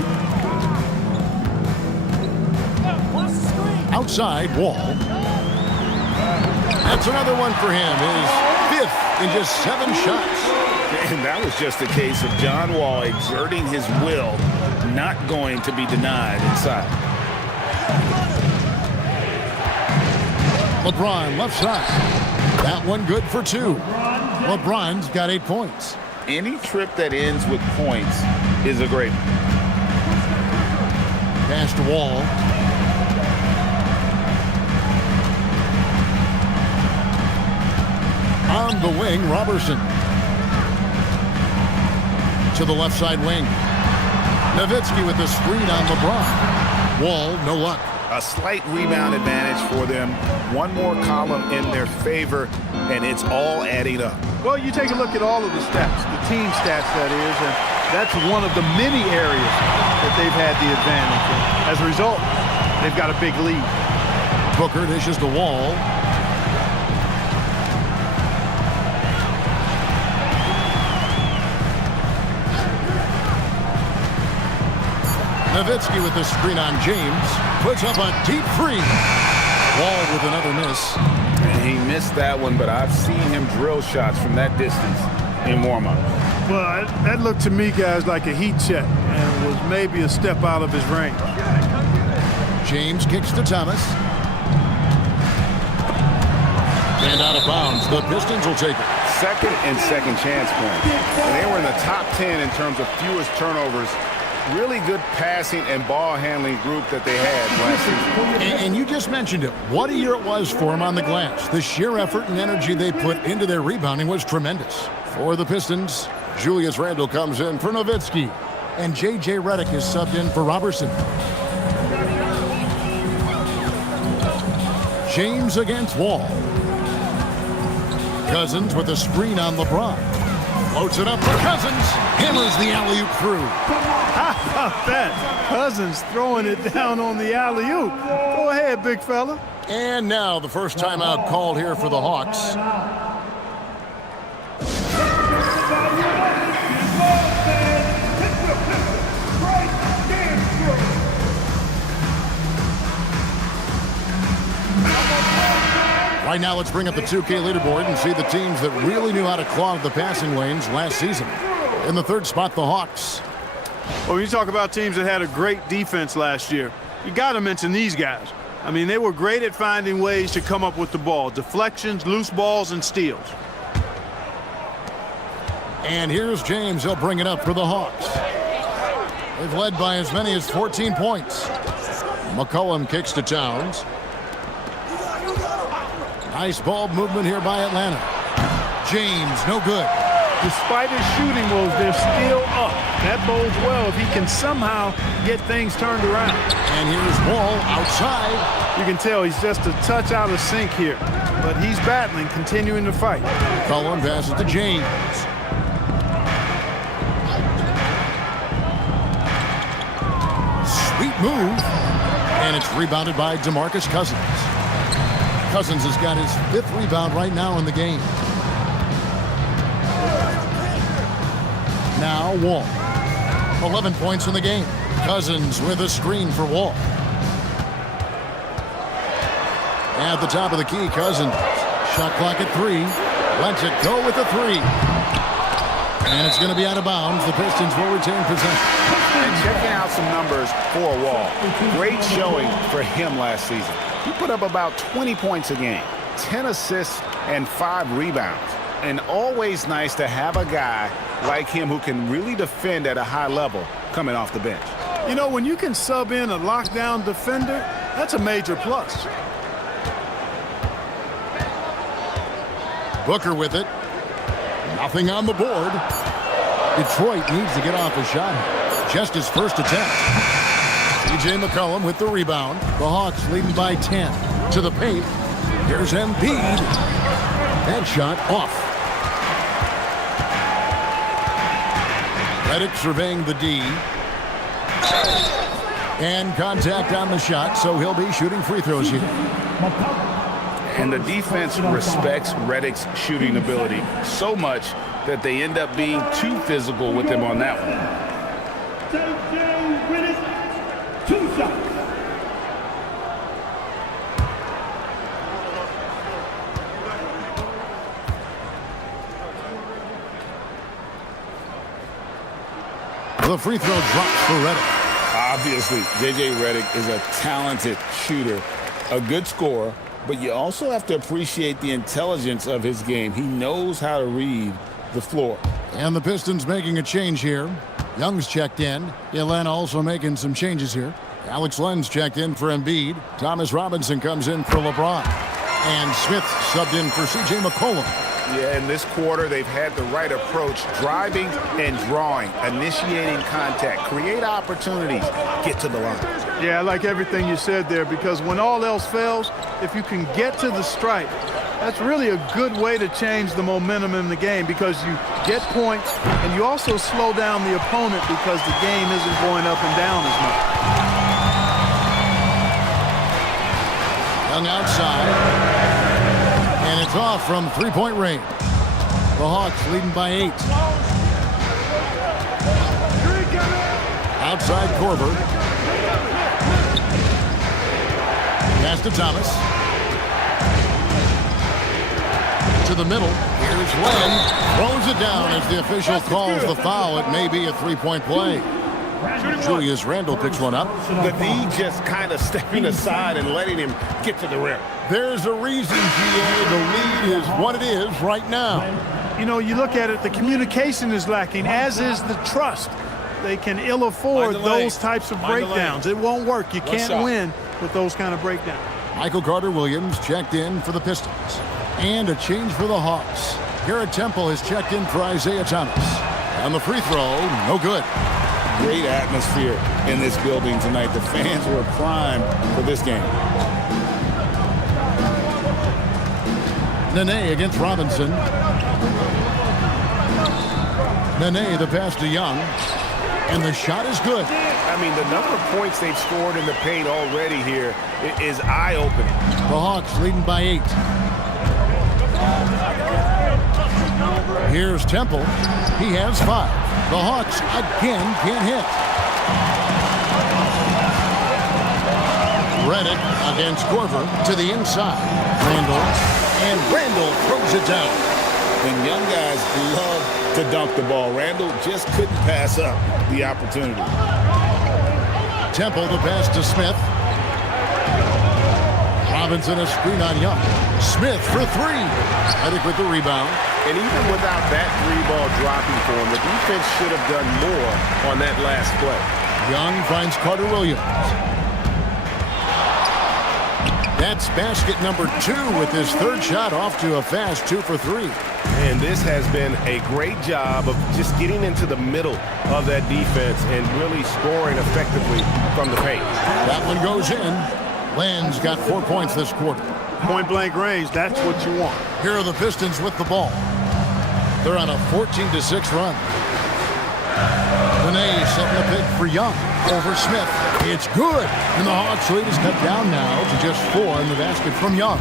Outside, Wall. That's another one for him. His 5th in just 7 shots. And that was just a case of John Wall exerting his will, not going to be denied inside. LeBron left side. That one good for 2. LeBron's got 8 points. Any trip that ends with points is a great one. Pass to Wall. On the wing, Robertson. To the left side wing. Nowitzki with the screen on LeBron. Wall, no luck. A slight rebound advantage for them. One more column in their favor, and it's all adding up. Well, you take a look at all of the stats, the team stats that is, and that's one of the many areas that they've had the advantage. And as a result, they've got a big lead. Booker dishes the Wall. Nowitzki with the screen on James. Puts up a deep 3. Wall with another miss. he missed that one, but I've seen him drill shots from that distance in warm-up. Well, that looked to me, guys, like a heat check and was maybe a step out of his range. James kicks to Thomas. And out of bounds. The Pistons will take it. Second and second chance points. And they were in the top 10 in terms of fewest turnovers. Really good passing and ball handling group that they had last season. And you just mentioned it. What a year it was for them on the glass. The sheer effort and energy they put into their rebounding was tremendous. For the Pistons, Julius Randle comes in for Nowitzki. And J.J. Redick is subbed in for Robertson. James against Wall. Cousins with a screen on LeBron. Floats it up for Cousins. Hammers the alley-oop through. How about that? Cousins throwing it down on the alley-oop. Go ahead, big fella. And now the first timeout called here for the Hawks. Right now, let's bring up the 2K leaderboard and see the teams that really knew how to clog the passing lanes last season. In the third spot, the Hawks. Well, when you talk about teams that had a great defense last year, you got to mention these guys. I mean, they were great at finding ways to come up with the ball. Deflections, loose balls, and steals. And here's James. He'll bring it up for the Hawks. They've led by as many as 14 points. McCollum kicks to Towns. Nice ball movement here by Atlanta. James, no good. Despite his shooting woes, they're still up. That bodes well if he can somehow get things turned around. And here's Wall outside. You can tell he's just a touch out of sync here. But he's battling, continuing to fight. Cullen passes to James. Sweet move. And it's rebounded by DeMarcus Cousins. Cousins has got his 5th rebound right now in the game. Now Wall. 11 points in the game. Cousins with a screen for Wall. At the top of the key, Cousins. Shot clock at 3. Lets it go with a 3. And it's going to be out of bounds. The Pistons will retain possession. And checking out some numbers for Wall. Great showing for him last season. He put up about 20 points a game, 10 assists, and 5 rebounds. And always nice to have a guy like him who can really defend at a high level coming off the bench. You know, when you can sub in a lockdown defender, that's a major plus. Booker with it. Nothing on the board. Detroit needs to get off a shot. Just his first attempt. C.J. McCollum with the rebound. The Hawks leading by 10. To the paint. Here's Embiid. That shot off. Redick surveying the D. And contact on the shot, so he'll be shooting free throws here. And the defense respects Redick's shooting ability so much that they end up being too physical with him on that one. The free throw drops for Redick. Obviously, J.J. Redick is a talented shooter, a good scorer, but you also have to appreciate the intelligence of his game. He knows how to read the floor. And the Pistons making a change here. Young's checked in. Atlanta also making some changes here. Alex Len's checked in for Embiid. Thomas Robinson comes in for LeBron. And Smith subbed in for C.J. McCollum. Yeah, in this quarter, they've had the right approach, driving and drawing, initiating contact, create opportunities, get to the line. Yeah, I like everything you said there, because when all else fails, if you can get to the stripe, that's really a good way to change the momentum in the game, because you get points and you also slow down the opponent because the game isn't going up and down as much. Young outside. And it's off from three-point range. The Hawks leading by 8. Outside Korver. Pass to Thomas. To the middle. Here's Len. Throws it down as the official calls the foul. It may be a three-point play. Julius Randle picks one up. The D just kind of stepping aside and letting him get to the rim. There's a reason, GA. The lead is what it is right now. You know, you look at it, the communication is lacking, as is the trust. They can ill afford those types of breakdowns. It won't work. You can't win with those kind of breakdowns. Michael Carter-Williams checked in for the Pistons. And a change for the Hawks. Garrett Temple has checked in for Isaiah Thomas. And the free throw, no good. Great atmosphere in this building tonight. The fans were primed for this game. Nene against Robinson. Nene, the pass to Young. And the shot is good. I mean, the number of points they've scored in the paint already here is eye-opening. The Hawks leading by 8. Here's Temple. He has 5. The Hawks again can't hit. Reddick against Korver to the inside. Randle. And Randle throws it down. And young guys love to dunk the ball. Randle just couldn't pass up the opportunity. Temple the pass to Smith. Robinson a screen on Young. Smith for 3. Reddick with the rebound. And even without that 3-ball dropping for him, the defense should have done more on that last play. Young finds Carter-Williams. That's basket number 2 with his 3rd shot off to a fast 2 for 3. And this has been a great job of just getting into the middle of that defense and really scoring effectively from the paint. That one goes in. Len's got 4 points this quarter. Point-blank range, that's what you want. Here are the Pistons with the ball. They're on a 14-6 run. Nene setting a pick for Young over Smith. It's good. And the Hawks lead is cut down now to just 4 in the basket from Young.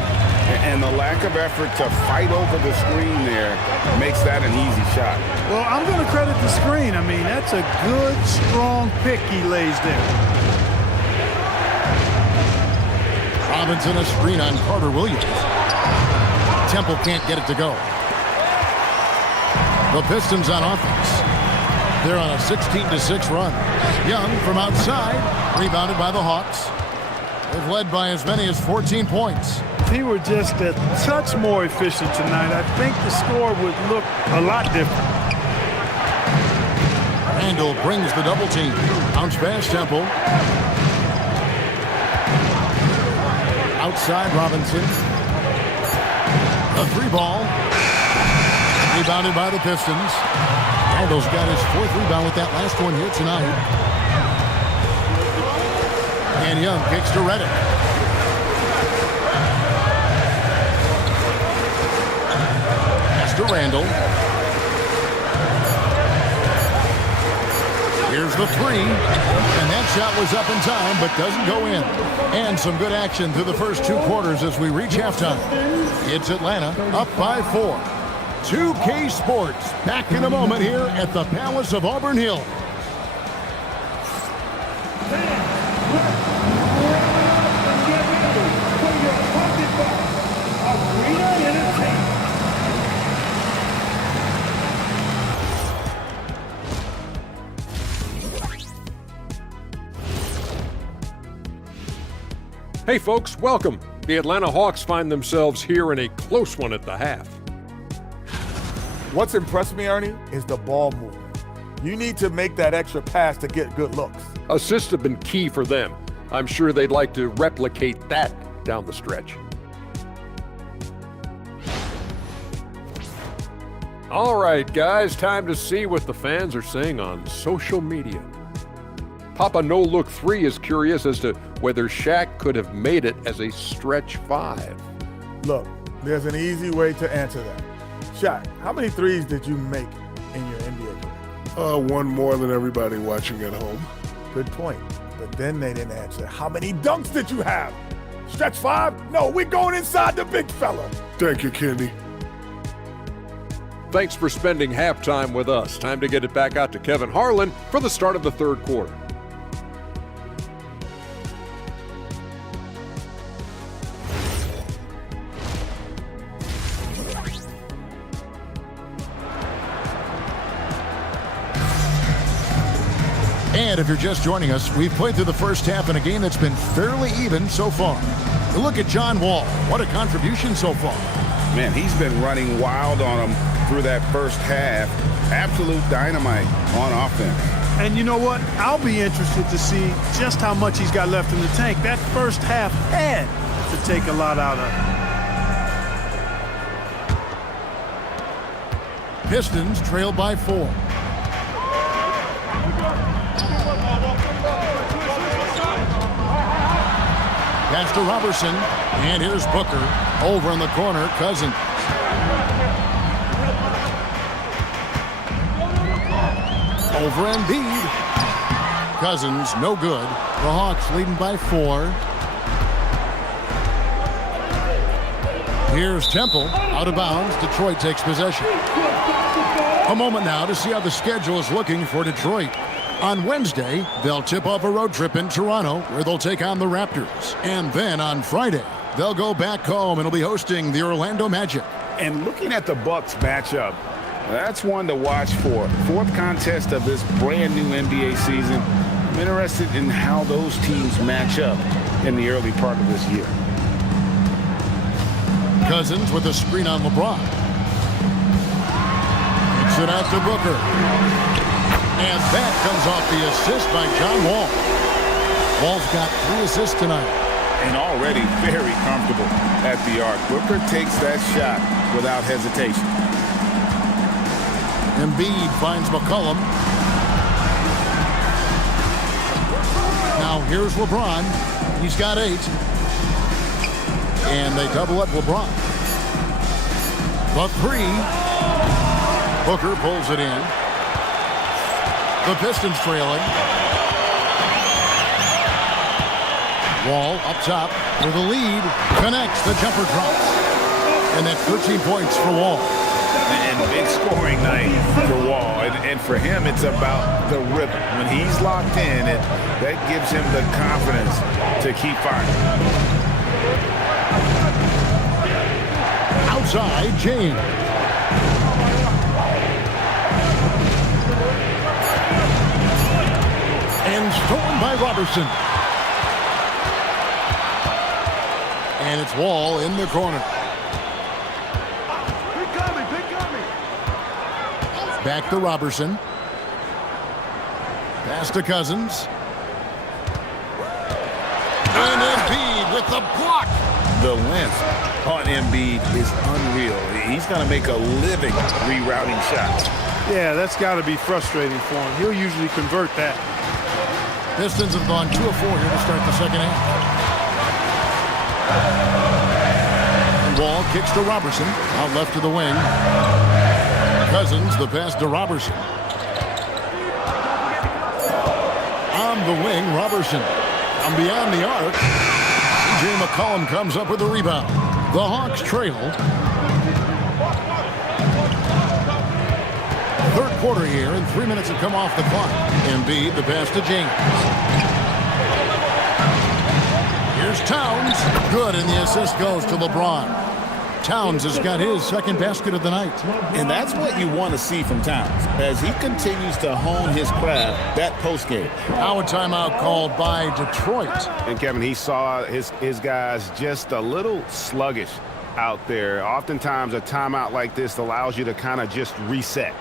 And the lack of effort to fight over the screen there makes that an easy shot. Well, I'm going to credit the screen. I mean, that's a good, strong pick he lays there. Robinson a screen on Carter-Williams. Temple can't get it to go. The Pistons on offense. They're on a 16-6 run. Young from outside, rebounded by the Hawks. They've led by as many as 14 points. If he were just a touch more efficient tonight, I think the score would look a lot different. Randle brings the double team. Bounce pass Temple. Outside Robinson. A 3-ball. Rebounded by the Pistons. Randle's got his 4th rebound with that last one here tonight. And Young kicks to Reddick. Pass to Randle. Here's the 3. And that shot was up in time, but doesn't go in. And some good action through the first 2 quarters as we reach halftime. It's Atlanta up by 4. 2K Sports back in a moment here at the Palace of Auburn Hill. Hey folks, welcome. The Atlanta Hawks find themselves here in a close one at the half. What's impressed me, Ernie, is the ball movement. You need to make that extra pass to get good looks. Assists have been key for them. I'm sure they'd like to replicate that down the stretch. All right, guys, time to see what the fans are saying on social media. Papa No Look 3 is curious as to whether Shaq could have made it as a stretch 5. Look, there's an easy way to answer that. Shaq, how many threes did you make in your NBA career? One more than everybody watching at home. Good point. But then they didn't answer. How many dunks did you have? Stretch 5? No, we're going inside the big fella. Thank you, Kenny. Thanks for spending halftime with us. Time to get it back out to Kevin Harlan for the start of the 3rd quarter. And if you're just joining us, we've played through the first half in a game that's been fairly even so far. A look at John Wall. What a contribution so far. Man, he's been running wild on him through that first half. Absolute dynamite on offense. And you know what? I'll be interested to see just how much he's got left in the tank. That first half had to take a lot out of him. Pistons trail by 4. Pass to Robertson, and here's Booker. Over in the corner, Cousins. Over Embiid. Cousins, no good. The Hawks leading by 4. Here's Temple, out of bounds. Detroit takes possession. A moment now to see how the schedule is looking for Detroit. On Wednesday, they'll tip off a road trip in Toronto, where they'll take on the Raptors. And then on Friday, they'll go back home and will be hosting the Orlando Magic. And looking at the Bucks matchup, that's one to watch for. Fourth contest of this brand new NBA season. I'm interested in how those teams match up in the early part of this year. Cousins with a screen on LeBron. Kicks it out to Booker. And that comes off the assist by John Wall. Wall's got 3 assists tonight. And already very comfortable at the arc. Booker takes that shot without hesitation. Embiid finds McCollum. Now here's LeBron. He's got 8. And they double up LeBron. The 3. Booker pulls it in. The Pistons trailing. Wall up top for the lead. Connects. The jumper drops. And that's 13 points for Wall. And big scoring night for Wall. And for him, it's about the rhythm. When he's locked in, that gives him the confidence to keep firing. Outside, James. And stolen by Robertson. And it's Wall in the corner. Back to Robertson. Pass to Cousins. And Embiid with the block. The length on Embiid is unreal. He's going to make a living rerouting shots. Yeah, that's got to be frustrating for him. He'll usually convert that. Pistons have gone 2 of 4 here to start the second half. And Wall kicks to Robertson. Out left to the wing. Cousins, the pass to Robertson. On the wing, Robertson. And beyond the arc, C.J. McCollum comes up with the rebound. The Hawks trail. Third quarter here, and 3 minutes have come off the clock. Embiid, the pass to James. Here's Towns. Good, and the assist goes to LeBron. Towns has got his second basket of the night. And that's what you want to see from Towns. As he continues to hone his craft, that postgame. Now a timeout called by Detroit. And Kevin, he saw his guys just a little sluggish out there. Oftentimes a timeout like this allows you to kind of just reset.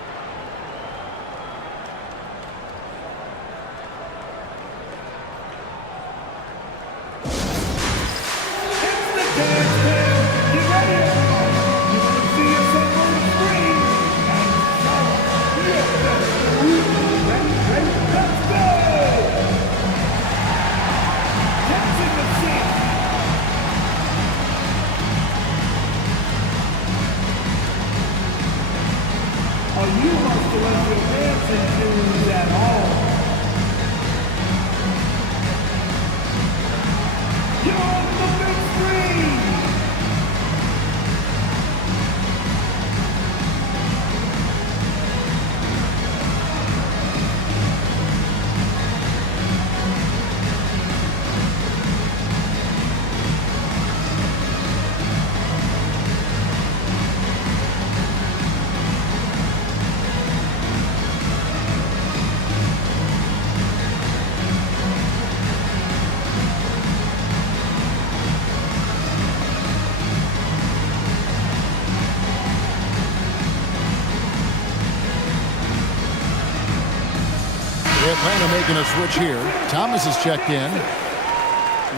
making a switch here. Thomas is checked in.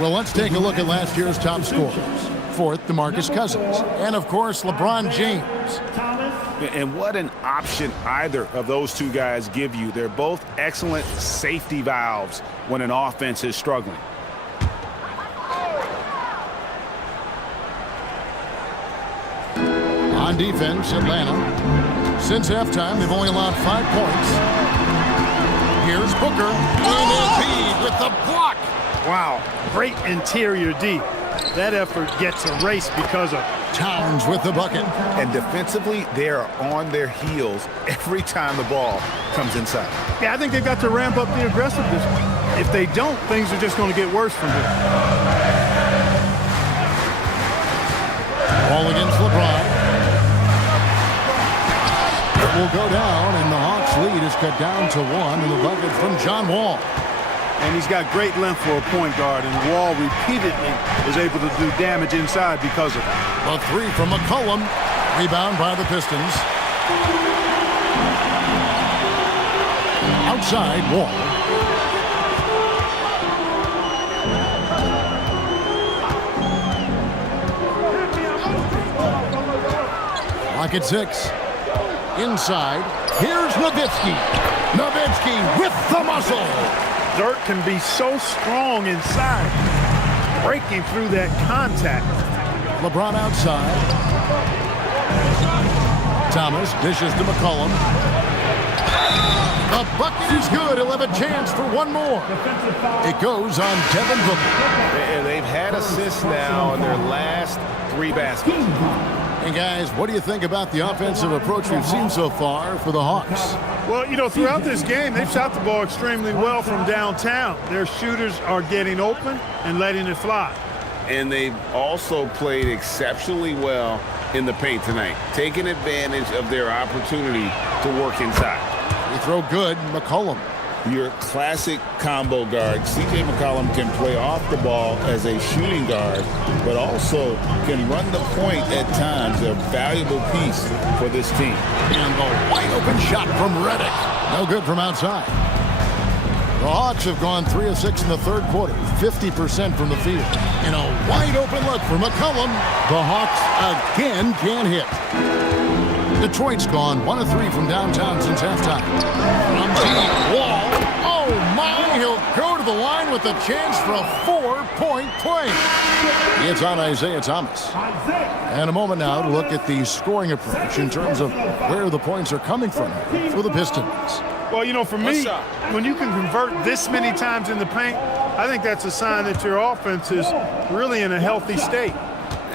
Well, let's take a look at last year's top scorers. Fourth, DeMarcus Cousins. And, of course, LeBron James. And what an option either of those two guys give you. They're both excellent safety valves when an offense is struggling. On defense, Atlanta. Since halftime, they've only allowed 5 points. Here's Booker. And Embiid with the block. Wow, great interior D. That effort gets erased because of Towns with the bucket. And defensively, they are on their heels every time the ball comes inside. Yeah, I think they've got to ramp up the aggressiveness. If they don't, things are just going to get worse from here. Ball against LeBron. It will go down, and the Hawks lead is cut down to 1 in the bucket from John Wall. And he's got great length for a point guard, and Wall repeatedly is able to do damage inside because of it. A 3 from McCollum. Rebound by the Pistons. Outside, Wall. Lock at 6. Inside. Here's Nowitzki. Nowitzki with the muscle. Dirk can be so strong inside, breaking through that contact. LeBron outside. Thomas dishes to McCollum. The bucket is good. He'll have a chance for one more. It goes on Devin Booker. And they've had assists now in their last 3 baskets. And guys, what do you think about the offensive approach we've seen so far for the Hawks? Well, you know, throughout this game, they've shot the ball extremely well from downtown. Their shooters are getting open and letting it fly. And they've also played exceptionally well in the paint tonight, taking advantage of their opportunity to work inside. They throw good. McCollum. Your classic combo guard. C.J. McCollum can play off the ball as a shooting guard, but also can run the point at times. A valuable piece for this team. And the wide open shot from Redick. No good from outside. The Hawks have gone 3 of 6 in the third quarter, 50% from the field. And a wide open look for McCollum. The Hawks again can't hit. Detroit's gone 1 of 3 from downtown since halftime. From deep, Wall. Oh my, he'll go to the line with a chance for a 4-point play. It's on Isaiah Thomas. And a moment now to look at the scoring approach in terms of where the points are coming from for the Pistons. Well, you know, for me, when you can convert this many times in the paint, I think that's a sign that your offense is really in a healthy state.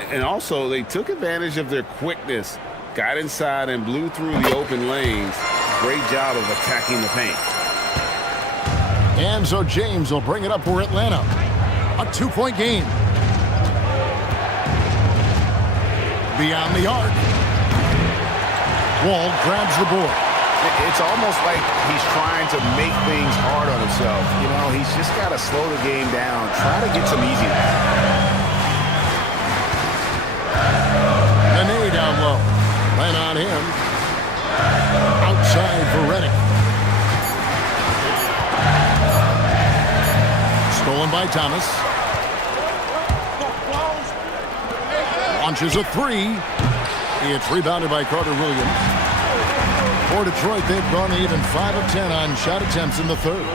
And also, they took advantage of their quickness, got inside and blew through the open lanes. Great job of attacking the paint. And so James will bring it up for Atlanta. A 2-point game. Beyond the arc. Wall grabs the board. It's almost like he's trying to make things hard on himself. You know, he's just got to slow the game down, try to get some easy ones. Nene down low. Ran on him. Outside for Redick. Stolen by Thomas. Launches a 3. It's rebounded by Carter Williams. For Detroit, they've gone even 5 of 10 on shot attempts in the third.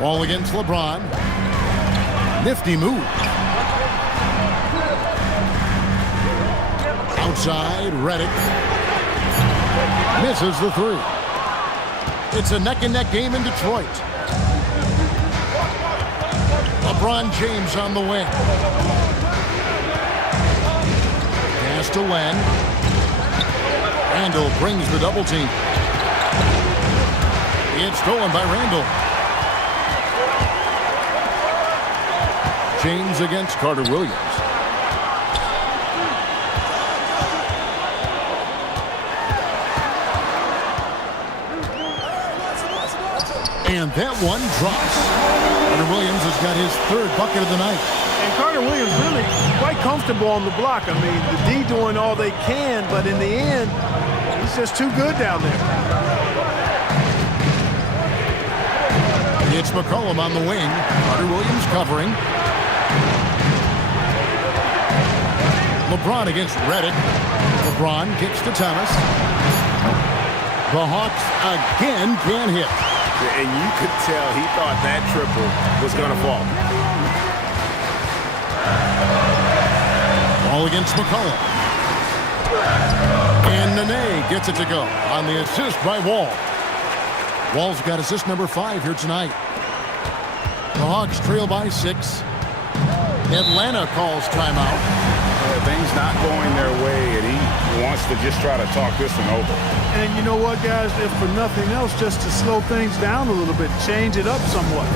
Wall against LeBron. Nifty move. Outside, Redick. Misses the 3. It's a neck-and-neck game in Detroit. LeBron James on the wing. Pass to Len. Randall brings the double team. It's stolen by Randall. James against Carter Williams. And that one drops. Carter Williams has got his 3rd bucket of the night. And Carter Williams really quite comfortable on the block. I mean, the D doing all they can, but in the end, he's He's just too good down there. It's McCollum on the wing. Carter Williams covering. LeBron against Reddick. LeBron kicks to Thomas. The Hawks again can't hit. And you could tell he thought that triple was going to fall. Ball against McCollum. And Nene gets it to go on the assist by Wall. Wall's got assist number 5 here tonight. The Hawks trail by 6. Atlanta calls timeout. Things not going their way, and he wants to just try to talk this one over. And you know what, guys? If for nothing else, just to slow things down a little bit, change it up somewhat.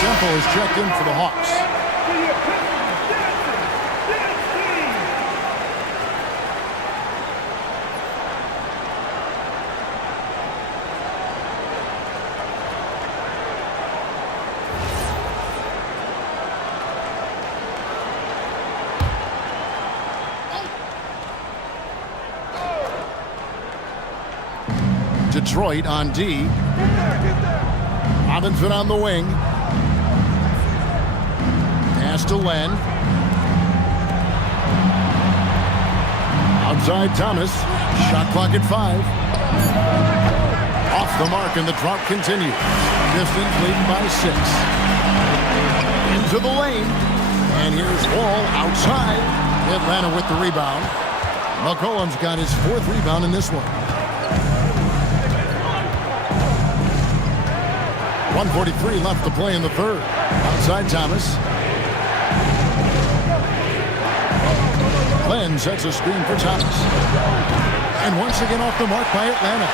Temple is checked in for the Hawks. Detroit on D. Robinson on the wing. Pass to Len. Outside Thomas. Shot clock at 5. Off the mark and the drought continues. Pistons leading by 6. Into the lane. And here's Wall outside. Atlanta with the rebound. McCollum's got his 4th rebound in this one. 1:43 left to play in the 3rd. Outside Thomas. Len sets a screen for Thomas. And once again off the mark by Atlanta.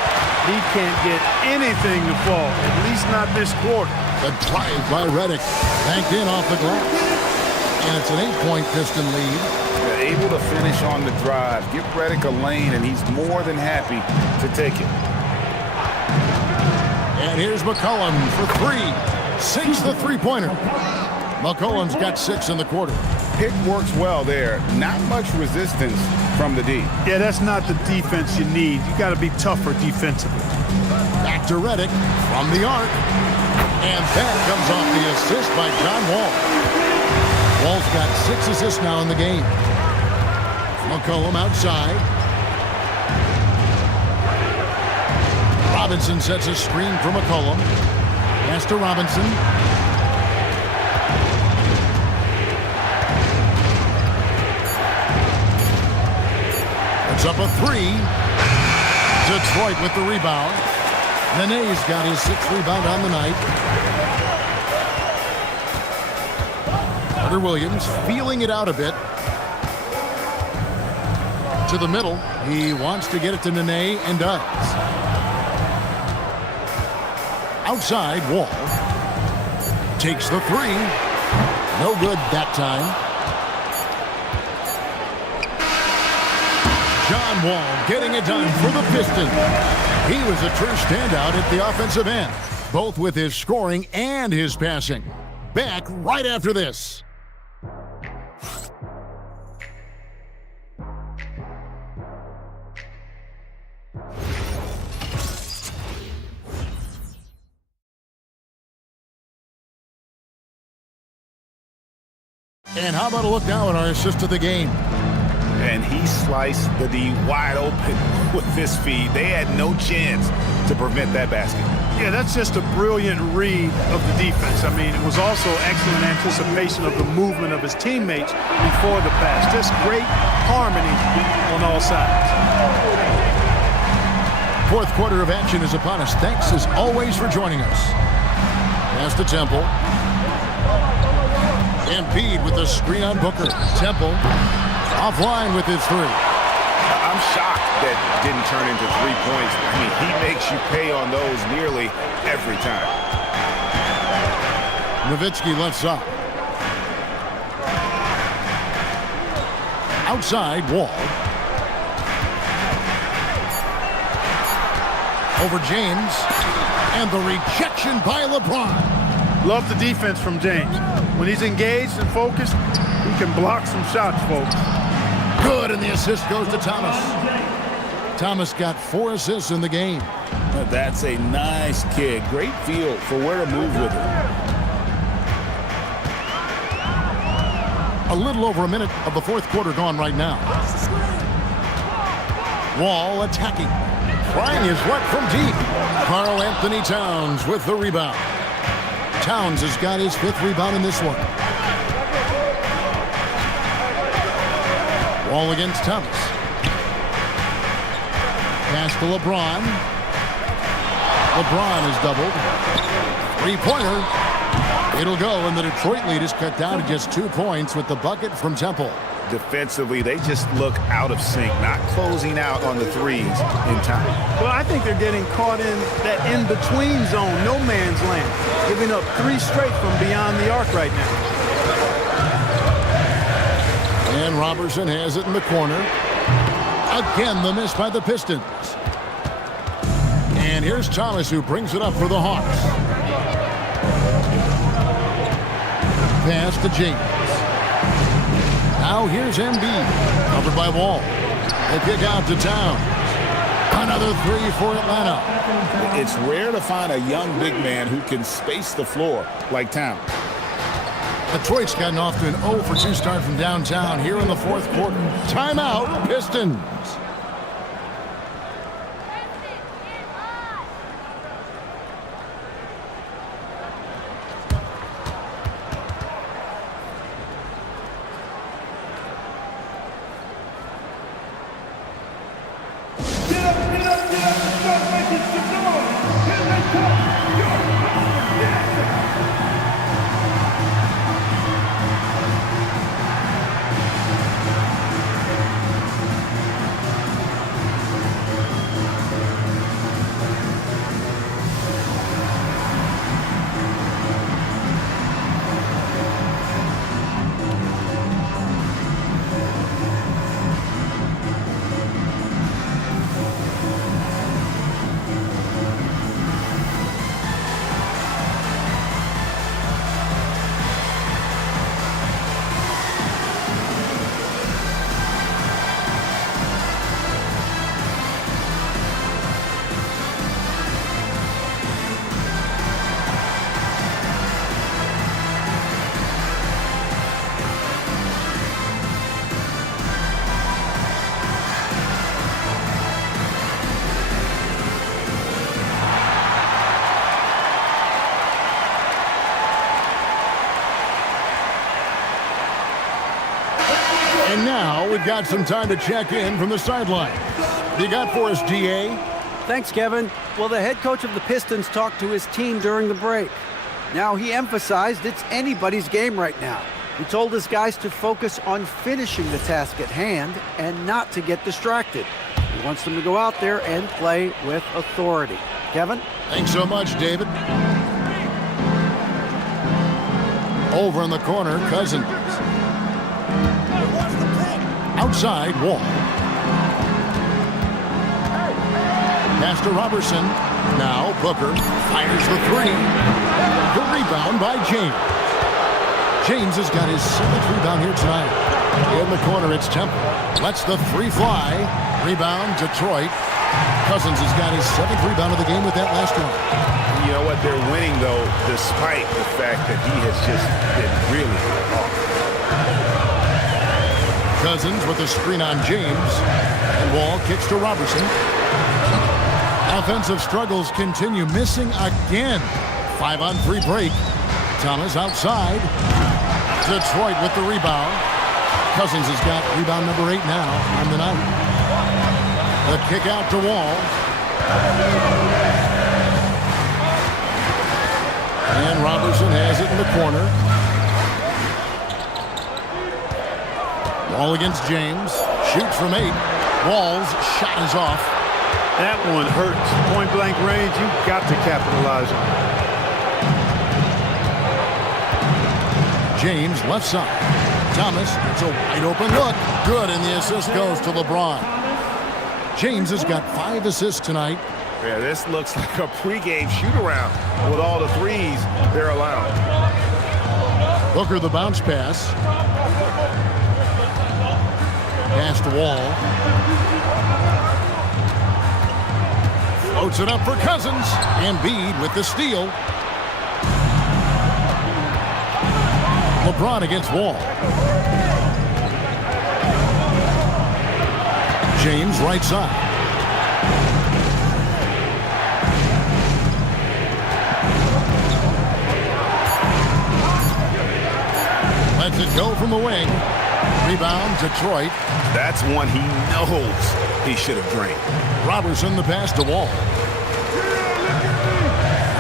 He can't get anything to fall, at least not this quarter. The drive by Reddick. Banked in off the glass. And it's an 8-point Piston lead. They're able to finish on the drive. Give Reddick a lane, and he's more than happy to take it. And here's McCollum for 3. 6 the three-pointer. McCollum's got 6 in the quarter. Pick works well there. Not much resistance from the D. Yeah, that's not the defense you need. You got to be tougher defensively. Back to Reddick from the arc. And that comes off the assist by John Wall. Wall's got 6 assists now in the game. McCollum outside. Robinson sets a screen for McCollum. Pass to Robinson. It's up a 3. Detroit with the rebound. Nene's got his 6th rebound on the night. Carter Williams feeling it out a bit. To the middle. He wants to get it to Nene and does. Outside, Wall. Takes the 3. No good that time. John Wall getting it done for the Pistons. He was a true standout at the offensive end, both with his scoring and his passing. Back right after this. And how about a look now at our assist of the game? And he sliced the D wide open with this feed. They had no chance to prevent that basket. Yeah, that's just a brilliant read of the defense. I mean, it was also excellent anticipation of the movement of his teammates before the pass. Just great harmony on all sides. Fourth quarter of action is upon us. Thanks as always for joining us. Pass to Temple. Embiid with the screen on Booker. Temple offline with his three. I'm shocked that didn't turn into 3 points. I mean, he makes you pay on those nearly every time. Nowitzki left side. Outside, Wall. Over James. And the rejection by LeBron. Love the defense from James. When he's engaged and focused, he can block some shots, folks. Good, and the assist goes to Thomas. Thomas got 4 assists in the game. That's a nice kick. Great feel for where to move with it. A little over a minute of the fourth quarter gone right now. Wall attacking. Trying his luck from deep. Karl Anthony Towns with the rebound. Towns has got his 5th rebound in this one. Wall against Thomas. Pass to LeBron. LeBron is doubled. 3-pointer. It'll go, and the Detroit lead is cut down to just 2 points with the bucket from Temple. Defensively, they just look out of sync, not closing out on the threes in time. Well, I think they're getting caught in that in-between zone, no man's land, giving up 3 straight from beyond the arc right now. And Robertson has it in the corner. Again, the miss by the Pistons. And here's Thomas, who brings it up for the Hawks. Pass to James. Now here's Embiid, covered by Wall. They kick out to Towns. Another 3 for Atlanta. It's rare to find a young big man who can space the floor like Towns. Detroit's gotten off to an 0 for 2 start from downtown here in the fourth quarter. Timeout, Pistons. And now we've got some time to check in from the sideline. You got for us, DA? Thanks, Kevin. Well, the head coach of the Pistons talked to his team during the break. Now, he emphasized it's anybody's game right now. He told his guys to focus on finishing the task at hand and not to get distracted. He wants them to go out there and play with authority. Kevin? Thanks so much, David. Over in the corner, Cousins. Outside, Wall. Pass to Robertson. Now Booker fires the 3. The rebound by James. James has got his 7th rebound here tonight. In the corner, it's Temple. Lets the 3 fly. Rebound, Detroit. Cousins has got his 7th rebound of the game with that last one. You know what? They're winning, though, despite the fact that he has just been really off. Cousins with a screen on James. And Wall kicks to Robertson. Offensive struggles continue, missing again. 5-on-3 break. Thomas outside. Detroit with the rebound. Cousins has got rebound number 8 now on the night. The kick out to Wall. And Robertson has it in the corner. Wall against James. Shoots from 8. Wall's shot is off. That one hurts. Point blank range, you've got to capitalize on it. James left side. Thomas, it's a wide open look. Good, and the assist goes to LeBron. James has got 5 assists tonight. Yeah, this looks like a pregame shoot-around with all the threes they're allowing. Booker the bounce pass. Pass to Wall. Floats it up for Cousins. Embiid with the steal. LeBron against Wall. James right side. Lets it go from the wing. Rebound, Detroit. That's one he knows he should have drained. Robertson the pass to Wall.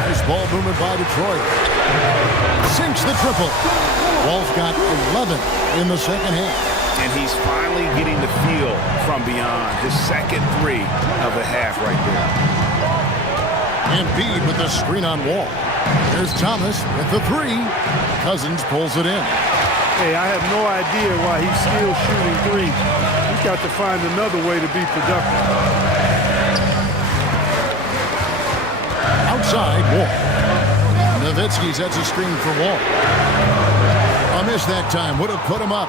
Nice ball movement by Detroit. Sinks the triple. Wall's got 11 in the second half. And he's finally getting the feel from beyond. His second 3 of the half right there. Embiid with the screen on Wall. There's Thomas with the 3. Cousins pulls it in. Hey, I have no idea why he's still shooting threes. He's got to find another way to be productive. Outside, Wall. Nowitzki sets a screen for Wall. A miss that time. Would have put him up.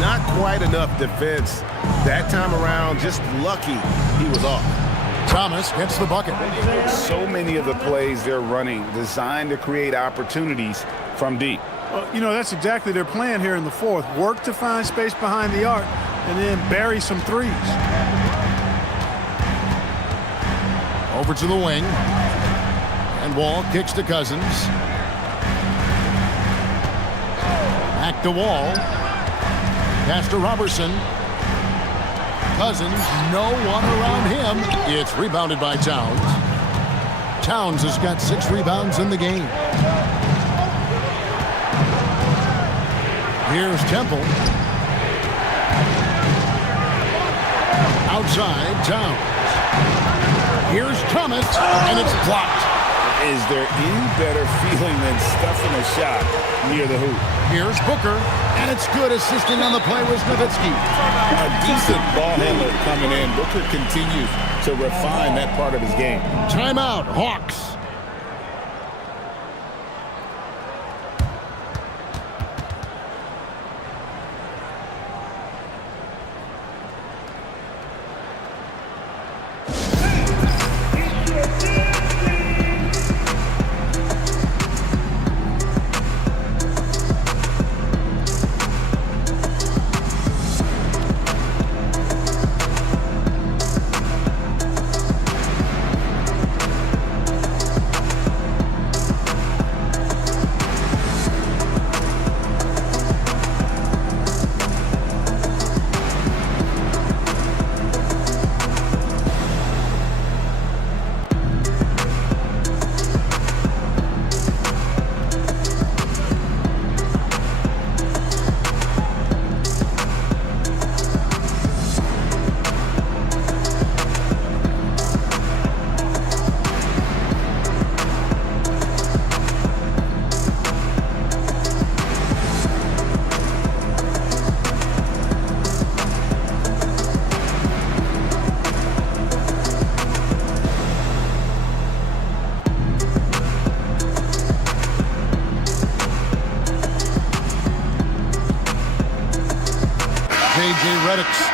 Not quite enough defense. That time around, just lucky he was off. Thomas gets the bucket. So many of the plays they're running designed to create opportunities from deep. Well, you know, that's exactly their plan here in the fourth. Work to find space behind the arc and then bury some threes. Over to the wing. And Wall kicks to Cousins. Back to Wall. Pass to Robertson. Cousins, no one around him. It's rebounded by Towns. Towns has got 6 rebounds in the game. Here's Temple. Outside, Towns. Here's Thomas, and it's blocked. Is there any better feeling than stuffing a shot near the hoop? Here's Booker, and it's good. Assisting on the play was Nowitzki. A decent ball handler coming in. Booker continues to refine that part of his game. Timeout, Hawks.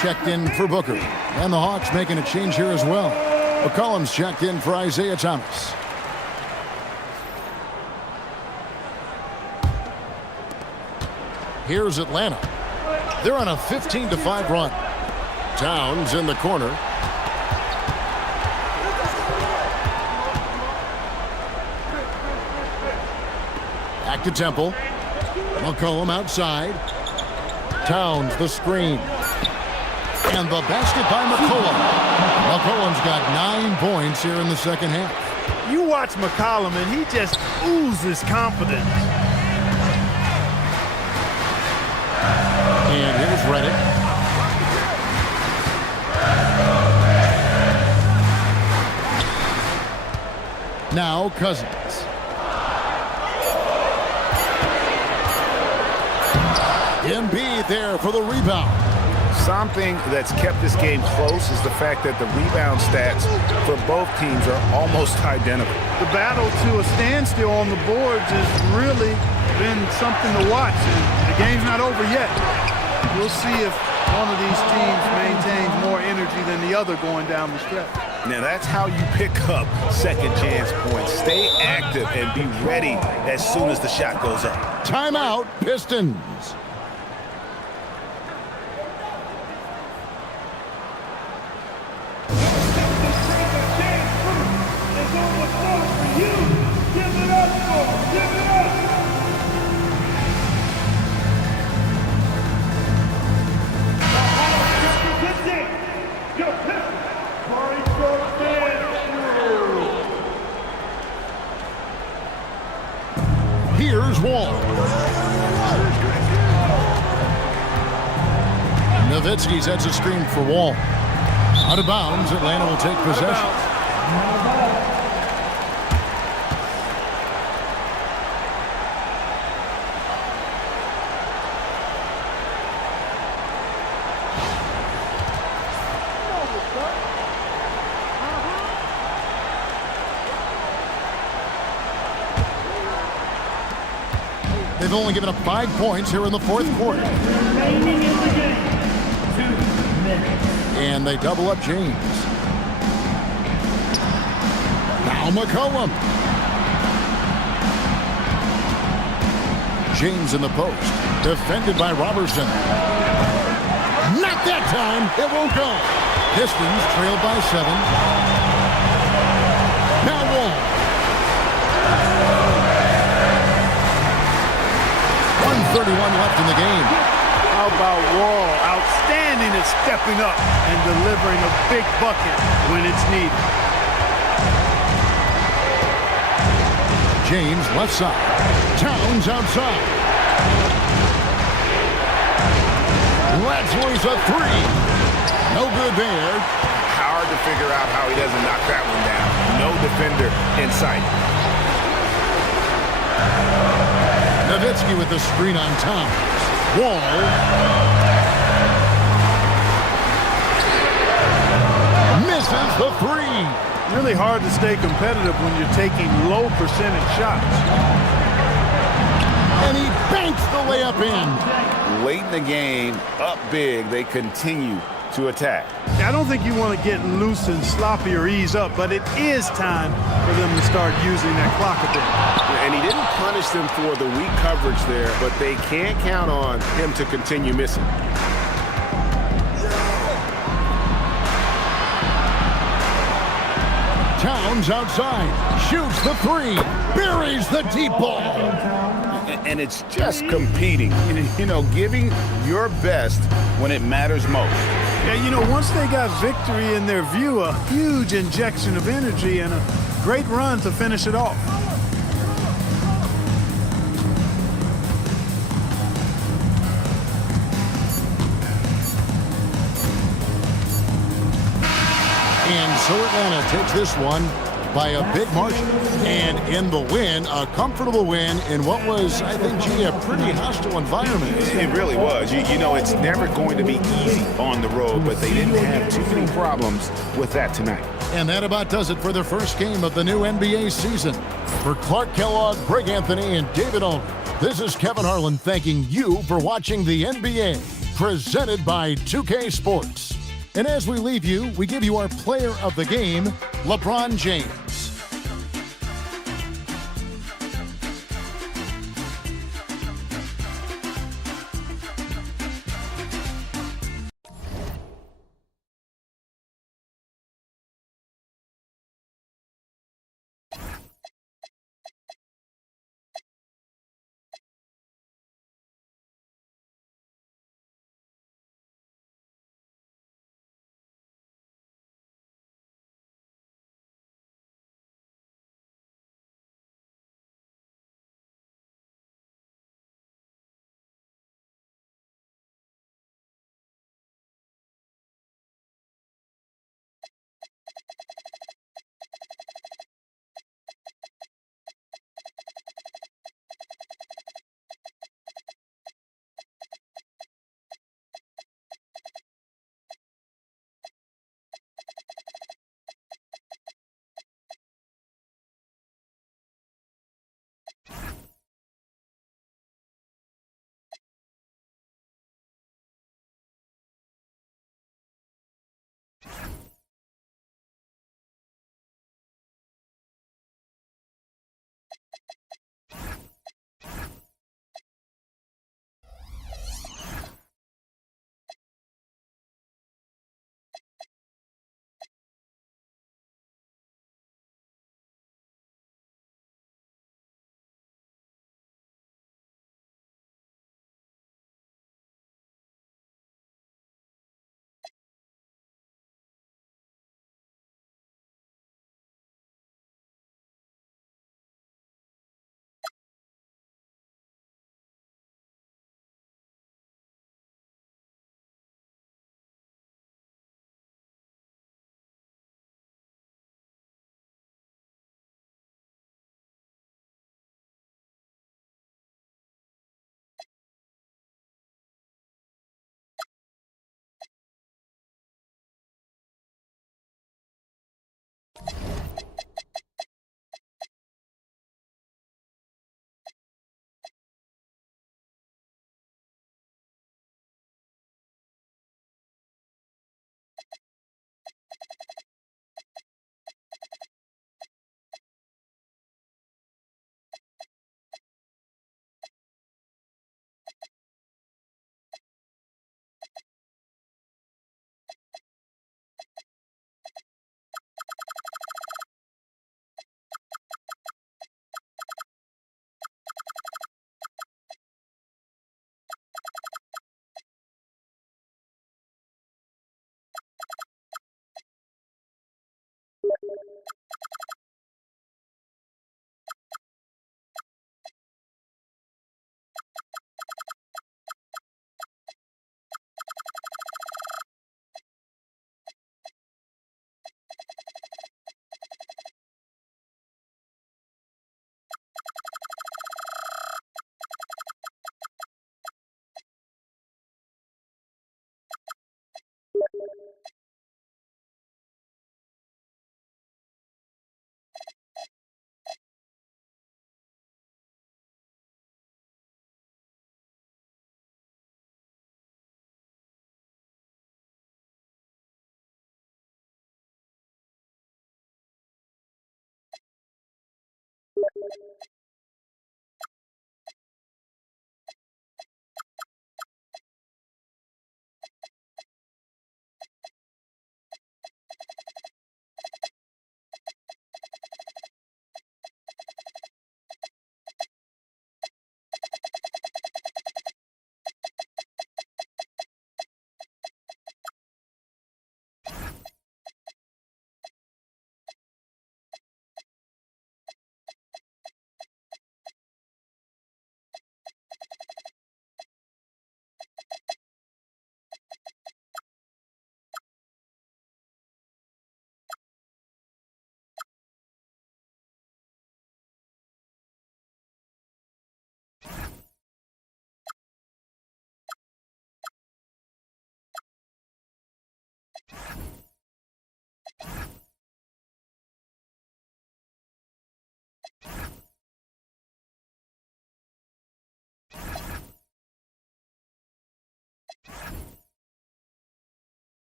Checked in for Booker. And the Hawks making a change here as well. McCollum's checked in for Isaiah Thomas. Here's Atlanta. They're on a 15-5 run. Towns in the corner. Back to Temple. McCollum outside. Towns the screen. And the basket by McCollum. McCollum's got 9 points here in the second half. You watch McCollum, and he just oozes confidence. And here's Reddick. Now Cousins. Embiid there for the rebound. Something that's kept this game close is the fact that the rebound stats for both teams are almost identical. The battle to a standstill on the boards has really been something to watch. And the game's not over yet. We'll see if one of these teams maintains more energy than the other going down the stretch. Now that's how you pick up second chance points. Stay active and be ready as soon as the shot goes up. Timeout, Pistons. Here's Wall. Nowitzki sets a screen for Wall. Out of bounds, Atlanta will take possession. They've only given up 5 points here in the fourth quarter. And they double up James. Now McCollum. James in the post. Defended by Robertson. Not that time. It won't go. Pistons trailed by 7. Now Wall. 1:31 left in the game. How about Wall? Outstanding at stepping up and delivering a big bucket when it's needed. James left side. Towns outside. Lets loose a 3. No good there. Hard to figure out how he doesn't knock that one down. No defender in sight. Nowitzki with the screen on Towns. Wall. Misses the 3. Really hard to stay competitive when you're taking low percentage shots. And he banks the layup in. Late in the game, up big, they continue to attack. I don't think you want to get loose and sloppy or ease up, but it is time for them to start using that clock a bit. And he didn't punish them for the weak coverage there, but they can't count on him to continue missing. Towns outside. Shoots the 3. Buries the deep ball. And it's just competing. You know, giving your best when it matters most. Yeah, you know, once they got victory in their view, a huge injection of energy and a great run to finish it off. And so Atlanta takes this one by a big margin. And in the win, a comfortable win in what was, I think, G, a pretty hostile environment. It really was. You know, it's never going to be easy on the road, but they didn't have too many problems with that tonight. And that about does it for the first game of the new NBA season. For Clark Kellogg, Greg Anthony, and David Olney, this is Kevin Harlan thanking you for watching the NBA, presented by 2K Sports. And as we leave you, we give you our player of the game, LeBron James.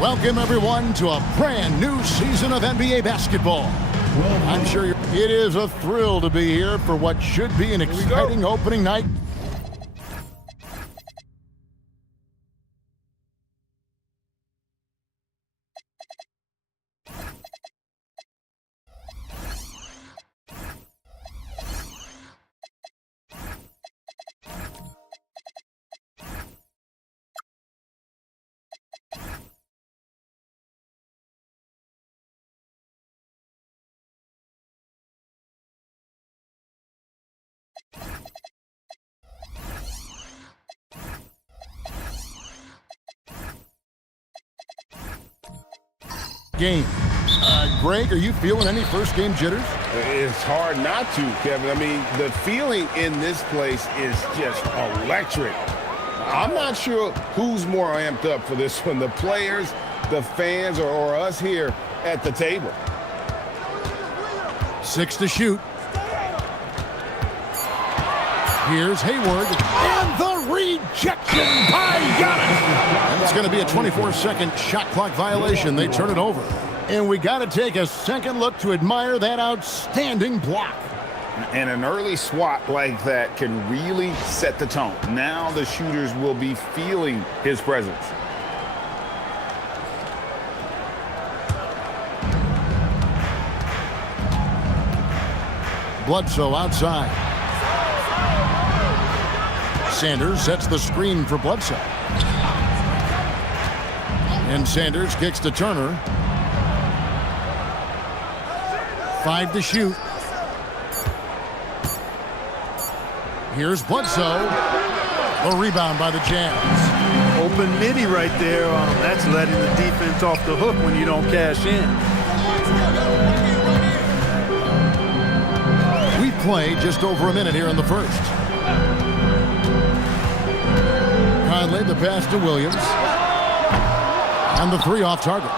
Welcome, everyone, to a brand new season of NBA basketball. I'm sure it is a thrill to be here for what should be an exciting opening night. Game. Greg, are you feeling any first game jitters? It's hard not to, Kevin. I mean, the feeling in this place is just electric. I'm not sure who's more amped up for this one, the players, the fans, or us here at the table. 6 to shoot. Here's Hayward, and the rejection by Giannis. And it's going to be a 24-second shot clock violation. They turn it over. And we got to take a second look to admire that outstanding block. And an early swat like that can really set the tone. Now the shooters will be feeling his presence. Bledsoe outside. Sanders sets the screen for Bledsoe. And Sanders kicks to Turner. 5 to shoot. Here's Bledsoe. The rebound by the Jazz. Open midi right there. That's letting the defense off the hook when you don't cash in. We play just over a minute here in the first. Conley, the pass to Williams. And the 3 off target.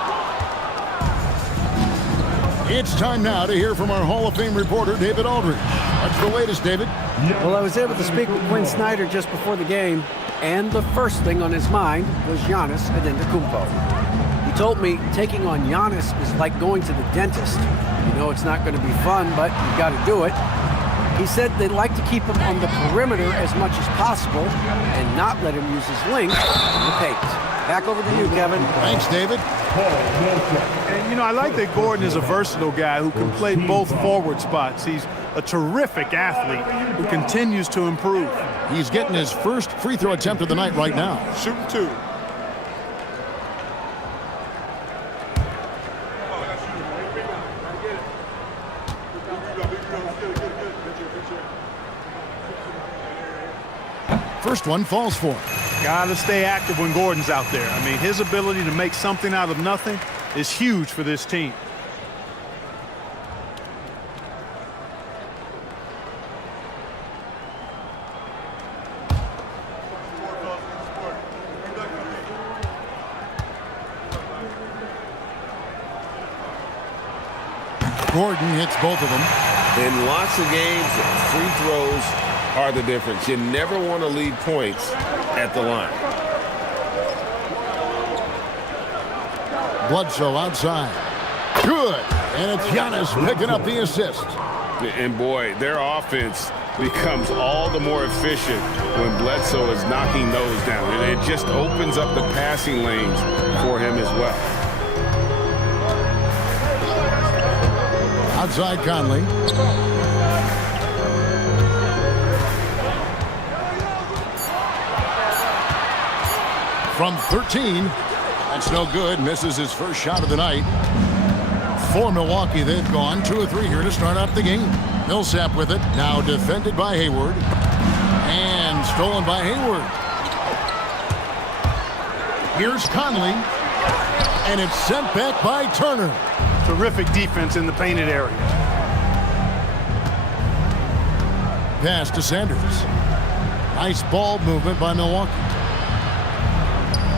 It's time now to hear from our Hall of Fame reporter, David Aldridge. What's the latest, David? Well, I was able to speak with Quinn Snyder just before the game, and the first thing on his mind was Giannis Antetokounmpo. He told me taking on Giannis is like going to the dentist. You know it's not going to be fun, but you've got to do it. He said they'd like to keep him on the perimeter as much as possible and not let him use his length in the paint. Back over to you, Kevin. Thanks, David. And, you know, I like that Gordon is a versatile guy who can play both forward spots. He's a terrific athlete who continues to improve. He's getting his first free throw attempt of the night right now. Shooting 2. First one falls for him. Gotta stay active when Gordon's out there. I mean, his ability to make something out of nothing is huge for this team. Gordon hits both of them. In lots of games, free throws are the difference. You never want to lead points at the line. Bledsoe outside. Good. And it's Giannis picking up the assist. And boy, their offense becomes all the more efficient when Bledsoe is knocking those down. And it just opens up the passing lanes for him as well. Outside Conley. From 13. That's no good. Misses his first shot of the night. For Milwaukee, they've gone 2 of 3 here to start out the game. Millsap with it. Now defended by Hayward. And stolen by Hayward. Here's Conley. And it's sent back by Turner. Terrific defense in the painted area. Pass to Sanders. Nice ball movement by Milwaukee.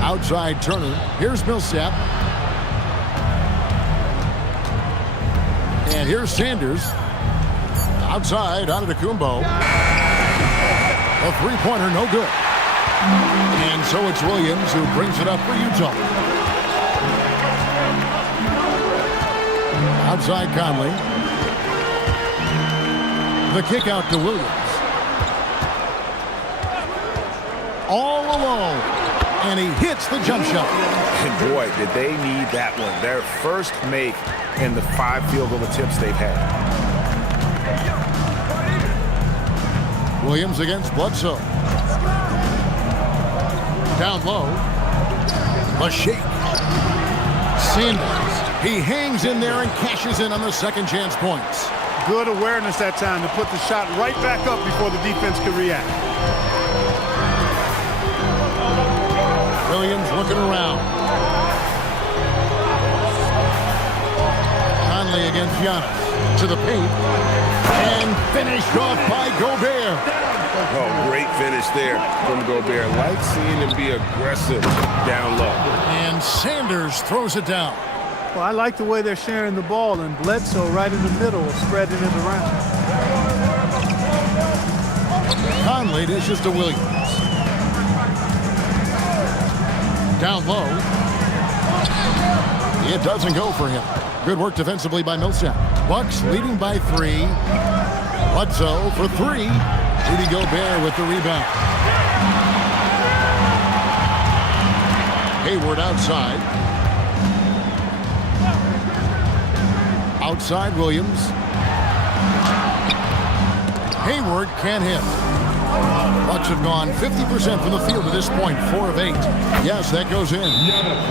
Outside Turner. Here's Millsap. And here's Sanders. Outside Antetokounmpo. A three-pointer, no good. And so it's Williams who brings it up for Utah. Outside Conley. The kick out to Williams. All alone. And he hits the jump shot. And boy, did they need that one. Their first make in the 5 field goal attempts they've had. Williams against Bledsoe. Down low. A shake. Sanders. He hangs in there and cashes in on the second chance points. Good awareness that time to put the shot right back up before the defense could react. Williams looking around. Conley against Giannis. To the paint. And finished off by Gobert. Oh, great finish there from Gobert. Like seeing him be aggressive down low. And Sanders throws it down. Well, I like the way they're sharing the ball, and Bledsoe right in the middle is spreading it around. Conley dishes to Williams. Down low. It doesn't go for him. Good work defensively by Millsap. Bucks leading by 3. Bledsoe for three. Rudy Gobert with the rebound. Hayward outside. Outside Williams. Hayward can't hit. Bucks have gone 50% from the field to this point, 4 of 8. Yes, that goes in.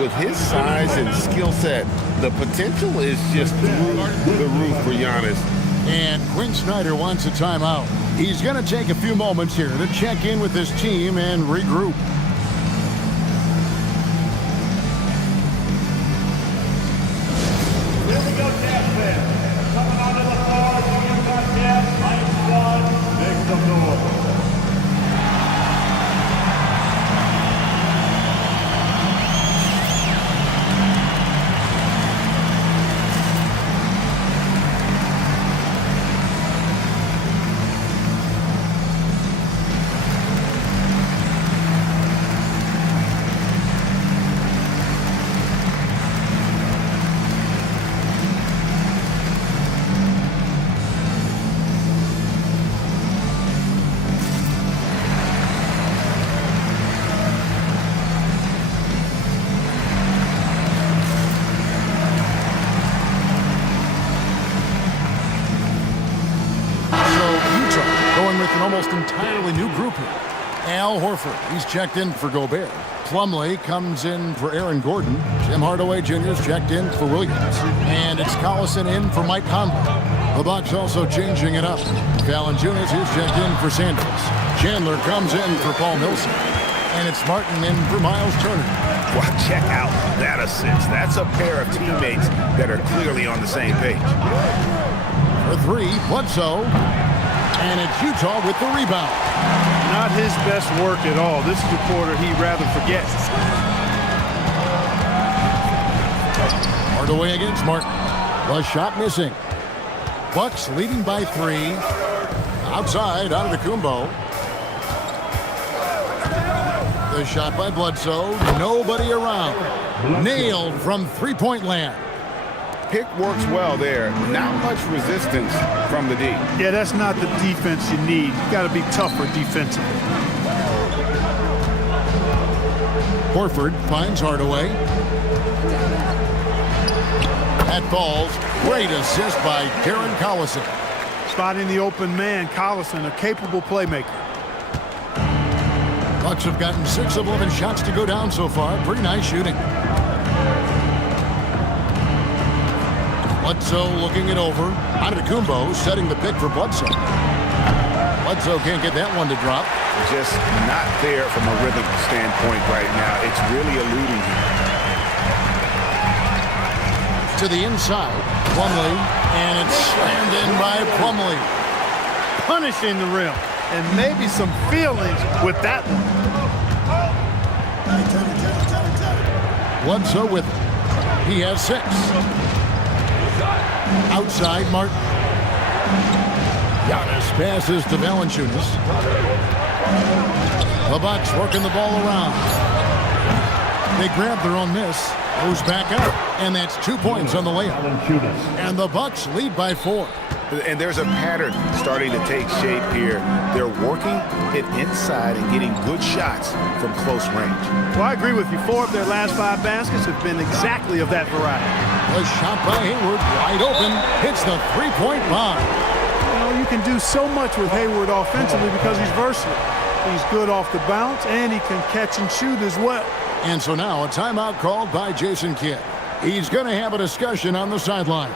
With his size and skill set, the potential is just through the roof for Giannis. And Quinn Snyder wants a timeout. He's going to take a few moments here to check in with his team and regroup. Here we go, Jazz fans. Coming onto the floor, the Utah Jazz, Mike One, make some noise. Almost entirely new group here. Al Horford, he's checked in for Gobert. Plumlee comes in for Aaron Gordon. Tim Hardaway Jr.'s checked in for Williams. And it's Collison in for Mike Conley. The Bucks also changing it up. Valanciunas is checked in for Sanders. Chandler comes in for Paul Millsap. And it's Martin in for Miles Turner. Well, check out that assist. That's a pair of teammates that are clearly on the same page. For three, Bledsoe. And it's Utah with the rebound. Not his best work at all. This is the quarter he'd rather forget. Hardaway against Martin. The shot missing. Bucks leading by 3. Outside, Antetokounmpo. The shot by Bledsoe. Nobody around. Nailed from three-point land. Pick works well there. Not much resistance from the D. Yeah, that's not the defense you need. You got to be tougher defensively. Horford finds Hardaway. That falls. Great assist by Darren Collison. Spotting the open man, Collison, a capable playmaker. Bucks have gotten 6 of 11 shots to go down so far. Pretty nice shooting. Bledsoe looking it over. Antetokounmpo setting the pick for Bledsoe. Bledsoe can't get that one to drop. Just not there from a rhythm standpoint right now. It's really eluding him. To the inside, Plumlee, and it's slammed in by Plumlee. Punishing the rim, and maybe some feelings with that one. Bledsoe with it. He has 6. Outside, Martin. Giannis passes to Valanciunas. The Bucks working the ball around. They grab their own miss. Goes back up, and that's 2 points on the layup. And the Bucks lead by 4. And there's a pattern starting to take shape here. They're working it inside and getting good shots from close range. Well, I agree with you. 4 of their last 5 baskets have been exactly of that variety. A shot by Hayward, wide open, hits the three-point line. You know, you can do so much with Hayward offensively because he's versatile. He's good off the bounce, and he can catch and shoot as well. And so now a timeout called by Jason Kidd. He's going to have a discussion on the sideline.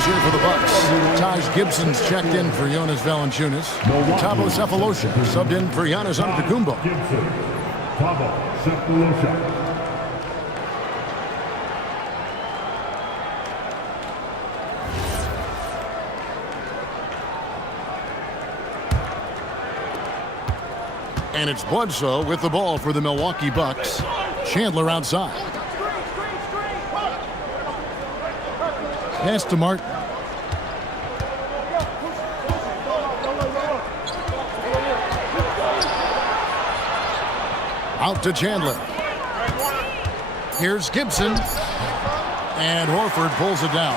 changes here for the Bucks. Taj Gibson's checked in for Jonas Valanciunas. Thabo Sefolosha subbed in for Giannis Antetokounmpo. Thabo Sefolosha. And it's Bledsoe with the ball for the Milwaukee Bucks. Chandler outside. Pass to Martin. Out to Chandler. Here's Gibson. And Horford pulls it down.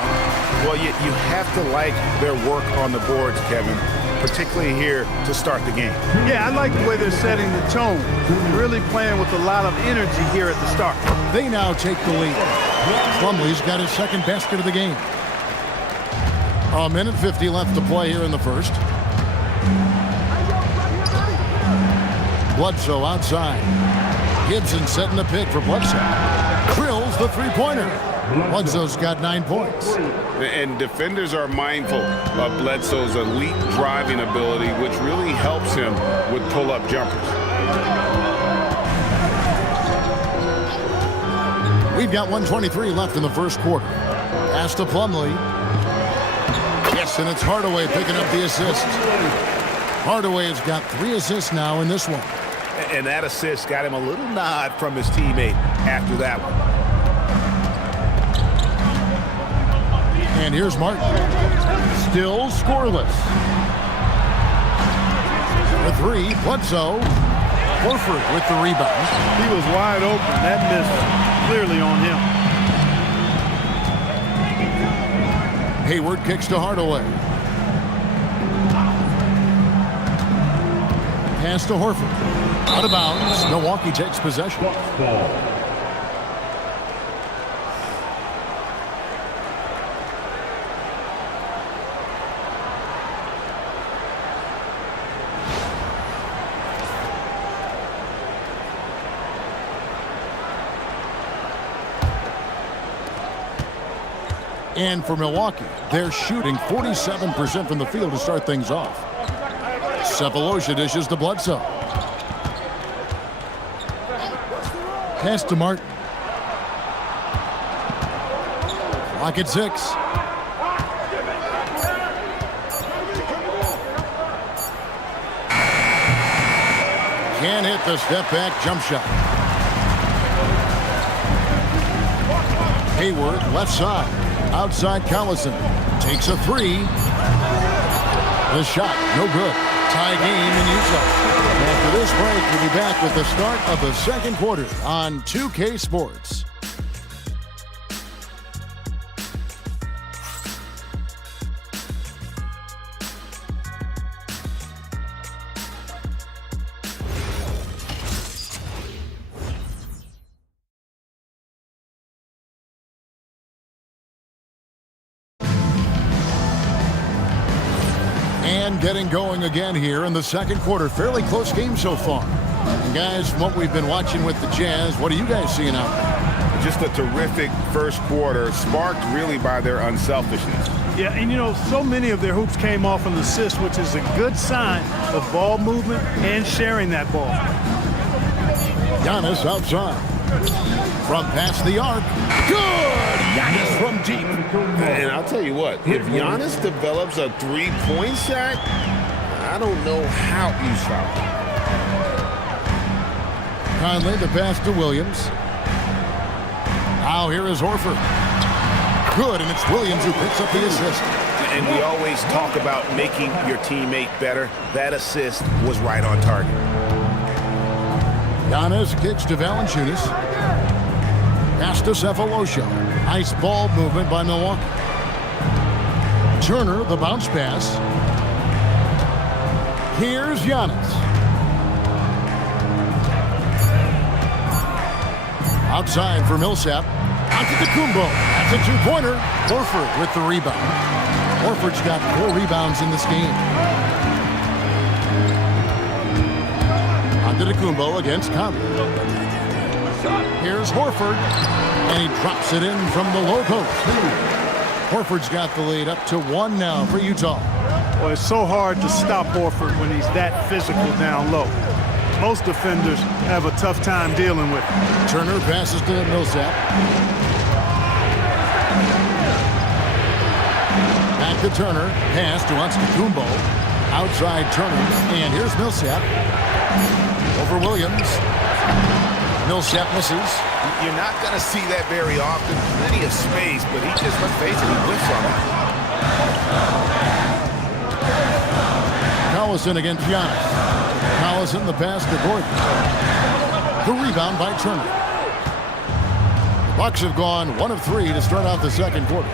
Well, you have to like their work on the boards, Kevin, particularly here to start the game. Yeah, I like the way they're setting the tone. Really playing with a lot of energy here at the start. They now take the lead. Plumlee's got his second basket of the game. A minute 50 left to play here in the first. Bledsoe outside. Gibson setting the pick for Bledsoe. Drills the three-pointer. Bledsoe's got 9 points. And defenders are mindful of Bledsoe's elite driving ability, which really helps him with pull-up jumpers. We've got 1:23 left in the first quarter. Pass to Plumlee. Yes, and it's Hardaway picking up the assist. Hardaway has got 3 assists now in this one. And that assist got him a little nod from his teammate after that one. And here's Martin. Still scoreless. The 3, Bledsoe. Horford with the rebound. He was wide open. That miss clearly on him. Hayward kicks to Hardaway. Pass to Horford. Out of bounds. Milwaukee takes possession. And for Milwaukee, they're shooting 47% from the field to start things off. Sefolosha dishes to Bledsoe. Pass to Martin. Clock at 6. Can't hit the step-back jump shot. Hayward, left side. Outside Collison. Takes a 3. The shot, no good. Tie game in Utah. After this break, we'll be back with the start of the second quarter on 2K Sports. And getting going again here in the second quarter. Fairly close game so far. And guys, from what we've been watching with the Jazz, what are you guys seeing out there? Just a terrific first quarter, sparked really by their unselfishness. Yeah, and you know, so many of their hoops came off an assist, which is a good sign of ball movement and sharing that ball. Giannis outside. From past the arc. Good! Giannis from deep. And I'll tell you what, if Giannis develops a three-point shot, I don't know how you stop him. Conley the pass to Williams. Now here is Horford. Good, and it's Williams who picks up the assist. And we always talk about making your teammate better. That assist was right on target. Giannis kicks to Valanciunas. Pass to Sefolosha. Nice ball movement by Milwaukee. Turner, the bounce pass. Here's Giannis. Outside for Millsap. Antetokounmpo. That's a two-pointer. Horford with the rebound. Horford's got 4 rebounds in this game. Antetokounmpo against Conley. Here's Horford. And he drops it in from the low post. Horford's got the lead up to 1 now for Utah. Well, it's so hard to stop Horford when he's that physical down low. Most defenders have a tough time dealing with him. Turner passes to Millsap. Back to Turner. Pass to Antetokounmpo. Outside Turner. And here's Millsap. Over Williams. Millsap misses. You're not going to see that very often. Plenty of space, but he just, let's face it, he whiffs on it. Collison against Giannis. Collison the pass to Gordon. The rebound by Turner. The Bucks have gone 1 of 3 to start out the second quarter.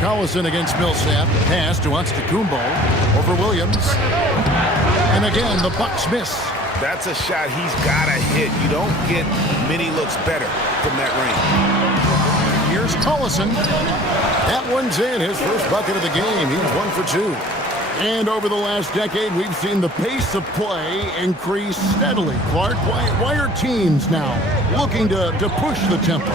Collison against Millsap. Pass to Antetokounmpo. Over Williams. And again, the Bucks miss. That's a shot he's got to hit. You don't get many looks better from that range. Here's Collison. That one's in. His first bucket of the game. He's 1 for 2. And over the last decade, we've seen the pace of play increase steadily. Clark, why are teams now looking to push the tempo?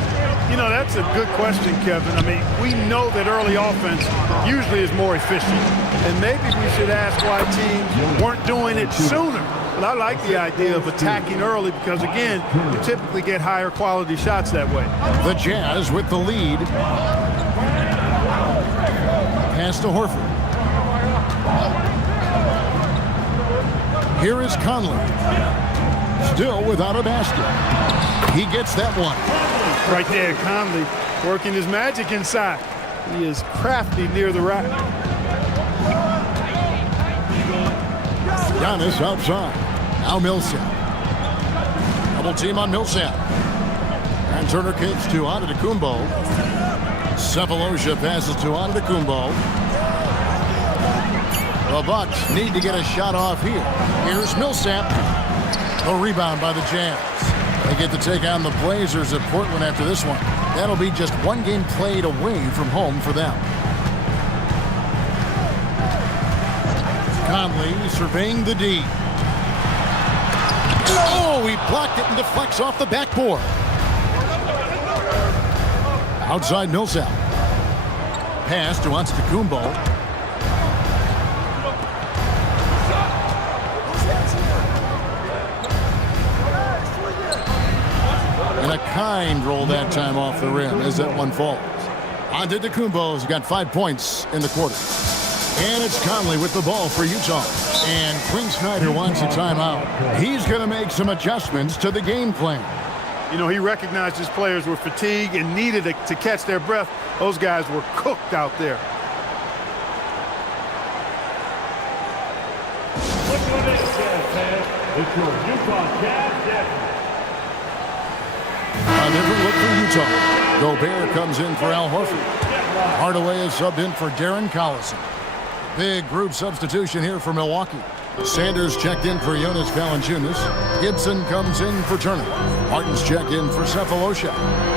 You know, that's a good question, Kevin. I mean, we know that early offense usually is more efficient. And maybe we should ask why teams weren't doing it sooner. But I like the idea of attacking early because, again, you typically get higher quality shots that way. The Jazz with the lead. Pass to Horford. Here is Conley. Still without a basket. He gets that one. Right there, Conley working his magic inside. He is crafty near the rack. Giannis outside. Now Millsap. Double team on Millsap. And Turner kicks to Antetokounmpo. Cephalosha passes to Antetokounmpo. The Bucks need to get a shot off here. Here's Millsap. A rebound by the Jazz. They get to take on the Blazers at Portland after this one. That'll be just 1 game played away from home for them. Conley surveying the D. Oh, he blocked it and deflects off the backboard. Outside Millsap. Pass to Antetokounmpo. And a kind roll that time off the rim as that one falls. Antetokounmpo's got 5 points in the quarter. And it's Conley with the ball for Utah. And Quinn Snyder wants a timeout. He's going to make some adjustments to the game plan. You know, he recognized his players were fatigued and needed to catch their breath. Those guys were cooked out there. It's your Utah Jazz. A different look for Utah. Gobert comes in for Al Horford. Hardaway is subbed in for Darren Collison. Big group substitution here for Milwaukee. Sanders checked in for Jonas Valanciunas. Gibson comes in for Turner. Martin's checked in for Cephalosha.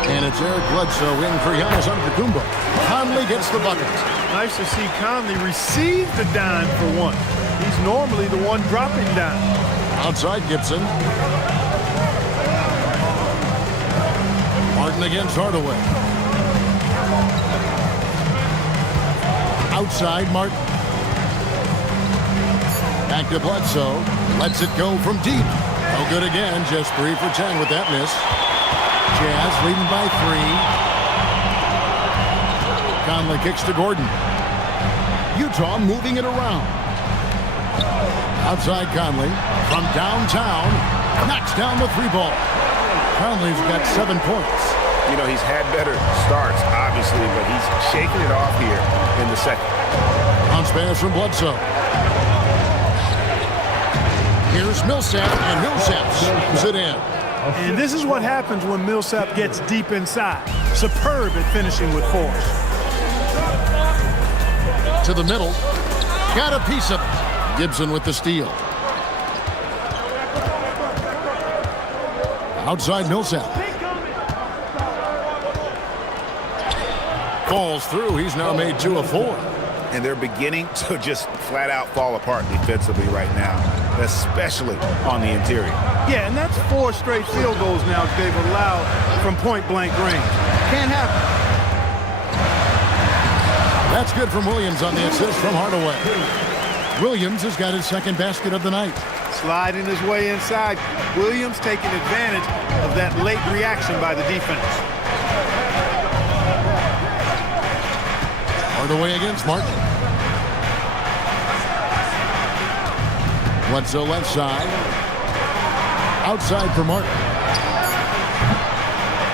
And it's Eric Bledsoe in for Giannis Antetokounmpo. Conley gets the bucket. Nice to see Conley receive the dime for once. He's normally the one dropping dime. Outside Gibson. Martin against Hardaway. Outside Martin. Back to Bledsoe. Lets it go from deep. No good again. Just 3 for 10 with that miss. Jazz leading by 3. Conley kicks to Gordon. Utah moving it around. Outside Conley. From downtown. Knocks down the 3-ball. Conley's got 7 points. You know, he's had better starts, obviously, but he's shaking it off here in the second. Bounce pass from Bledsoe. Here's Millsap, and Millsap slams it in. And this is what happens when Millsap gets deep inside. Superb at finishing with force. To the middle. Got a piece of it. Gibson with the steal. Outside Millsap. Falls through. He's now made 2 of 4. And they're beginning to just flat out fall apart defensively right now, especially on the interior. Yeah, and that's 4 straight field goals now they've allowed from point-blank range. Can't happen. That's good from Williams on the assist from Hardaway. Williams has got his second basket of the night. Sliding his way inside. Williams taking advantage of that late reaction by the defense. Hardaway against Martin. Bledsoe left side. Outside for Martin.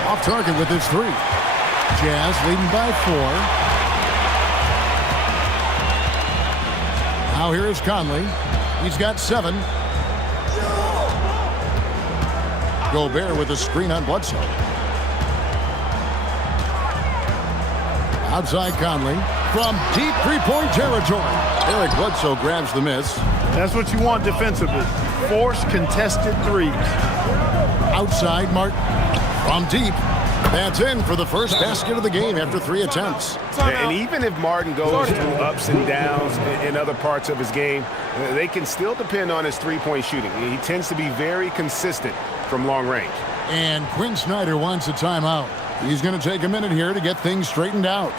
Off target with his three. Jazz leading by 4. Now here is Conley. He's got 7. Gobert with a screen on Bledsoe. Outside Conley from deep three-point territory. Eric Bledsoe grabs the miss. That's what you want defensively. Force contested threes. Outside Martin from deep. That's in for the first basket of the game after 3 attempts. And even if Martin goes through ups and downs in other parts of his game, they can still depend on his three-point shooting. He tends to be very consistent from long range. And Quinn Snyder wants a timeout. He's going to take a minute here to get things straightened out.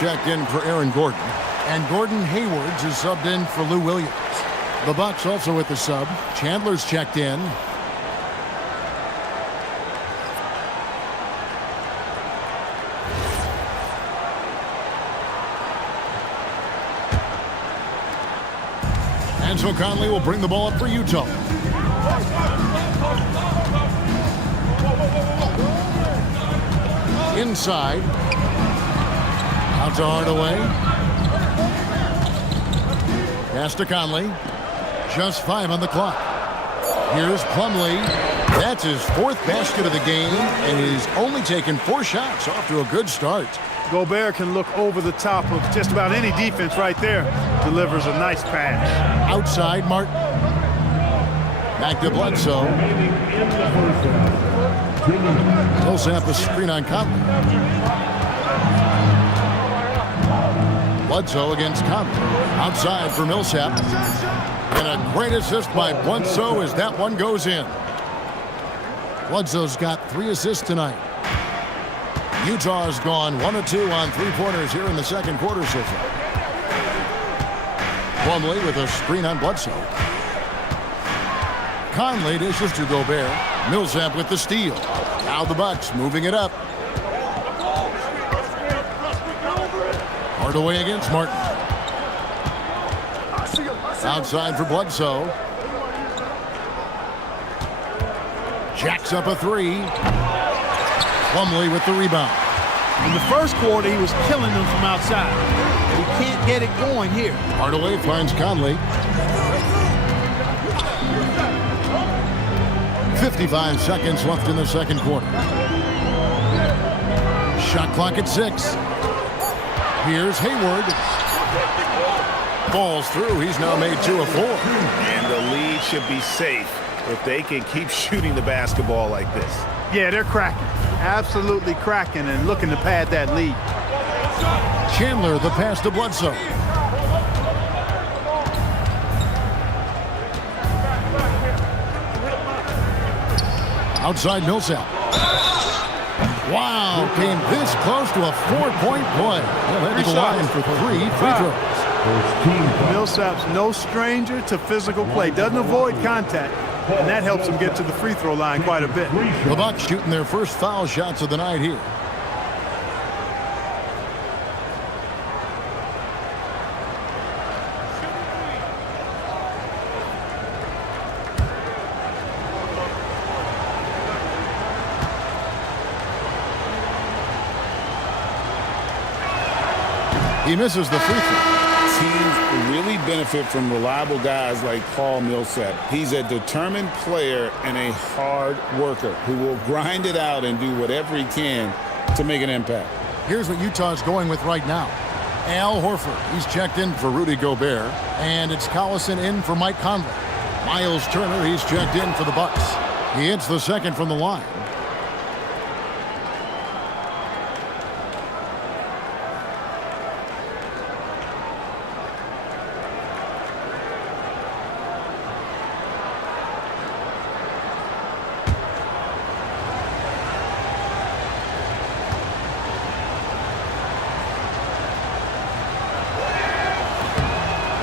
Checked in for Aaron Gordon, and Gordon Haywards is subbed in for Lou Williams. The Bucks also with the sub. Chandler's checked in. And so Conley will bring the ball up for Utah. Inside. Out to Hardaway. Pass to Conley. Just 5 on the clock. Here's Plumlee. That's his 4th basket of the game, and he's only taken 4 shots. Off to a good start. Gobert can look over the top of just about any defense right there. Delivers a nice pass. Outside Martin. Back to Bledsoe. Millsap a screen on Conley. Bledsoe against Conley. Outside for Millsap. And a great assist by Bledsoe as that one goes in. Bledsoe's got 3 assists tonight. Utah's gone 1 of 2 on 3-pointers here in the second quarter so far. Plumlee with a screen on Bledsoe. Conley dishes to Gobert. Millsap with the steal. Now the Bucks moving it up. Hardaway against Martin. Outside for Bledsoe. Jacks up a 3. Plumlee with the rebound. In the first quarter, he was killing them from outside. He can't get it going here. Hardaway finds Conley. 55 seconds left in the second quarter. Shot clock at 6. Here's Hayward. Falls through. He's now made 2 of 4. And the lead should be safe if they can keep shooting the basketball like this. Yeah, they're cracking. Absolutely cracking and looking to pad that lead. Chandler, the pass to Bledsoe. Outside Millsap. Wow, came this close to a 4-point play. He'll head to the line for 3 free throws. Millsap's no stranger to physical play. Doesn't avoid contact, and that helps him get to the free throw line quite a bit. The Bucks shooting their first foul shots of the night here. He misses the free throw. Teams really benefit from reliable guys like Paul Millsap. He's a determined player and a hard worker who will grind it out and do whatever he can to make an impact. Here's what Utah's going with right now. Al Horford, he's checked in for Rudy Gobert, and it's Collison in for Mike Conley. Miles Turner, he's checked in for the Bucks. He hits the second from the line.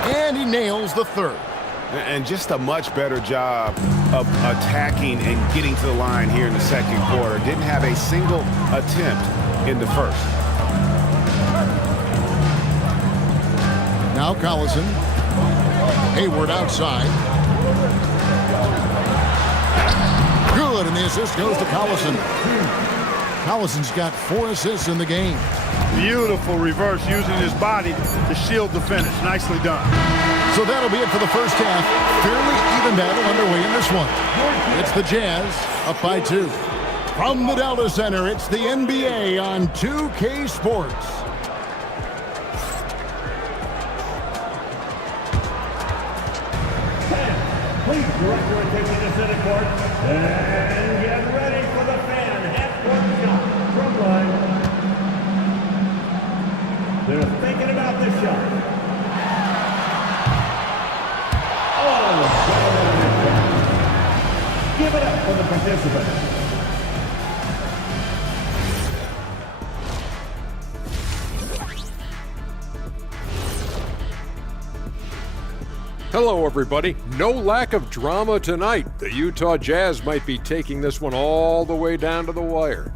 And he nails the third. And just a much better job of attacking and getting to the line here in the second quarter. Didn't have a single attempt in the first. Now Collison. Hayward outside. Good, and the assist goes to Collison. Collison's got 4 assists in the game. Beautiful reverse using his body to shield the finish. Nicely done. So that'll be it for the first half. Fairly even battle underway in this one. It's the Jazz up by 2. From the Delta Center, it's the NBA on 2K Sports. Please direct your attention to center court and get ready for the fan half-court shot from line. They're thinking about this shot. Give it up for the participants. Hello, everybody. No lack of drama tonight. The Utah Jazz might be taking this one all the way down to the wire.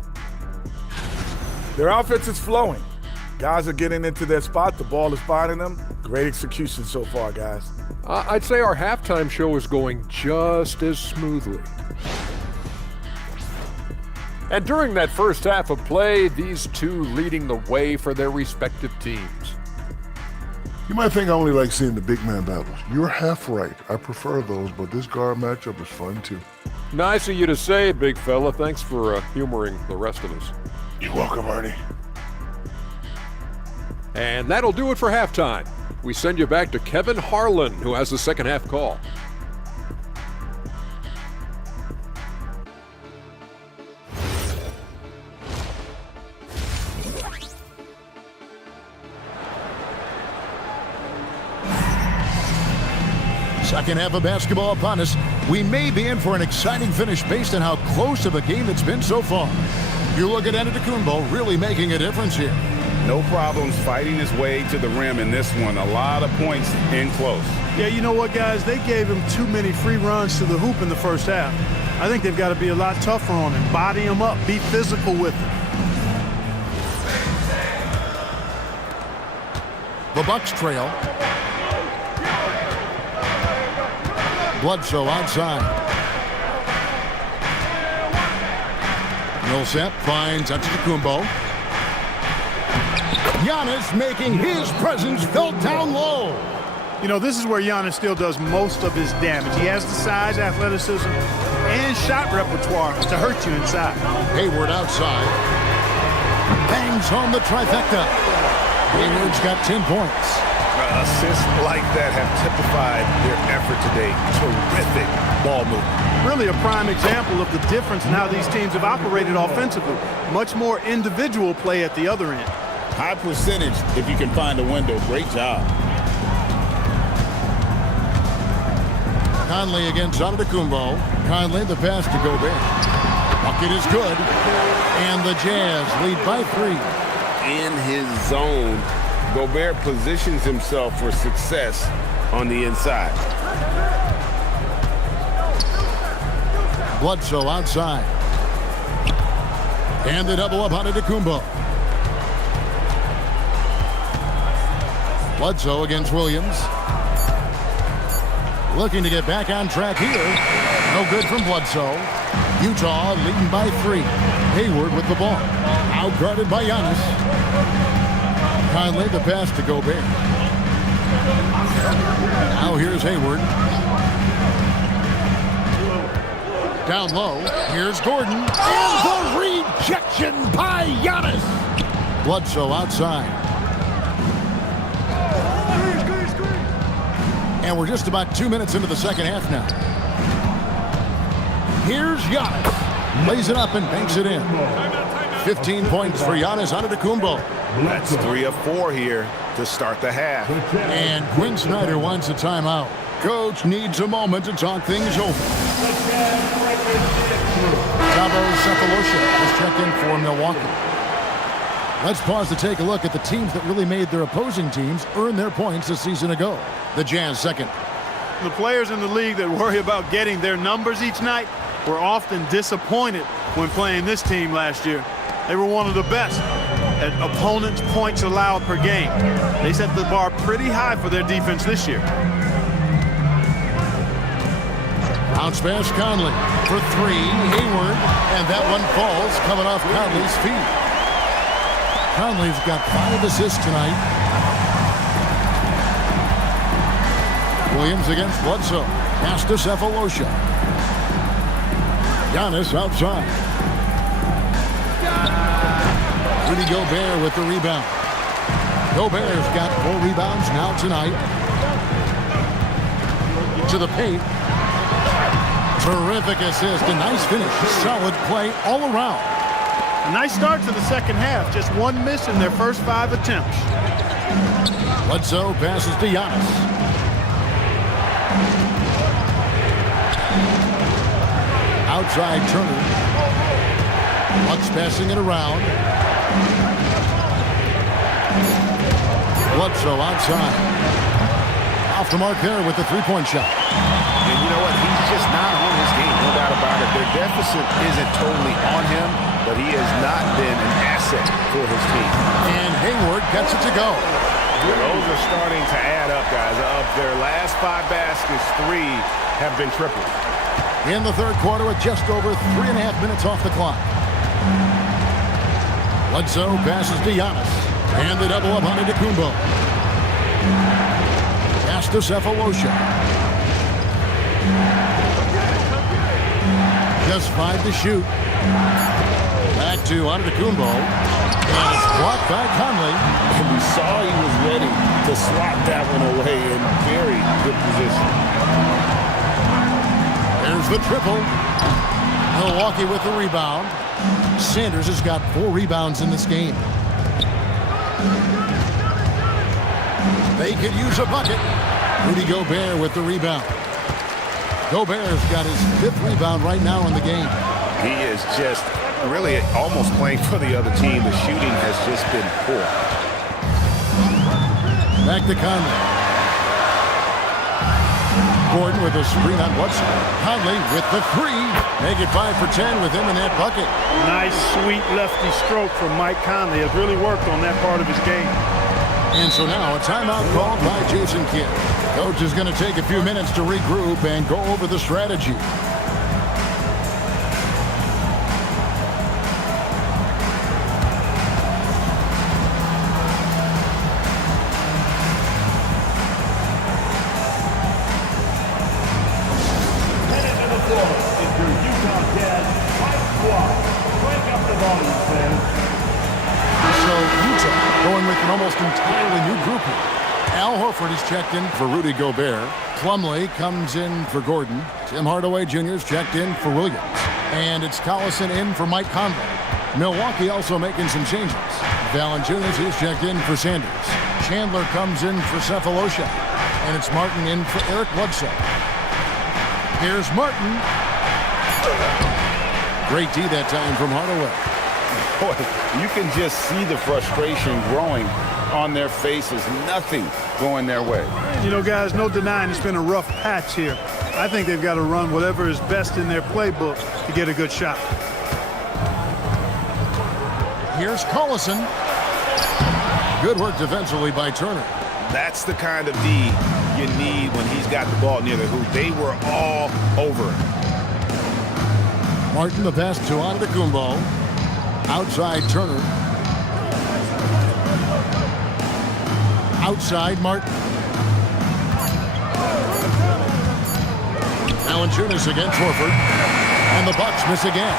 Their offense is flowing. Guys are getting into their spot. The ball is finding them. Great execution so far, guys. I'd say our halftime show is going just as smoothly. And during that first half of play, these two leading the way for their respective teams. You might think I only like seeing the big man battles. You're half right. I prefer those, but this guard matchup is fun too. Nice of you to say, big fella. Thanks for humoring the rest of us. You're welcome, Arnie. And that'll do it for halftime. We send you back to Kevin Harlan, who has the second half call. Second half of basketball upon us. We may be in for an exciting finish based on how close of a game it's been so far. You look at Antetokounmpo really making a difference here. No problems fighting his way to the rim in this one. A lot of points in close. Yeah, you know what, guys? They gave him too many free runs to the hoop in the first half. I think they've got to be a lot tougher on him. Body him up. Be physical with him. The Bucks trail. Bledsoe outside. Millsap finds Antetokounmpo. Giannis making his presence felt down low. You know, this is where Giannis still does most of his damage. He has the size, athleticism, and shot repertoire to hurt you inside. Hayward outside. Bangs home the trifecta. Hayward's got 10 points. Assists like that have typified their effort today. Terrific ball movement. Really a prime example of the difference in how these teams have operated offensively. Much more individual play at the other end. High percentage if you can find a window. Great job. Conley against Antetokounmpo. Conley the pass to Gobert. Bucket is good. And the Jazz lead by 3. In his zone, Gobert positions himself for success on the inside. Bledsoe outside. And the double up on Antetokounmpo. Bledsoe against Williams. Looking to get back on track here. No good from Bledsoe. Utah leading by 3. Hayward with the ball. Outguarded by Giannis. Conley the pass to Gobert. Now here's Hayward. Down low. Here's Gordon. And the rejection by Giannis. Bledsoe outside. And we're just about 2 minutes into the second half now. Here's Giannis. Lays it up and banks it in. 15 points for Giannis Antetokounmpo. That's 3 of 4 here to start the half. And Quinn Snyder wants a timeout. Coach needs a moment to talk things over. Thabo Sefolosha has checked in for Milwaukee. Let's pause to take a look at the teams that really made their opposing teams earn their points a season ago. The Jazz second. The players in the league that worry about getting their numbers each night were often disappointed when playing this team last year. They were one of the best at opponents' points allowed per game. They set the bar pretty high for their defense this year. Bounce pass Conley for 3. Hayward, and that one falls coming off Conley's feet. Conley's got 5 assists tonight. Williams against Bledsoe. Pass to Sefolosha. Giannis outside. Rudy Gobert with the rebound. Gobert's got 4 rebounds now tonight. To the paint. Terrific assist. A nice finish. Solid play all around. A nice start to the second half. Just 1 miss in their first 5 attempts. Bledsoe passes to Giannis. Outside Turner. Bucks passing it around. Bledsoe outside. Off the mark there with the 3-point shot. And you know what? He's just not on his game, no doubt about it. Their deficit isn't totally on him, but he has not been an asset for his team. And Hayward gets it to go. Those are starting to add up, guys. Of their last 5 baskets, 3 have been triples. In the third quarter with just over 3.5 minutes off the clock. Bledsoe passes to Giannis. And the double up on Antetokounmpo. Pass to Sefolosha. Just 5 to shoot. Back to Antetokounmpo. And it's blocked by Conley. And we saw he was ready to slot that one away in very good position. There's the triple. Milwaukee with the rebound. Sanders has got 4 rebounds in this game. They could use a bucket. Rudy Gobert with the rebound. Gobert's got his 5th rebound right now in the game. He is just really almost playing for the other team. The shooting has just been poor. Back to Conley. Gordon with a screen on Bledsoe. Conley with the 3. Make it 5 for 10 with him in that bucket. Nice, sweet lefty stroke from Mike Conley. Has really worked on that part of his game. And so now a timeout called by Jason Kidd. Coach is going to take a few minutes to regroup and go over the strategy. Almost entirely new group here. Al Horford is checked in for Rudy Gobert. Plumlee comes in for Gordon. Tim Hardaway Jr. is checked in for Williams. And it's Collison in for Mike Conley. Milwaukee also making some changes. Valanciunas is checked in for Sanders. Chandler comes in for Sefolosha. And it's Martin in for Eric Bledsoe. Here's Martin. Great D that time from Hardaway. Boy, you can just see the frustration growing on their faces. Nothing going their way. You know, guys, no denying it's been a rough patch here. I think they've got to run whatever is best in their playbook to get a good shot. Here's Collison. Good work defensively by Turner. That's the kind of D you need when he's got the ball near the hoop. They were all over it. Martin, the pass to Antetokounmpo. Outside Turner. Outside Martin. Valanciunas against Horford. And the Bucks miss again.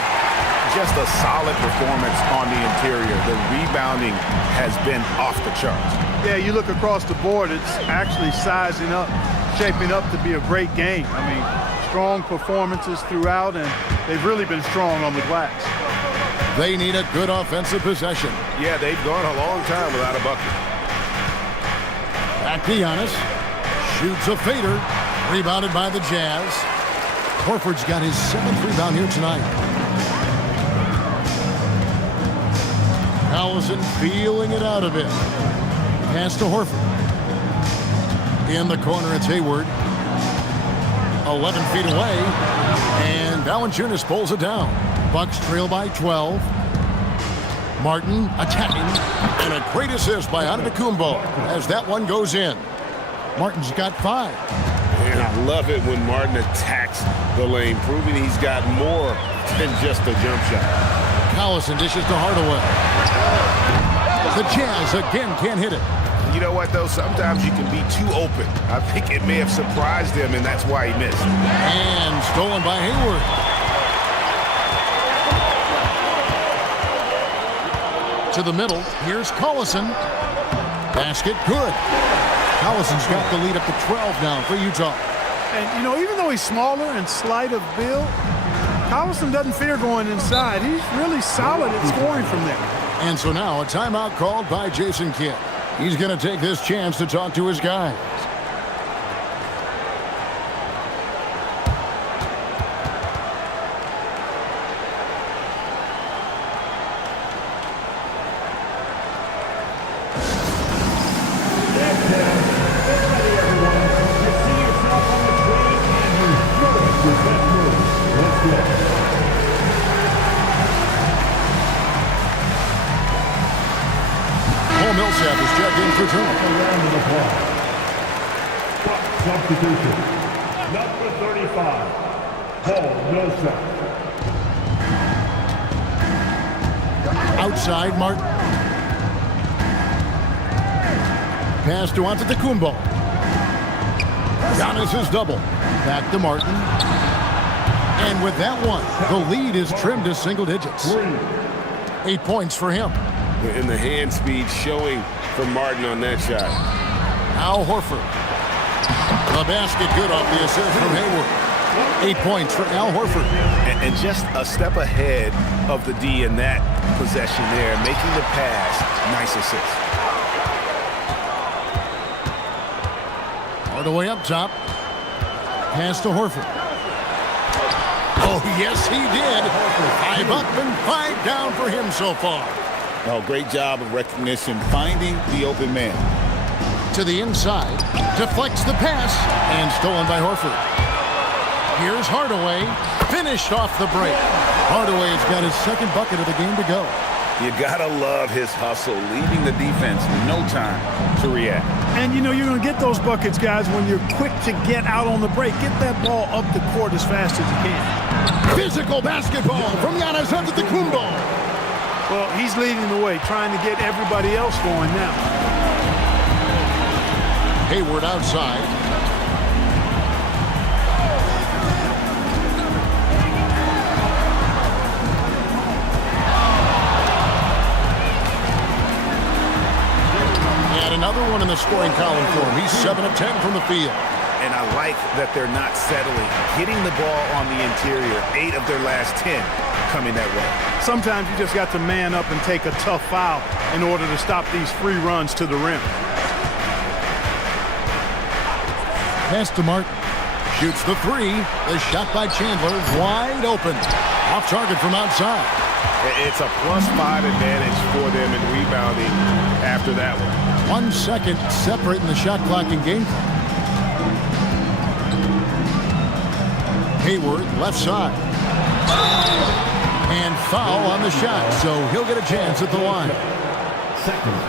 Just a solid performance on the interior. The rebounding has been off the charts. Yeah, you look across the board, it's actually sizing up, shaping up to be a great game. I mean, strong performances throughout, and they've really been strong on the glass. They need a good offensive possession. Yeah, they've gone a long time without a bucket. Back to Giannis. Shoots a fader. Rebounded by the Jazz. Horford's got his 7th rebound here tonight. Collison feeling it out a bit. Pass to Horford. In the corner, it's Hayward. 11 feet away. And Valanciunas pulls it down. Bucks trail by 12. Martin attacking. And a great assist by Antetokounmpo as that one goes in. Martin's got 5. And I love it when Martin attacks the lane, proving he's got more than just a jump shot. Collison dishes to Hardaway. The Jazz again can't hit it. You know what, though? Sometimes you can be too open. I think it may have surprised him, and that's why he missed. And stolen by Hayward. To the middle. Here's Collison. Basket good. Collison's got the lead up to 12 now for Utah. And, you know, even though he's smaller and slight of build, Collison doesn't fear going inside. He's really solid at scoring from there. And so now a timeout called by Jason Kidd. He's going to take this chance to talk to his guys. Millsap is checked in for Turner. Substitution. Number 35, Paul Millsap. Outside, Martin. Pass to Antetokounmpo. Giannis is double. Back to Martin. And with that one, the lead is trimmed to single digits. 8 points for him. And the hand speed showing for Martin on that shot. Al Horford. The basket good off the assist from Hayward. 8 points for Al Horford. And just a step ahead of the D in that possession there, making the pass. Nice assist. Hardaway up top. Pass to Horford. Oh, yes, he did. 5 up and 5 down for him so far. Oh, great job of recognition, finding the open man. To the inside, deflects the pass, and stolen by Horford. Here's Hardaway, finished off the break. Hardaway's got his 2nd bucket of the game to go. You gotta love his hustle, leaving the defense no time to react. And you know you're gonna get those buckets, guys, when you're quick to get out on the break. Get that ball up the court as fast as you can. Physical basketball from Giannis Antetokounmpo. Well, he's leading the way, trying to get everybody else going now. Hayward outside. And another one in the scoring column for him. He's 7 of 10 from the field. And I like that they're not settling, hitting the ball on the interior. 8 of their last 10 coming that way. Sometimes you just got to man up and take a tough foul in order to stop these free runs to the rim. Pass to Martin. Shoots the three. The shot by Chandler. Wide open. Off target from outside. It's a +5 advantage for them in rebounding after that one. 1 second separating the shot clock and game clock. Hayward, left side. And foul on the shot, so he'll get a chance at the line.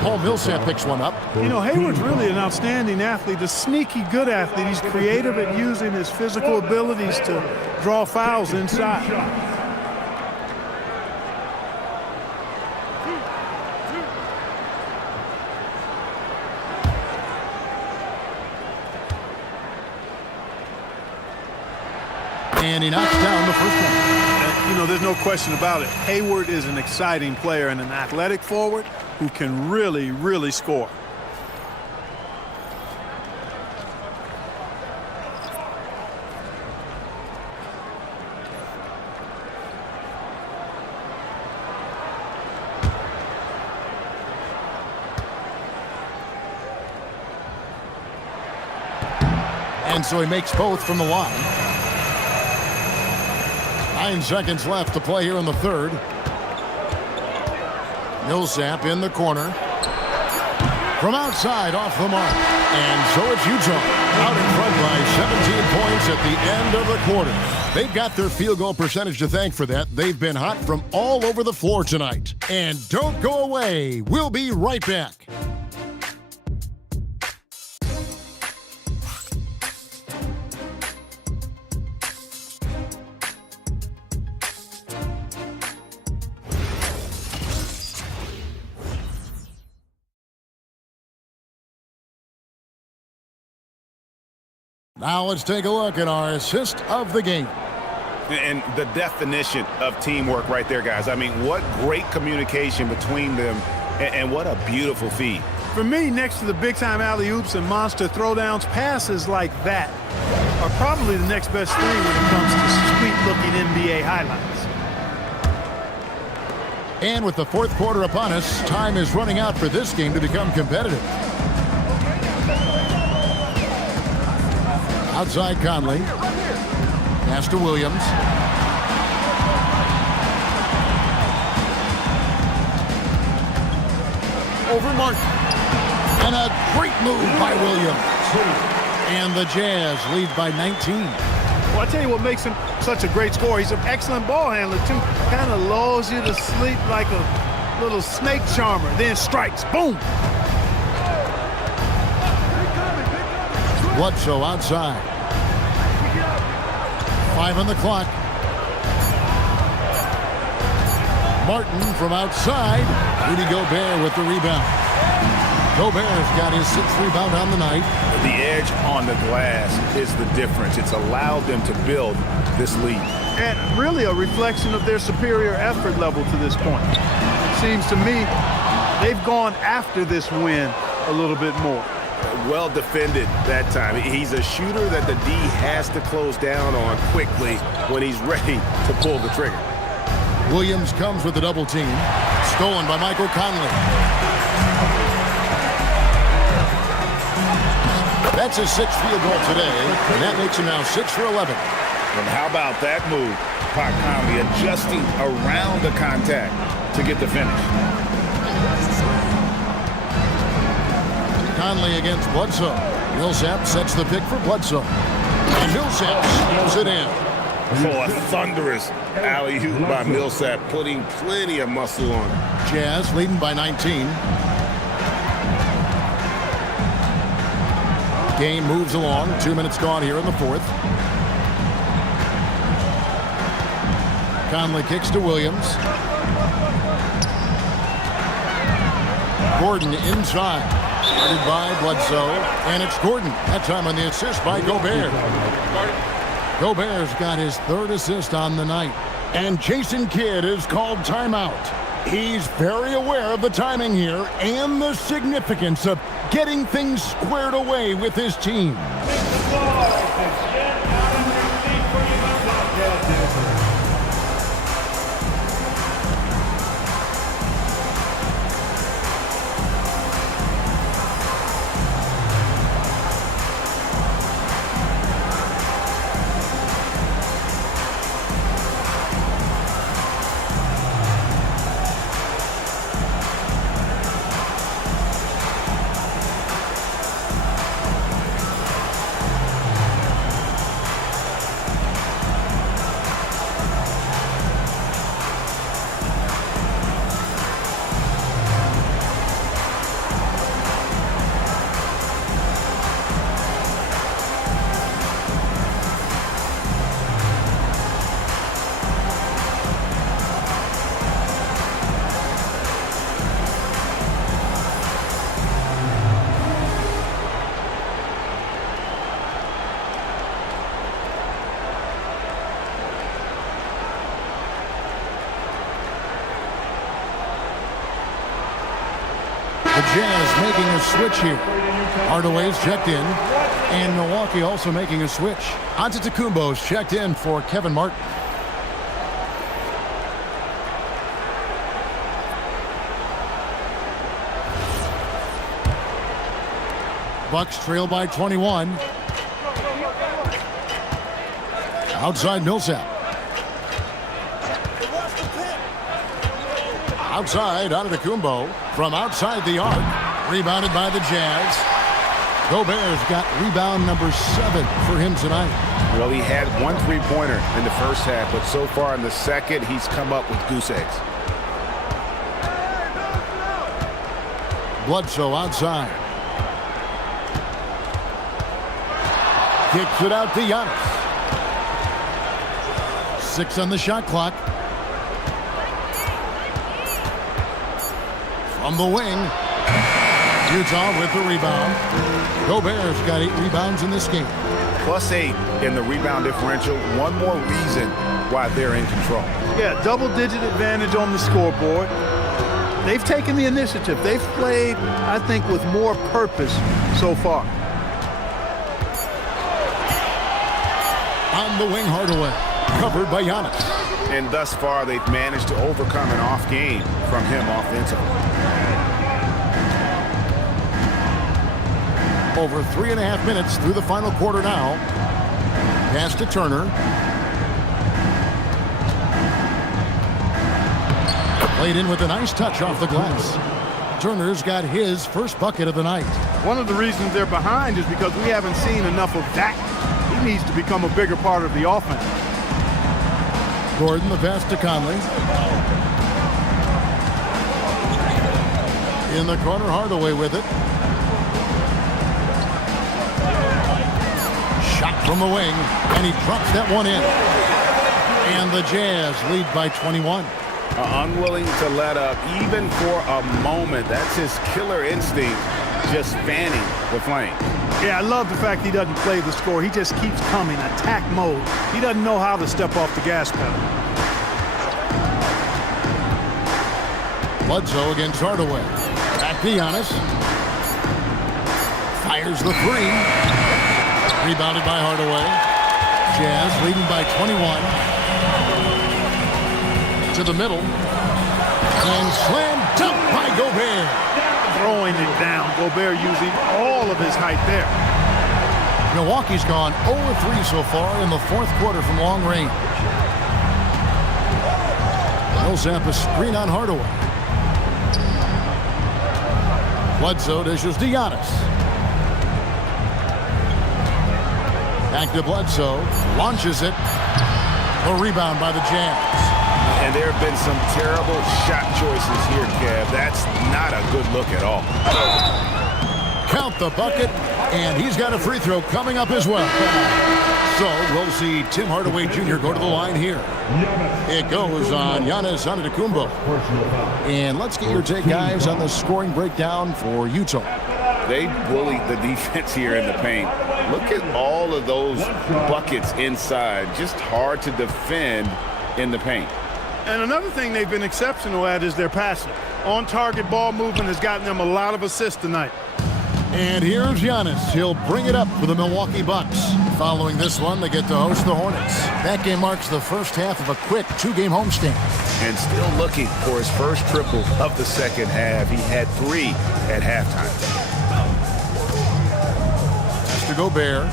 Paul Millsap picks one up. You know, Hayward's really an outstanding athlete, a sneaky good athlete. He's creative at using his physical abilities to draw fouls inside. And he knocks down the first one. You know, there's no question about it. Hayward is an exciting player and an athletic forward who can really, really score. And so he makes both from the line. 9 seconds left to play here in the third. Millsap in the corner. From outside, off the mark. And so it's Utah out in front by 17 points at the end of the quarter. They've got their field goal percentage to thank for that. They've been hot from all over the floor tonight. And don't go away. We'll be right back. Now let's take a look at our assist of the game. And the definition of teamwork right there, guys. I mean, what great communication between them, and what a beautiful feed. For me, next to the big-time alley-oops and monster throwdowns, passes like that are probably the next best thing when it comes to sweet-looking NBA highlights. And with the fourth quarter upon us, time is running out for this game to become competitive. Outside Conley. Pass to Williams. Over Martin. And a great move by Williams. And the Jazz lead by 19. Well, I tell you what makes him such a great scorer. He's an excellent ball handler, too. Kind of lulls you to sleep like a little snake charmer, then strikes. Boom! Bledsoe outside. 5 on the clock. Martin from outside. Rudy Gobert with the rebound. Gobert's got his 6th rebound on the night. The edge on the glass is the difference. It's allowed them to build this lead. And really a reflection of their superior effort level to this point. It seems to me they've gone after this win a little bit more. Well defended that time. He's a shooter that the D has to close down on quickly when he's ready to pull the trigger. Williams comes with the double team. Stolen by Michael Conley. That's his 6th field goal today, and that makes him now 6 for 11. And how about that move? Pat Conley adjusting around the contact to get the finish. Conley against Bledsoe. Millsap sets the pick for Bledsoe. And Millsap steals it in. Oh, a thunderous alley-oop by Millsap, putting plenty of muscle on. Jazz leading by 19. Game moves along. 2 minutes gone here in the fourth. Conley kicks to Williams. Gordon inside. Started by Bledsoe, and it's Gordon. That time on the assist by Gobert. Gobert's got his 3rd assist on the night. And Jason Kidd is called timeout. He's very aware of the timing here and the significance of getting things squared away with his team. Jazz making a switch here. Hardaway's checked in, and Milwaukee also making a switch. Antetokounmpo's checked in for Kevin Martin. Bucks trail by 21. Outside Millsap. Outside Antetokounmpo from outside the arc. Rebounded by the Jazz. Gobert's got rebound number 7 for him tonight. Well, he had 1 3-pointer in the first half, but so far in the second, he's come up with goose eggs. Bledsoe outside. Kicks it out to Giannis. 6 on the shot clock. From the wing. Utah with the rebound. Gobert's got 8 rebounds in this game. +8 in the rebound differential. One more reason why they're in control. Yeah, double-digit advantage on the scoreboard. They've taken the initiative. They've played, I think, with more purpose so far. On the wing, Hardaway. Covered by Giannis. And thus far, they've managed to overcome an off game from him offensively. Over 3.5 minutes through the final quarter now. Pass to Turner. Played in with a nice touch off the glass. Turner's got his first bucket of the night. One of the reasons they're behind is because we haven't seen enough of that. He needs to become a bigger part of the offense. Gordon, the pass to Conley. In the corner, Hardaway with it. Shot from the wing, and he drops that one in. And the Jazz lead by 21. Unwilling to let up, even for a moment. That's his killer instinct, just fanning the flame. Yeah, I love the fact he doesn't play the score. He just keeps coming, attack mode. He doesn't know how to step off the gas pedal. Bledsoe against Hardaway. Back to Giannis. Fires the 3. Rebounded by Hardaway. Jazz leading by 21. To the middle. And slam dunk by Gobert. Throwing it down. Gobert using all of his height there. Milwaukee's gone 0-3 so far in the fourth quarter from long range. Millsap a screen on Hardaway. Bledsoe dishes to Giannis. Back to Bledsoe. Launches it. A rebound by the Jazz. And there have been some terrible shot choices here, Kev. That's not a good look at all. Count the bucket, and he's got a free throw coming up as well. So we'll see Tim Hardaway Jr. go to the line here. It goes on Giannis Antetokounmpo. And let's get your take, guys, on the scoring breakdown for Utah. They bullied the defense here in the paint. Look at all of those buckets inside. Just hard to defend in the paint. And another thing they've been exceptional at is their passing. On-target ball movement has gotten them a lot of assists tonight. And here's Giannis. He'll bring it up for the Milwaukee Bucks. Following this one, they get to host the Hornets. That game marks the first half of a quick 2-game homestand. And still looking for his first triple of the second half. He had 3 at halftime. That's to Gobert.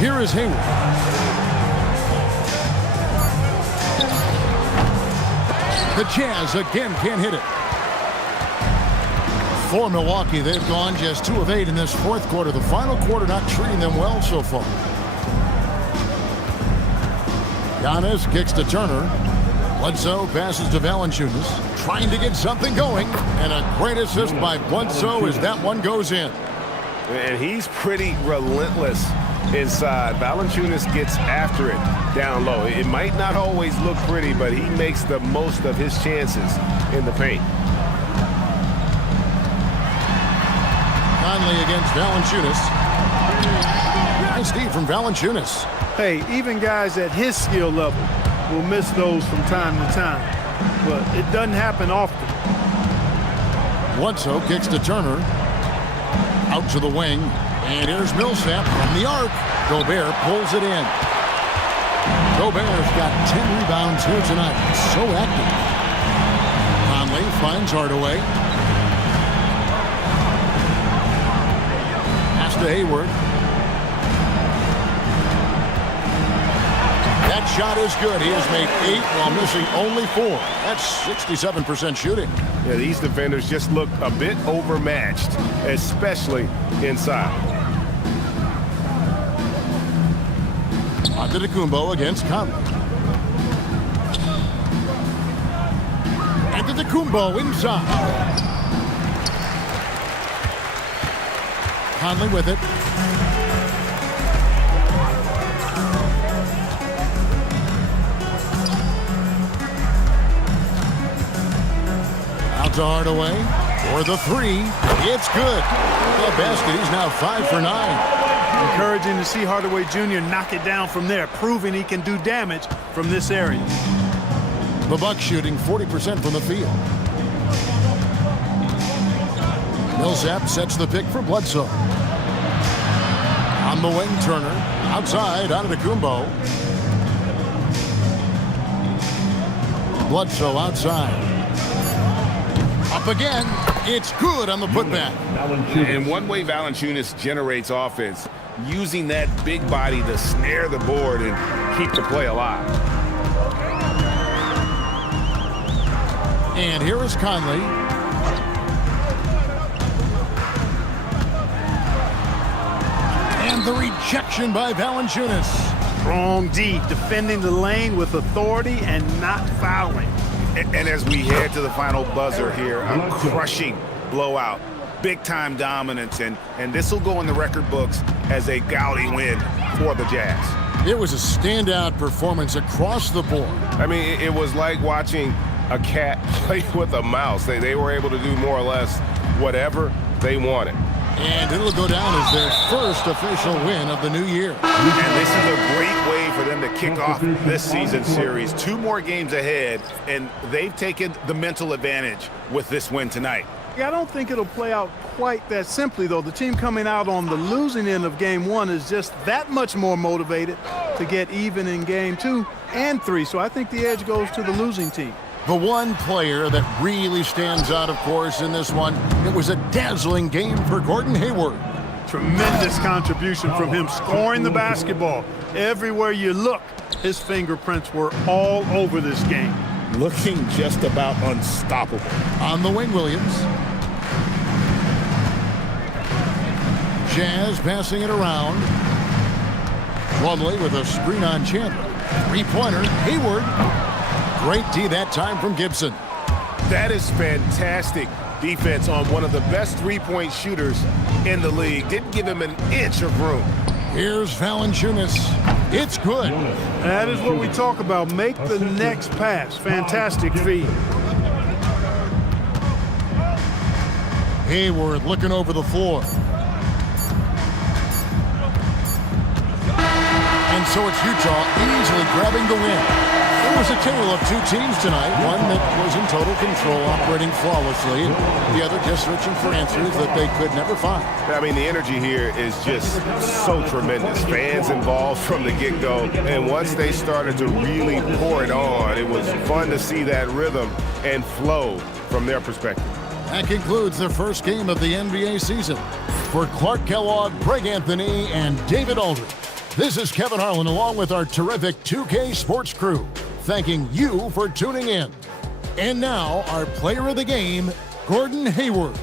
Here is Hayward. The Jazz again can't hit it. For Milwaukee, they've gone just 2 of 8 in this fourth quarter. The final quarter not treating them well so far. Giannis kicks to Turner. Bledsoe passes to Valanciunas, trying to get something going. And a great assist by Bledsoe as that one goes in. And he's pretty relentless inside. Valanciunas gets after it down low. It might not always look pretty, but he makes the most of his chances in the paint. Conley against Valanciunas. Nice D from Valanciunas. Hey, even guys at his skill level will miss those from time to time. But it doesn't happen often. Bledsoe kicks to Turner. Out to the wing. And here's Millsap from the arc. Gobert pulls it in. Gobert's got 10 rebounds here tonight. So active. Conley finds Hardaway. Pass to Hayward. That shot is good. He has made 8 while missing only 4. That's 67% shooting. Yeah, these defenders just look a bit overmatched, especially inside. Antetokounmpo against Conley. Antetokounmpo inside. Conley with it. Out to Hardaway for the 3. It's good. The basket. He's now 5 for 9. Encouraging to see Hardaway Jr. knock it down from there, proving he can do damage from this area. The Bucks shooting 40% from the field. Millsap sets the pick for Bledsoe. On the wing, Turner. Outside, Antetokounmpo. Bledsoe outside. Up again. It's good on the putback. And one way Valanciunas generates offense, using that big body to snare the board and keep the play alive. And here is Conley. And the rejection by Valanciunas. Strong D, defending the lane with authority and not fouling. And as we head to the final buzzer here, a crushing blowout. Big-time dominance, and this will go in the record books as a gaudy win for the Jazz. It was a standout performance across the board. I mean, it was like watching a cat play with a mouse. They were able to do more or less whatever they wanted. And it'll go down as their first official win of the new year. And this is a great way for them to kick off this season series. 2 more games ahead, and they've taken the mental advantage with this win tonight. I don't think it'll play out quite that simply, though. The team coming out on the losing end of Game 1 is just that much more motivated to get even in Game 2 and 3. So I think the edge goes to the losing team. The one player that really stands out, of course, in this one, it was a dazzling game for Gordon Hayward. Tremendous contribution from him, scoring the basketball. Everywhere you look, his fingerprints were all over this game. Looking just about unstoppable. On the wing, Williams. Jazz passing it around. Plumlee with a screen on Chandler. 3-pointer, Hayward. Great D that time from Gibson. That is fantastic defense on one of the best three-point shooters in the league. Didn't give him an inch of room. Here's Valanciunas. It's good. That is what we talk about. Make the next pass. Fantastic feed. Hayward looking over the floor. And so it's Utah easily grabbing the win. It was a tale of 2 teams tonight, one that was in total control, operating flawlessly, and the other just searching for answers that they could never find. I mean, the energy here is just so tremendous. Fans involved from the get-go, and once they started to really pour it on, it was fun to see that rhythm and flow from their perspective. That concludes the first game of the NBA season. For Clark Kellogg, Greg Anthony, and David Aldridge, this is Kevin Harlan along with our terrific 2K Sports crew, thanking you for tuning in. And now, our player of the game, Gordon Hayward.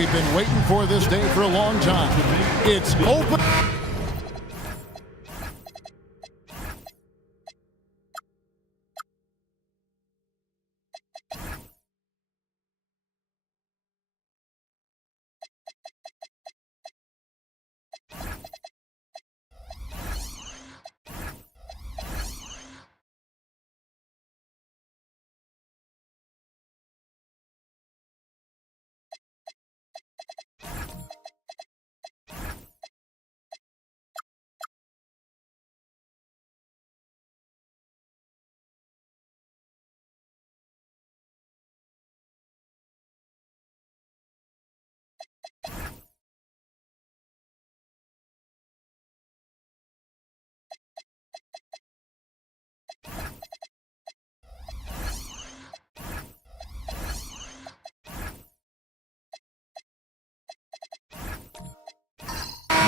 We've been waiting for this day for a long time. It's open.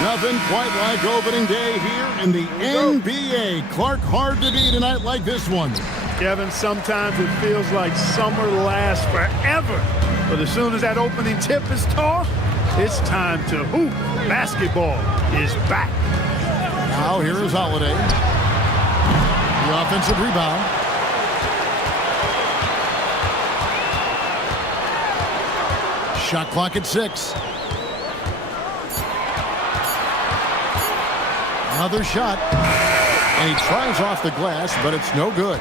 Nothing quite like opening day here in the NBA. Clark, hard to beat a night like this one. Kevin, sometimes it feels like summer lasts forever. But as soon as that opening tip is tossed, it's time to hoop. Basketball is back. Now here is Holiday. The offensive rebound. Shot clock at 6. Another shot. And he tries off the glass, but it's no good.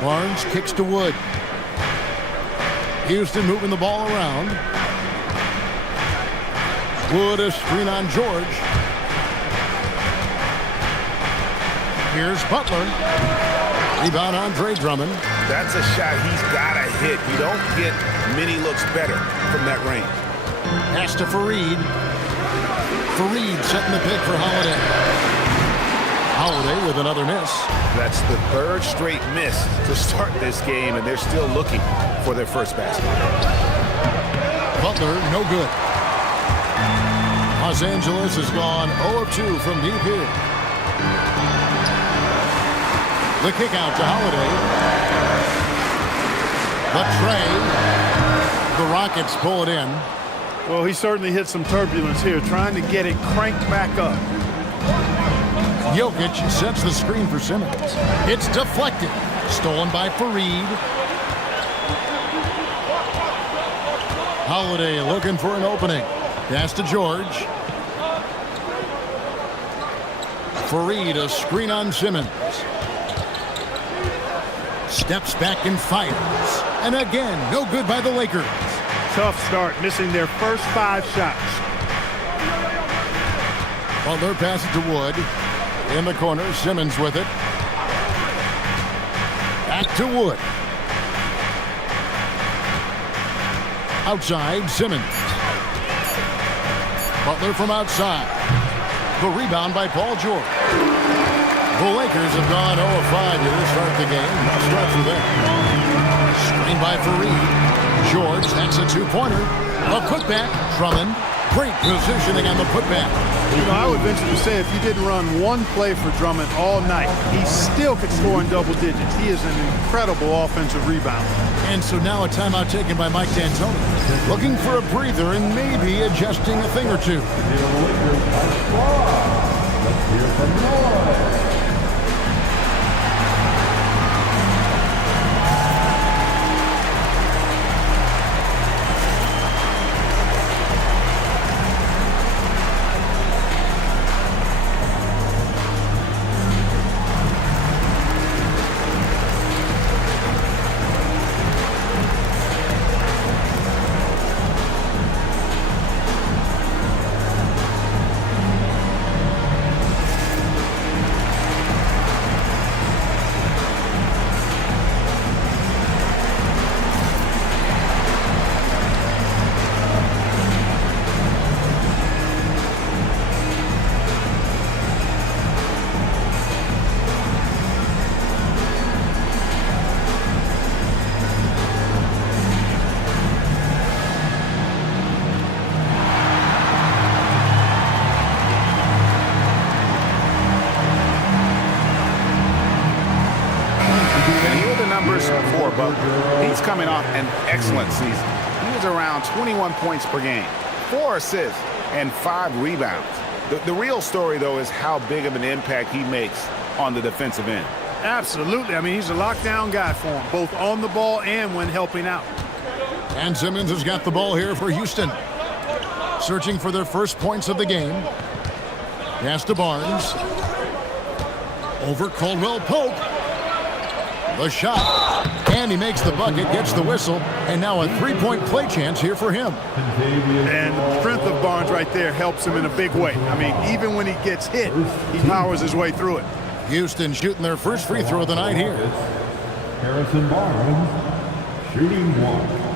Barnes kicks to Wood. Houston moving the ball around. Wood a screen on George. Here's Butler. Rebound Andre Drummond. That's a shot he's got to hit. You don't get many looks better from that range. Pass to Fareed. Fareed setting the pick for Holiday. Holiday with another miss. That's the third straight miss to start this game, and they're still looking for their first basket. Butler, no good. Los Angeles has gone 0 of 2 from deep here. The kick out to Holiday. The tray. The Rockets pull it in. Well, he certainly hit some turbulence here, trying to get it cranked back up. Jokic sets the screen for Simmons. It's deflected. Stolen by Fareed. Holiday looking for an opening. Pass to George. Fareed, a screen on Simmons. Steps back and fires. And again, no good by the Lakers. Tough start, missing their first 5 shots. Butler passes to Wood. In the corner, Simmons with it. Back to Wood. Outside, Simmons. Butler from outside. The rebound by Paul George. The Lakers have gone 0 of 5 here to start the game. I'll start for them. Screen by Fareed. George, that's a 2-pointer. A putback. Drummond. Great positioning on the putback. You know, I would venture to say if you didn't run one play for Drummond all night, he still could score in double digits. He is an incredible offensive rebounder. And so now a timeout taken by Mike D'Antoni. Looking for a breather and maybe adjusting a thing or two. Let's hear from Noah. For Butler. He's coming off an excellent season. averages around 21 points per game, 4 assists, and 5 rebounds. The real story, though, is how big of an impact he makes on the defensive end. Absolutely. I mean, he's a lockdown guy for him, both on the ball and when helping out. And Simmons has got the ball here for Houston. Searching for their first points of the game. Pass to Barnes. Over Caldwell Pope. The shot. And he makes the bucket, gets the whistle, and now a three-point play chance here for him. And the strength of Barnes right there helps him in a big way. I mean, even when he gets hit, he powers his way through it. Houston shooting their first free throw of the night here. Harrison Barnes, shooting 1.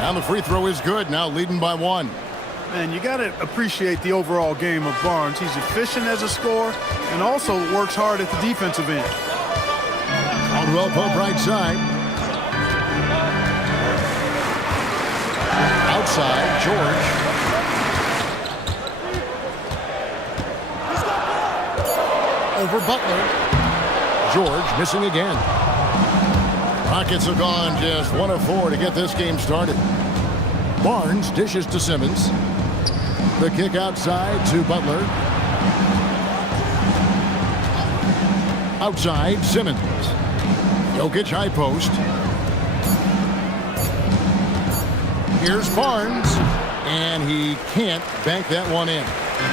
And the free throw is good, now leading by 1. And you got to appreciate the overall game of Barnes. He's efficient as a scorer and also works hard at the defensive end. Caldwell Pope right side. Outside, George. Over Butler. George missing again. Rockets have gone just 1 of 4 to get this game started. Barnes dishes to Simmons. The kick outside to Butler. Outside, Simmons. Jokic high post. Here's Barnes. And he can't bank that one in.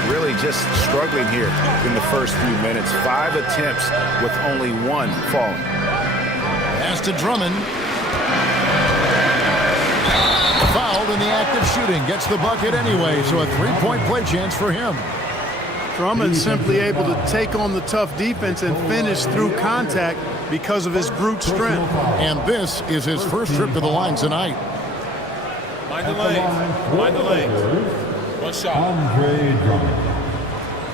Really just struggling here in the first few minutes. 5 attempts with only 1 falling. Pass to Drummond. Fouled in the act of shooting. Gets the bucket anyway, so a three-point play chance for him. Drummond simply able to take on the tough defense and finish through contact because of his brute strength. And this is his first trip to the line tonight. Mind the lane. Mind the lane. One shot. Andre Drummond,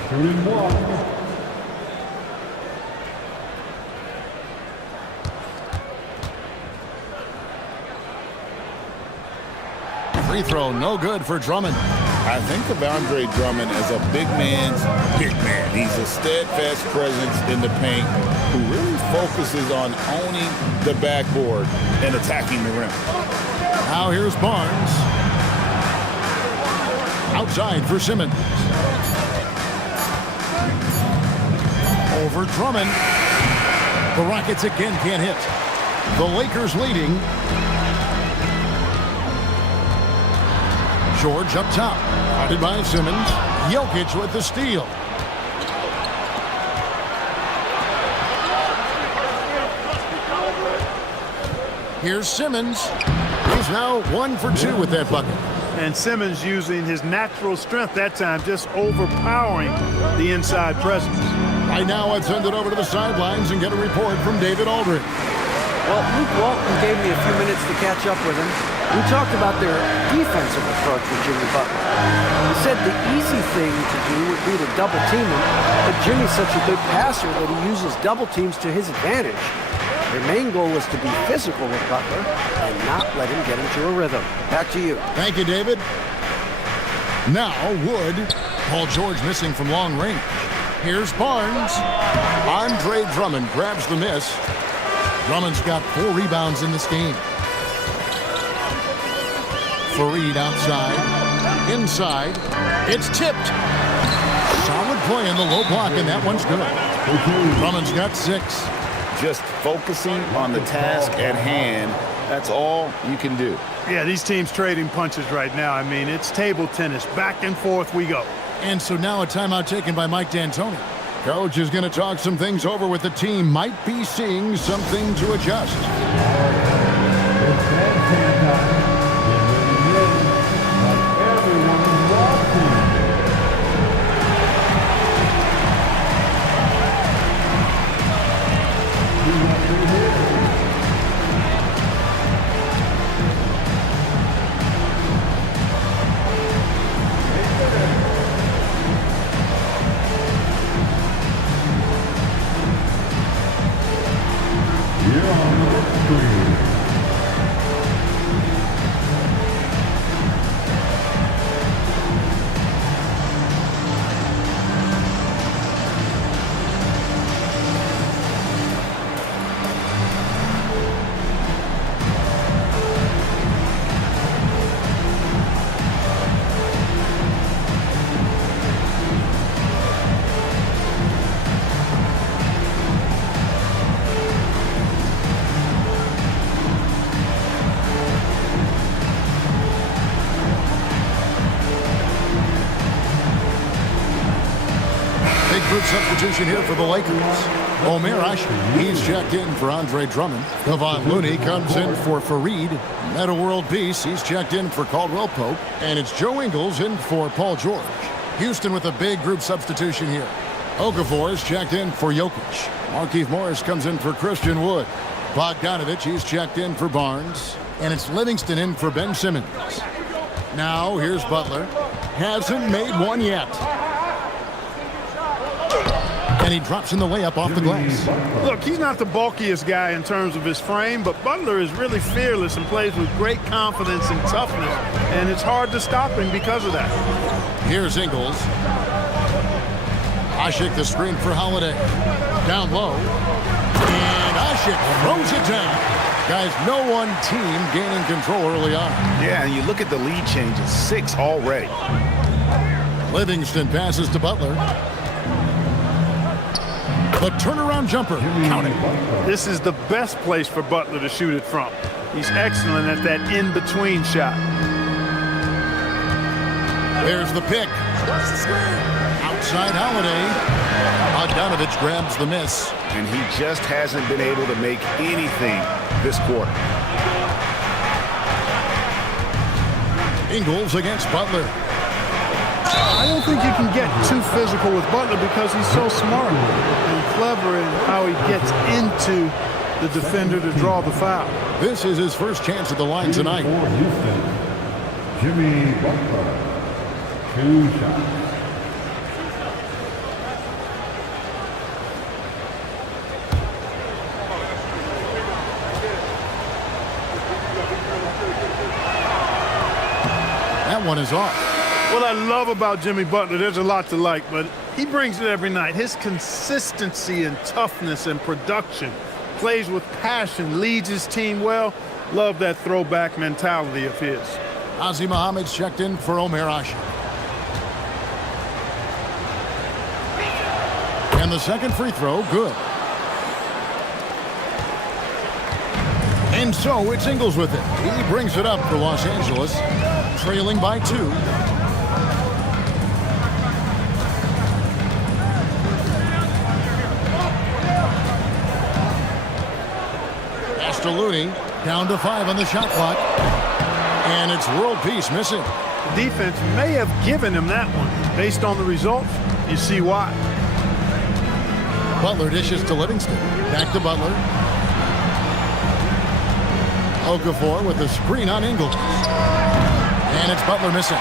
shooting 1. Free throw, no good for Drummond. I think of Andre Drummond as a big man's big man. He's a steadfast presence in the paint who really focuses on owning the backboard and attacking the rim. Now here's Barnes. Outside for Simmons. Over Drummond. The Rockets again can't hit. The Lakers leading. George up top. Guarded by Simmons. Jokic with the steal. Here's Simmons. He's now 1 for 2 with that bucket. And Simmons using his natural strength that time, just overpowering the inside presence. Right now, let's send it over to the sidelines and get a report from David Aldridge. Well, Luke Walton gave me a few minutes to catch up with him. We talked about their defensive approach with Jimmy Butler. He said the easy thing to do would be to double team him, but Jimmy's such a good passer that he uses double teams to his advantage. Their main goal is to be physical with Butler and not let him get into a rhythm. Back to you. Thank you, David. Now Wood. Paul George missing from long range. Here's Barnes. Andre Drummond grabs the miss. Drummond's got 4 rebounds in this game. Fareed outside. Inside. It's tipped. Solid play in the low block, and that one's good. Drummond's got 6. Just focusing on the task at hand, that's all you can do. Yeah, these teams trading punches right now. I mean, it's table tennis. Back and forth we go. And so now a timeout taken by Mike D'Antoni. Coach is going to talk some things over with the team. Might be seeing something to adjust. substitution here for the Lakers. Omer Asher, he's checked in for Andre Drummond. Kevon Looney comes in for Fareed. Metta World Peace, he's checked in for Caldwell Pope. And it's Joe Ingles in for Paul George. Houston with a big group substitution here. Okafor is checked in for Jokic. Markieff Morris comes in for Christian Wood. Bogdanovich, he's checked in for Barnes. And it's Livingston in for Ben Simmons. Now, here's Butler. Hasn't made one yet. And he drops in the layup off the glass. Look, he's not the bulkiest guy in terms of his frame, but Butler is really fearless and plays with great confidence and toughness, and it's hard to stop him because of that. Here's Ingles. Asik the screen for Holiday. Down low. And Asik throws it down. Guys, no one team gaining control early on. Yeah, and you look at the lead changes, 6 already. Livingston passes to Butler. The turnaround jumper, counting. This is the best place for Butler to shoot it from. He's excellent at that in-between shot. There's the pick. Outside Holiday. Bogdanovich grabs the miss. And he just hasn't been able to make anything this quarter. Ingles against Butler. I don't think you can get too physical with Butler because he's so smart and clever in how he gets into the defender to draw the foul. This is his first chance at the line tonight. Jimmy Butler, 2 shots. That one is off. What I love about Jimmy Butler, there's a lot to like, but he brings it every night. His consistency and toughness and production, plays with passion, leads his team well. Love that throwback mentality of his. Ozzy Muhammad's checked in for Omer Asher. And the second free throw, good. And so it's Ingles with it. He brings it up for Los Angeles, trailing by 2. Looney down to 5 on the shot clock, and it's World Peace missing. Defense may have given him that one. Based on the results, you see why. Butler dishes to Livingston. Back to Butler. Okafor with the screen on Ingles. And it's Butler missing.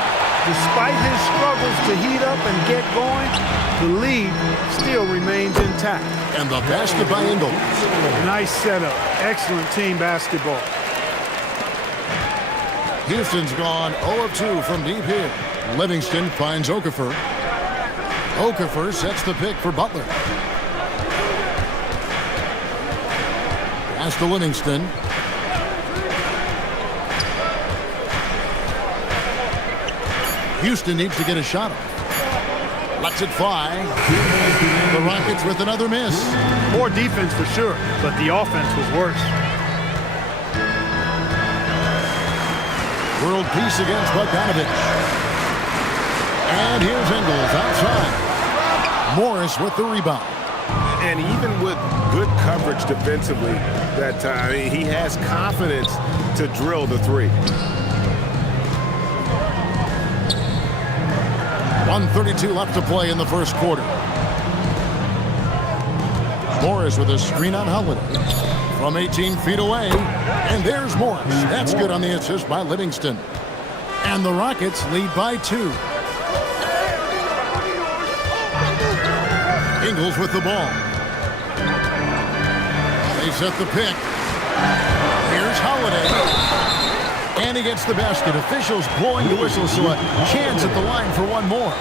Despite his struggles to heat up and get going, the lead still remains intact. And the basket by Ingles. Nice setup. Excellent team basketball. Houston's gone 0 of 2 from deep here. Livingston finds Okafor. Okafor sets the pick for Butler. Pass to Livingston. Houston needs to get a shot off. Lets it fly. The Rockets with another miss. More defense for sure, but the offense was worse. World Peace against Bogdanovich. And here's Ingles outside. Morris with the rebound. And even with good coverage defensively that time, he has confidence to drill the 3. 1:32 left to play in the first quarter. Morris with a screen on Holiday from 18 feet away. And there's Morris. That's good on the assist by Livingston. And the Rockets lead by 2. Ingles with the ball. They set the pick. Here's Holiday. And he gets the basket. Officials blowing the whistle, so a chance at the line for one more.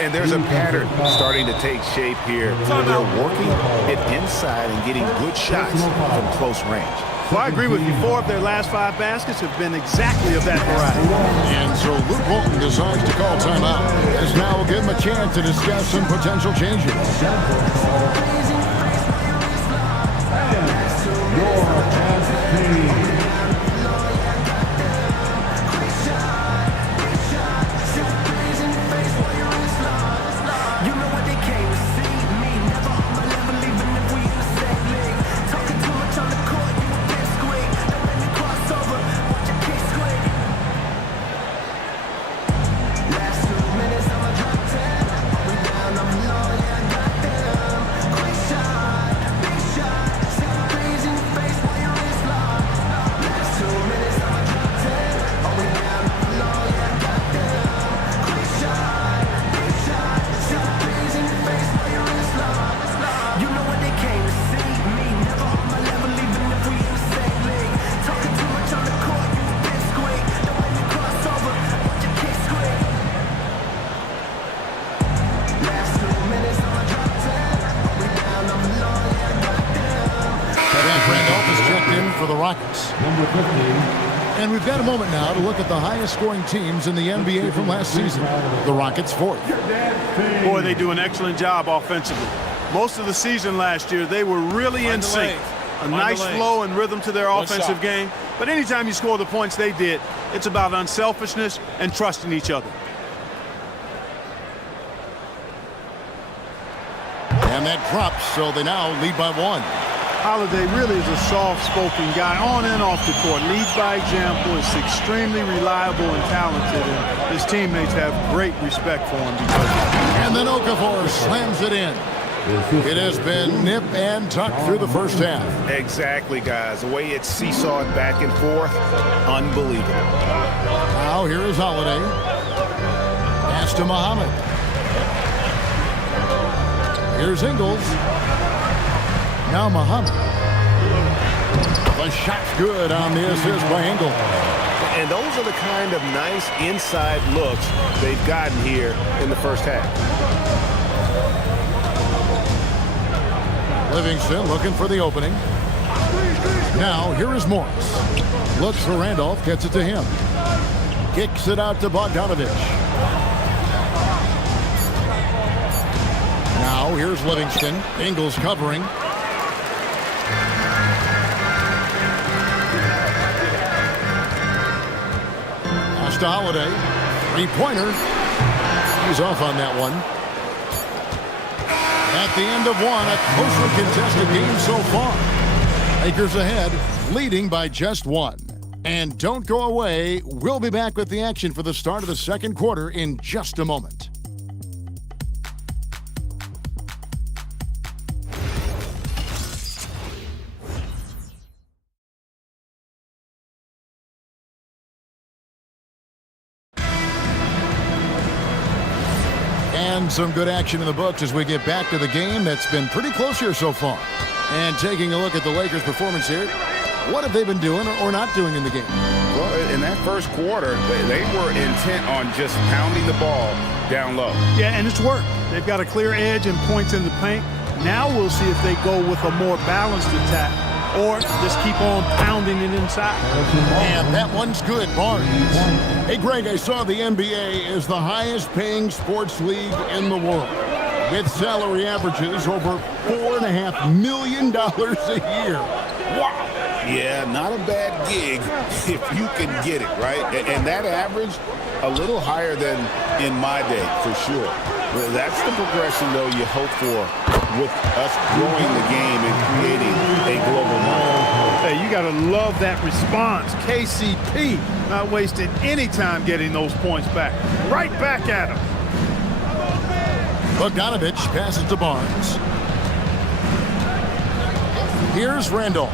And there's a pattern starting to take shape here. They're working it inside and getting good shots from close range. Well, I agree with you. 4 of their last 5 baskets have been exactly of that variety. And so Luke Walton decides to call timeout. As now will give him a chance to discuss some potential changes. in for the Rockets. And we've got a moment now to look at the highest scoring teams in the NBA from last season. The Rockets 4th. Boy, they do an excellent job offensively. Most of the season last year, they were really in sync. A nice flow and rhythm to their offensive game. But anytime you score the points they did, it's about unselfishness and trusting each other. And that drops, so they now lead by 1. Holiday really is a soft-spoken guy on and off the court. Leads by example, is extremely reliable and talented, and his teammates have great respect for him because of it. And then Okafor slams it in. It has been nip and tuck through the first half. Exactly, guys. The way it's seesawed back and forth, unbelievable. Now here is Holiday. Pass to Muhammad. Here's Ingles. Now Muhammad. The shot's good on the assist by Ingles. And those are the kind of nice inside looks they've gotten here in the first half. Livingston looking for the opening. Now here is Morris. Looks for Randolph, gets it to him. Kicks it out to Bogdanovich. Now here's Livingston. Ingles covering. Pass to Holiday. Three-pointer. He's off on that one. At the end of one, a closely contested game so far. Lakers ahead, leading by just 1. And don't go away. We'll be back with the action for the start of the second quarter in just a moment. And some good action in the books as we get back to the game that's been pretty close here so far. And taking a look at the Lakers' performance here, what have they been doing or not doing in the game? Well, in that first quarter, they were intent on just pounding the ball down low. Yeah, and it's worked. They've got a clear edge and points in the paint. Now we'll see if they go with a more balanced attack or just keep on pounding it inside. And that one's good, Barnes. Hey, Greg, I saw the NBA is the highest-paying sports league in the world, with salary averages over $4.5 million a year. Wow. Yeah, not a bad gig if you can get it, right? And that average, a little higher than in my day, for sure. That's the progression, though, you hope for with us growing the game and creating a global market. Hey, you got to love that response. KCP not wasting any time getting those points back. Right back at him. Bogdanovich passes to Barnes. Here's Randolph.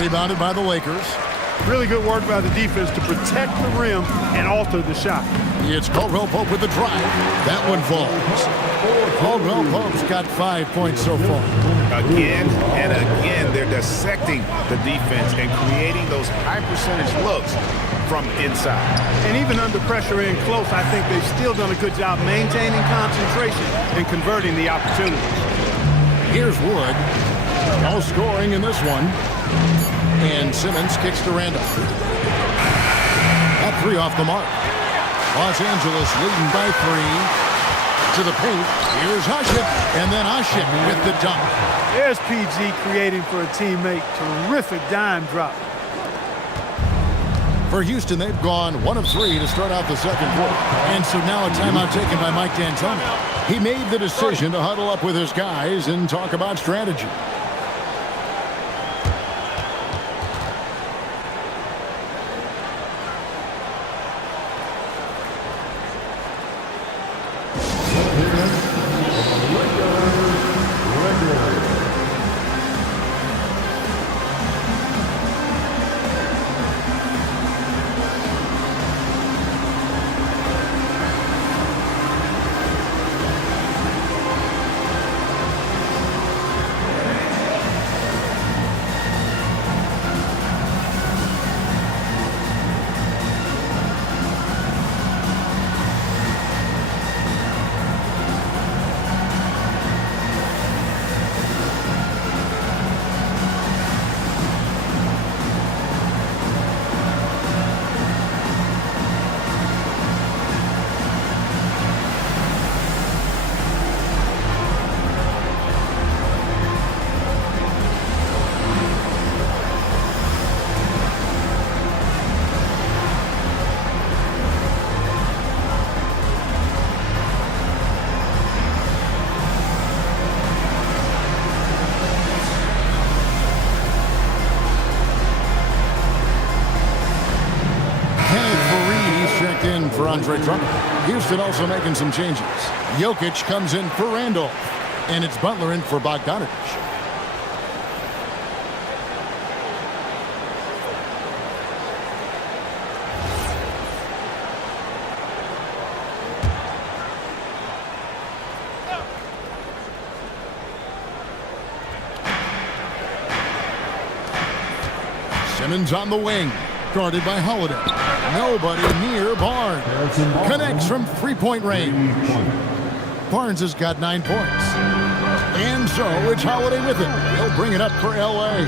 Rebounded by the Lakers. Really good work by the defense to protect the rim and alter the shot. It's Caldwell Pope with the drive. That one falls. Caldwell Pope's got 5 points so far. Again and again, they're dissecting the defense and creating those high-percentage looks from inside. And even under pressure in close, I think they've still done a good job maintaining concentration and converting the opportunities. Here's Wood. No scoring in this one. And Simmons kicks to Randolph. That three off the mark. Los Angeles leading by 3. To the paint. Here's Hushit. And then Hushit with the dunk. There's PG creating for a teammate. Terrific dime drop. For Houston, they've gone 1 of 3 to start out the second quarter. And so now a timeout taken by Mike D'Antoni. He made the decision to huddle up with his guys and talk about strategy. for Andre Drummond. Houston also making some changes. Jokic comes in for Randolph. And it's Butler in for Bogdanovic. Simmons on the wing, guarded by Holiday. Nobody near Barnes. Connects from three-point range. Barnes has got 9 points. And so it's Holiday with it. He'll bring it up for L.A.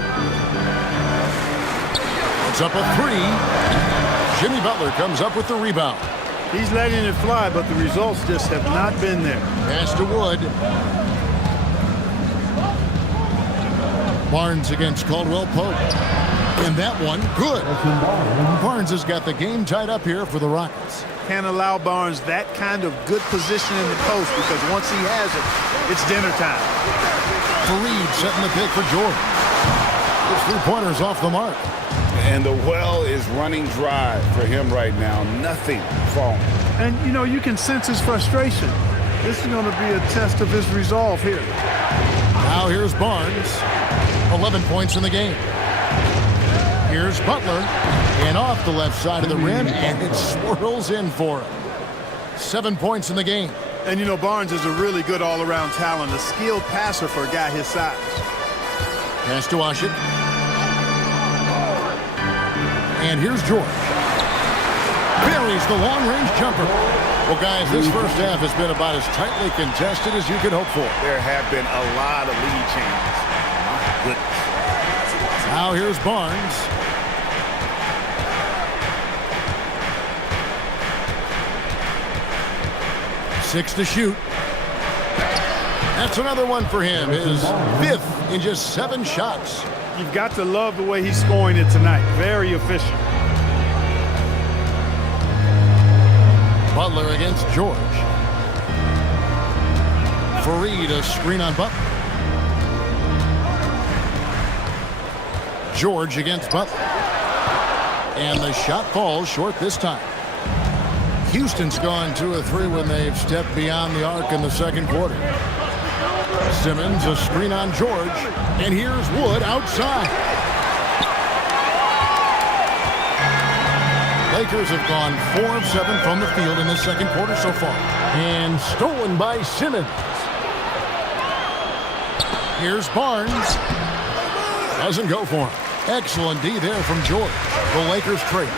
It's up a 3. Jimmy Butler comes up with the rebound. He's letting it fly, but the results just have not been there. Pass to Wood. Barnes against Caldwell Pope. And that one, good. Barnes has got the game tied up here for the Rockets. Can't allow Barnes that kind of good position in the post because once he has it, it's dinner time. Fareed setting the pick for George. His three-pointers off the mark. And the well is running dry for him right now. Nothing falling. And, you know, you can sense his frustration. This is going to be a test of his resolve here. Now here's Barnes. 11 points in the game. Here's Butler, and off the left side of the rim, and it swirls in for him. 7 points in the game. And, you know, Barnes is a really good all-around talent, a skilled passer for a guy his size. Pass to Washington. And here's George. Buries the long-range jumper. Well, guys, this first half has been about as tightly contested as you could hope for. There have been a lot of lead changes. My goodness. Now here's Barnes. Six to shoot. That's another one for him. His 5th in just 7 shots. You've got to love the way he's scoring it tonight. Very efficient. Butler against George. Fareed a screen on Butler. George against Butler. And the shot falls short this time. Houston's gone 2 of 3 when they've stepped beyond the arc in the second quarter. Simmons a screen on George. And here's Wood outside. Lakers have gone 4 of 7 from the field in the second quarter so far. And stolen by Simmons. Here's Barnes. Doesn't go for him. Excellent D there from George. The Lakers trade.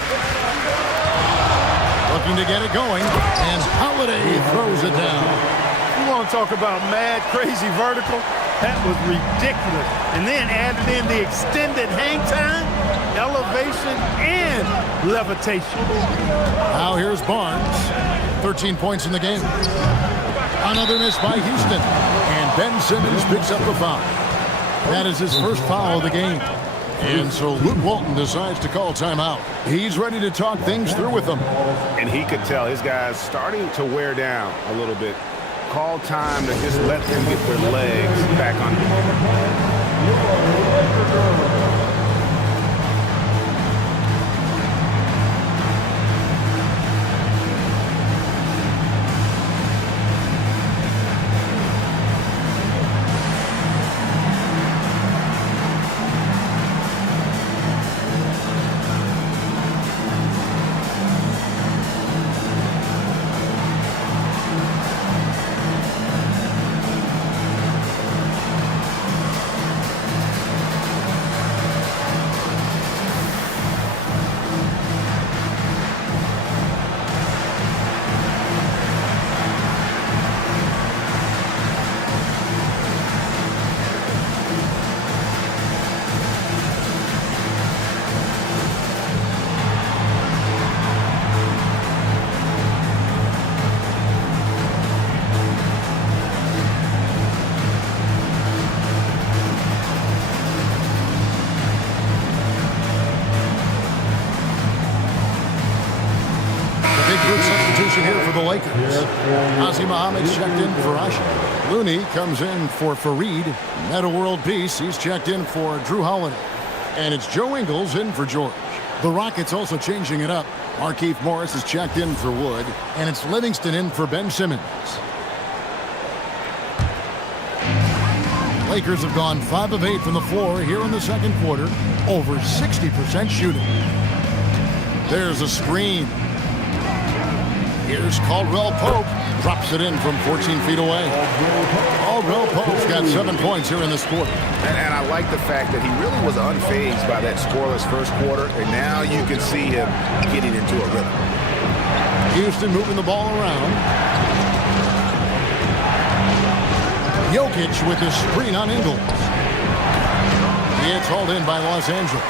Looking to get it going. And Holiday throws it down. You want to talk about mad, crazy vertical? That was ridiculous. And then added in the extended hang time, elevation, and levitation. Now here's Barnes. 13 points in the game. Another miss by Houston. And Ben Simmons picks up the foul. That is his first foul of the game. And so Luke Walton decides to call timeout. He's ready to talk things through with them. And he could tell his guys starting to wear down a little bit. Call time to just let them get their legs back on. Here for the Lakers. Ozzie Muhammad's checked in for Asha. Looney comes in for Fareed. Meta World Peace, he's checked in for Drew Holiday. And it's Joe Ingles in for George. The Rockets also changing it up. Markieff Morris is checked in for Wood, and it's Livingston in for Ben Simmons. Lakers have gone 5 of 8 from the floor here in the second quarter, over 60% shooting. There's a screen. Here's Caldwell Pope. Drops it in from 14 feet away. Caldwell Pope's got 7 points here in this quarter. And I like the fact that he really was unfazed by that scoreless first quarter, and now you can see him getting into a rhythm. Houston moving the ball around. Jokic with his screen on Ingles. It's hauled in by Los Angeles.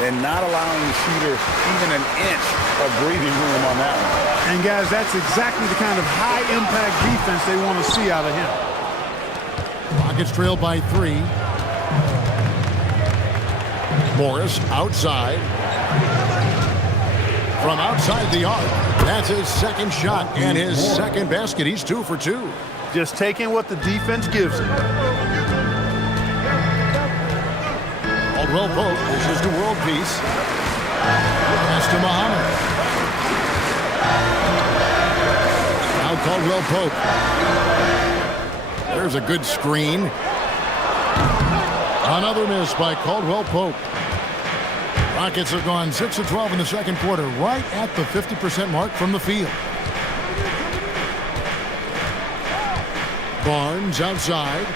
And not allowing the shooter even an inch of breathing room on that one. And guys, that's exactly the kind of high-impact defense they want to see out of him. Rockets trail by 3. Morris outside. From outside the arc. That's his second shot and his second basket. He's 2 for 2. Just taking what the defense gives him. Caldwell Pope pushes to world peace. Pass to Muhammad. Now Caldwell Pope. There's a good screen. Another miss by Caldwell Pope. Rockets have gone 6 of 12 in the second quarter, right at the 50% mark from the field. Barnes outside.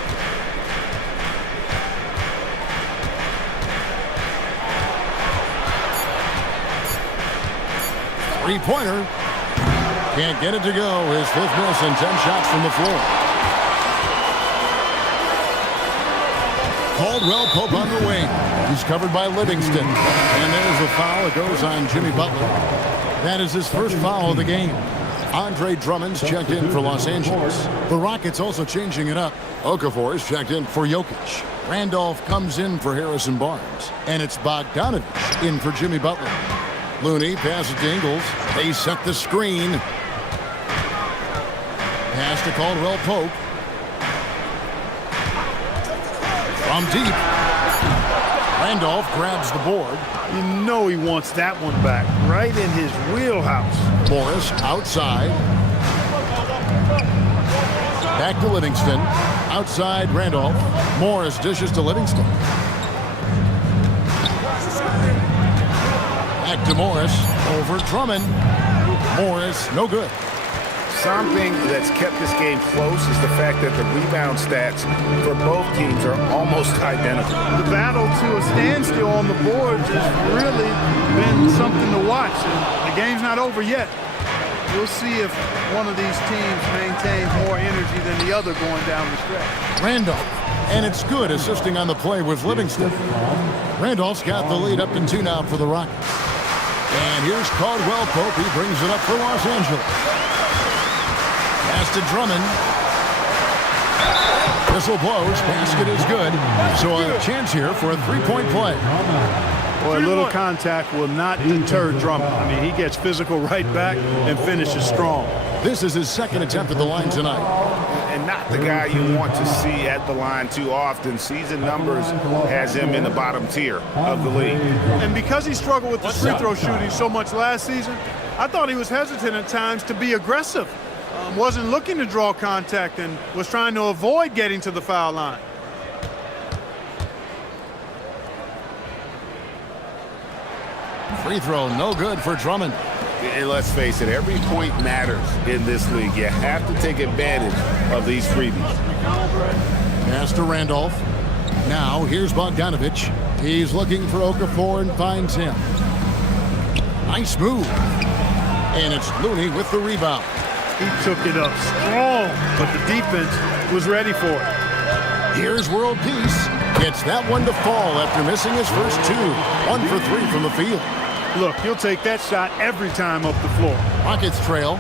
Three-pointer. Can't get it to go. His 5th miss and 10 shots from the floor. Caldwell Pope on the wing. He's covered by Livingston. And there's a foul. It goes on Jimmy Butler. That is his first foul of the game. Andre Drummond's checked in for Los Angeles. The Rockets also changing it up. Okafor is checked in for Jokic. Randolph comes in for Harrison Barnes. And it's Bogdanovich in for Jimmy Butler. Looney passes to Ingles. They set the screen. Pass to Caldwell Pope. From deep. Randolph grabs the board. You know he wants that one back. Right in his wheelhouse. Morris outside. Back to Livingston. Outside Randolph. Morris dishes to Livingston. Back to Morris. Over Drummond. Morris, no good. Something that's kept this game close is the fact that the rebound stats for both teams are almost identical. The battle to a standstill on the boards has really been something to watch. And the game's not over yet. We'll see if one of these teams maintains more energy than the other going down the stretch. Randolph. And it's good assisting on the play with Livingston. Randolph's got the lead up to 2 now for the Rockets. And here's Caldwell Pope. He brings it up for Los Angeles. Pass to Drummond. Whistle blows. Basket is good. So a chance here for a 3-point play. Boy, a little contact will not deter Drummond. I mean, he gets physical right back and finishes strong. This is his second attempt at the line tonight. And not the guy you want to see at the line too often. Season numbers has him in the bottom tier of the league. And because he struggled with the free throw shooting so much last season, I thought he was hesitant at times to be aggressive. Wasn't looking to draw contact and was trying to avoid getting to the foul line. Free throw, no good for Drummond. And let's face it, every point matters in this league. You have to take advantage of these freebies. Pass to Randolph. Now here's Bogdanovich. He's looking for Okafor and finds him. Nice move. And it's Looney with the rebound. He took it up strong, but the defense was ready for it. Here's world peace. Gets that one to fall after missing his first 2. 1 for 3 from the field. Look, he'll take that shot every time up the floor. Rockets trail.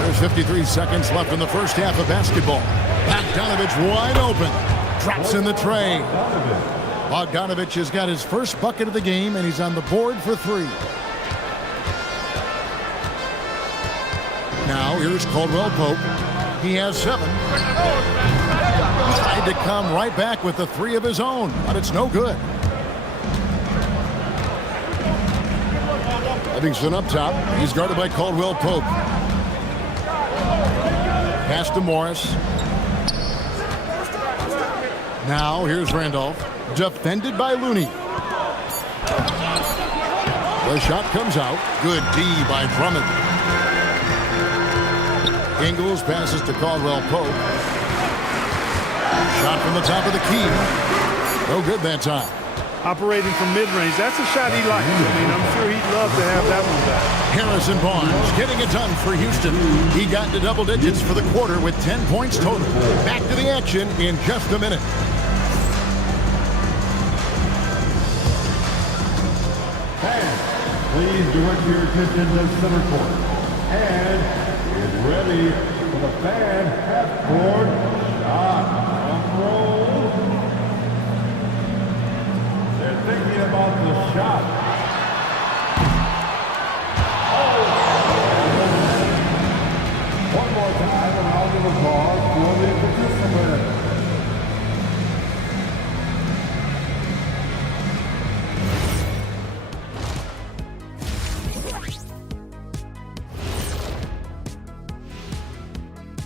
There's 53 seconds left in the first half of basketball. Bogdanovich wide open. Drops in the tray. Bogdanovich has got his first bucket of the game, and he's on the board for 3. Now here's Caldwell Pope. He has 7. Tried to come right back with the three of his own, but it's no good. Livingston up top. He's guarded by Caldwell Pope. Pass to Morris. Now here's Randolph. Defended by Looney. The shot comes out. Good D by Drummond. Ingles passes to Caldwell Pope. Shot from the top of the key. No good that time. Operating from mid-range, that's a shot he likes. I mean, I'm sure he'd love to have that one back. Harrison Barnes getting it done for Houston. He got to double digits for the quarter with 10 points total. Back to the action in just a minute. Fans, please direct your attention to center court. And get ready for the fan half-court shot. Drum roll. They're thinking about the shot. Oh! One more time, a round of applause for the participants.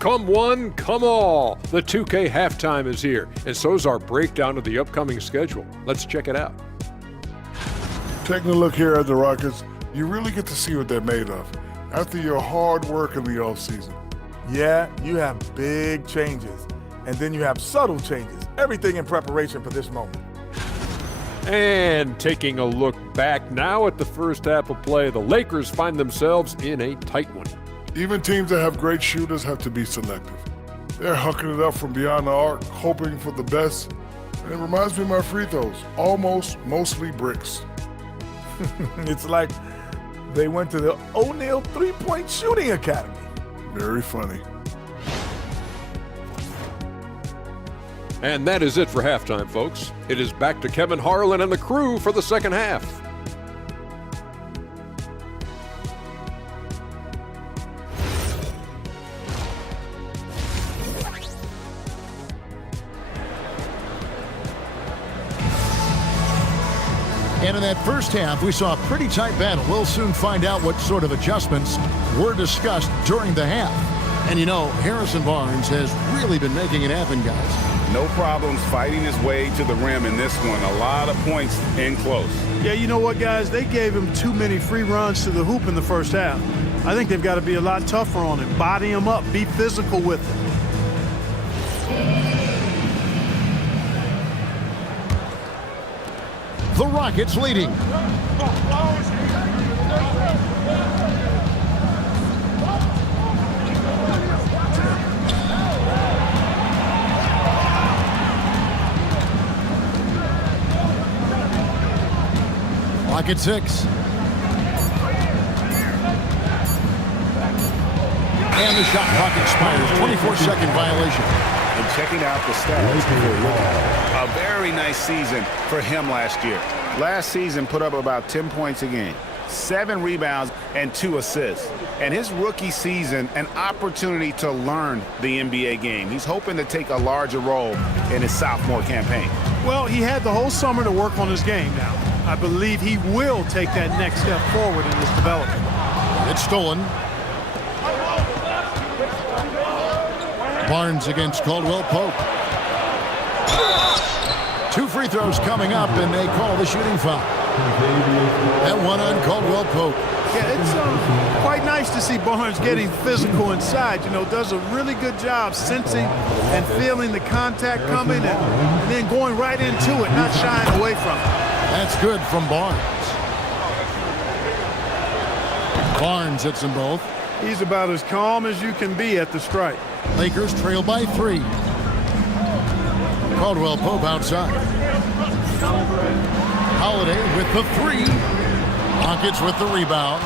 Come one, come all. The 2K halftime is here, and so's our breakdown of the upcoming schedule. Let's check it out. Taking a look here at the Rockets, you really get to see what they're made of after your hard work in the offseason. Yeah, you have big changes, and then you have subtle changes. Everything in preparation for this moment. And taking a look back now at the first half of play, the Lakers find themselves in a tight one. Even teams that have great shooters have to be selective. They're hucking it up from beyond the arc, hoping for the best. And it reminds me of my free throws, mostly bricks. It's like they went to the O'Neal three-point shooting academy. Very funny. And that is it for halftime, folks. It is back to Kevin Harlan and the crew for the second half. And in that first half, we saw a pretty tight battle. We'll soon find out what sort of adjustments were discussed during the half. And you know, Harrison Barnes has really been making it happen, guys. No problems fighting his way to the rim in this one. A lot of points in close. Yeah, you know what, guys? They gave him too many free runs to the hoop in the first half. I think they've got to be a lot tougher on him. Body him up. Be physical with him. The Rockets leading. Rocket 6. And the shot clock expires. 24-second violation. And checking out the stats, a very nice season for him last year. Last season put up about 10 points a game, 7 rebounds, and 2 assists. And his rookie season, an opportunity to learn the NBA game. He's hoping to take a larger role in his sophomore campaign. Well, he had the whole summer to work on his game now. I believe he will take that next step forward in his development. It's stolen. Barnes against Caldwell Pope. 2 free throws coming up, and they call the shooting foul. That one on Caldwell Pope. Yeah, it's quite nice to see Barnes getting physical inside. You know, does a really good job sensing and feeling the contact coming and then going right into it, not shying away from it. That's good from Barnes. Barnes hits them both. He's about as calm as you can be at the strike. Lakers trail by 3. Caldwell Pope outside. Holiday with the 3. Rockets with the rebound.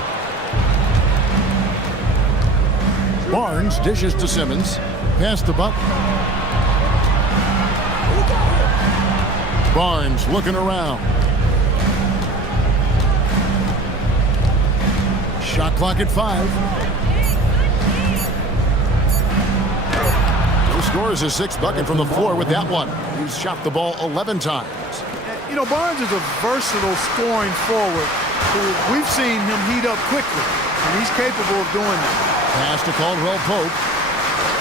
Barnes dishes to Simmons. Pass to Butler. Barnes looking around. Shot clock at 5. scores his 6th bucket from the floor with that one. He's shot the ball 11 times. You know, Barnes is a versatile scoring forward who we've seen him heat up quickly, and he's capable of doing that. Pass to Caldwell Pope.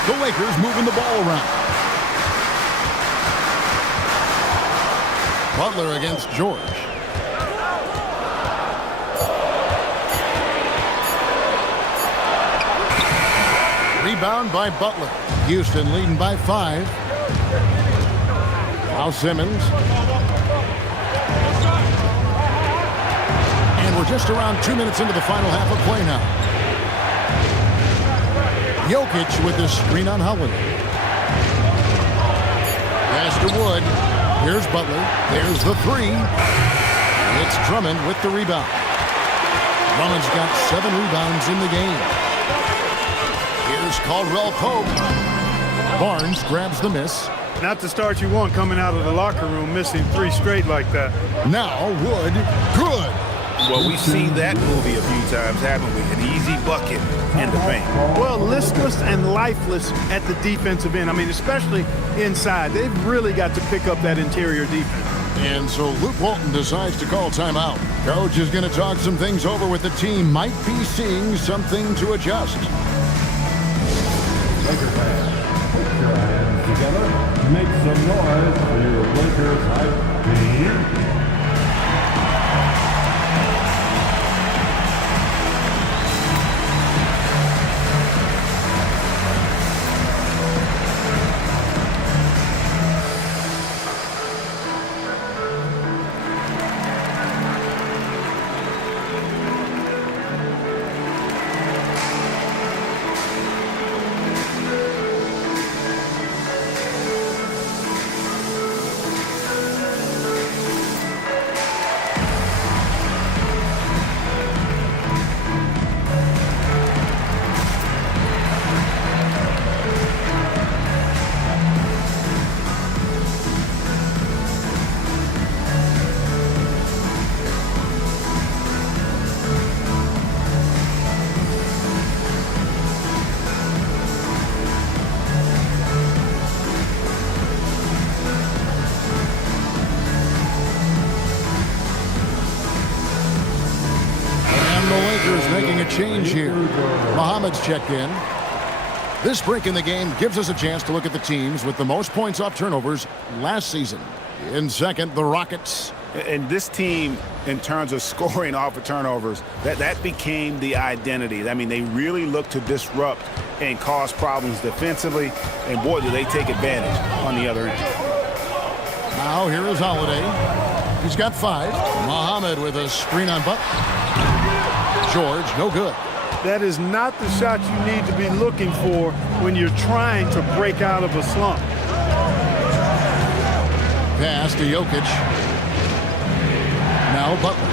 The Lakers moving the ball around. Butler against George. Rebound by Butler. Houston leading by 5. Now Simmons. And we're just around 2 minutes into the final half of play now. Jokic with the screen on Holiday. Pass to Wood. Here's Butler. There's the 3. It's Drummond with the rebound. Drummond's got 7 rebounds in the game. Here's Caldwell Pope. Barnes grabs the miss. Not the start you want coming out of the locker room, missing 3 straight like that. Now Wood. Good. Well, we've seen that movie a few times, haven't we? An easy bucket in the paint. Well, listless and lifeless at the defensive end. I mean, especially inside. They've really got to pick up that interior defense. And so Luke Walton decides to call timeout. Coach is going to talk some things over with the team. Might be seeing something to adjust. Laker fans, put your hands together. Make some noise for your Lakers hype team. Making a change here. Muhammad's checked in. This break in the game gives us a chance to look at the teams with the most points off turnovers last season. In second, the Rockets. And this team, in terms of scoring off of turnovers, that became the identity. I mean, they really look to disrupt and cause problems defensively, and boy, do they take advantage on the other end. Now here is Holiday. He's got 5. Muhammad with a screen on Butler. George, no good. That is not the shot you need to be looking for when you're trying to break out of a slump. Pass to Jokic. Now Butler.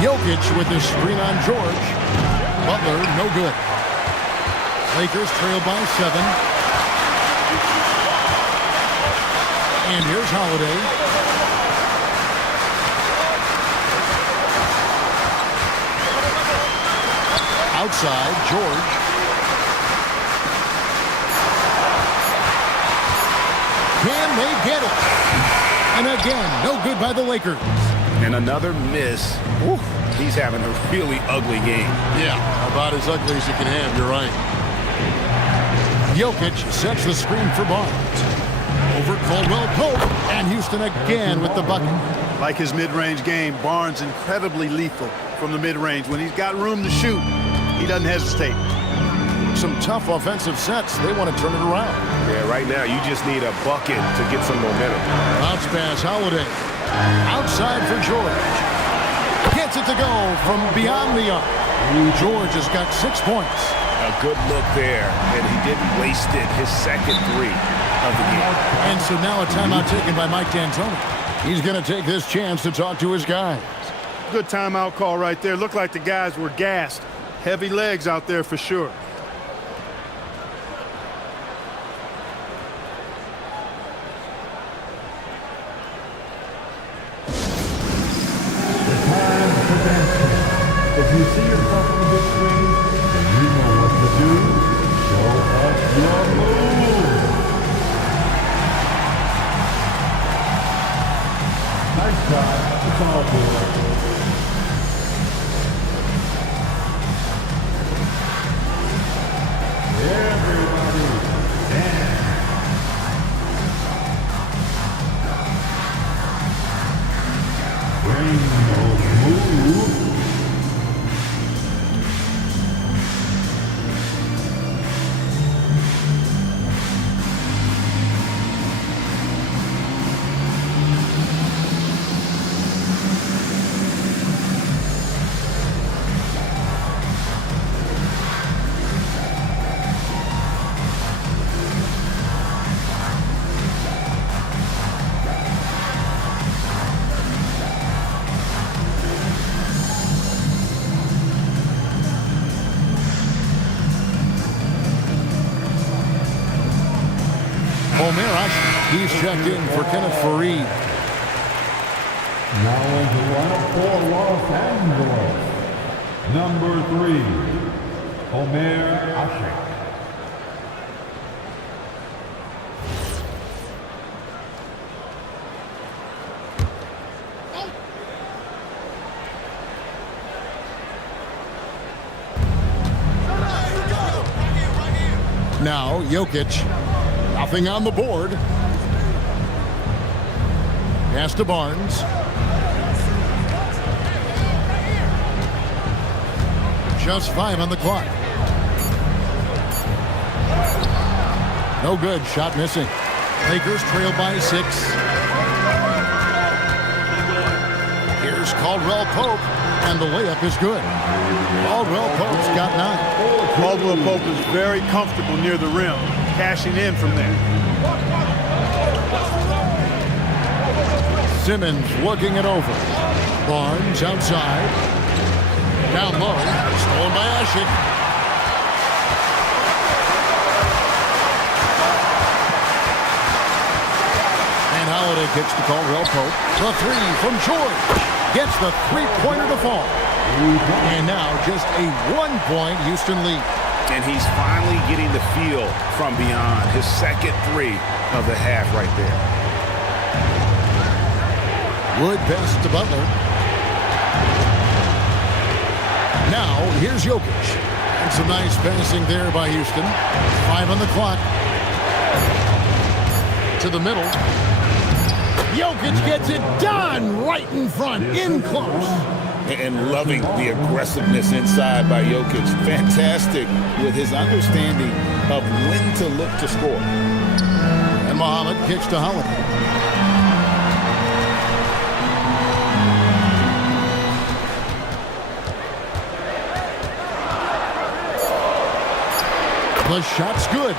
Jokic with the screen on George. Butler, no good. Lakers trail by 7. And here's Holiday. Outside, George. Can they get it? And again, no good by the Lakers. And another miss. Ooh, he's having a really ugly game. Yeah, about as ugly as you can have, you're right. Jokic sets the screen for Barnes. Over Caldwell Pope, and Houston again with the bucket. Like his mid-range game, Barnes incredibly lethal from the mid-range. When he's got room to shoot, he doesn't hesitate. Some tough offensive sets. They want to turn it around. Yeah, right now you just need a bucket to get some momentum. Bounce pass, Holiday. Outside for George. Gets it to go from beyond the arc. George has got 6 points. A good look there, and he didn't waste it. His second 3 of the game. And so now a timeout taken by Mike D'Antoni. He's going to take this chance to talk to his guys. Good timeout call right there. Looked like the guys were gassed. Heavy legs out there for sure. If you see yourself on the big screen and you know what to do, Nice shot. It's all good. Everybody dance. Rainbow move. He's checked in for Kenneth Fareed. Now in the lineup for Los Angeles, number 3, Omer Ashik. Now Jokic, nothing on the board. Pass to Barnes. Just 5 on the clock. No good. Shot missing. Lakers trail by 6. Here's Caldwell Pope, and the layup is good. Caldwell Pope's got 9. Caldwell Pope is very comfortable near the rim, cashing in from there. Simmons looking it over. Barnes outside. Down low. Stolen by Ashik. And Holiday kicks to Caldwell Pope. The 3 from George. Gets the three-pointer to fall. And now just a 1-point Houston lead. And he's finally getting the feel from beyond. His second 3 of the half right there. Wood pass to Butler. Now, here's Jokic. And some nice passing there by Houston. 5 on the clock. To the middle. Jokic gets it done right in front, in close. And loving the aggressiveness inside by Jokic. Fantastic with his understanding of when to look to score. And Muhammad kicks to Holiday. The shot's good.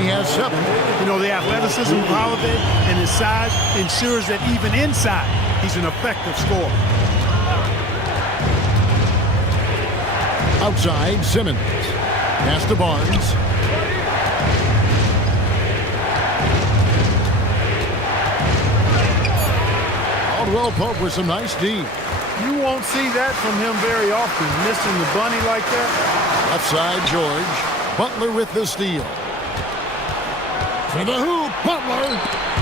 He has 7. You know, the athleticism of Holiday and his size ensures that even inside, he's an effective scorer. Outside, Simmons. Pass to Barnes. Caldwell Pope with some nice D. You won't see that from him very often, missing the bunny like that. Left side, George. Butler with the steal. To the hoop, Butler.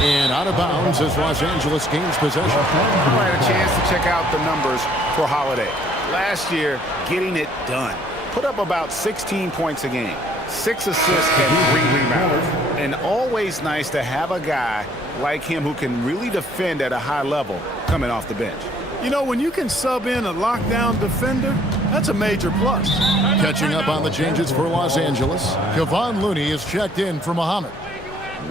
And out of bounds as Los Angeles gains possession. I had a chance to check out the numbers for Holiday. Last year, getting it done. Put up about 16 points a game, 6 assists and 3 rebounds. And always nice to have a guy like him who can really defend at a high level coming off the bench. You know, when you can sub in a lockdown defender, that's a major plus. Catching up on the changes for Los Angeles, Kevon Looney is checked in for Muhammad.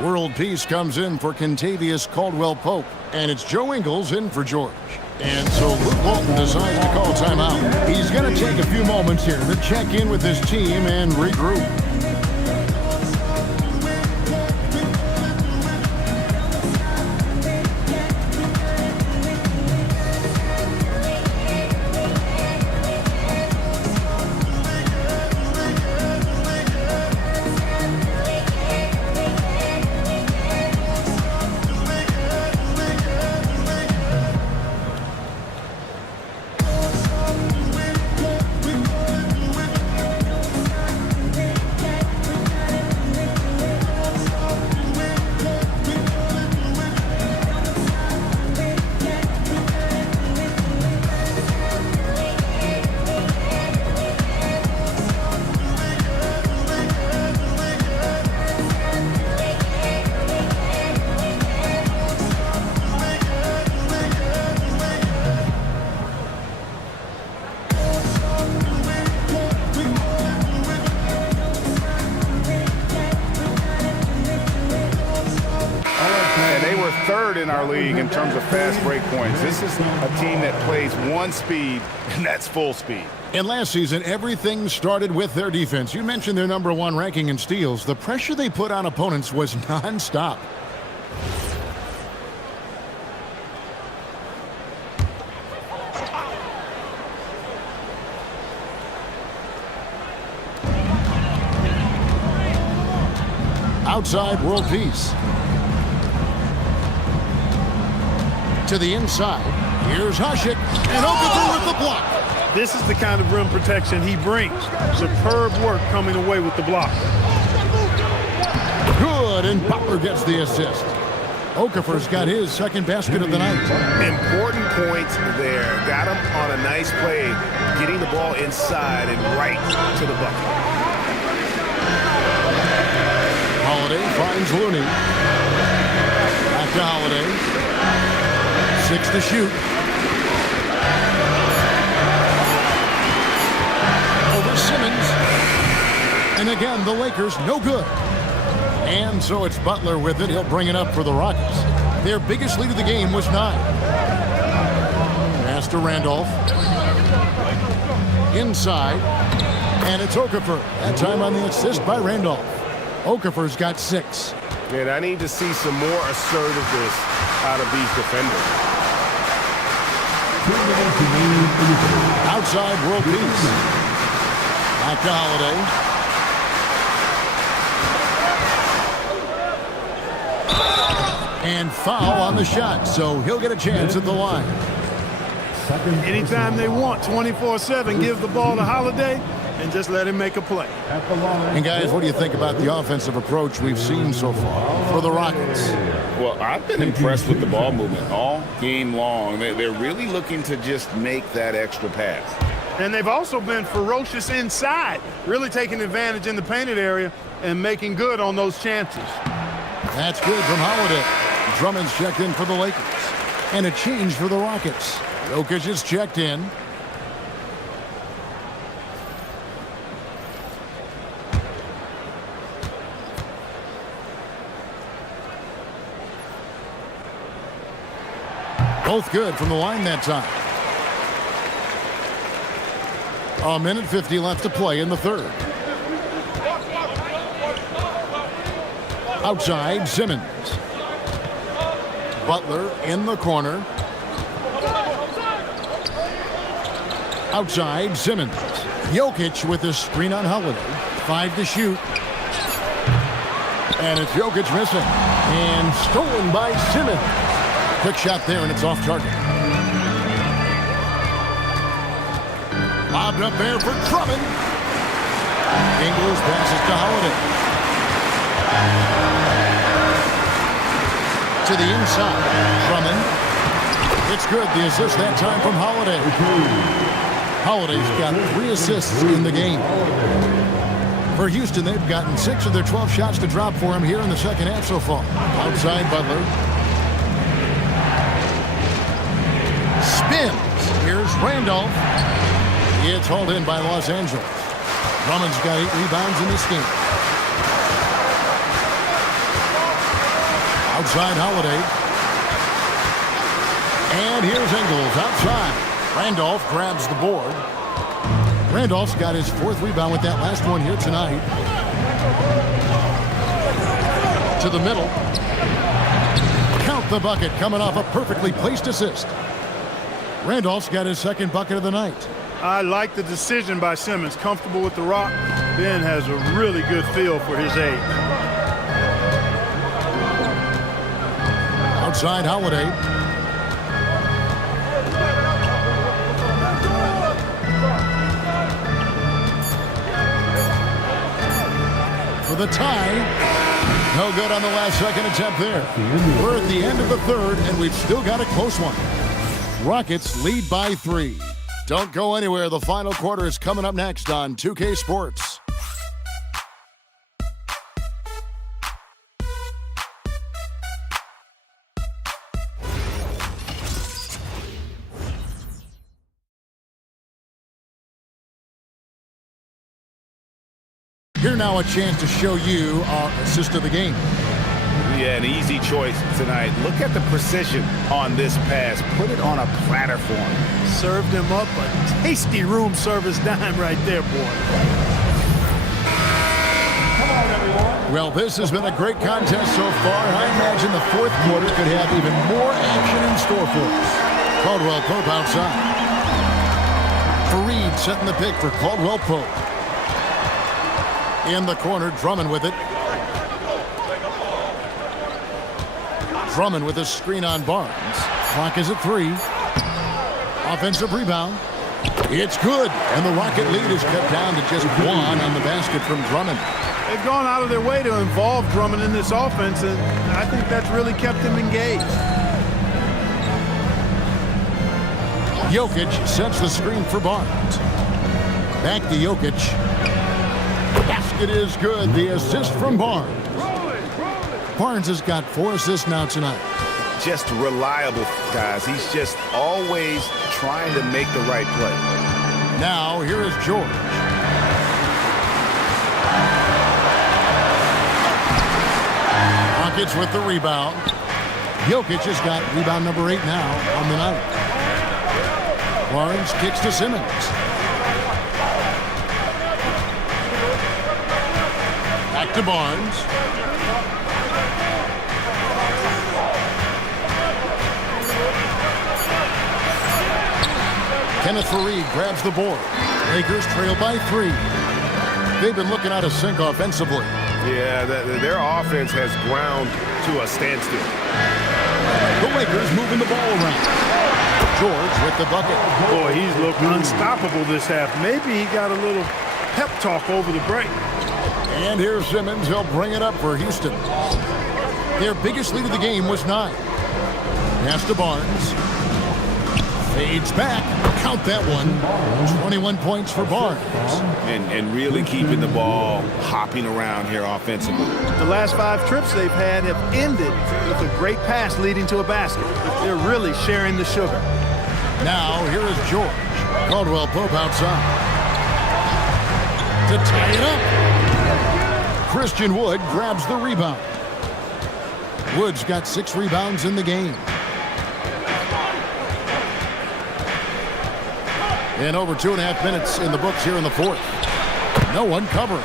World Peace comes in for Kentavious Caldwell Pope, and it's Joe Ingles in for George. And so Luke Walton decides to call timeout. He's going to take a few moments here to check in with his team and regroup. third in our league in terms of fast break points. This is a team that plays one speed, and that's full speed. And last season, everything started with their defense. You mentioned their #1 ranking in steals. The pressure they put on opponents was nonstop. Outside, world peace. To the inside. Here's Hasek, and Okafor with the block. This is the kind of rim protection he brings. Superb work coming away with the block. Good, and Butler gets the assist. Okafor's got his second basket of the night. Important points there. Got him on a nice play, getting the ball inside and right to the bucket. Holiday finds Looney. Back to Holiday. 6 to shoot. Over Simmons. And again, the Lakers no good. And so it's Butler with it. He'll bring it up for the Rockets. Their biggest lead of the game was 9. Pass to Randolph. Inside. And it's Okafor. That time on the assist by Randolph. Okafor's got 6. And I need to see some more assertiveness out of these defenders. Outside, world peace. Back to Holiday. And foul on the shot, so he'll get a chance at the line. Anytime they want, 24/7, give the ball to Holiday and just let him make a play. And guys, what do you think about the offensive approach we've seen so far for the Rockets? Well, I've been impressed with the ball movement all game long. They're really looking to just make that extra pass. And they've also been ferocious inside, really taking advantage in the painted area and making good on those chances. That's good from Holiday. Drummond's checked in for the Lakers. And a change for the Rockets. Jokic is checked in. Both good from the line that time. 1:50 left to play in the third. Outside, Simmons. Butler in the corner. Outside, Simmons. Jokic with his screen on Holiday. 5 to shoot. And it's Jokic missing. And stolen by Simmons. Quick shot there, and it's off target. Lobbed up there for Drummond. Ingles passes to Holiday. To the inside. Drummond. It's good. The assist that time from Holiday. Holiday's got 3 assists in the game. For Houston, they've gotten 6 of their 12 shots to drop for him here in the second half so far. Outside Butler. Spins. Here's Randolph. It's hauled in by Los Angeles. Drummond's got 8 rebounds in this game. Outside Holiday. And here's Ingles outside. Randolph grabs the board. Randolph's got his 4th rebound with that last one here tonight. To the middle. Count the bucket coming off a perfectly placed assist. Randolph's got his 2nd bucket of the night. I like the decision by Simmons. Comfortable with the rock. Ben has a really good feel for his age. Outside Holiday. For the tie. No good on the last second attempt there. We're at the end of the third, and we've still got a close one. Rockets lead by 3. Don't go anywhere. The final quarter is coming up next on 2K Sports. Here now a chance to show you our assist of the game. Yeah, an easy choice tonight. Look at the precision on this pass. Put it on a platter for him. Served him up a tasty room service dime right there, boy. Well, this has been a great contest so far. I imagine the fourth quarter could have even more action in store for us. Caldwell Pope outside. Fareed setting the pick for Caldwell Pope. In the corner, Drummond with it. Drummond with a screen on Barnes. Clock is at 3. Offensive rebound. It's good. And the Rocket lead is cut down to just 1 on the basket from Drummond. They've gone out of their way to involve Drummond in this offense, and I think that's really kept him engaged. Jokic sets the screen for Barnes. Back to Jokic. Basket is good. The assist from Barnes. Barnes has got 4 assists now tonight. Just reliable, guys. He's just always trying to make the right play. Now, here is George. Rockets with the rebound. Jokic has got rebound number 8 now on the night. Barnes kicks to Simmons. Back to Barnes. Kenneth Fareed grabs the board. Lakers trail by 3. They've been looking out of sync offensively. Yeah, their offense has ground to a standstill. The Lakers moving the ball around. George with the bucket. Boy, he's looked unstoppable this half. Maybe he got a little pep talk over the break. And here's Simmons. He'll bring it up for Houston. Their biggest lead of the game was 9. Pass to Barnes. Fades back. Count that one. 21 points for Barnes. And really keeping the ball hopping around here offensively. The last 5 trips they've had have ended with a great pass leading to a basket. They're really sharing the sugar. Now, here is George. Caldwell Pope outside. To tie it up. Christian Wood grabs the rebound. Wood's got 6 rebounds in the game. And over 2.5 minutes in the books here in the fourth. No one covering.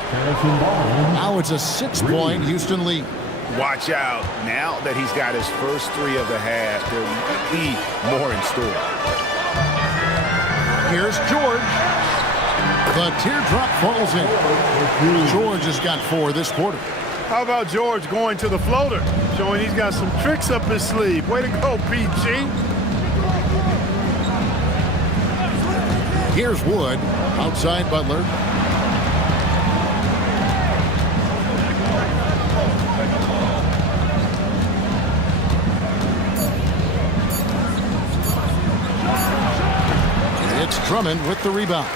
Now it's a 6-point Houston lead. Watch out. Now that he's got his first 3 of the half, there might be more in store. Here's George. The teardrop falls in. George has got 4 this quarter. How about George going to the floater, showing he's got some tricks up his sleeve. Way to go, PG. Here's Wood, outside Butler. It's Drummond with the rebound.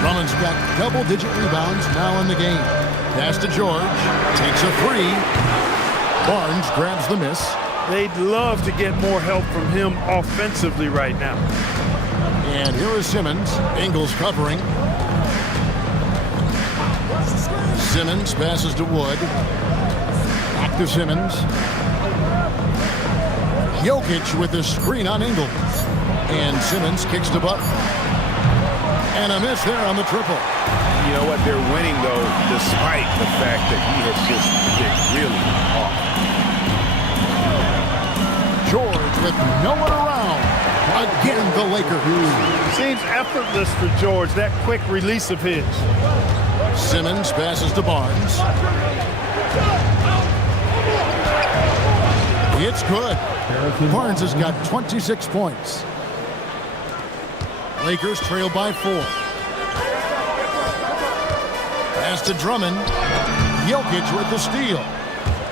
Drummond's got double-digit rebounds now in the game. Pass to George, takes a 3. Barnes grabs the miss. They'd love to get more help from him offensively right now. And here is Simmons. Ingles covering. Simmons passes to Wood. Back to Simmons. Jokic with the screen on Ingles. And Simmons kicks to Butler. And a miss there on the triple. You know what? They're winning, though, despite the fact that he has just been really off. George with no one around. Again, the Lakers. Seems effortless for George, that quick release of his. Simmons passes to Barnes. It's good. Barnes has got 26 points. Lakers trail by 4. Pass to Drummond. Jokic with the steal.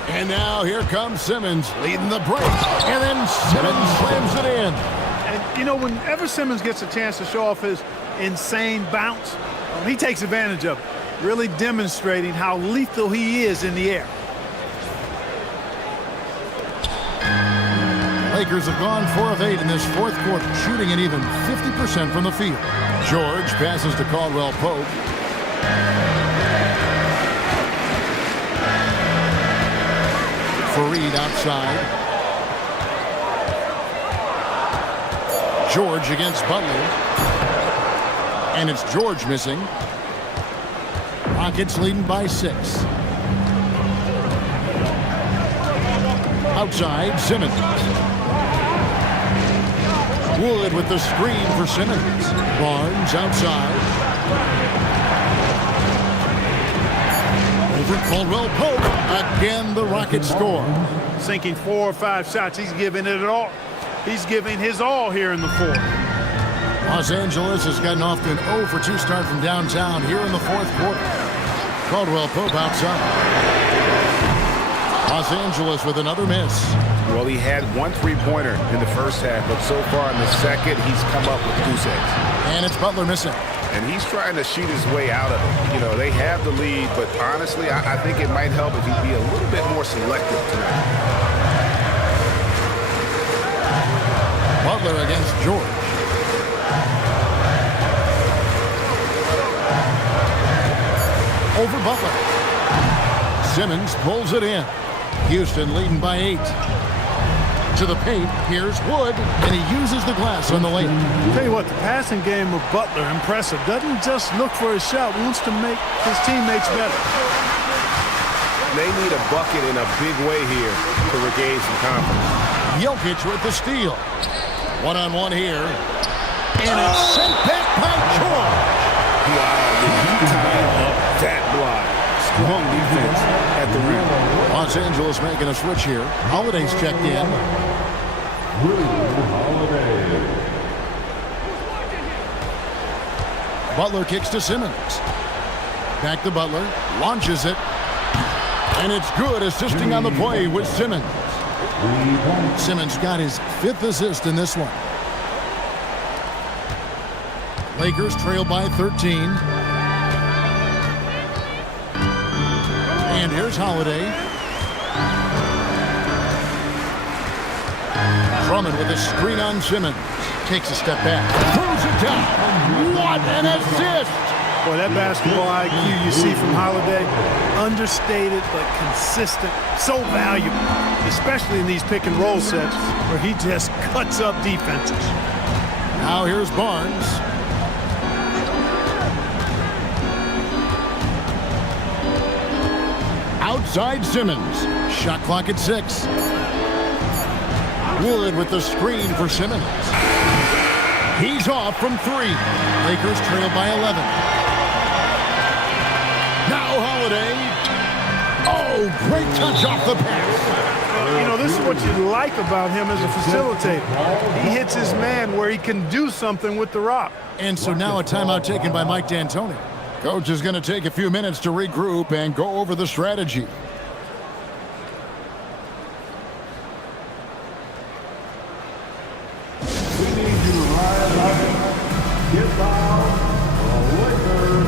And now here comes Simmons leading the break. And then Simmons slams it in. And, you know, whenever Simmons gets a chance to show off his insane bounce, he takes advantage of it, really demonstrating how lethal he is in the air. Lakers have gone 4 of 8 in this fourth quarter, shooting an even 50% from the field. George passes to Caldwell Pope. Fareed outside. George against Butler. And it's George missing. Rockets leading by 6. Outside, Simmons. Wood with the screen for Simmons. Barnes outside. Over Caldwell Pope. Again, the Rockets score. Sinking 4 or 5 shots. He's giving it all. He's giving his all here in the fourth. Los Angeles has gotten off to an 0 for 2 start from downtown here in the fourth quarter. Caldwell Pope outside. Los Angeles with another miss. Well, he had 1 3-pointer in the first half, but so far in the second, he's come up with goose eggs. And it's Butler missing. And he's trying to shoot his way out of it. You know, they have the lead, but honestly, I think it might help if he'd be a little bit more selective tonight. Butler against George. Over Butler. Simmons pulls it in. Houston leading by 8. To the paint, here's Wood, and he uses the glass on the layup. Tell you what, the passing game of Butler, impressive. Doesn't just look for his shot, wants to make his teammates better. They need a bucket in a big way here to regain some confidence. Jokic with the steal. One-on-one here. And it's sent back by George. Wow, did he tie up that block? Strong defense at the rim. Los Angeles making a switch here. Holiday's checked in. Butler kicks to Simmons. Back to Butler. Launches it. And it's good, assisting on the play with Simmons. Simmons got his 5th assist in this one. Lakers trail by 13. And here's Holiday. Drummond with a screen on Simmons. Takes a step back. Throws it down. What an assist! Boy, that basketball IQ you see from Holiday, understated but consistent, so valuable, especially in these pick and roll sets where he just cuts up defenses. Now here's Barnes. Outside Simmons. Shot clock at 6. Wood with the screen for Simmons. He's off from 3. Lakers trail by 11. Now Holiday. Oh, great touch off the pass. You know, this is what you like about him as a facilitator. He hits his man where he can do something with the rock. And so now a timeout taken by Mike D'Antoni. Coach is going to take a few minutes to regroup and go over the strategy. We need you to rise up, get loud, Lakers.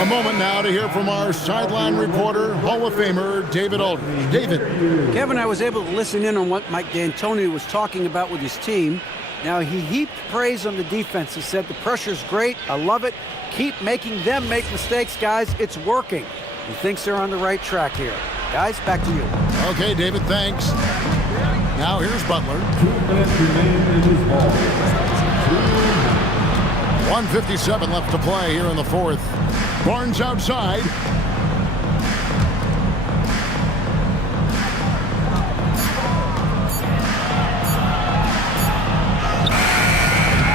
A moment now to hear from our sideline reporter, Hall of Famer David Aldridge. David. Kevin, I was able to listen in on what Mike D'Antoni was talking about with his team. Now, he heaped praise on the defense. He said the pressure's great. I love it. Keep making them make mistakes, guys. It's working. He thinks they're on the right track here. Guys, back to you. Okay, David, thanks. Now here's Butler. 2 minutes remaining in this ball. 1:57 left to play here in the fourth. Barnes outside.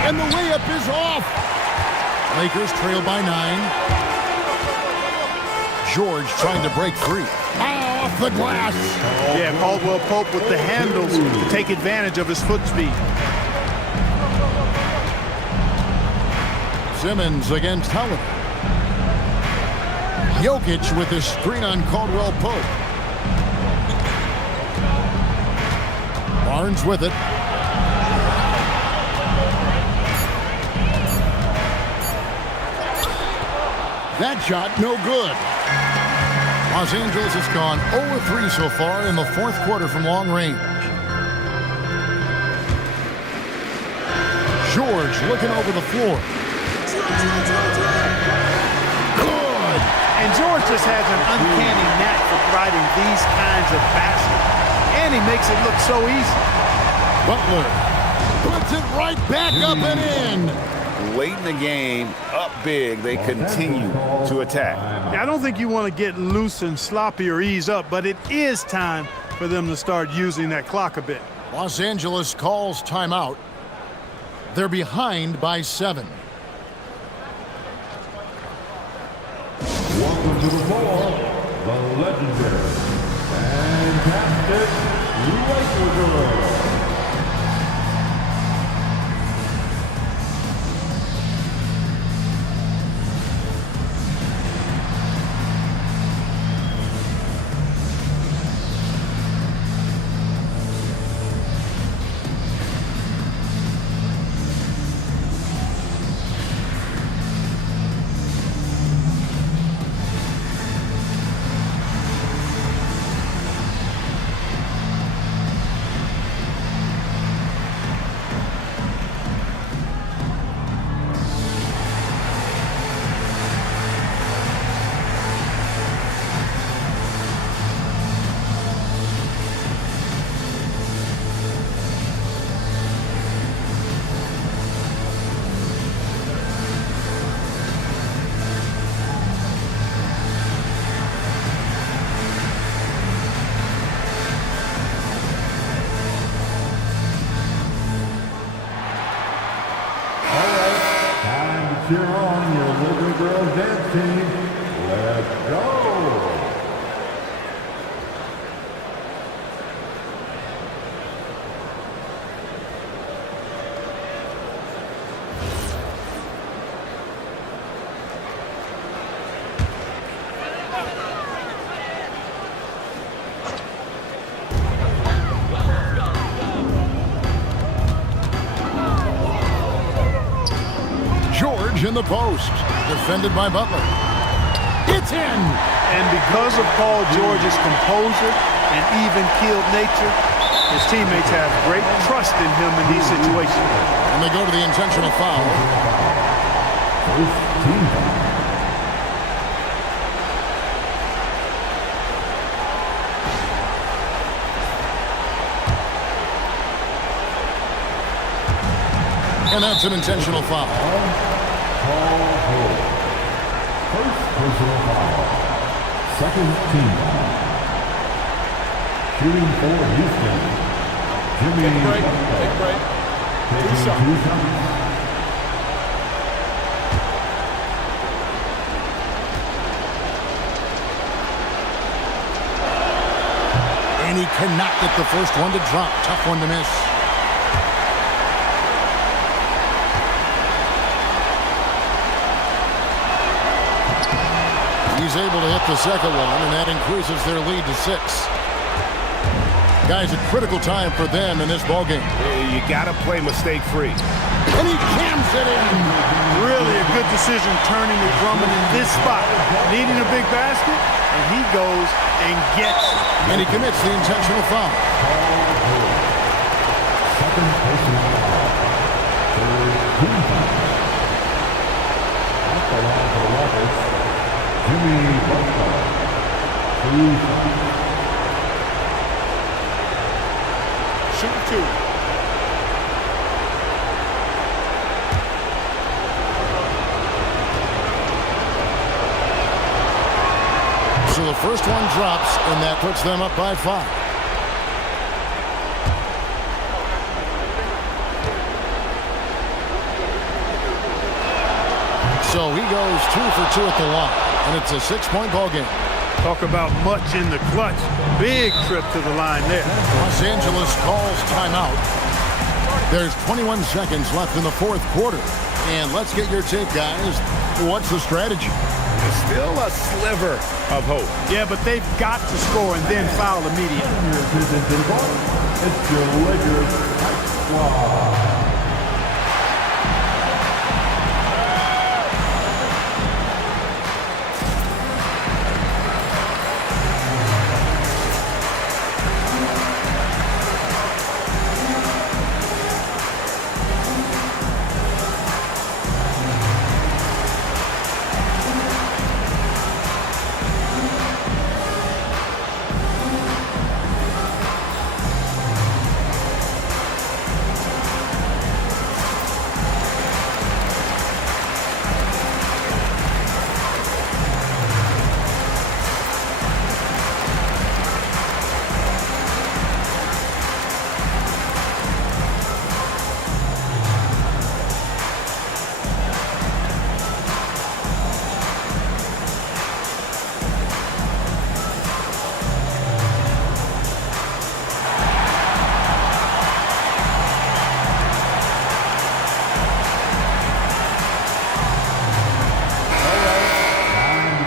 And the layup is off. Lakers trail by 9. George trying to break free. Off the glass. Yeah, Caldwell Pope with the handles to take advantage of his foot speed. Simmons against Helen. Jokic with his screen on Caldwell Pope. Barnes with it. That shot, no good. Los Angeles has gone 0-3 so far in the fourth quarter from long range. George looking over the floor. Good. And George just has an uncanny knack for providing these kinds of baskets. And he makes it look so easy. Butler puts it right back up and in. Late in the game, up big, they continue to attack. I don't think you want to get loose and sloppy or ease up, but it is time for them to start using that clock a bit. Los Angeles calls timeout. They're behind by 7. Welcome to the floor, the legendary, fantastic Lakers. Cheer on your little girls dance team. Let's go. George in the post, defended by Butler. It's in! And because of Paul George's composure and even-keeled nature, his teammates have great trust in him in these situations. And they go to the intentional foul. First team foul. And that's an intentional foul. First personal foul. Second team foul. Shooting for Houston. Jimmy. Take a break. Take a break. Taking 2 shots. And he cannot get the first one to drop. Tough one to miss. He's able to hit the second one, and that increases their lead to 6. Guys, a critical time for them in this ballgame. You got to play mistake-free. And he jams it in. Really a good decision turning to Drummond in this spot. Needing a big basket, and he goes and gets it. And he commits the intentional foul. Second personal foul. Third team foul. At the line for the Rockets, Jimmy Butler. 2 shots. Shoot 2. first one drops, and that puts them up by 5. So he goes 2 for 2 at the line, and it's a 6-point ball game. Talk about much in the clutch. Big trip to the line there. Los Angeles calls timeout. There's 21 seconds left in the fourth quarter. And let's get your take, guys. What's the strategy? Still a sliver of hope. Yeah, but they've got to score and then foul immediately. It's your Lakers squad.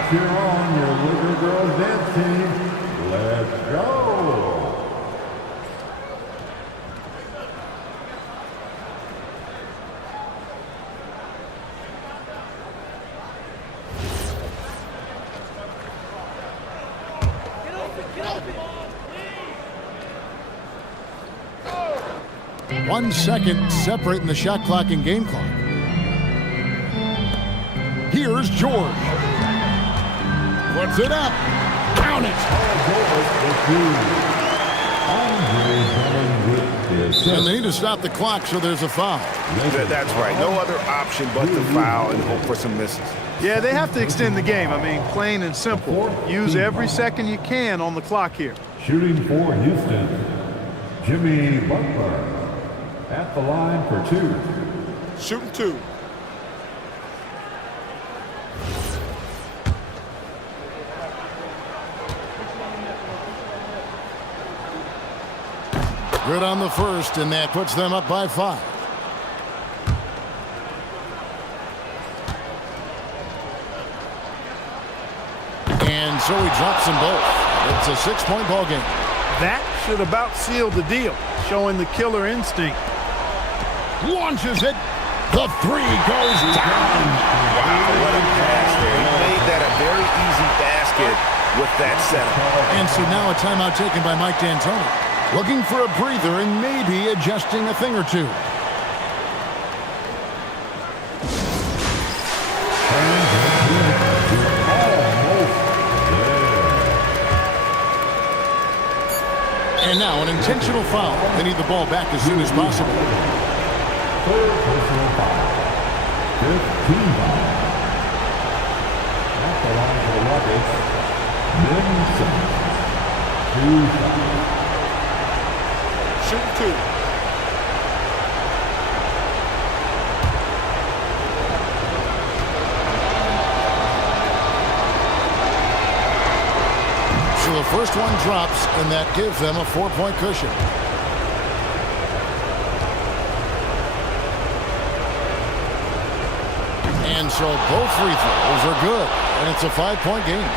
Cheer on your Laker girls dance team. Let's go. One second separating the shot clock and game clock. Here's George. Puts it up. Count it. And they need to stop the clock, so there's a foul. That's right. No other option but to foul and hope for some misses. Yeah, they have to extend the game. I mean, plain and simple. Use every second you can on the clock here. Shooting for Houston, Jimmy Butler at the line for 2. Shooting 2. Good on the first, and that puts them up by 5. And so he drops them both. It's a 6-point ball game. That should about seal the deal, showing the killer instinct. Launches it. The 3 goes down. Wow, what a pass there. He made that a very easy basket with that setup. And so now a timeout taken by Mike D'Antoni. Looking for a breather and maybe adjusting a thing or two. And now an intentional foul. They need the ball back as soon as possible. Third personal foul. 15 foul. At the line for the Rockets, Ben Simmons. 2 fouls. Shooting 2. So the first one drops, and that gives them a 4-point cushion. And so both free throws are good, and it's a 5-point game.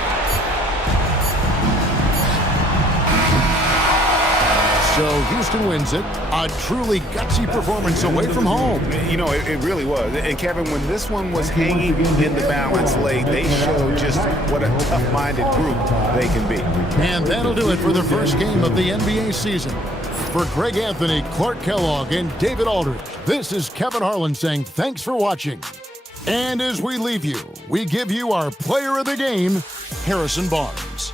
So Houston wins it. A truly gutsy performance away from home. You know, it really was. And Kevin, when this one was hanging in the balance late, they showed just what a tough-minded group they can be. And that'll do it for the first game of the NBA season. For Greg Anthony, Clark Kellogg, and David Aldridge, this is Kevin Harlan saying thanks for watching. And as we leave you, we give you our player of the game, Harrison Barnes.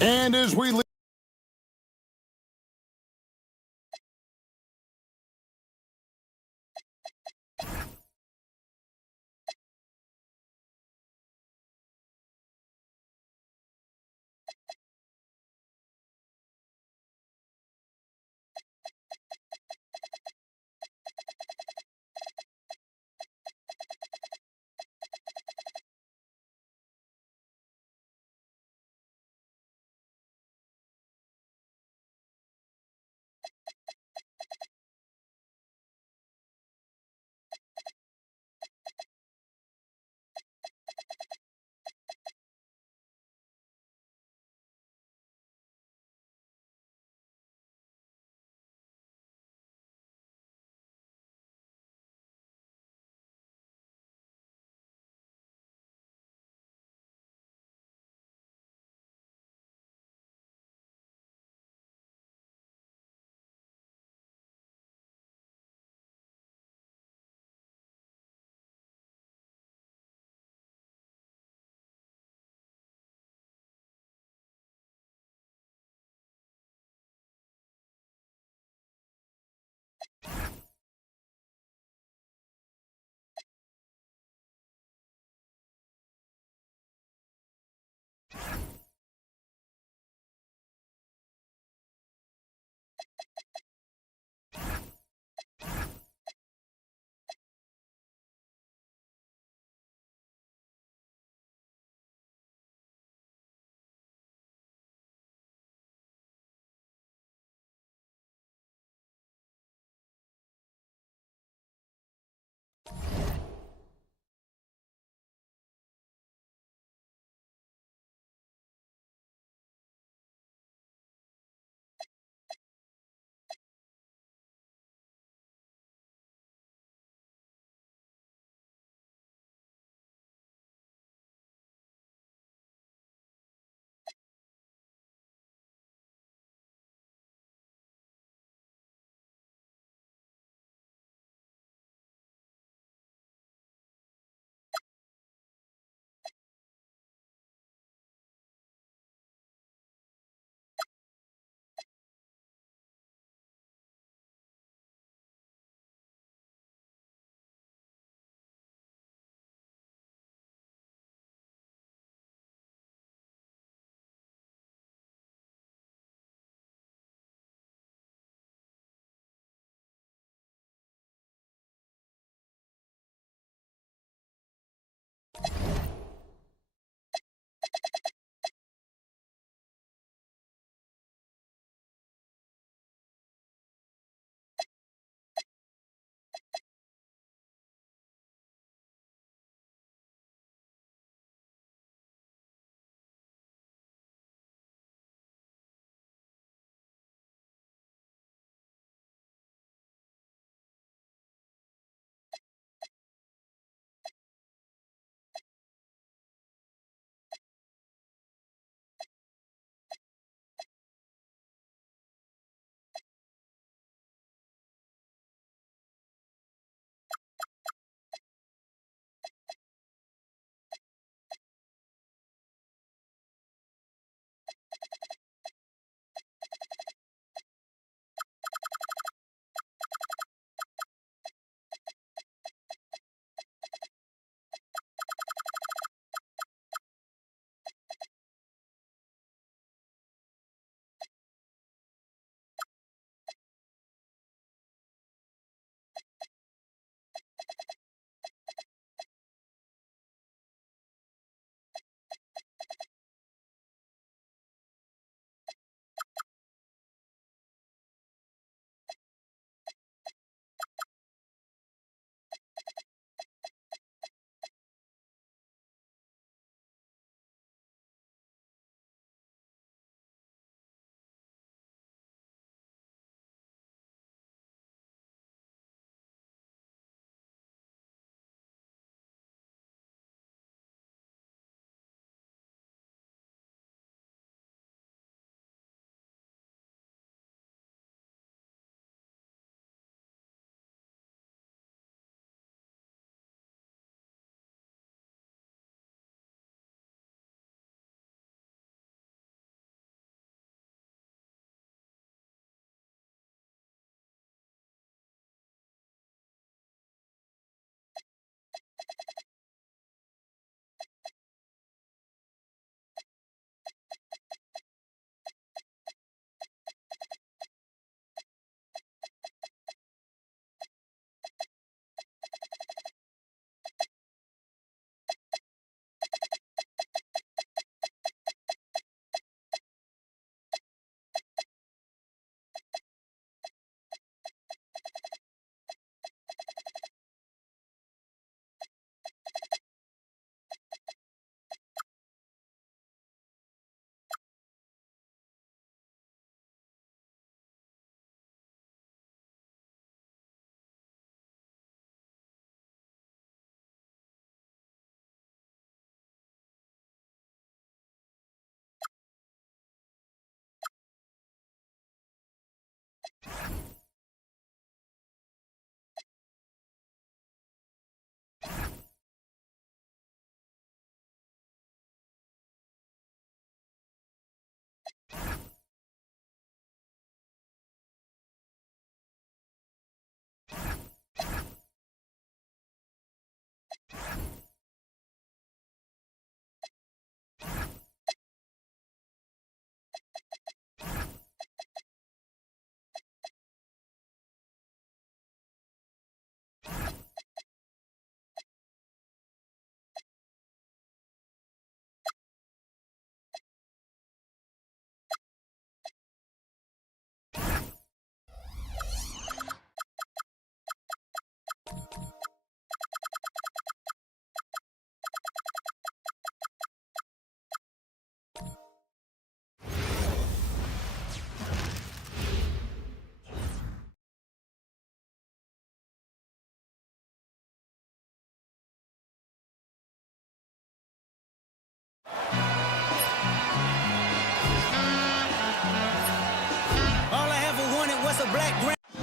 And as we leave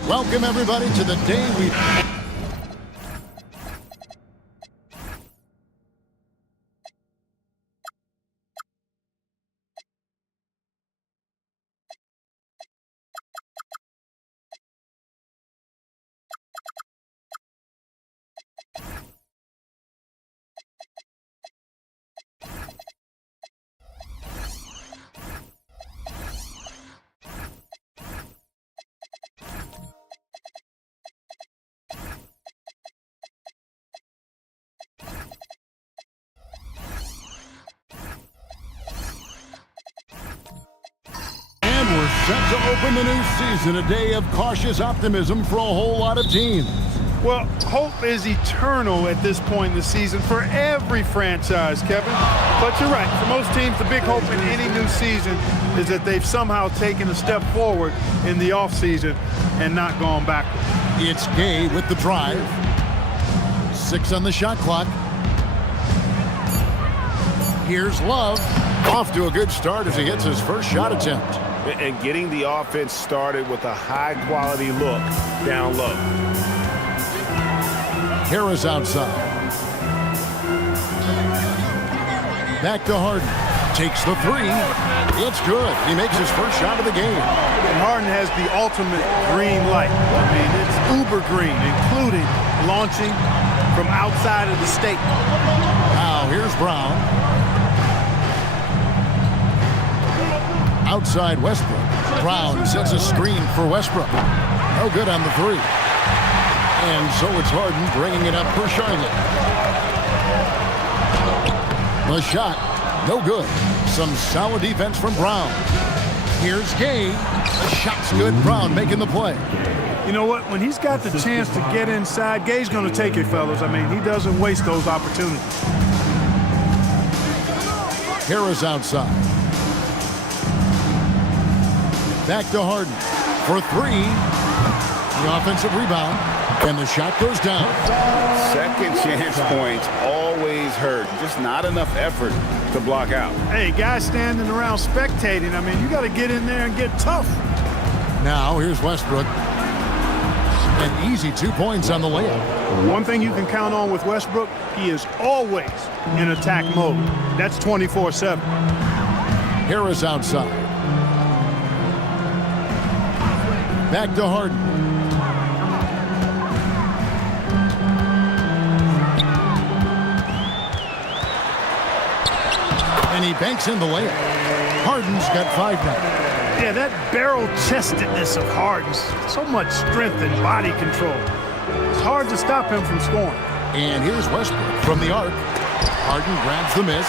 Welcome, everybody, to the day we... We're set to open the new season, a day of cautious optimism for a whole lot of teams. Well, hope is eternal at this point in the season for every franchise, Kevin. But you're right. For most teams, the big hope in any new season is that they've somehow taken a step forward in the offseason and not gone backward. It's Gay with the drive. 6 on the shot clock. Here's Love. Off to a good start as he hits his first shot attempt. And getting the offense started with a high-quality look down low. Harris outside. Back to Harden. Takes the three. It's good. He makes his first shot of the game. And Harden has the ultimate green light. I mean, it's uber green, including launching from outside of the state. Now here's Brown. Outside Westbrook. Brown sets a screen for Westbrook. No good on the three. And so it's Harden bringing it up for Charlotte. The shot, no good. Some solid defense from Brown. Here's Gay. The shot's good. Brown making the play. You know what? When he's got the chance to get inside, Gay's going to take it, fellas. I mean, he doesn't waste those opportunities. Harris outside. Back to Harden for three. The offensive rebound, and the shot goes down. Second chance points always hurt. Just not enough effort to block out. Hey, guys standing around spectating, I mean, you got to get in there and get tough. Now here's Westbrook. An easy 2 points on the layup. One thing you can count on with Westbrook, he is always in attack mode. That's 24/7. Harris outside. Back to Harden. And he banks in the layup. Harden's got 5 now. Yeah, that barrel-chestedness of Harden's, so much strength and body control. It's hard to stop him from scoring. And here's Westbrook from the arc. Harden grabs the miss.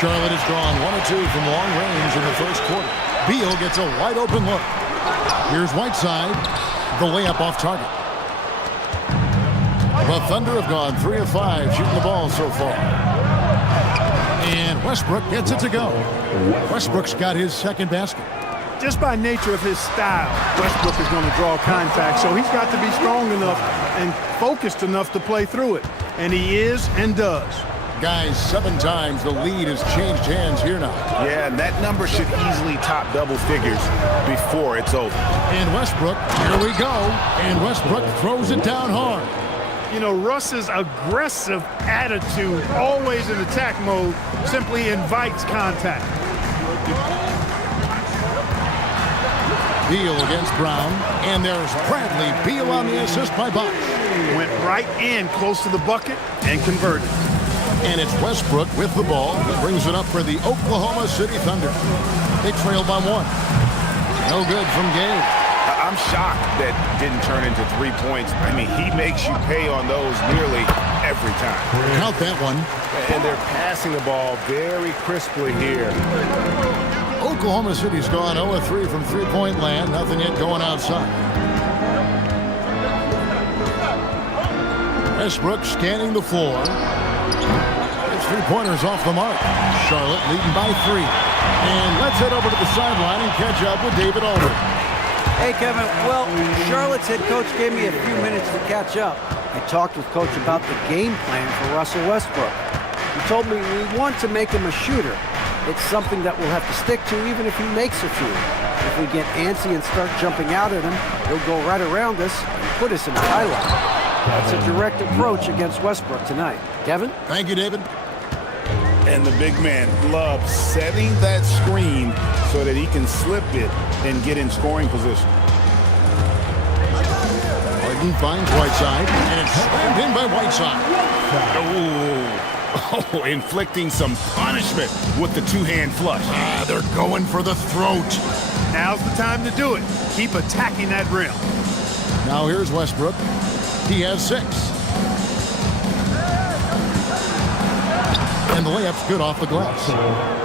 Charlotte has drawn 1 of 2 from long range in the first quarter. Beal gets a wide open look. Here's Whiteside, the layup off target. The Thunder have gone 3 of 5 shooting the ball so far. And Westbrook gets it to go. Westbrook's got his second basket. Just by nature of his style, Westbrook is going to draw contact, so he's got to be strong enough and focused enough to play through it. And he is and does. Guys, 7 times the lead has changed hands here now. Yeah, and that number should easily top double figures before it's over. And Westbrook, here we go. And Westbrook throws it down hard. You know, Russ's aggressive attitude, always in attack mode, simply invites contact. Beal against Brown, and there's Bradley Beal on the assist by Bosh. Went right in close to the bucket and converted. And it's Westbrook with the ball that brings it up for the Oklahoma City Thunder. They trail by 1. No good from Gabe. I'm shocked that didn't turn into 3 points. I mean, he makes you pay on those nearly every time. Count that one. And they're passing the ball very crisply here. Oklahoma City's gone 0-3 from three-point land. Nothing yet going outside. Westbrook scanning the floor. His three-pointers off the mark. Charlotte leading by 3. And let's head over to the sideline and catch up with David Aldridge. Hey, Kevin. Well, Charlotte's head coach gave me a few minutes to catch up. I talked with Coach about the game plan for Russell Westbrook. He told me we want to make him a shooter. It's something that we'll have to stick to even if he makes a few. If we get antsy and start jumping out at him, he'll go right around us and put us in a highlight. That's a direct approach against Westbrook tonight. Kevin? Thank you, David. And the big man loves setting that screen so that he can slip it and get in scoring position. Harden finds Whiteside, and it's slammed in by Whiteside. Oh, inflicting some punishment with the two-hand flush. They're going for the throat. Now's the time to do it. Keep attacking that rim. Now here's Westbrook. He has 6. And the layup's good off the glass.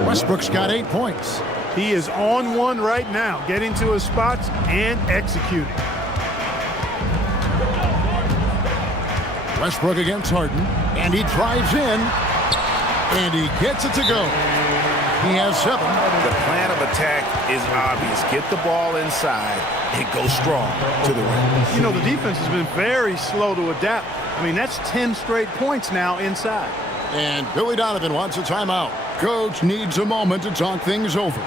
Westbrook's got 8 points. He is on one right now, getting to his spots and executing. Westbrook against Harden, and he drives in, and he gets it to go. He has 7. The plan of attack is obvious. Get the ball inside and go strong to the rim. You know, the defense has been very slow to adapt. I mean, that's 10 straight points now inside. And Billy Donovan wants a timeout. Coach needs a moment to talk things over.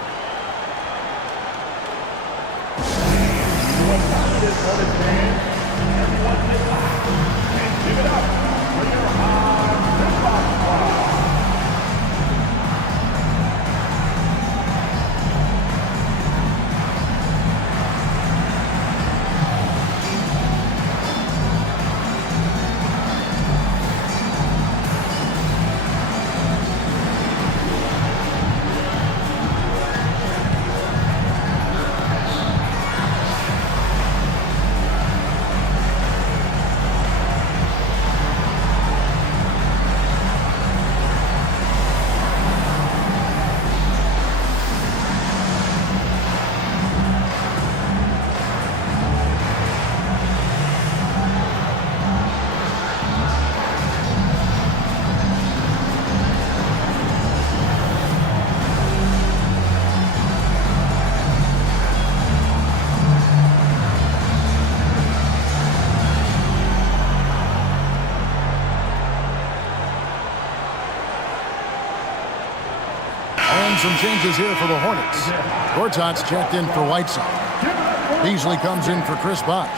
Some changes here for the Hornets. Gortat's checked in for Whiteside. Beasley comes in for Chris Bosh.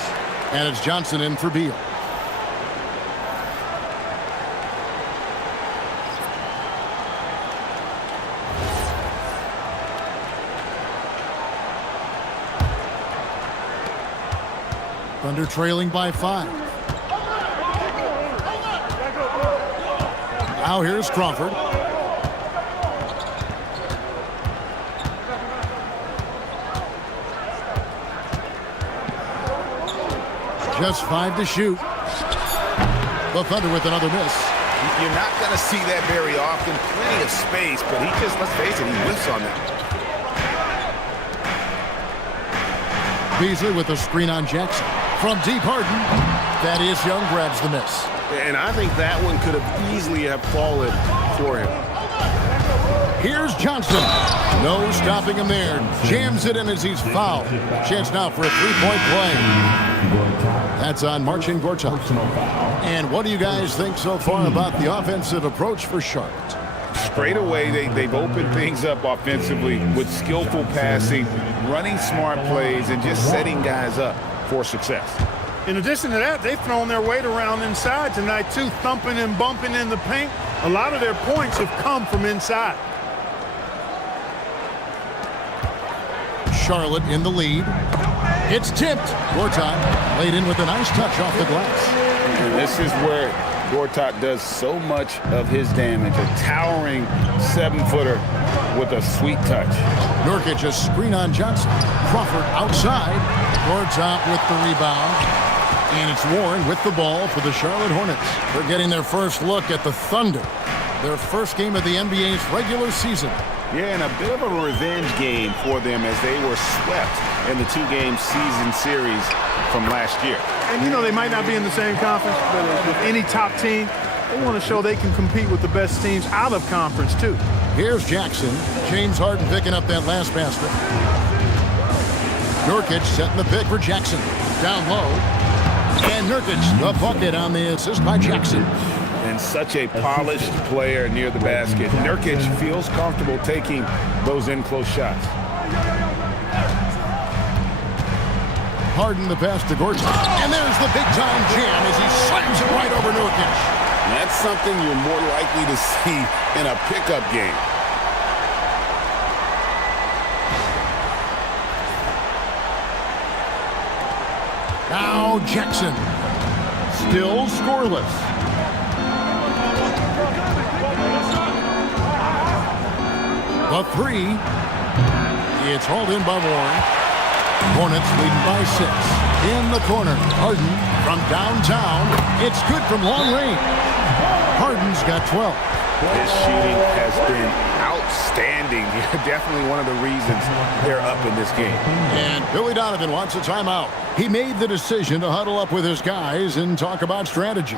And it's Johnson in for Beal. Thunder trailing by 5. Now here's Crawford. Just 5 to shoot. The Thunder with another miss. You're not going to see that very often. Plenty of space, but he just, let's face it, he whiffs on that. Beasley with a screen on Jackson. From deep, Harden. Thaddeus Young grabs the miss. And I think that one could have easily have fallen for him. Here's Johnson. No stopping him there. Jams it in as he's fouled. Chance now for a three-point play. That's on Marcin Gortat. And what do you guys think so far about the offensive approach for Charlotte? Straight away, they've opened things up offensively with skillful passing, running smart plays, and just setting guys up for success. In addition to that, they've thrown their weight around inside tonight, too, thumping and bumping in the paint. A lot of their points have come from inside. Charlotte in the lead. It's tipped. Gortat laid in with a nice touch off the glass. And this is where Gortat does so much of his damage. A towering 7-footer with a sweet touch. Nurkic a screen on Johnson. Crawford outside. Gortat with the rebound. And it's Warren with the ball for the Charlotte Hornets. They're getting their first look at the Thunder. Their first game of the NBA's regular season. Yeah, and a bit of a revenge game for them as they were swept in the 2-game season series from last year. And, you know, they might not be in the same conference, but with any top team, they want to show they can compete with the best teams out of conference, too. Here's Jackson. James Harden picking up that last basket. Nurkic setting the pick for Jackson. Down low. And Nurkic, the bucket on the assist by Jackson. And such a polished player near the basket. Nurkic feels comfortable taking those in-close shots. Harden the pass to Gortat. And there's the big-time jam as he slams it right over Nurkic. That's something you're more likely to see in a pickup game. Now Jackson. Still scoreless. The three. It's hauled in by Warren. Hornets leading by 6. In the corner. Harden from downtown. It's good from long range. Harden's got 12. His shooting has been outstanding. Definitely one of the reasons they're up in this game. And Billy Donovan wants a timeout. He made the decision to huddle up with his guys and talk about strategy.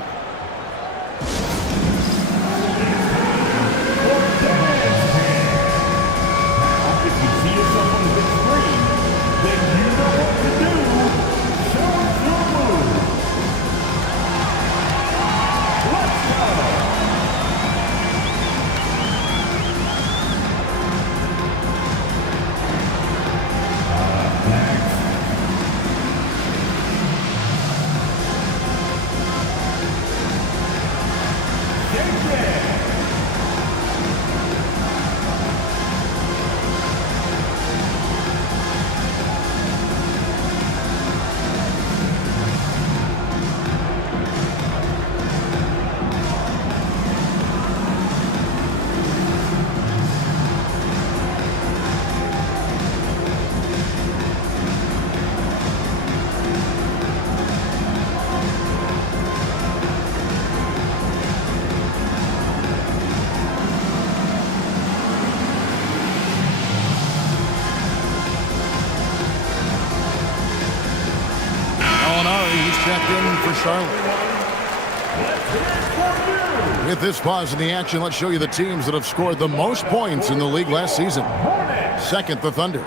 Checked in for Charlotte. With this pause in the action, let's show you the teams that have scored the most points in the league last season. Second, the Thunder.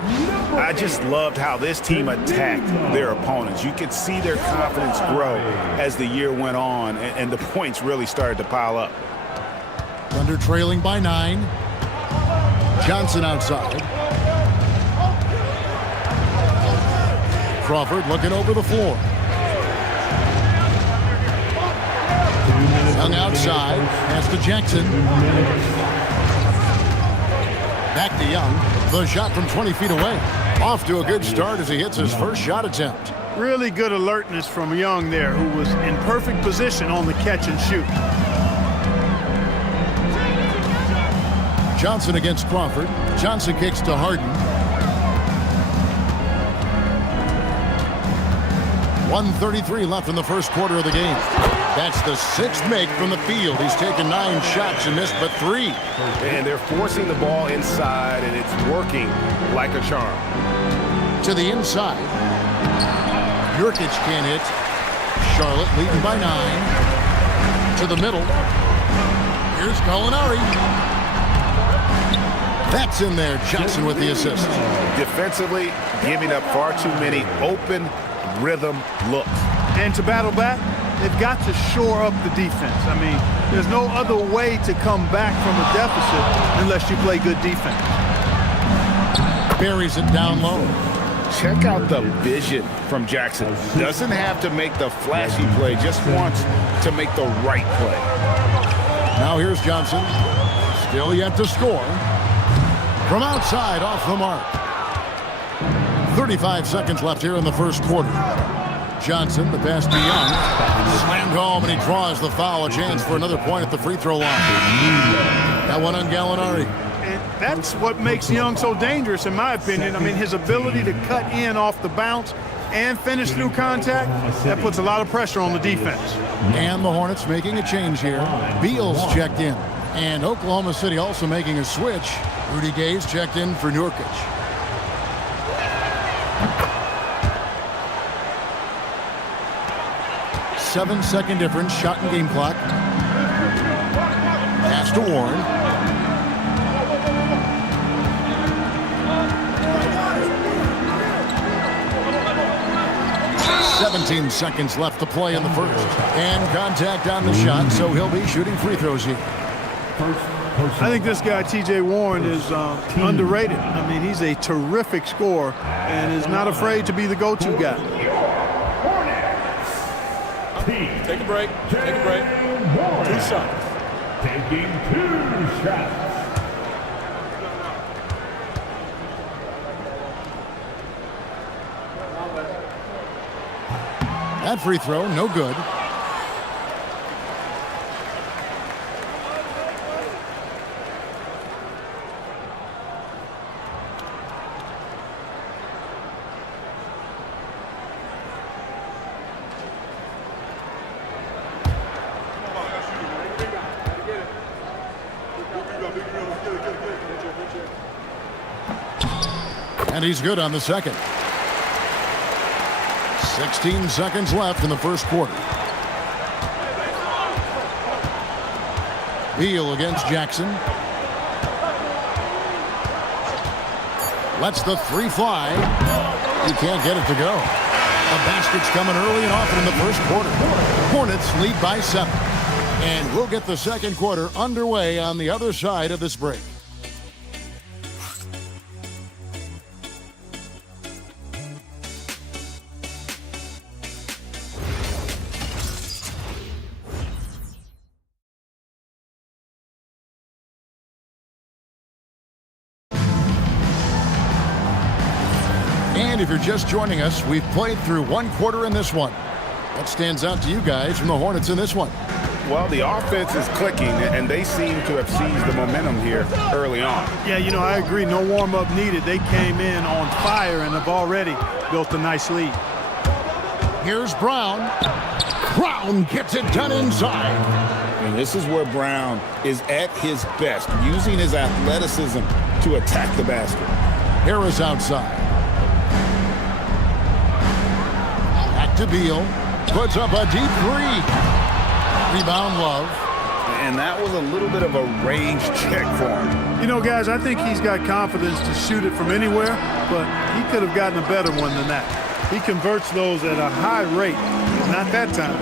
I just loved how this team attacked their opponents. You could see their confidence grow as the year went on, and the points really started to pile up. Thunder trailing by 9. Johnson outside. Crawford looking over the floor. Young outside, pass to Jackson. Back to Young. The shot from 20 feet away. Off to a good start as he hits his first shot attempt. Really good alertness from Young there, who was in perfect position on the catch and shoot. Johnson against Crawford. Johnson kicks to Harden. 1:33 left in the first quarter of the game. That's the 6th make from the field. He's taken 9 shots and missed but 3. And they're forcing the ball inside, and it's working like a charm. To the inside. Nurkic can't hit. Charlotte leading by 9. To the middle. Here's Gallinari. That's in there. Johnson with the assist. Defensively, giving up far too many open rhythm looks. And to battle back, they've got to shore up the defense. I mean, there's no other way to come back from a deficit unless you play good defense. Buries it down low. Check out the vision from Jackson. Doesn't have to make the flashy play, just wants to make the right play. Now here's Johnson. Still yet to score. From outside, off the mark. 35 seconds left here in the first quarter. Johnson, the pass to Young. Slammed home, and he draws the foul. A chance for another point at the free throw line. That one on Gallinari. And that's what makes Young so dangerous, in my opinion. I mean, his ability to cut in off the bounce and finish through contact, that puts a lot of pressure on the defense. And the Hornets making a change here. Beal's checked in. And Oklahoma City also making a switch. Rudy Gay's checked in for Nurkic. Seven-second difference, shot and game clock. Pass to Warren. "17 seconds left to play in the first. And contact on the shot, so he'll be shooting free throws here. I think this guy, T.J. Warren, is underrated. I mean, he's a terrific scorer and is not afraid to be the go-to guy. Take a break. Take a break. 2 shots. Taking 2 shots. That free throw, no good. And he's good on the second. 16 seconds left in the first quarter. Beal against Jackson. Lets the three fly. He can't get it to go. The basket's coming early and often in the first quarter. Hornets lead by 7. And we'll get the second quarter underway on the other side of this break. And if you're just joining us, we've played through 1 quarter in this one. What stands out to you guys from the Hornets in this one? Well, the offense is clicking, and they seem to have seized the momentum here early on. Yeah, you know, I agree. No warm-up needed. They came in on fire and have already built a nice lead. Here's Brown. Brown gets it done inside. And this is where Brown is at his best, using his athleticism to attack the basket. Harris outside. Back to Beal. Puts up a deep three. Rebound, Love. And that was a little bit of a range check for him. You know, guys, I think he's got confidence to shoot it from anywhere, but he could have gotten a better one than that. He converts those at a high rate. Not that time.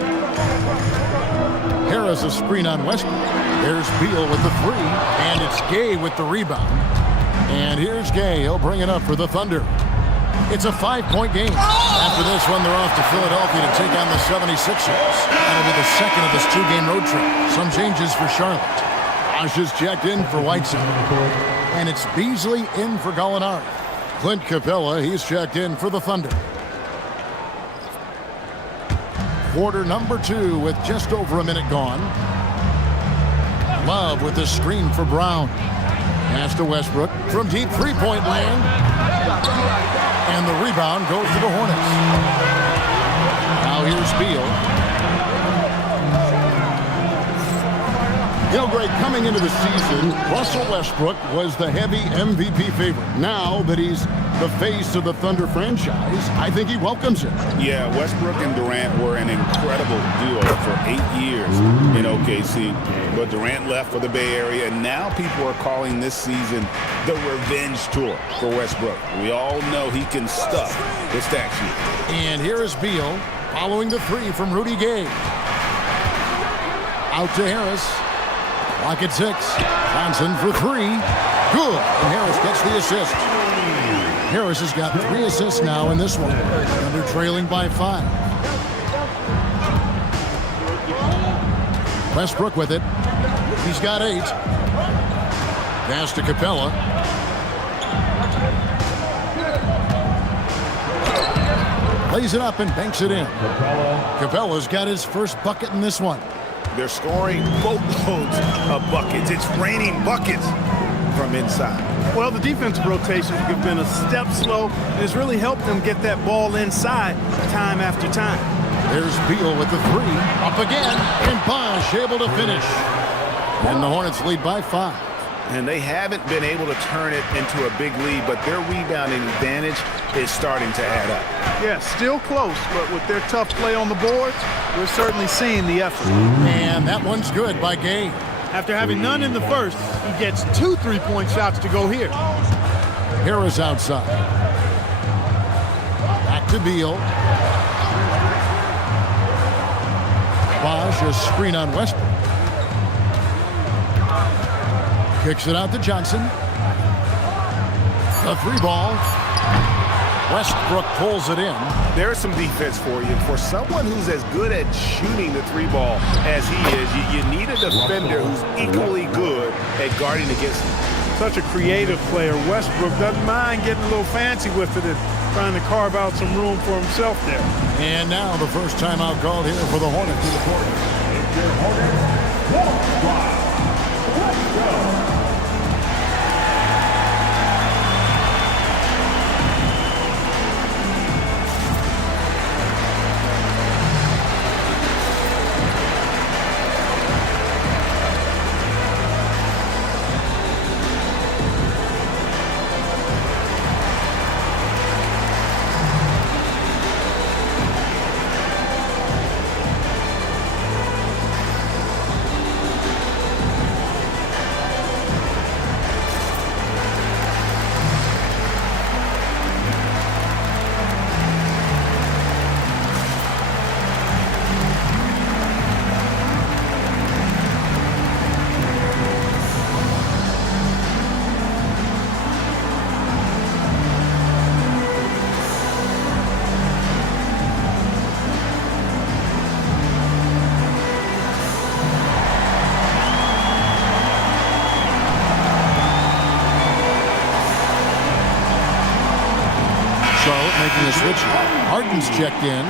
Harris a screen on Westbrook. There's Beal with the three, and it's Gay with the rebound. And here's Gay. He'll bring it up for the Thunder. It's a 5-point game. After this one, they're off to Philadelphia to take on the 76ers. That'll be the second of this 2-game road trip. Some changes for Charlotte. Bosh is checked in for Whiteside. And it's Beasley in for Gallinari. Clint Capella, he's checked in for the Thunder. Quarter number 2 with just over a minute gone. Love with the screen for Brown. Pass to Westbrook from deep three-point land. And the rebound goes to the Hornets. Now here's Beal. You know, Greg, coming into the season, Russell Westbrook was the heavy MVP favorite. Now that he's the face of the Thunder franchise, I think he welcomes it. Yeah, Westbrook and Durant were an incredible duo for 8 years in OKC. But Durant left for the Bay Area, and now people are calling this season the revenge tour for Westbrook. We all know he can stuff the stat sheet. And here is Beal following the three from Rudy Gay. Out to Harris. Clock at 6. Johnson for 3. Good. And Harris gets the assist. Harris has got 3 assists now in this one. Thunder trailing by 5. Westbrook with it. He's got 8. Pass to Capella. Lays it up and banks it in. Capella's got his first bucket in this one. They're scoring boatloads of buckets. It's raining buckets from inside. Well, the defensive rotations have been a step slow, and it's really helped them get that ball inside time after time. There's Beal with the 3. Up again, and Bosch able to finish. And the Hornets lead by 5. And they haven't been able to turn it into a big lead, but their rebounding advantage is starting to add up. Yeah, still close, but with their tough play on the boards, we're certainly seeing the effort. And that one's good by Gay. After having none in the first, he gets 2 3-point shots to go here. Harris outside. Back to Beal. Bosch, a screen on Westbrook. Kicks it out to Johnson. The 3 ball. Westbrook pulls it in. There's some defense for you. For someone who's as good at shooting the 3 ball as he is, you need a defender who's equally good at guarding against him. Such a creative player. Westbrook doesn't mind getting a little fancy with it and trying to carve out some room for himself there. And now the first timeout called here for the Hornets. Let's go. Making a switch. Harden's checked in.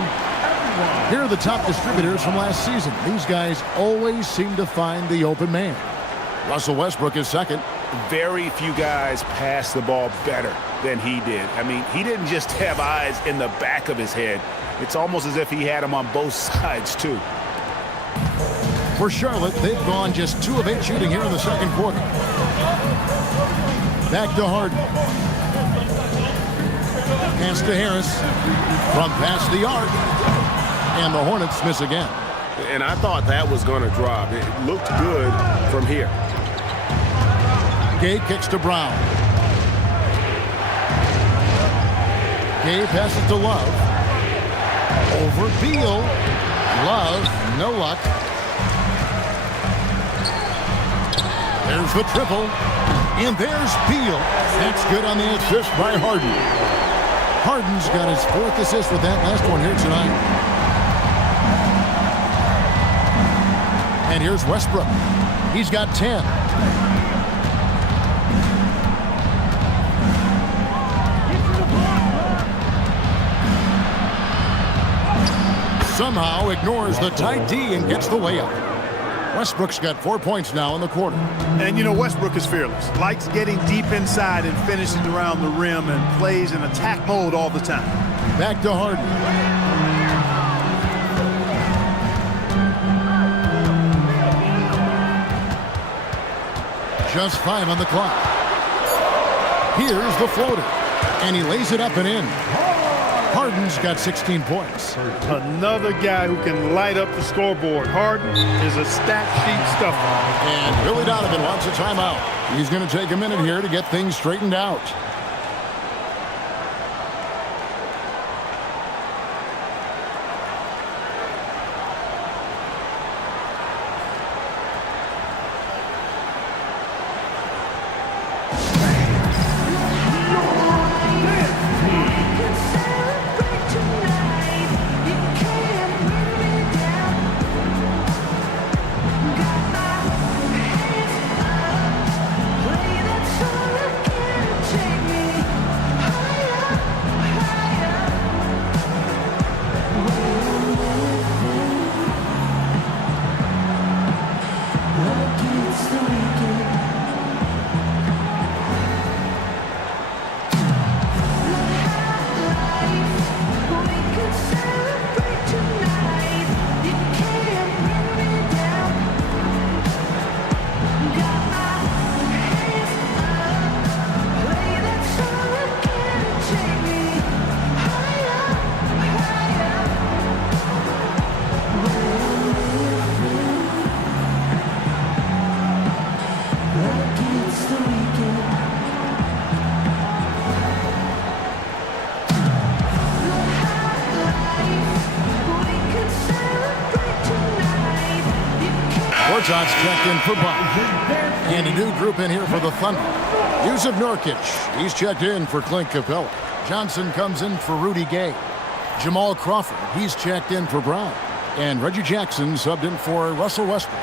Here are the top distributors from last season. These guys always seem to find the open man. Russell Westbrook is second. Very few guys pass the ball better than he did. I mean, he didn't just have eyes in the back of his head. It's almost as if he had them on both sides, too. For Charlotte, they've gone just 2 of 8 shooting here in the second quarter. Back to Harden. Pass to Harris from past the arc, and the Hornets miss again. And I thought that was going to drop. It looked good from here. Gay kicks to Brown. Gay passes to Love. Over Beal. Love, no luck. There's the triple, and there's Beal. That's good on the assist by Harden. Harden's got his 4th assist with that last one here tonight. And here's Westbrook. He's got 10. Somehow ignores the tight D and gets the layup. Westbrook's got 4 points now in the quarter. And, you know, Westbrook is fearless. Likes getting deep inside and finishing around the rim and plays in attack mode all the time. Back to Harden. Just 5 on the clock. Here's the floater. And he lays it up and in. Harden's got 16 points. Another guy who can light up the scoreboard. Harden is a stat sheet stuffer. And Billy Donovan wants a timeout. He's going to take a minute here to get things straightened out. Gortat's checked in for Buck. And a new group in here for the Thunder. Yusuf Nurkic, he's checked in for Clint Capella. Johnson comes in for Rudy Gay. Jamal Crawford, he's checked in for Brown. And Reggie Jackson subbed in for Russell Westbrook.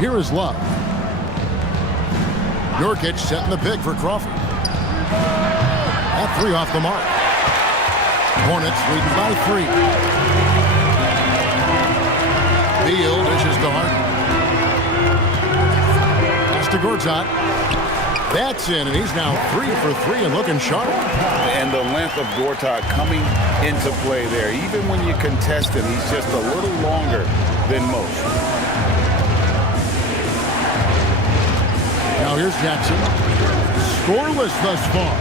Here is Love. Nurkic setting the pick for Crawford. That three off the mark. Hornets leading by 3. Beal dishes to Harden. It's to Gortat. That's in, and he's now 3 for 3 and looking sharp. And the length of Gortat coming into play there. Even when you contest him, he's just a little longer than most. Now here's Jackson. Scoreless thus far.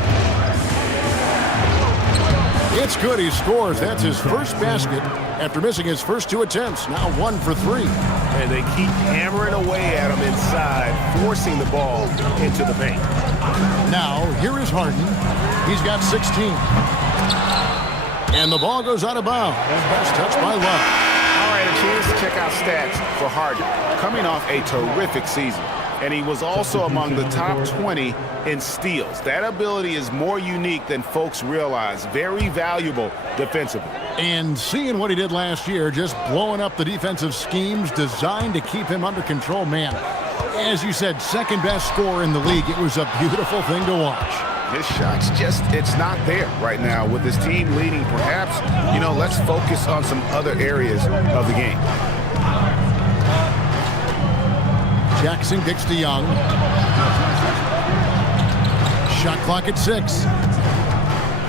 It's good he scores. That's his first basket after missing his first 2 attempts. Now 1 for 3. And they keep hammering away at him inside, forcing the ball into the paint. Now here is Harden. He's got 16. And the ball goes out of bounds. Best touch by Love. All right, a chance to check out stats for Harden. Coming off a terrific season. And he was also among the top 20 in steals. That ability is more unique than folks realize. Very valuable defensively. And seeing what he did last year, just blowing up the defensive schemes designed to keep him under control, man. As you said, second best scorer in the league. It was a beautiful thing to watch. His shot's just, it's not there right now. With his team leading, perhaps, let's focus on some other areas of the game. Jackson kicks to Young. Shot clock at 6.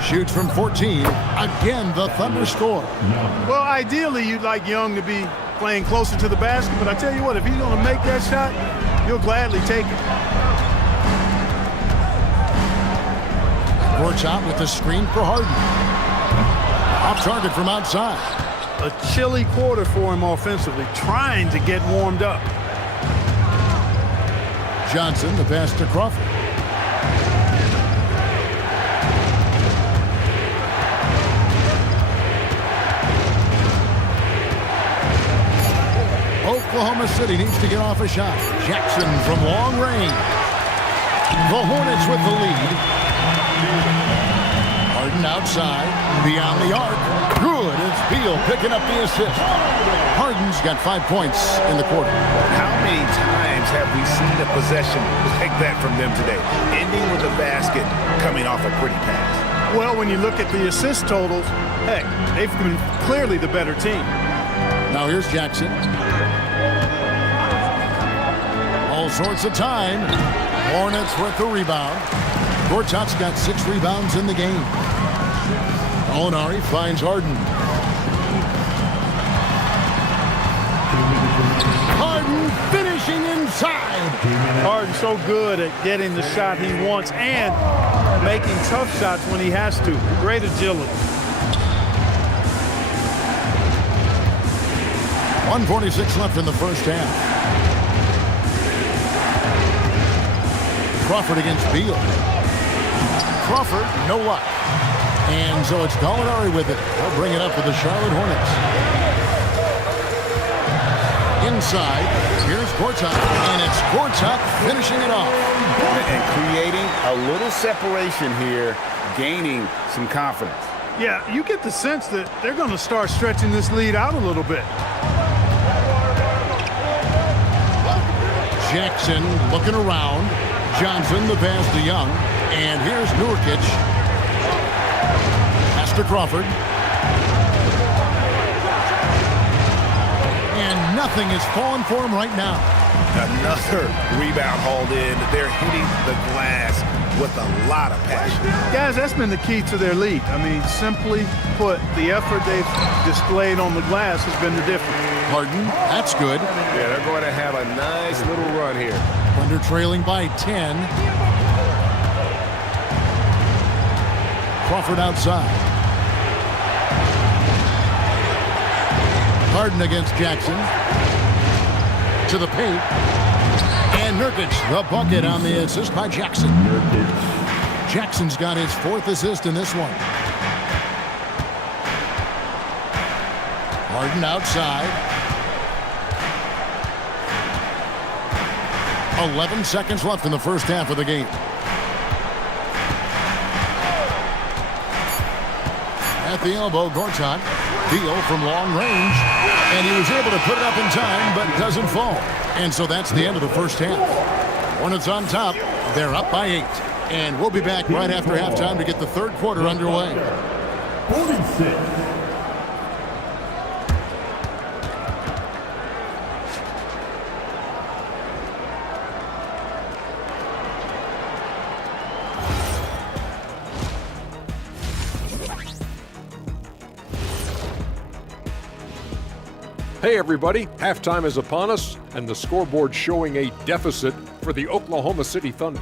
Shoots from 14. Again, the Thunder score. Well, ideally, you'd like Young to be playing closer to the basket, but I tell you what, if he's going to make that shot, you'll gladly take it. Gortat with the screen for Harden. Off target from outside. A chilly quarter for him offensively, trying to get warmed up. Johnson, the pass to Crawford. Oklahoma City needs to get off a shot. Jackson from long range. The Hornets with the lead. Harden outside, beyond the arc. Good, it's Beal picking up the assist. Harden's got 5 points in the quarter. How many times have we seen a possession like that from them today? Ending with a basket, coming off a pretty pass. Well, when you look at the assist totals, heck, they've been clearly the better team. Now here's Jackson. All sorts of time. Hornets with the rebound. Gortat's got 6 rebounds in the game. Molinari finds Harden. Harden finishing inside. Harden's so good at getting the shot he wants and making tough shots when he has to. Great agility. 1:46 left in the first half. Crawford against Beal. Crawford, no luck. And so it's Gallinari with it. They'll bring it up for the Charlotte Hornets. Inside, here's Gortat, and it's Gortat finishing it off. And creating a little separation here, gaining some confidence. Yeah, you get the sense that they're going to start stretching this lead out a little bit. Jackson looking around. Johnson, the pass to Young. And here's Nurkic. Pass to Crawford. And nothing is falling for him right now. Another rebound hauled in. They're hitting the glass with a lot of passion. Guys, that's been the key to their lead. I mean, simply put, the effort they've displayed on the glass has been the difference. Harden, that's good. Yeah, they're going to have a nice little run here. Thunder trailing by 10. Crawford outside. Harden against Jackson. To the paint. And Nurkic, the bucket on the assist by Jackson. Jackson's got his 4th assist in this one. Harden outside. 11 seconds left in the first half of the game. At the elbow, Gortat. Beal from long range. And he was able to put it up in time, but doesn't fall. And so that's the end of the first half. Hornets on top. They're up by 8. And we'll be back right after halftime to get the third quarter underway. 46. Hey everybody, halftime is upon us, and the scoreboard showing a deficit for the Oklahoma City Thunder.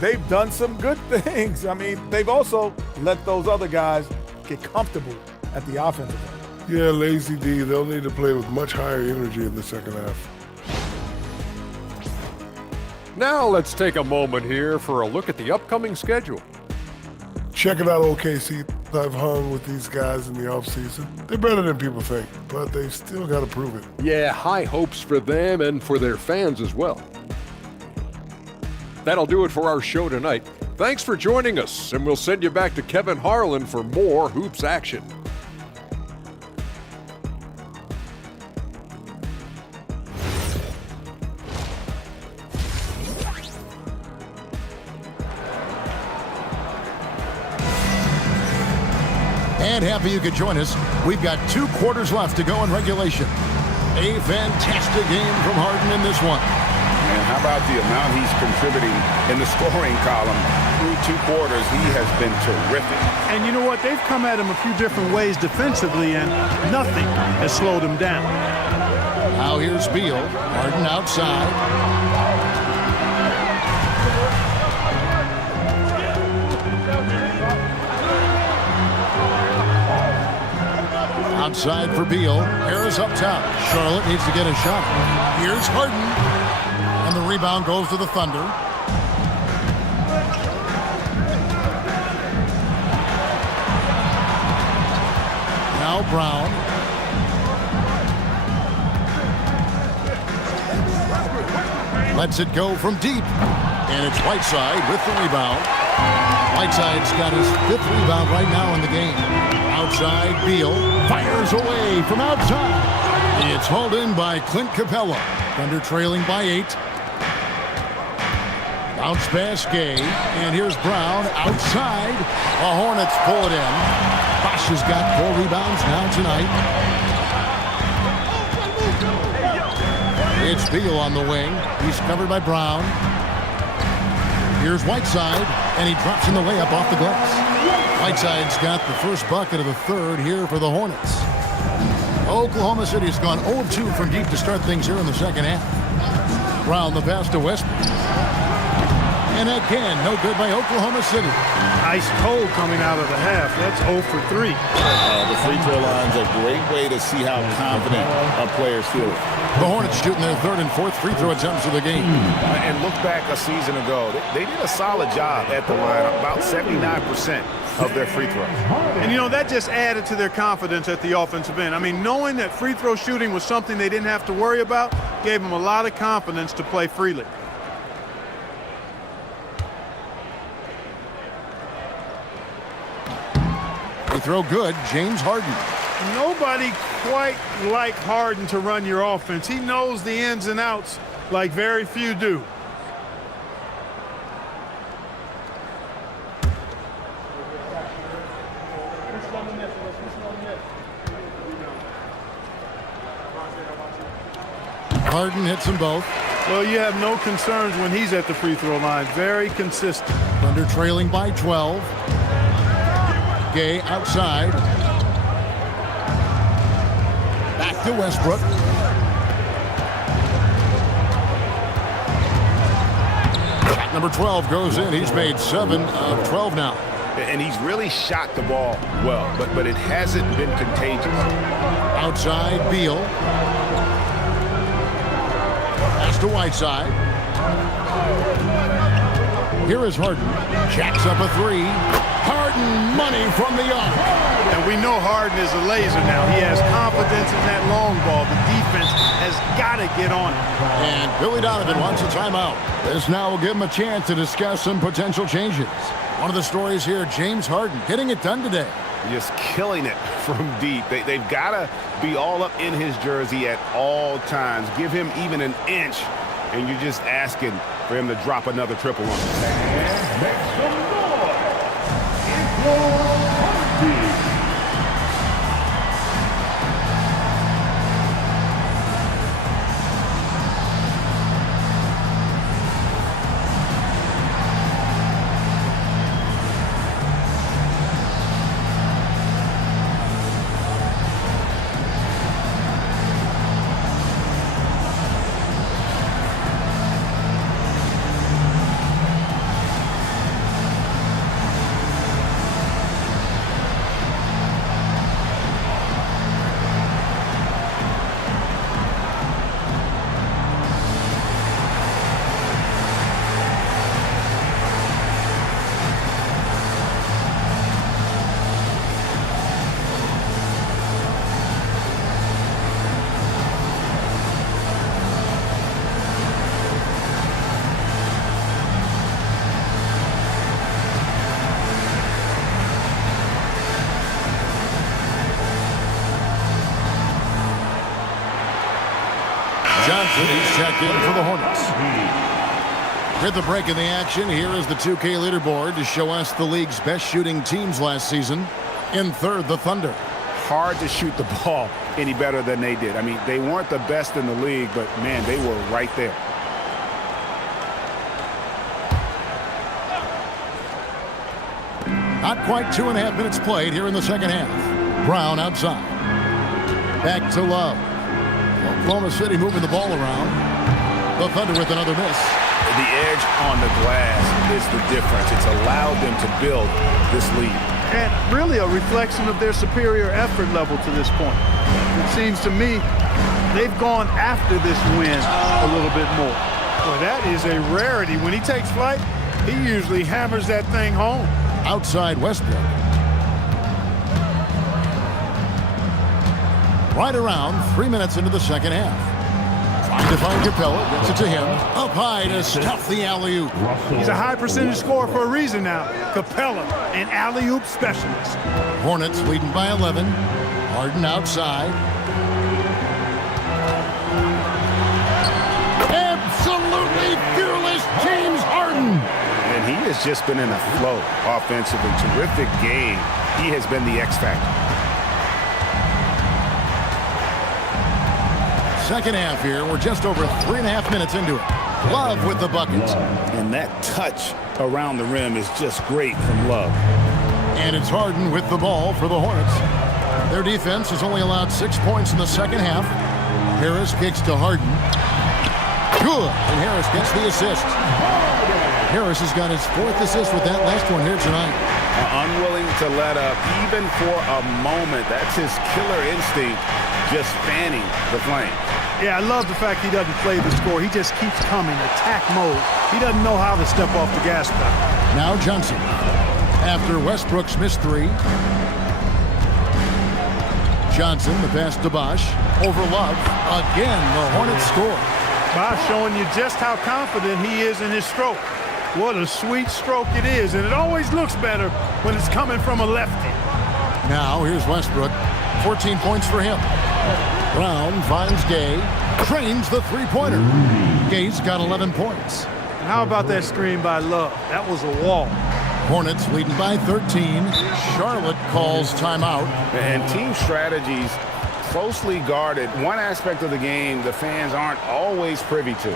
They've done some good things. I mean, they've also let those other guys get comfortable at the offensive end. Yeah, lazy D. They'll need to play with much higher energy in the second half. Now let's take a moment here for a look at the upcoming schedule. Check it out, OKC. I've hung with these guys in the offseason. They're better than people think, but they've still got to prove it. Yeah, high hopes for them and for their fans as well. That'll do it for our show tonight. Thanks for joining us, and we'll send you back to Kevin Harlan for more Hoops action. And happy you could join us. We've got 2 quarters left to go in regulation. A fantastic game from Harden in this one. And how about the amount he's contributing in the scoring column? Through 2 quarters, he has been terrific. And you know what? They've come at him a few different ways defensively, and nothing has slowed him down. Now here's Beal. Harden outside. Outside for Beal. Harris up top. Charlotte needs to get a shot. Here's Harden. And the rebound goes to the Thunder. Now Brown. Lets it go from deep. And it's Whiteside with the rebound. Whiteside's got his 5th rebound right now in the game. Outside, Beal fires away from outside. It's hauled in by Clint Capella. Thunder trailing by 8. Bounce pass Gay. And here's Brown outside. The Hornets pull it in. Bosch has got 4 rebounds now tonight. It's Beal on the wing. He's covered by Brown. Here's Whiteside, and he drops in the layup off the glass. Whiteside's got the first bucket of the third here for the Hornets. Oklahoma City's gone 0-2 from deep to start things here in the second half. Brown the pass to Westbrook. And again, no good by Oklahoma City. Ice cold coming out of the half. That's 0 for 3. The free throw line's a great way to see how confident our players feel. The Hornets shooting their third and fourth free throw attempts of the game. And look back a season ago. They did a solid job at the line, about 79% of their free throws. And, you know, that just added to their confidence at the offensive end. I mean, knowing that free throw shooting was something they didn't have to worry about gave them a lot of confidence to play freely. Free throw good, James Harden. Nobody quite like Harden to run your offense. He knows the ins and outs like very few do. Harden hits them both. Well, you have no concerns when he's at the free throw line. Very consistent. Thunder trailing by 12. Gay outside. Back to Westbrook. Shot number 12 goes in. He's made 7 of 12 now. And he's really shot the ball well, but it hasn't been contagious. Outside, Beal. Pass to Whiteside. Here is Harden. Jacks up a three. Harden, money from the arc. And we know Harden is a laser now. He has confidence in that long ball. The defense has got to get on it. And Billy Donovan wants a timeout. This now will give him a chance to discuss some potential changes. One of the stories here, James Harden getting it done today. Just killing it from deep. They've got to be all up in his jersey at all times. Give him even an inch, and you're just asking for him to drop another triple on him. And make some noise. Equals Harden. Johnson, he's checked in for the Hornets. With the break in the action, here is the 2K leaderboard to show us the league's best shooting teams last season. In third, the Thunder. Hard to shoot the ball any better than they did. I mean, they weren't the best in the league, but, man, they were right there. Not quite 2.5 minutes played here in the second half. Brown outside. Back to Love. Oklahoma City moving the ball around. The Thunder with another miss. The edge on the glass is the difference. It's allowed them to build this lead. And really a reflection of their superior effort level to this point. It seems to me they've gone after this win a little bit more. Boy, that is a rarity. When he takes flight, he usually hammers that thing home. Outside Westbrook. Right around 3 minutes into the second half. Trying to find Capella, gets it to him. Up high to stuff the alley-oop. He's a high percentage scorer for a reason now. Capella, an alley-oop specialist. Hornets leading by 11. Harden outside. Absolutely fearless James Harden. And he has just been in a flow offensively. Terrific game. He has been the X factor. Second half here. We're just over 3.5 minutes into it. Love with the buckets. And that touch around the rim is just great from Love. And it's Harden with the ball for the Hornets. Their defense has only allowed 6 points in the second half. Harris kicks to Harden. Good, and Harris gets the assist. Harris has got his 4th assist with that last one here tonight. Unwilling to let up even for a moment. That's his killer instinct, just fanning the flame. Yeah, I love the fact he doesn't play the score. He just keeps coming, attack mode. He doesn't know how to step off the gas pedal. Now Johnson. After Westbrook's missed 3. Johnson, the pass to Bosch. Over Love. Again, the Hornets score. Bosch showing you just how confident he is in his stroke. What a sweet stroke it is, and it always looks better when it's coming from a lefty. Now here's Westbrook. 14 points for him. Brown finds Gay. Trains the three-pointer. Gay's got 11 points. And how about that screen by Love? That was a wall. Hornets leading by 13. Charlotte calls timeout. And team strategies closely guarded. One aspect of the game the fans aren't always privy to.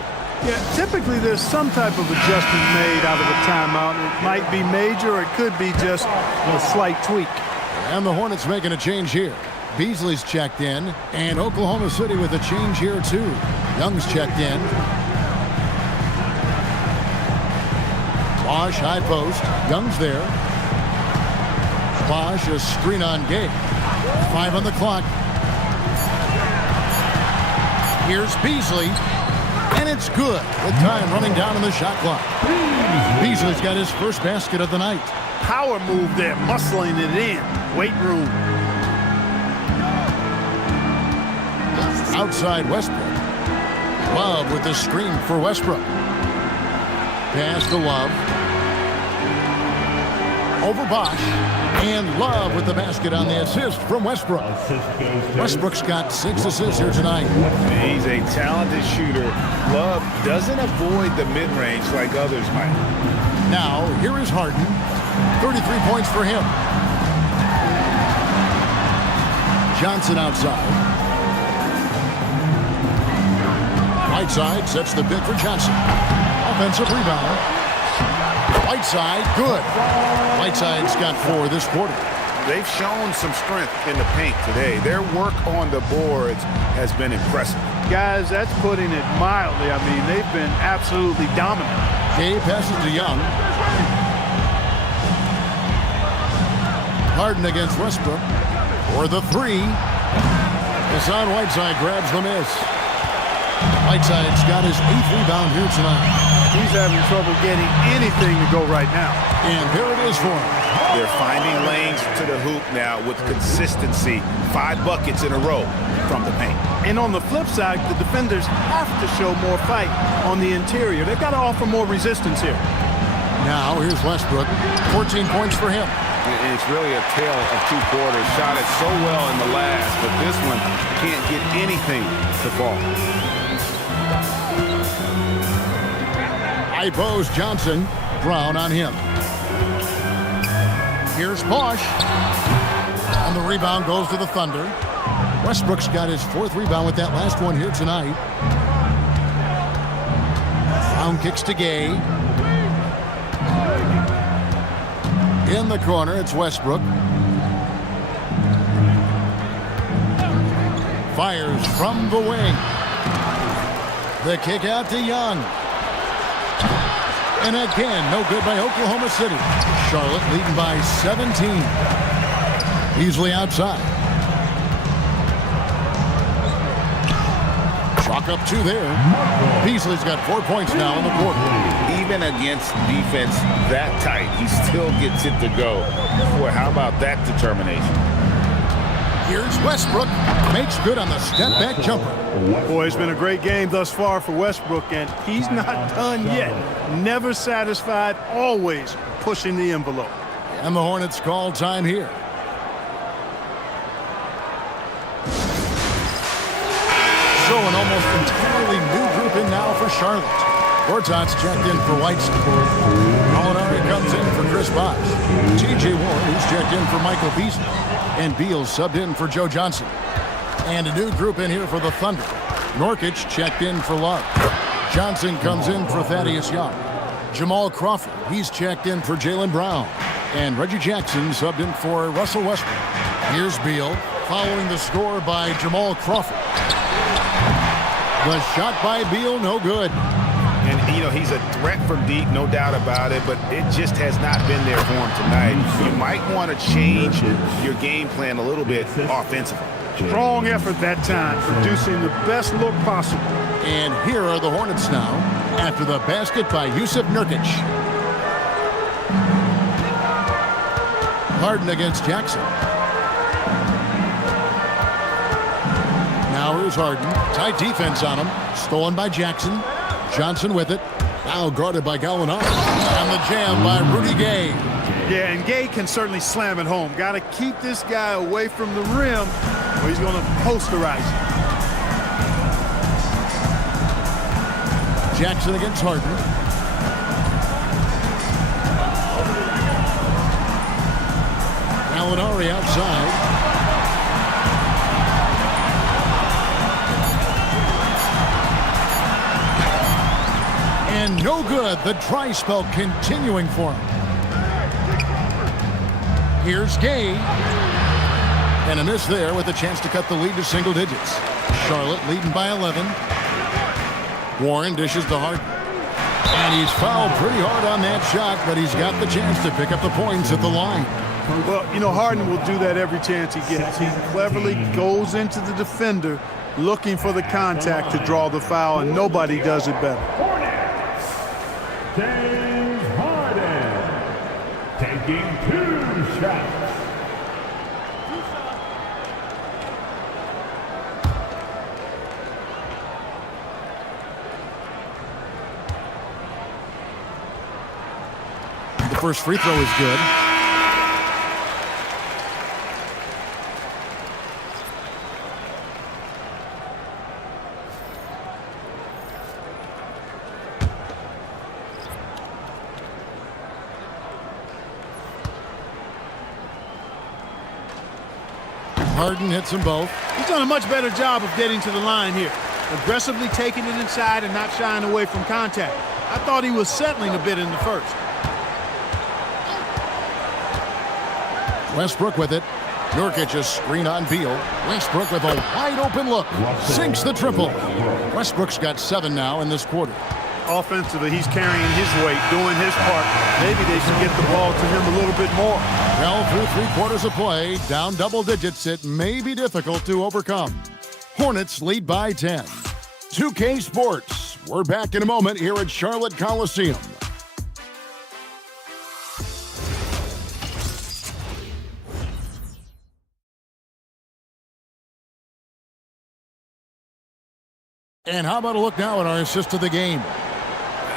Yeah, typically there's some type of adjustment made out of a timeout. It might be major, or it could be just a slight tweak. And the Hornets making a change here. Beasley's checked in, and Oklahoma City with a change here too. Young's checked in. Bosch, high post. Young's there. Bosch, a screen on Gay. 5 on the clock. Here's Beasley, and it's good with time running down on the shot clock. Beasley's got his first basket of the night. Power move there, muscling it in. Weight room. Outside Westbrook. Love with the screen for Westbrook. Pass to Love. Over Bosch. And Love with the basket on the assist from Westbrook. Westbrook's got 6 assists here tonight. He's a talented shooter. Love doesn't avoid the mid-range like others might. Now, here is Harden. 33 points for him. Johnson outside. Whiteside sets the pick for Johnson. Offensive rebound. Whiteside, good. Whiteside's got 4 this quarter. They've shown some strength in the paint today. Their work on the boards has been impressive. Guys, that's putting it mildly. I mean, they've been absolutely dominant. Gay passes to Young. Harden against Westbrook. For the 3. Hassan Whiteside grabs the miss. Whiteside's got his 8th rebound here tonight. He's having trouble getting anything to go right now. And there it is for him. They're finding lanes to the hoop now with consistency. 5 buckets in a row from the paint. And on the flip side, the defenders have to show more fight on the interior. They've got to offer more resistance here. Now here's Westbrook. 14 points for him. And it's really a tale of 2 quarters. Shot it so well in the last, but this one can't get anything to fall. High post Johnson. Brown on him. Here's Bosch. And the rebound goes to the Thunder. Westbrook's got his 4th rebound with that last one here tonight. Brown kicks to Gay. In the corner, it's Westbrook. Fires from the wing. The kick out to Young. And again, no good by Oklahoma City. Charlotte leading by 17. Easily outside. Chalk up 2 there. Beasley's got 4 points now in the quarter. Even against defense that tight, he still gets it to go. Boy, how about that determination? Here's Westbrook. Makes good on the step-back jumper. Boy, it's been a great game thus far for Westbrook, and he's not done yet. Never satisfied, always pushing the envelope. And the Hornets call time here. So an almost entirely new group in now for Charlotte. Gortat's checked in for Whiteside. Molinari comes in for Chris Bosh. T.J. Warren, who's checked in for Michael Beasley. And Beal subbed in for Joe Johnson. And a new group in here for the Thunder. Norkic checked in for Love. Johnson comes in for Thaddeus Young. Jamal Crawford, he's checked in for Jaylen Brown. And Reggie Jackson subbed in for Russell Westbrook. Here's Beal. following the score by Jamal Crawford. The shot by Beal, no good. And, you know, he's a threat from deep, no doubt about it, but it just has not been there for him tonight. You might want to change your game plan a little bit offensively. Strong effort that time, producing the best look possible. And here are the Hornets now after the basket by Yusuf Nurkic. Harden against Jackson. Now here's Harden. Tight defense on him. Stolen by Jackson. Johnson with it. Now guarded by Gallinari. And the jam by Rudy Gay. Yeah, and Gay can certainly slam it home. Got to keep this guy away from the rim or he's going to posterize it. Jackson against Harden. Gallinari outside. And no good. The dry spell continuing for him. Here's Gay. And a miss there with a chance to cut the lead to single digits. Charlotte leading by 11. Warren dishes to Harden. And he's fouled pretty hard on that shot, but he's got the chance to pick up the points at the line. Well, you know, Harden will do that every chance he gets. He cleverly goes into the defender looking for the contact to draw the foul, and nobody does it better. James Harden taking 2 shots. The first free throw is good. Harden hits them both. He's done a much better job of getting to the line here. Aggressively taking it inside and not shying away from contact. I thought he was settling a bit in the first. Westbrook with it. Nurkic a screen on Beal. Westbrook with a wide open look. Sinks the triple. Westbrook's got 7 now in this quarter. Offensively, he's carrying his weight, doing his part. Maybe they should get the ball to him a little bit more. Well, through 3 quarters of play, down double digits, it may be difficult to overcome. Hornets lead by 10. 2K Sports. We're back in a moment here at Charlotte Coliseum. And how about a look now at our assist of the game?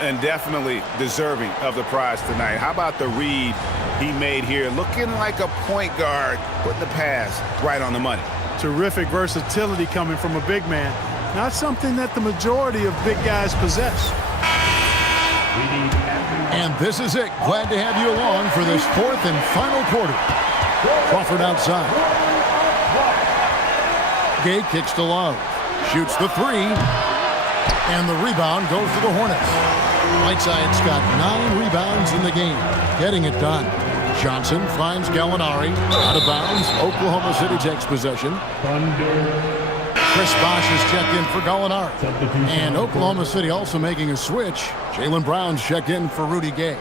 And definitely deserving of the prize tonight. How about the read he made here? Looking like a point guard, putting the pass right on the money. Terrific versatility coming from a big man. Not something that the majority of big guys possess. And this is it. Glad to have you along for this 4th and final quarter. Crawford outside. Gay kicks to Love. Shoots the 3. And the rebound goes to the Hornets. Whiteside's got 9 rebounds in the game. Getting it done. Johnson finds Gallinari. Out of bounds. Oklahoma City takes possession. Chris Bosh is checked in for Gallinari. And Oklahoma City also making a switch. Jaylen Brown's checked in for Rudy Gay.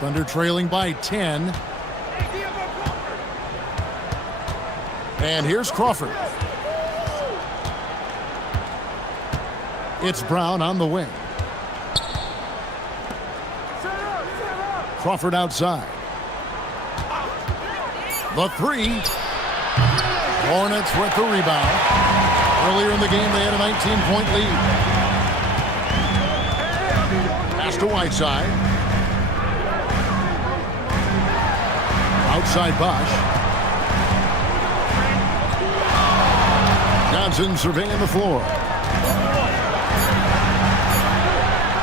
Thunder trailing by 10. And here's Crawford. It's Brown on the wing. Crawford outside. The 3. Hornets with the rebound. Earlier in the game, they had a 19-point lead. Pass to Whiteside. Outside Bosh. Johnson surveying the floor.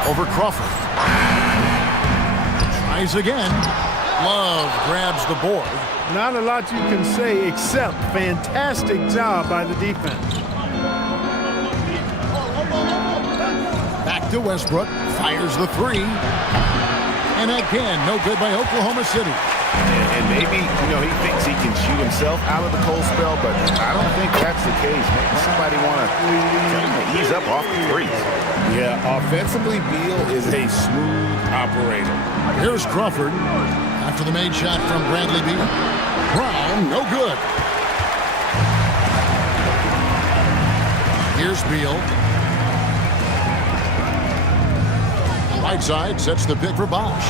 Over Crawford. Tries again. Love grabs the board. Not a lot you can say except fantastic job by the defense. Back to Westbrook. Fires the 3. And again, no good by Oklahoma City. And maybe, he thinks he can shoot himself out of the cold spell, but I don't think that's the case. Maybe somebody want to ease up off the threes. Yeah, offensively, Beal is a smooth operator. Here's Crawford after the made shot from Bradley Beal. Brown, no good. Here's Beal. Whiteside sets the pick for Bosch.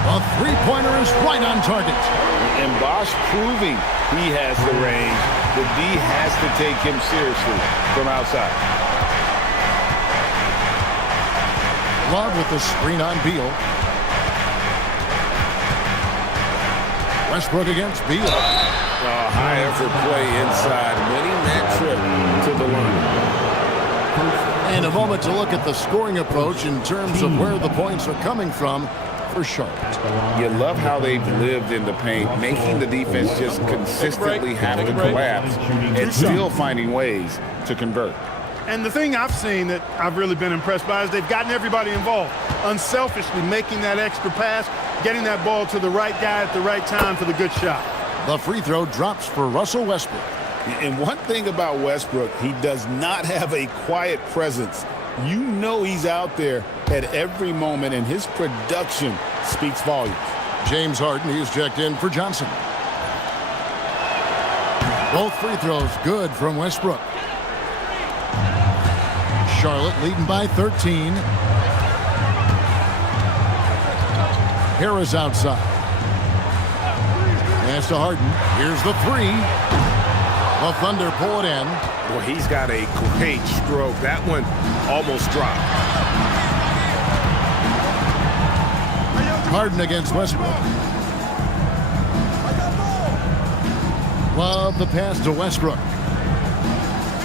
A three-pointer is right on target. And Bosch proving he has the range. The D has to take him seriously from outside. Love with the screen on Beal. Westbrook against Beal. High effort play inside, winning that trip to the line. And a moment to look at the scoring approach in terms of where the points are coming from for Charlotte. You love how they've lived in the paint, making the defense just consistently have to collapse and still finding ways to convert. And the thing I've seen that I've really been impressed by is they've gotten everybody involved, unselfishly making that extra pass, getting that ball to the right guy at the right time for the good shot. The free throw drops for Russell Westbrook. And one thing about Westbrook, he does not have a quiet presence. You know he's out there at every moment, and his production speaks volumes. James Harden, he's checked in for Johnson. Both free throws good from Westbrook. Charlotte leading by 13. Harris outside. Pass to Harden. Here's the three. The Thunder pull it in. Well, he's got a great stroke. That one almost dropped. Harden against Westbrook. Love the pass to Westbrook.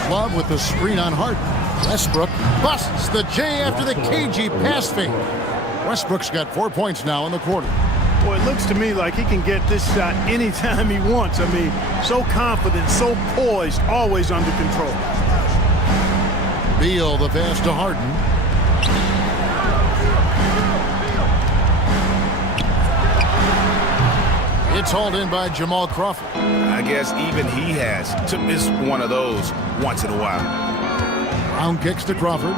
Love with the screen on Harden. Westbrook busts the J after the cagey pass fake. Westbrook's got 4 points now in the quarter. Well, it looks to me like he can get this shot anytime he wants. I mean, so confident, so poised, always under control. Beal, the pass to Harden. It's hauled in by Jamal Crawford. I guess even he has to miss one of those once in a while. Brown kicks to Crawford.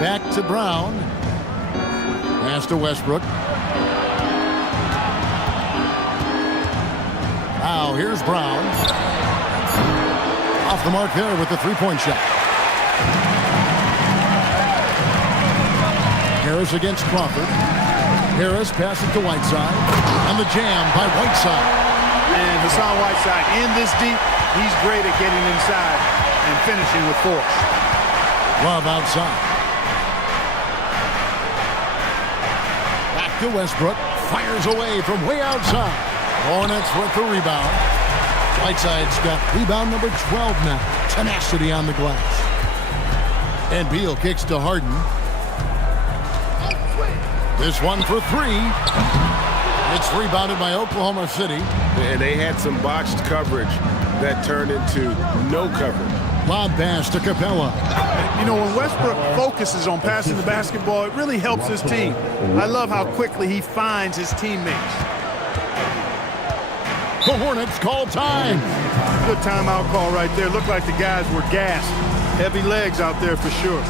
Back to Brown. Pass to Westbrook. Now here's Brown. Off the mark there with the three-point shot. Harris against Crawford. Harris passes to Whiteside. And the jam by Whiteside. And Hassan Whiteside in this deep, he's great at getting inside and finishing with force. Love outside. Back to Westbrook. Fires away from way outside. Hornets with the rebound. Whiteside's got rebound number 12 now. Tenacity on the glass. And Beal kicks to Harden. This one for three. It's rebounded by Oklahoma City. And they had some botched coverage that turned into no coverage. Lob pass to Capella. You know, when Westbrook focuses on passing the basketball, it really helps his team. I love how quickly he finds his teammates. The Hornets call time. Good timeout call right there. Looked like the guys were gassed. Heavy legs out there for sure.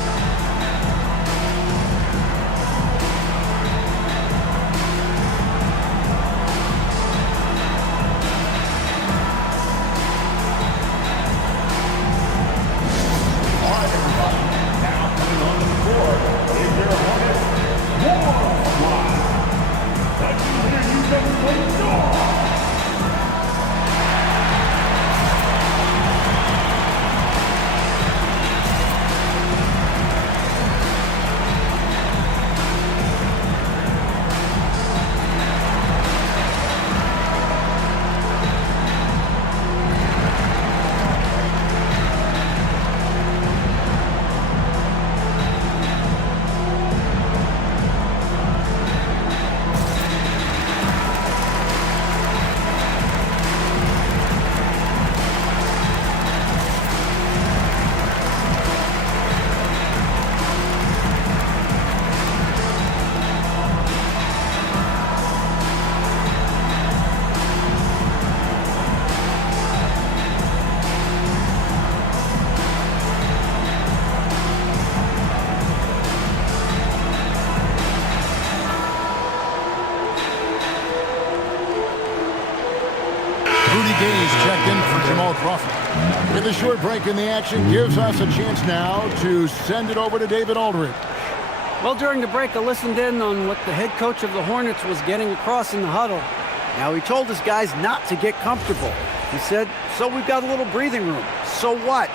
Rudy Gay's checked in for Jamal Crawford. And the short break in the action gives us a chance now to send it over to David Aldridge. Well, during the break, I listened in on what the head coach of the Hornets was getting across in the huddle. Now, he told his guys not to get comfortable. He said, so we've got a little breathing room. So what?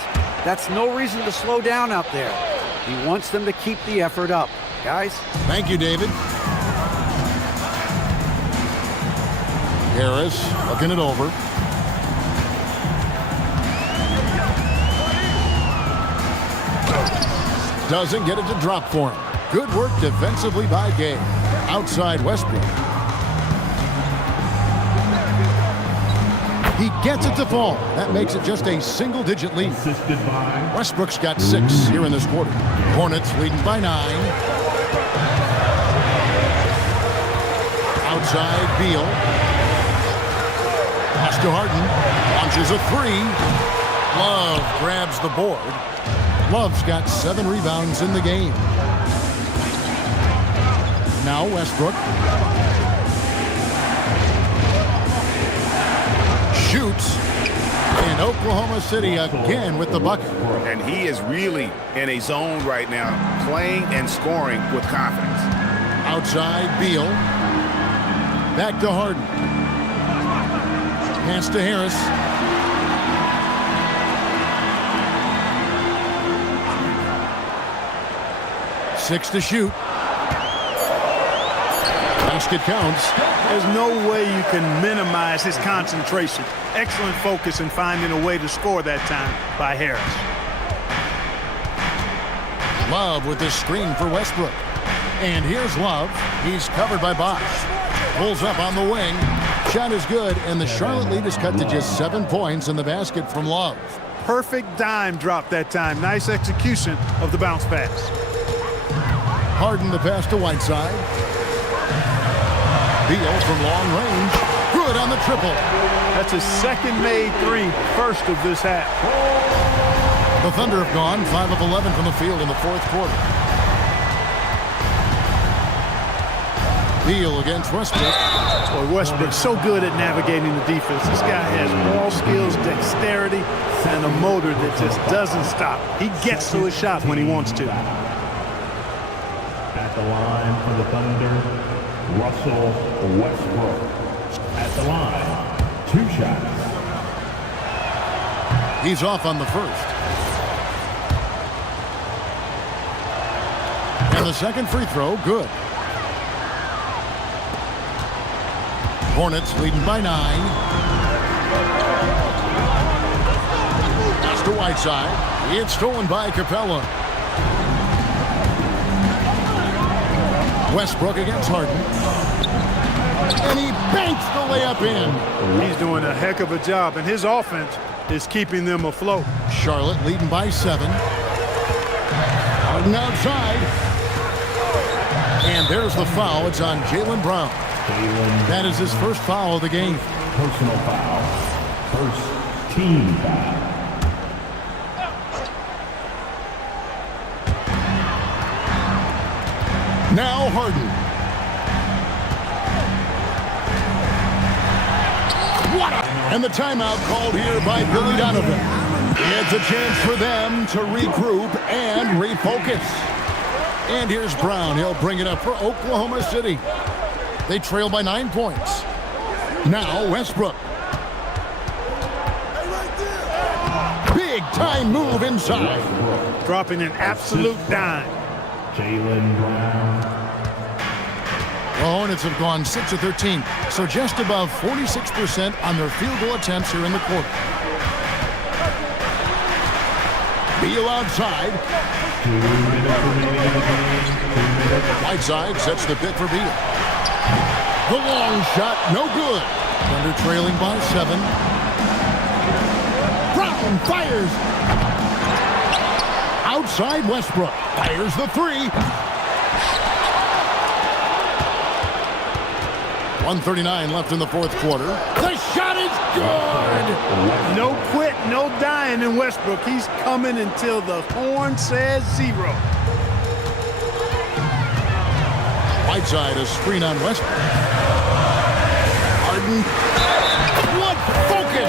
That's no reason to slow down out there. He wants them to keep the effort up. Guys? Thank you, David. Harris looking it over. Doesn't get it to drop for him. Good work defensively by Gay. Outside Westbrook. He gets it to fall. That makes it just a single-digit lead. Westbrook's got 6 here in this quarter. Hornets leading by 9. Outside Beal. Pass to Harden. Launches a 3. Love grabs the board. Love's got 7 rebounds in the game. Now Westbrook. Shoots. And Oklahoma City again with the bucket. And he is really in a zone right now, playing and scoring with confidence. Outside Beal. Back to Harden. Pass to Harris. Six to shoot. Basket counts. There's no way you can minimize his concentration. Excellent focus in finding a way to score that time by Harris. Love with this screen for Westbrook. And here's Love. He's covered by Bosch. Pulls up on the wing. Shot is good, and the Charlotte lead is cut to just 7 points in the basket from Love. Perfect dime drop that time. Nice execution of the bounce pass. Harden the pass to Whiteside. Beal from long range. Good on the triple. That's his second made 3, first of this half. The Thunder have gone 5 of 11 from the field in the fourth quarter. Beal against Westbrook. Boy, Westbrook's so good at navigating the defense. This guy has ball skills, dexterity, and a motor that just doesn't stop. He gets to his shot when he wants to. At the line for the Thunder, Russell Westbrook. At the line, 2 shots. He's off on the first. And the second free throw, good. Hornets leading by 9. Pass to Whiteside. It's stolen by Capella. Westbrook against Harden. And he banks the layup in. He's doing a heck of a job, and his offense is keeping them afloat. Charlotte leading by 7. Harden outside. And there's the foul. It's on Jaylen Brown. That is his first foul of the game. Personal foul. First team foul. Now Harden. And the timeout called here by Billy Donovan. It's a chance for them to regroup and refocus. And here's Brown. He'll bring it up for Oklahoma City. They trail by 9 points. Now Westbrook. Big time move inside. Dropping an absolute dime. Jaylen Brown. The Hornets have gone 6 of 13, so just above 46% on their field goal attempts here in the quarter. Beal outside. 2 minutes remaining in the game. 2 minutes. Whiteside sets the pick for Beal. The long shot, no good. Thunder trailing by 7. Brown fires. Outside Westbrook. Fires the 3. 1:39 left in the fourth quarter. The shot is good. No quit, no dying in Westbrook. He's coming until the horn says 0. Whiteside, a screen on Westbrook. Harden. What focus!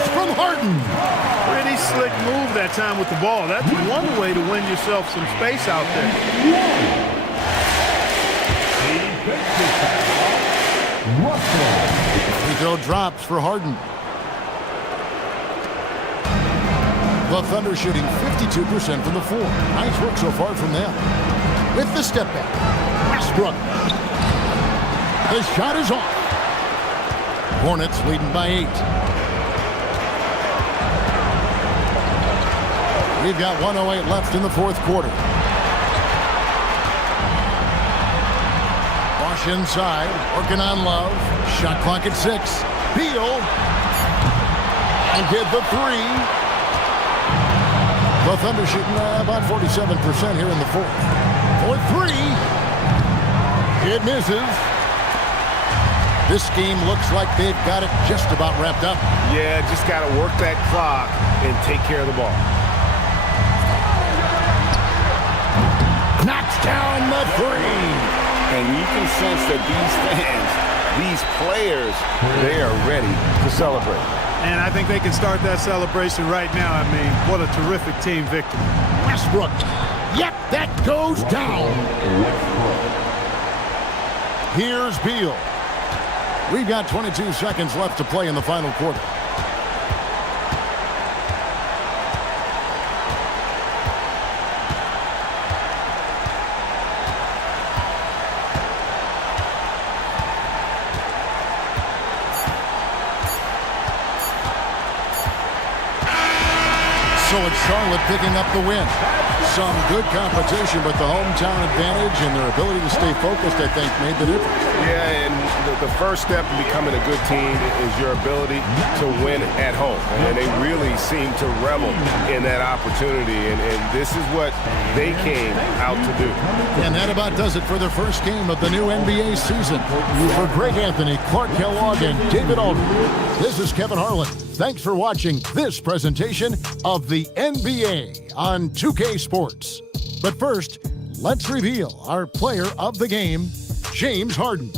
hard time with the ball. That's one way to win yourself some space out there. Free throw drops for Harden. The Thunder shooting 52% from the floor. Nice work so far from them. With the step back, Westbrook. The shot is off. Hornets leading by 8. We've got 1:08 left in the fourth quarter. Bosh inside, working on Love. Shot clock at 6. Beal. And get the 3. The Thunder shooting about 47% here in the fourth. For 3. It misses. This game looks like they've got it just about wrapped up. Yeah, just got to work that clock and take care of the ball. Knocks down the 3. And you can sense that these fans, these players, they are ready to celebrate. And I think they can start that celebration right now. I mean, what a terrific team victory. Westbrook. Yep, that goes down. Here's Beal. We've got 22 seconds left to play in the final quarter. So it's Charlotte picking up the win. Some good competition, but the hometown advantage and their ability to stay focused, I think, made the difference. Yeah, and the first step in becoming a good team is your ability to win at home. And they really seem to revel in that opportunity, and this is what they came out to do. And that about does it for the first game of the new NBA season. For Greg Anthony, Clark Kellogg, and David Aldridge, this is Kevin Harlan. Thanks for watching this presentation of the NBA on 2K Sports. But first, let's reveal our player of the game, James Harden.